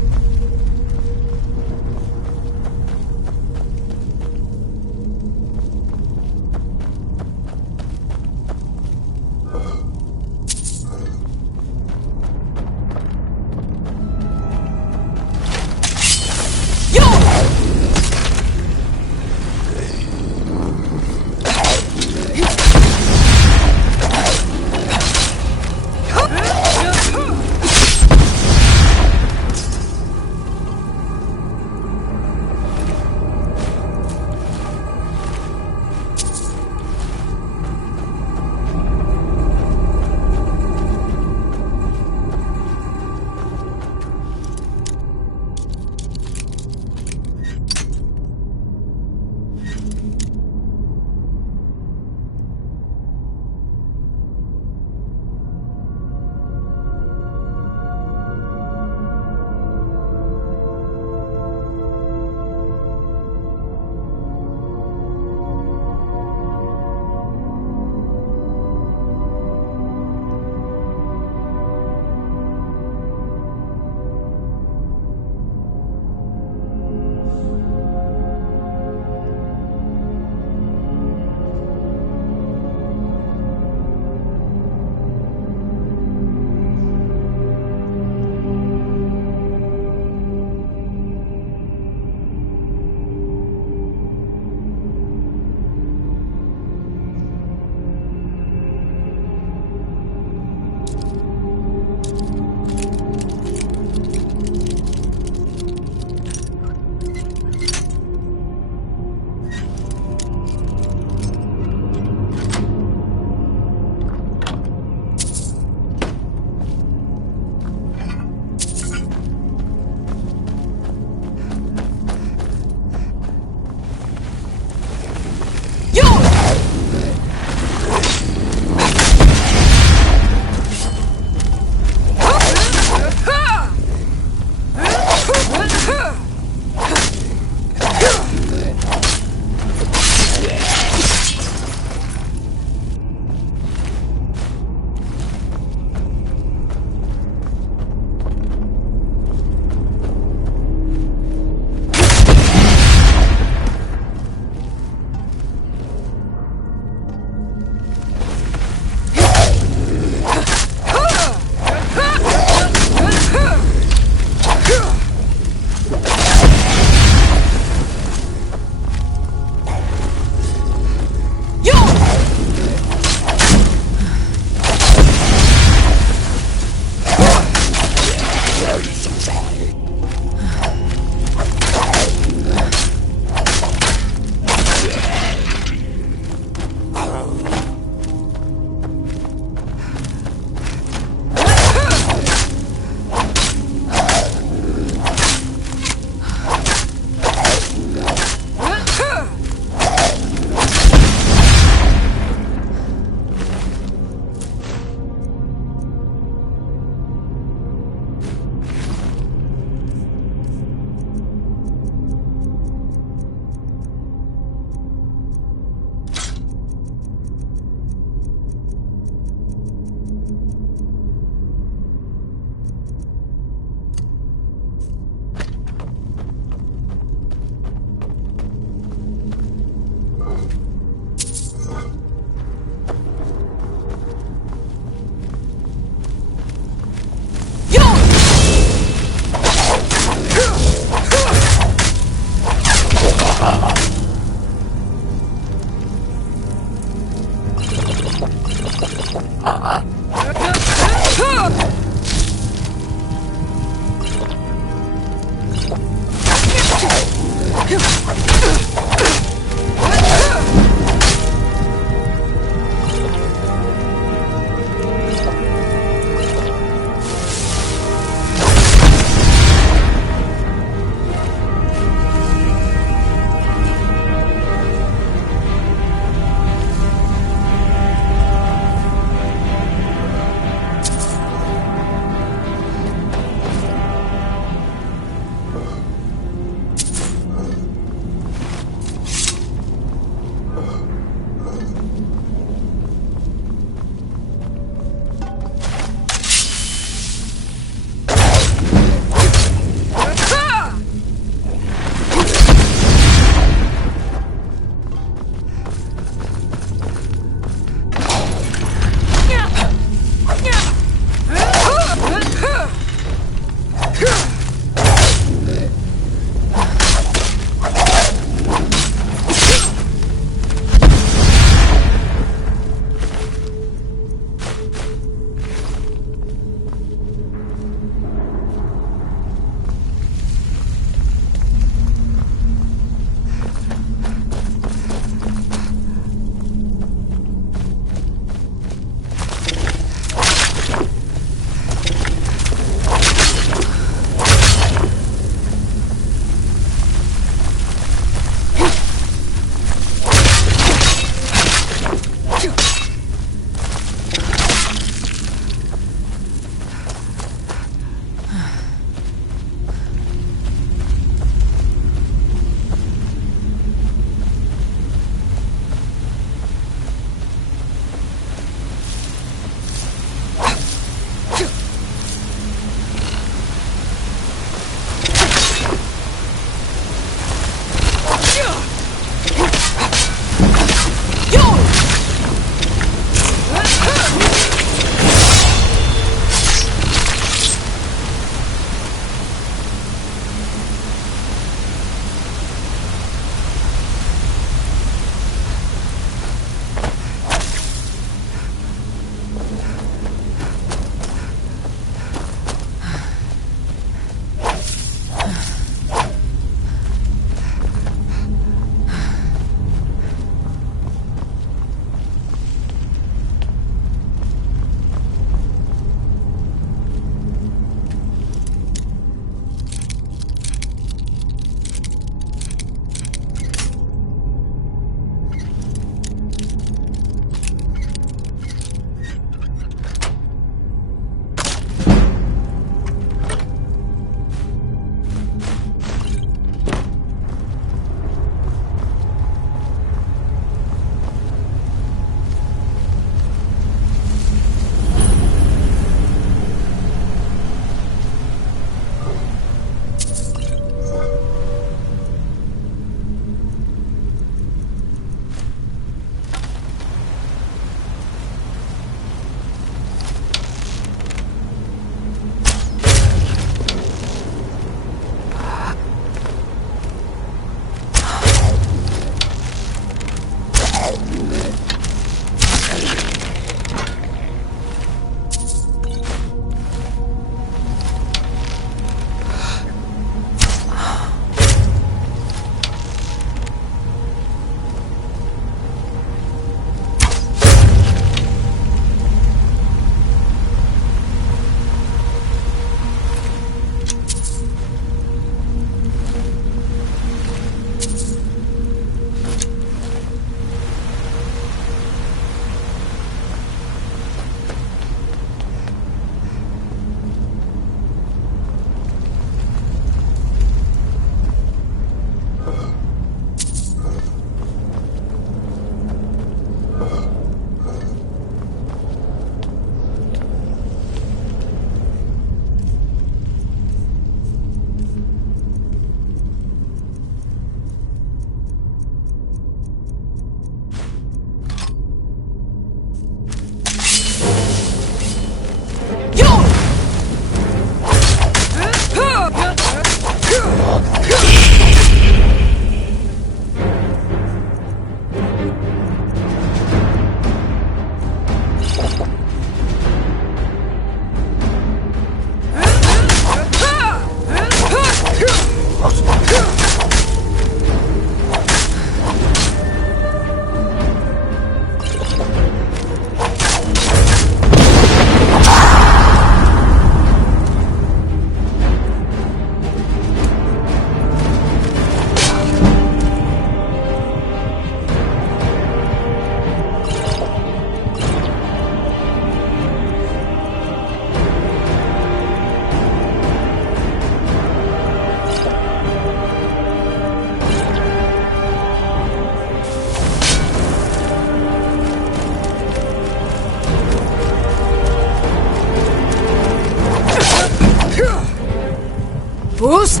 Boost!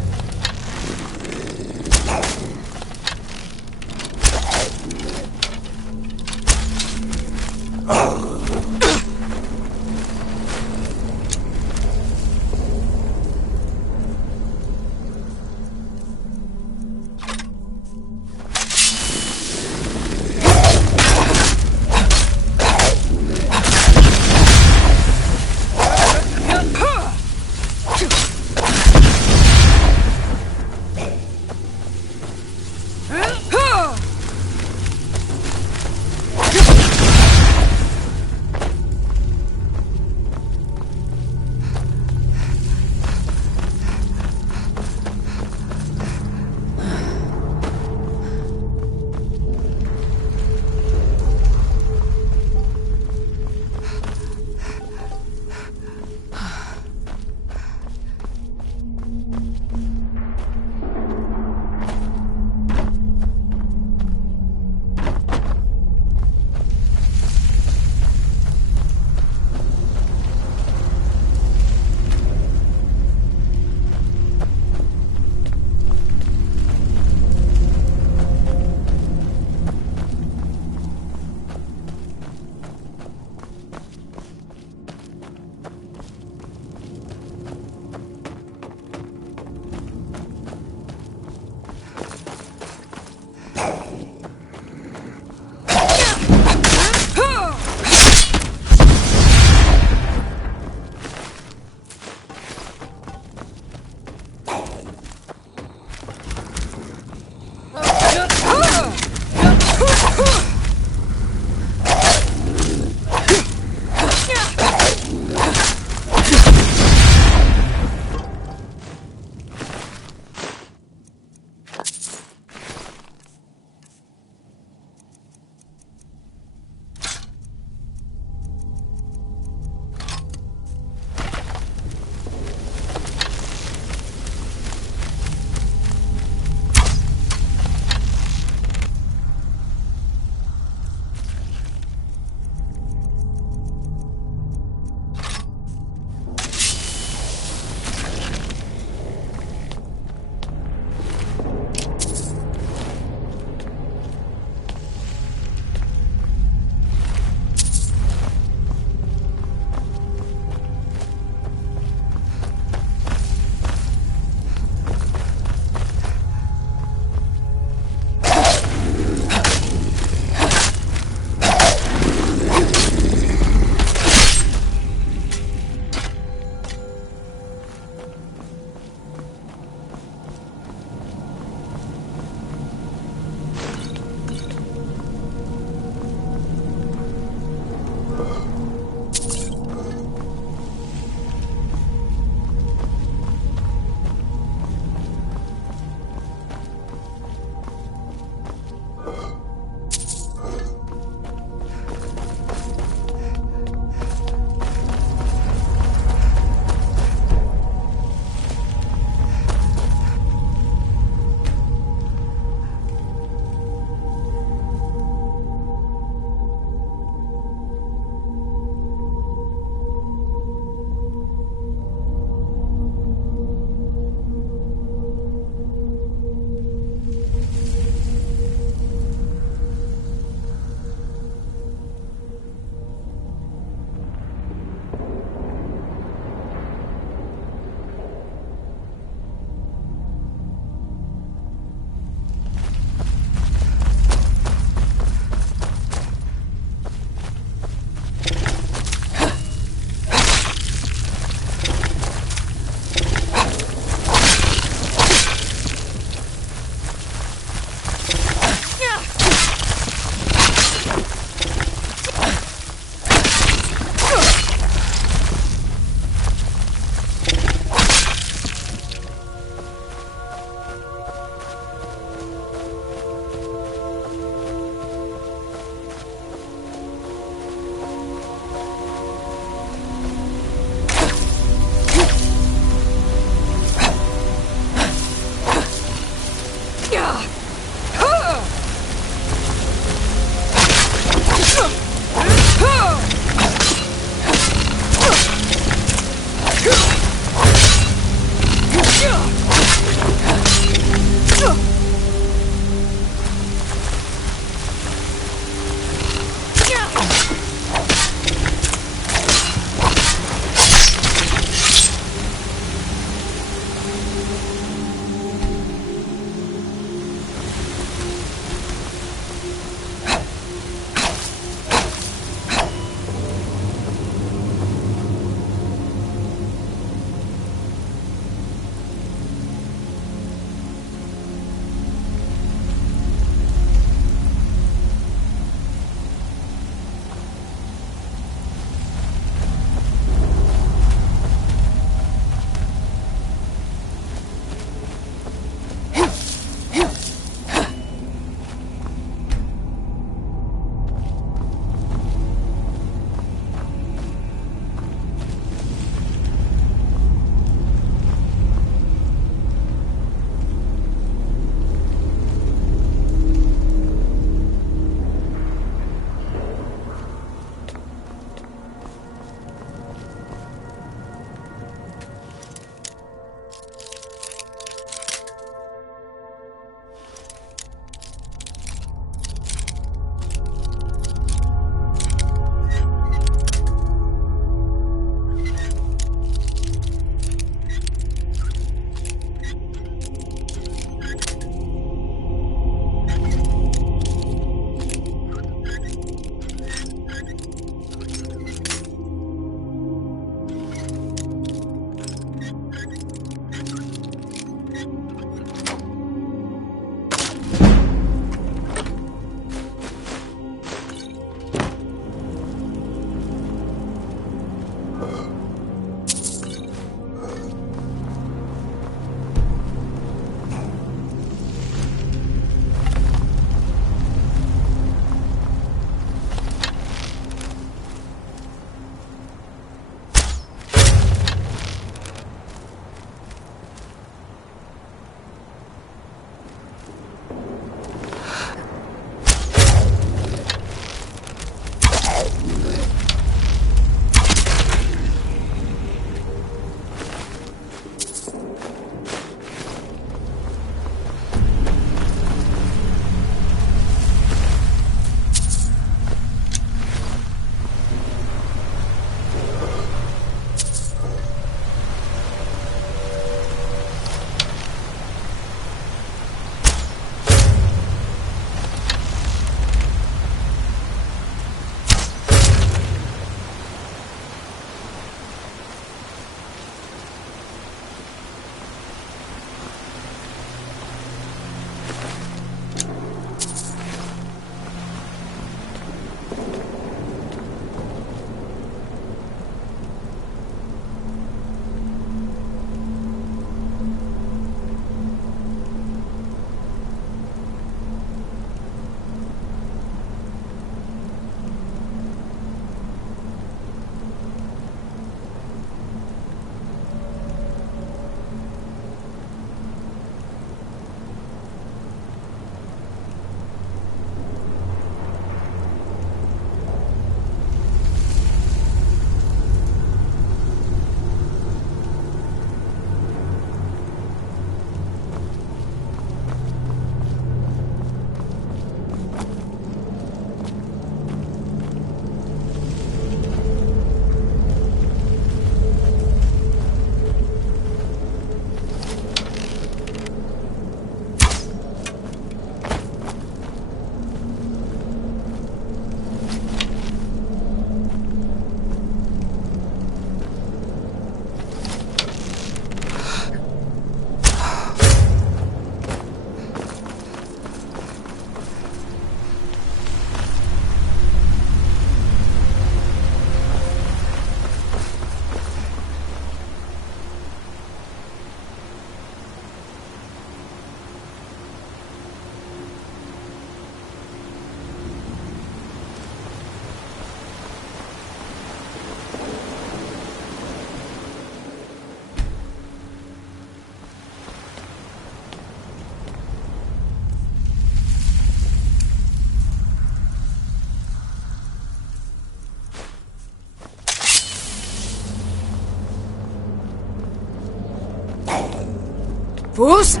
Boost!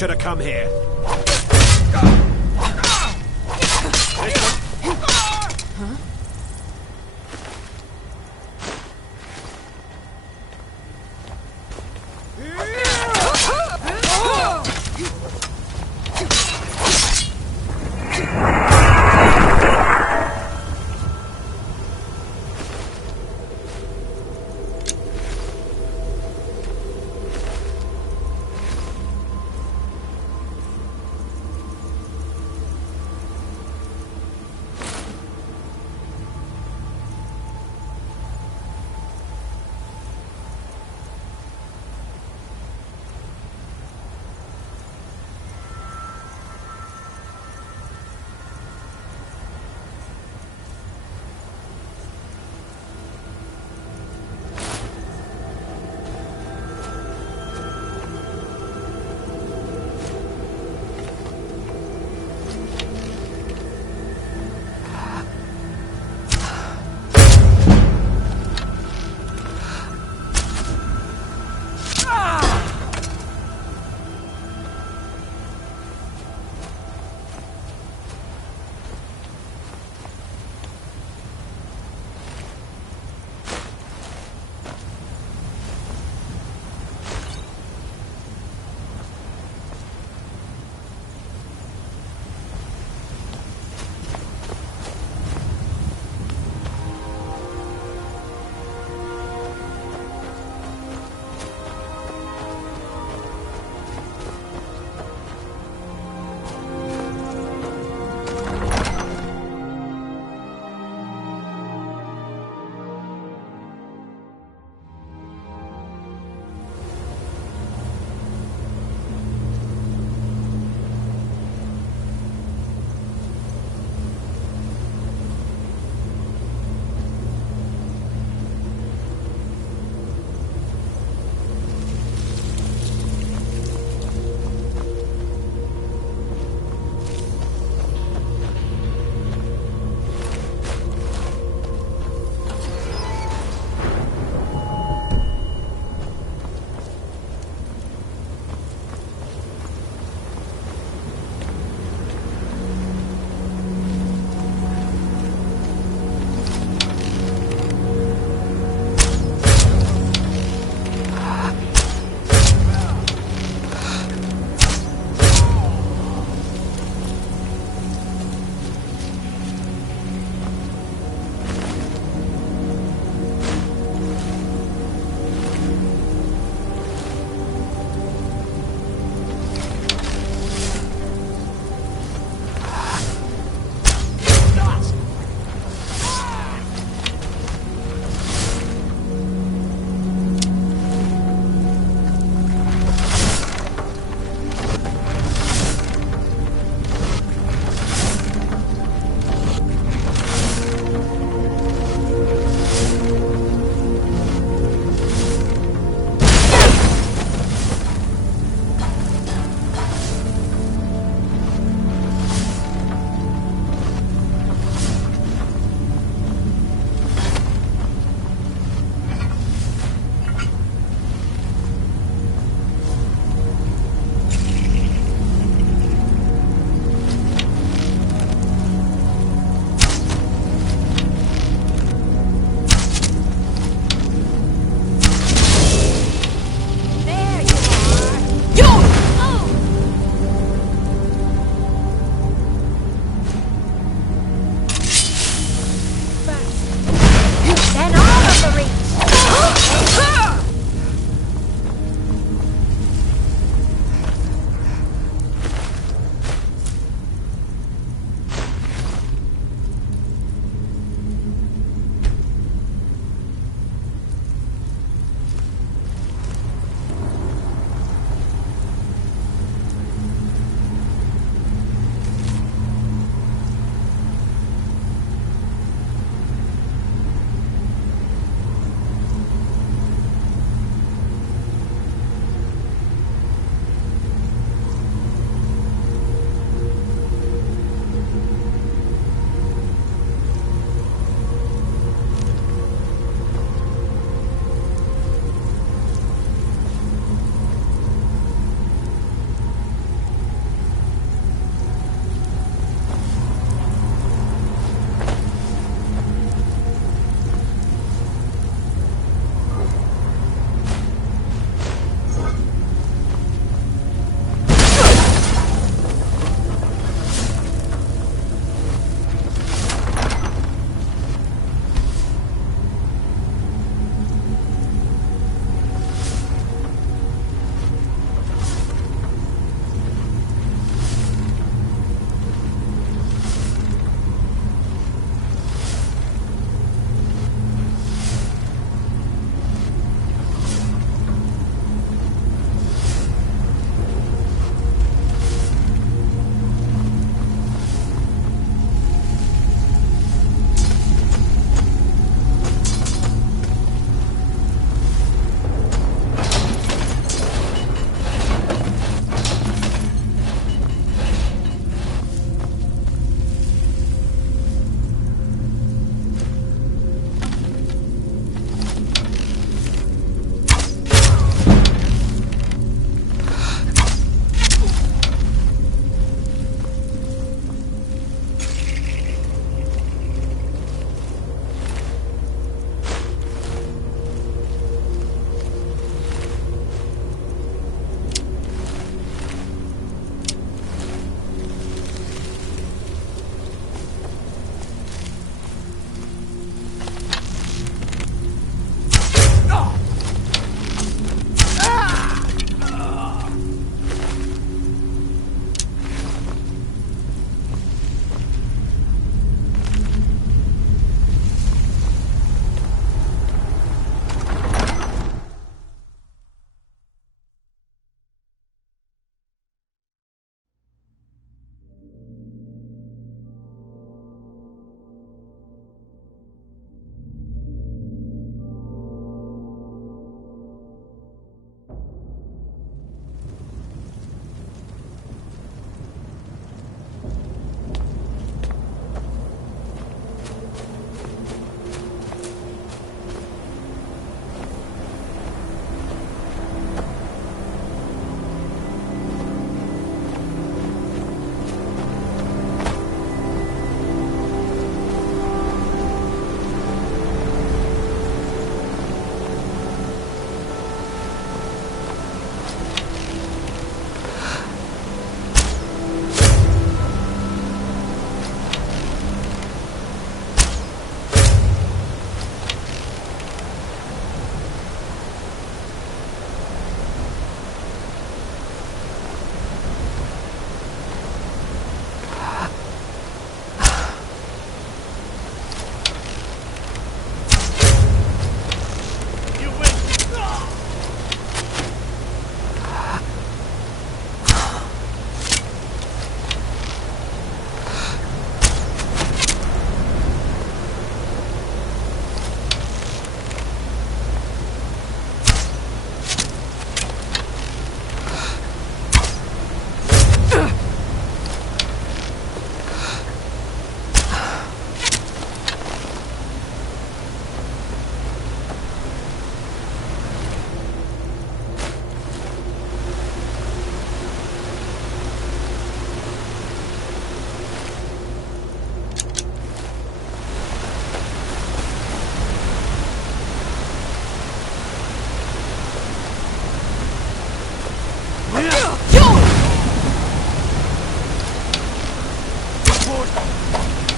should have come here.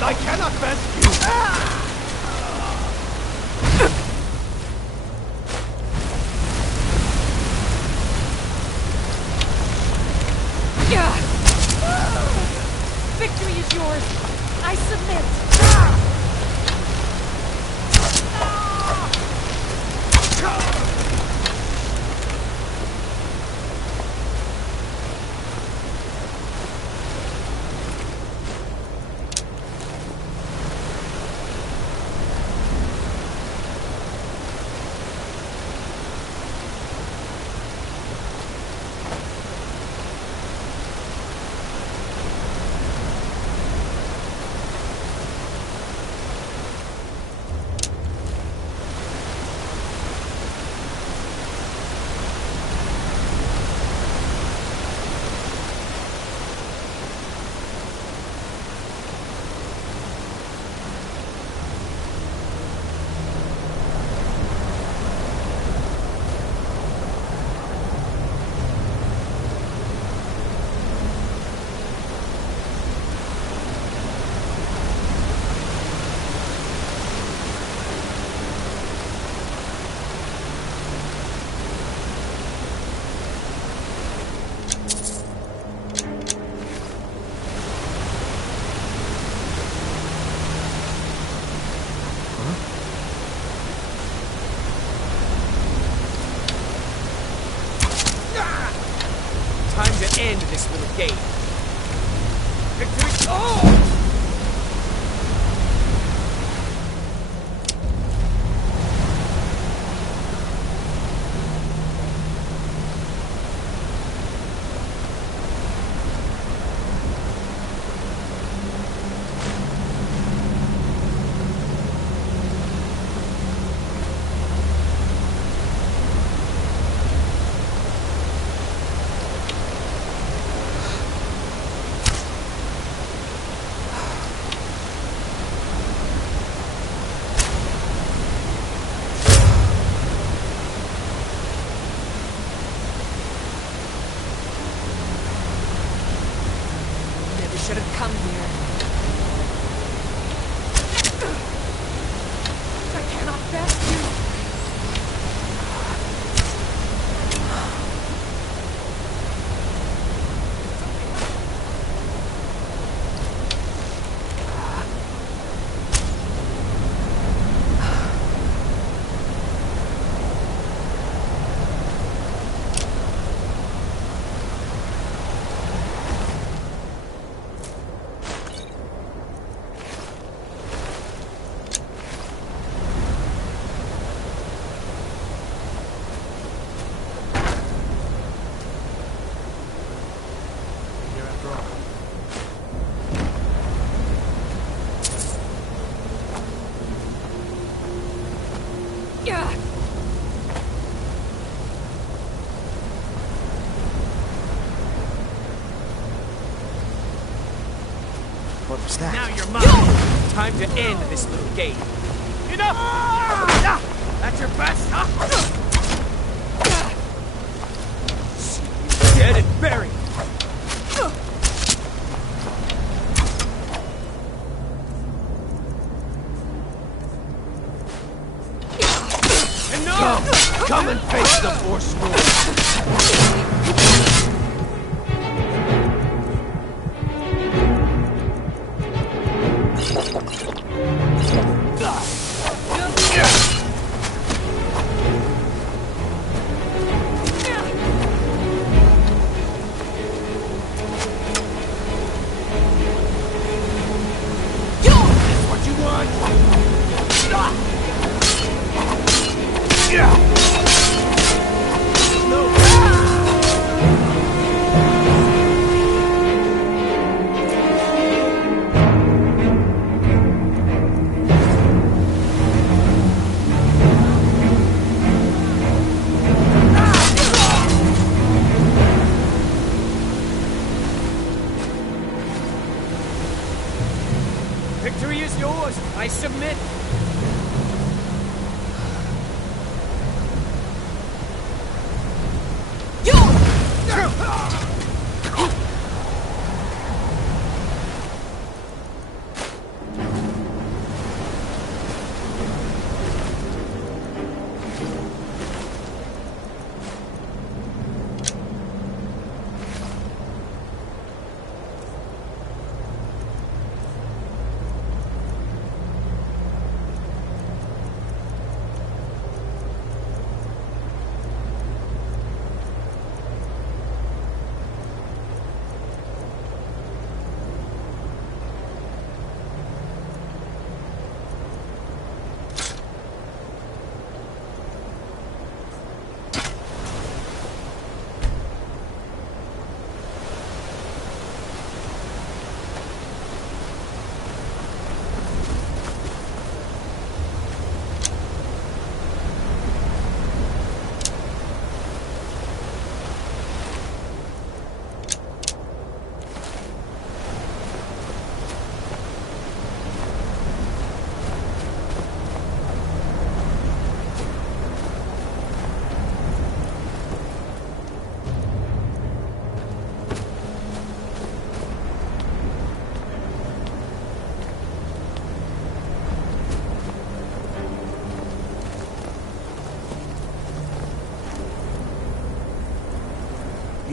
I cannot best you! Victory is yours! I submit! Time to end this little game. Victory! Oh! Should have come here. I cannot best you. What was that? Now you're mine! Time to end this little game. Enough! That's your best, huh? See you dead and buried! Enough! Come and face the Forsworn! Victory is yours. I submit.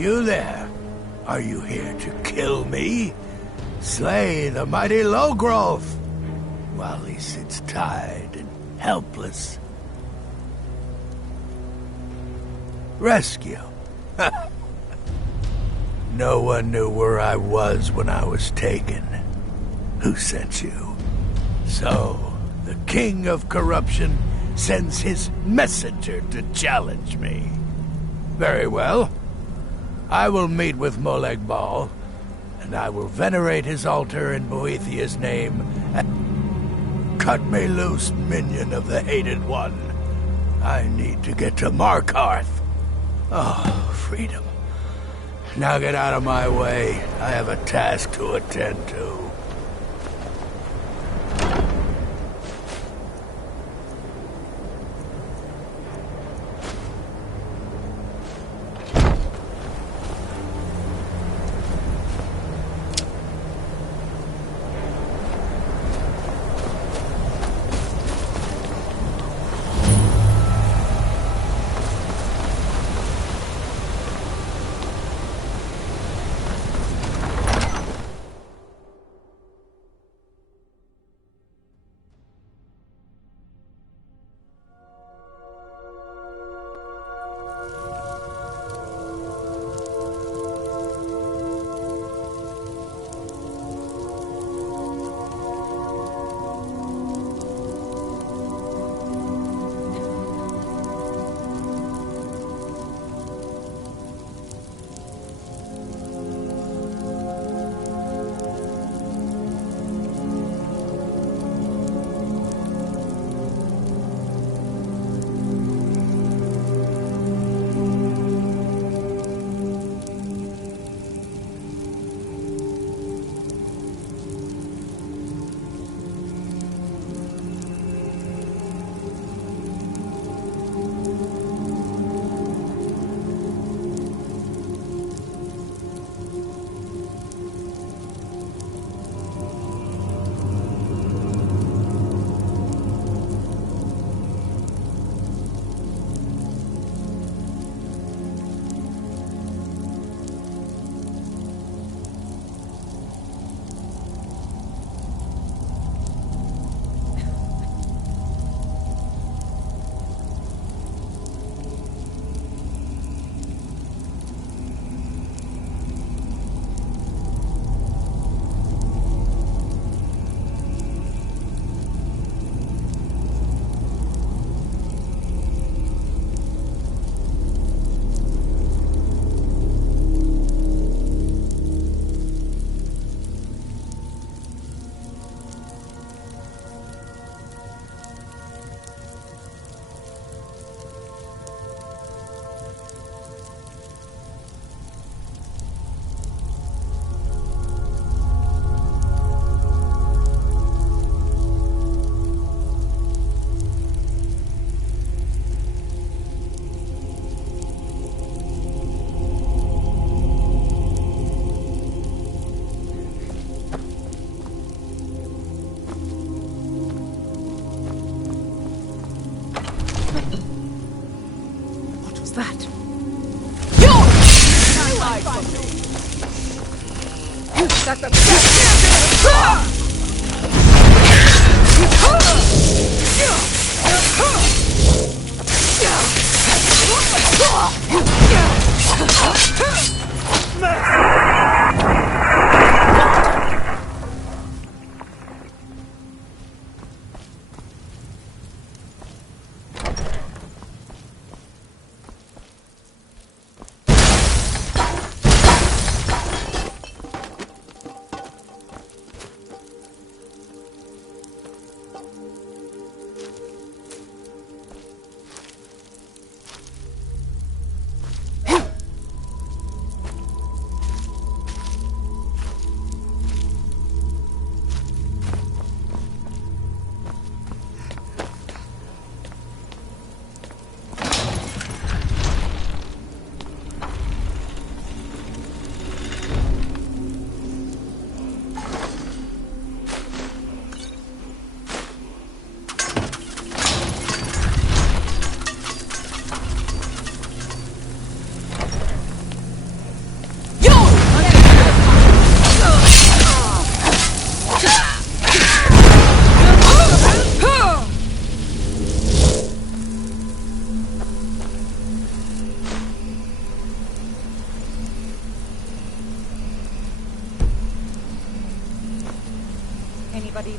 You there? Are you here to kill me? Slay the mighty Logrove, while he sits tied and helpless. Rescue. No one knew where I was when I was taken. Who sent you? So, the king of corruption sends his messenger to challenge me. Very well. I will meet with Molag Bal, and I will venerate his altar in Boethiah's name, and cut me loose, minion of the Hated One. I need to get to Markarth. Oh, freedom. Now get out of my way. I have a task to attend to.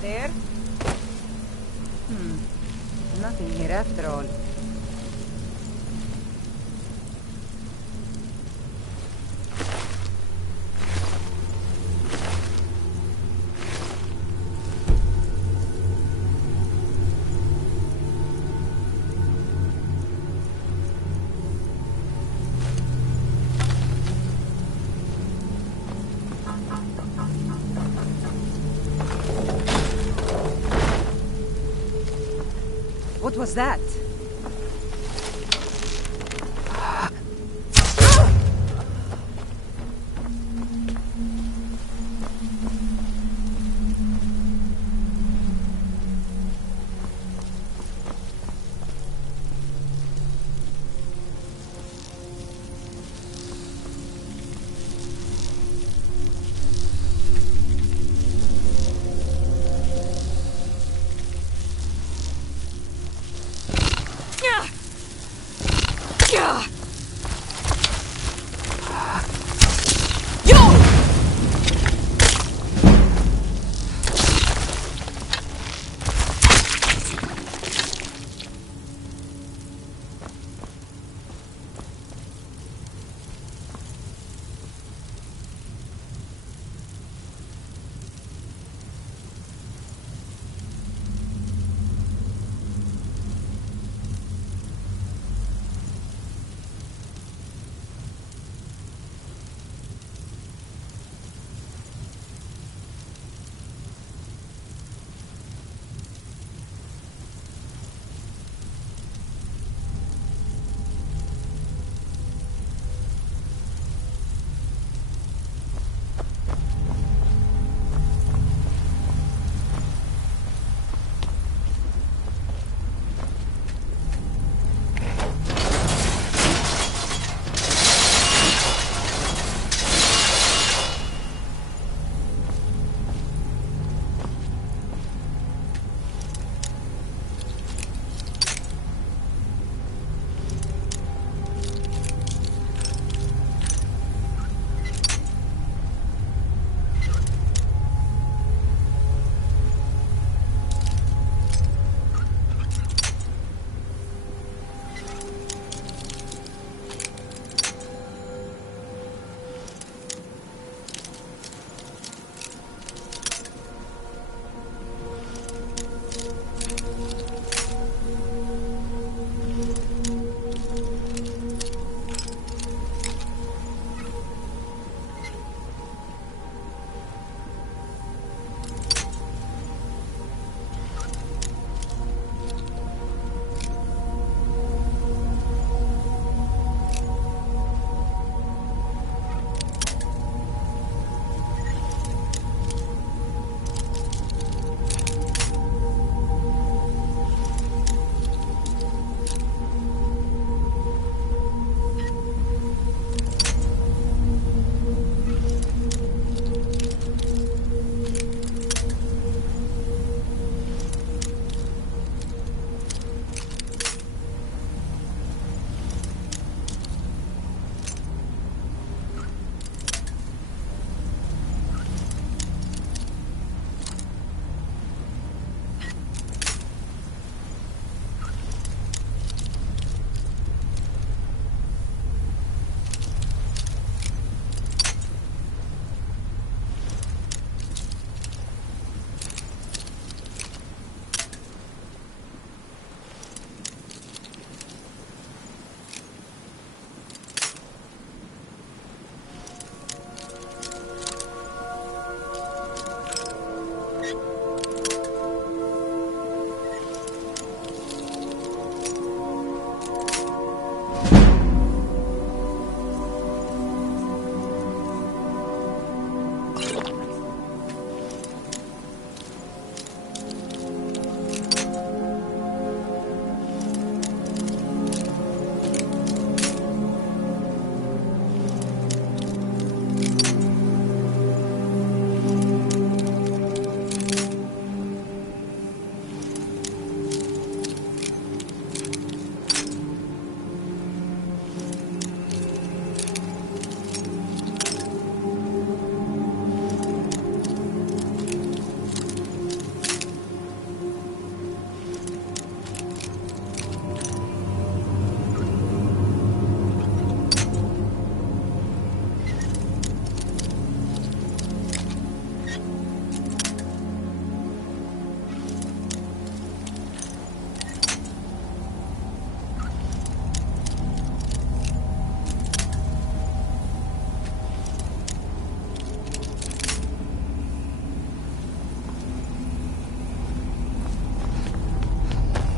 there? Nothing here after all. What was that?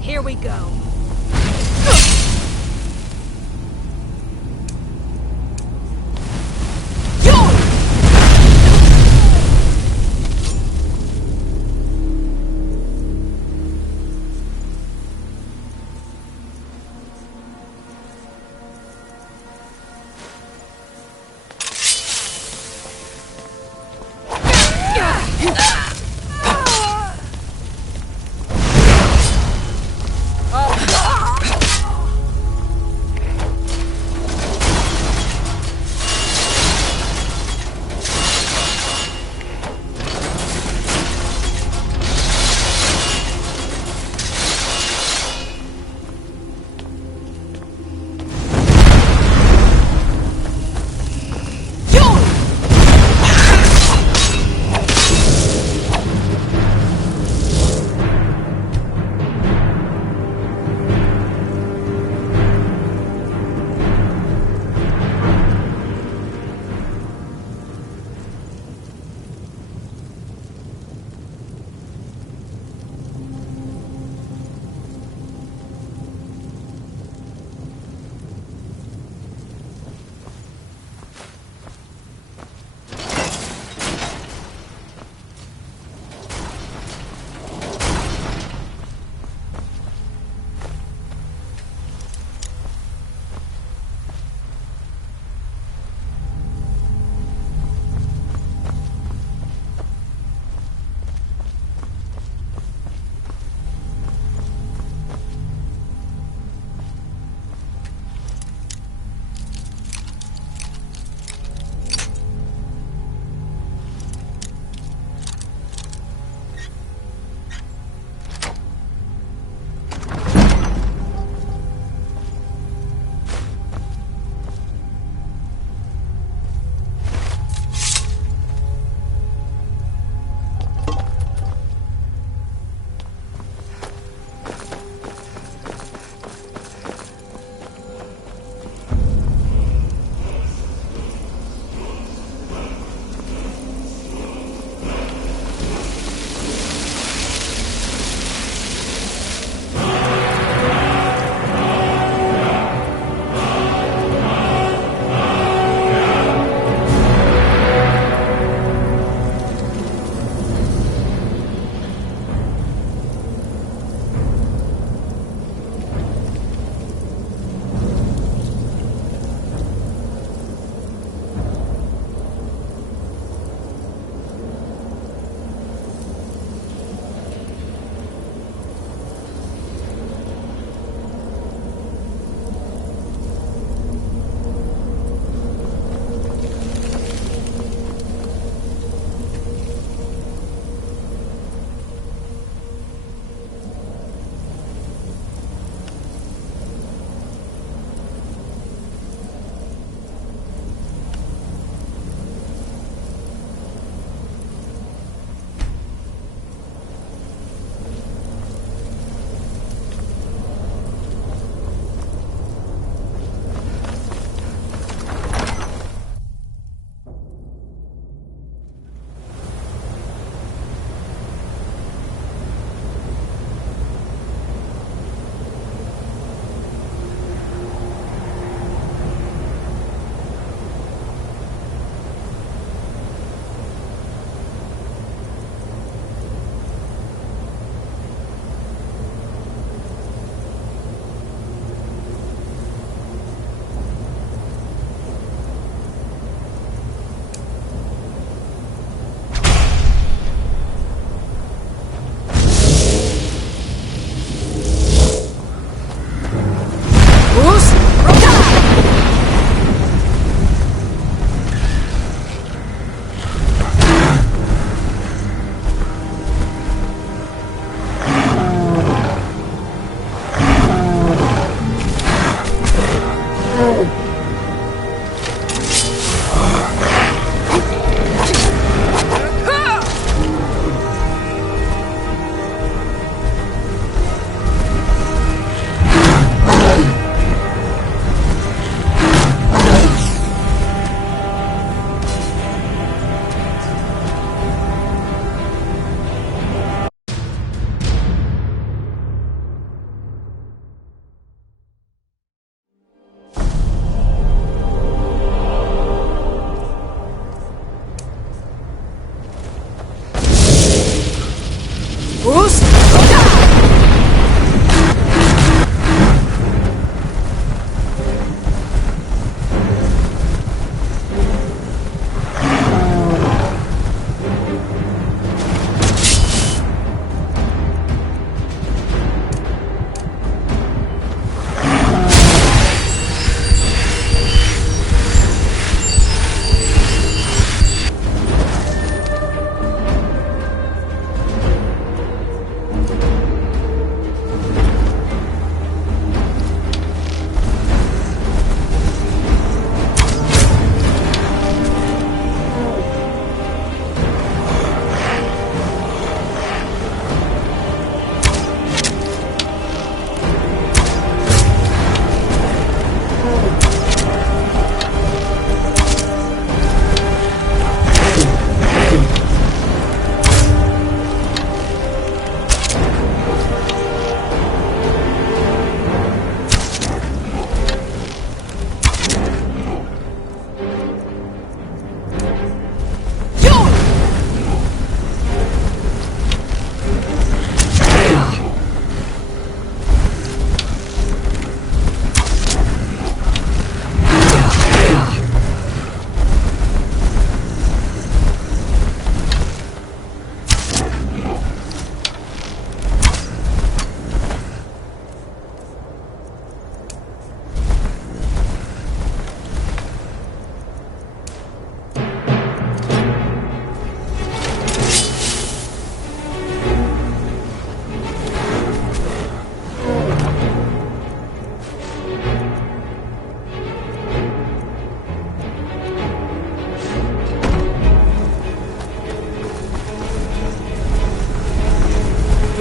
Here we go.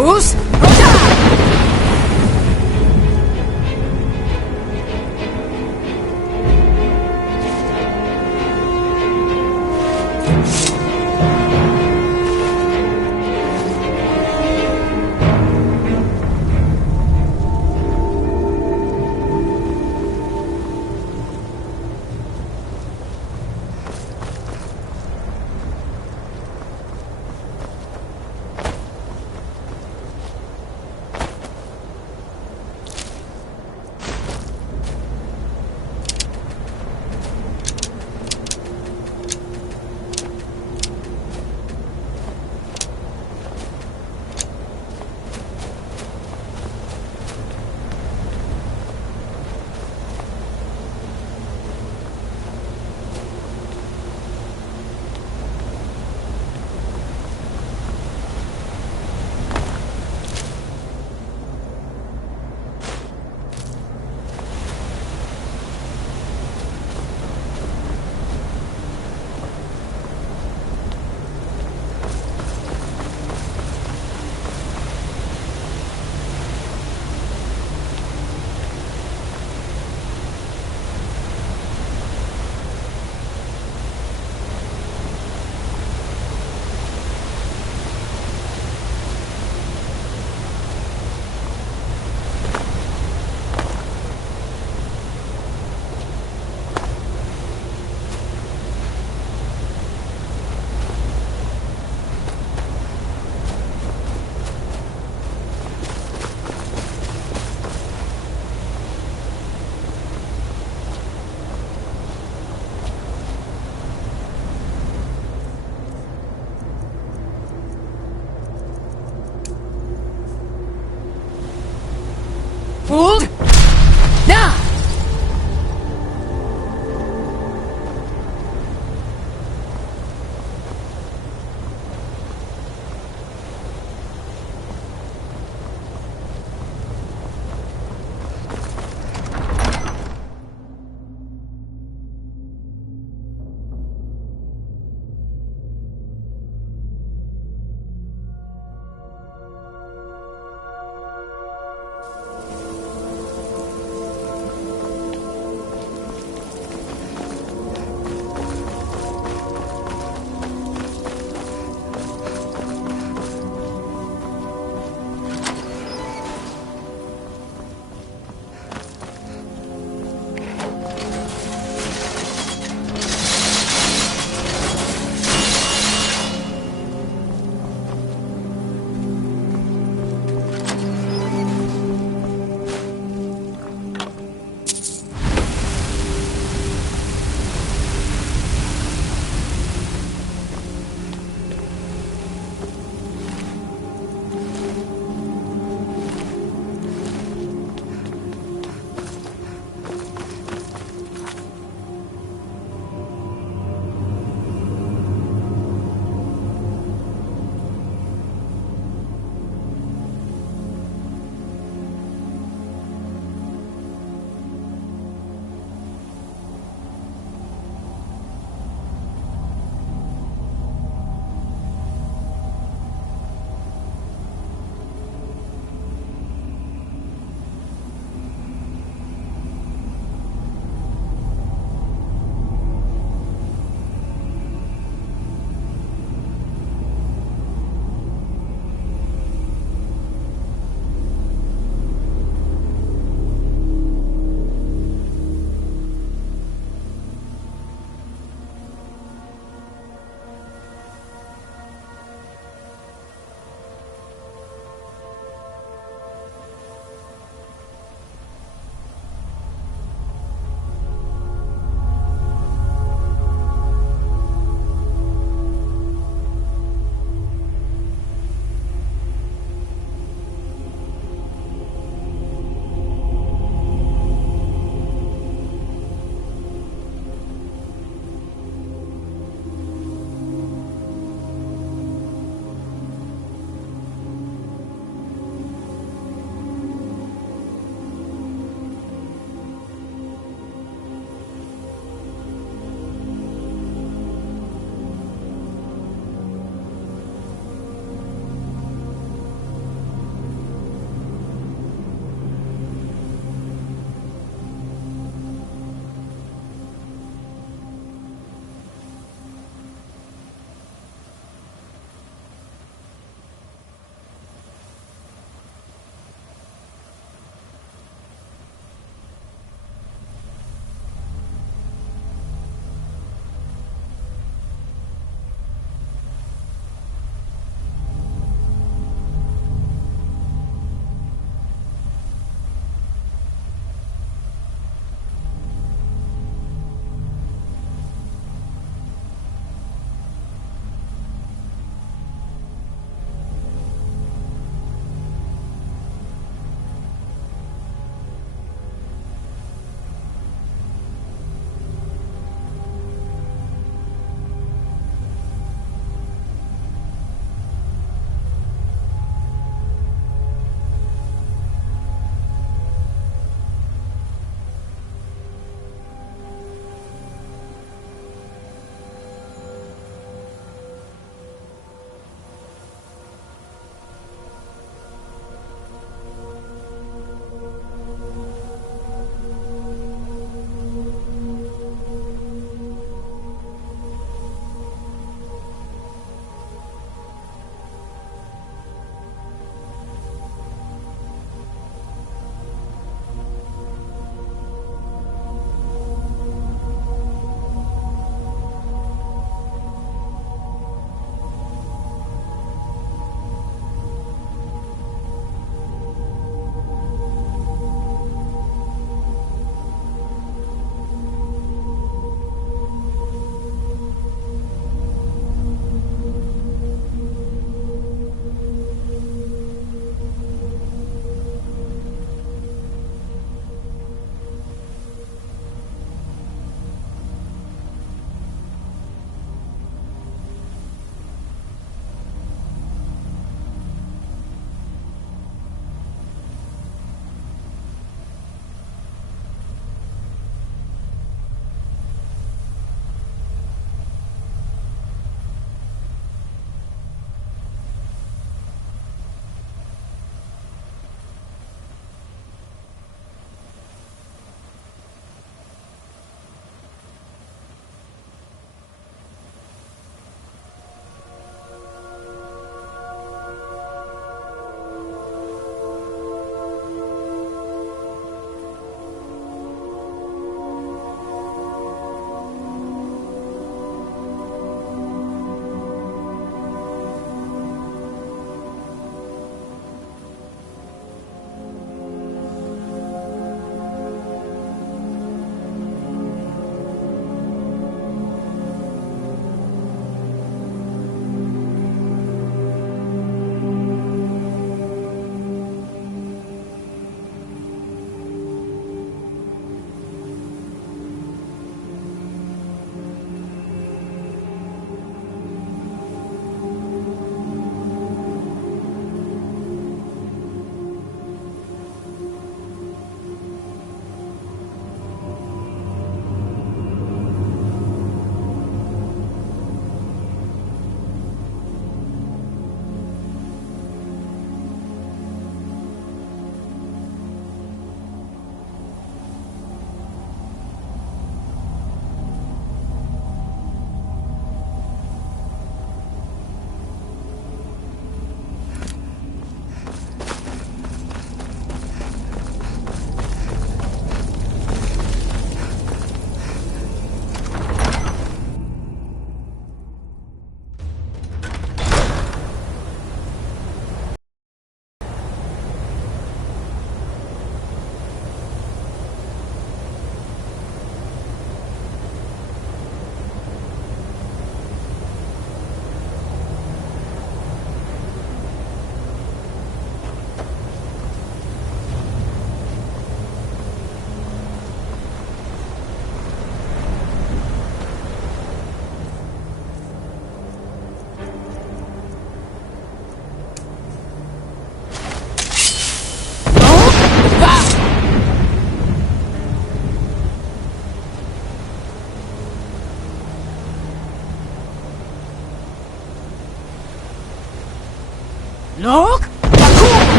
Who's?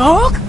Look!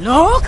Look!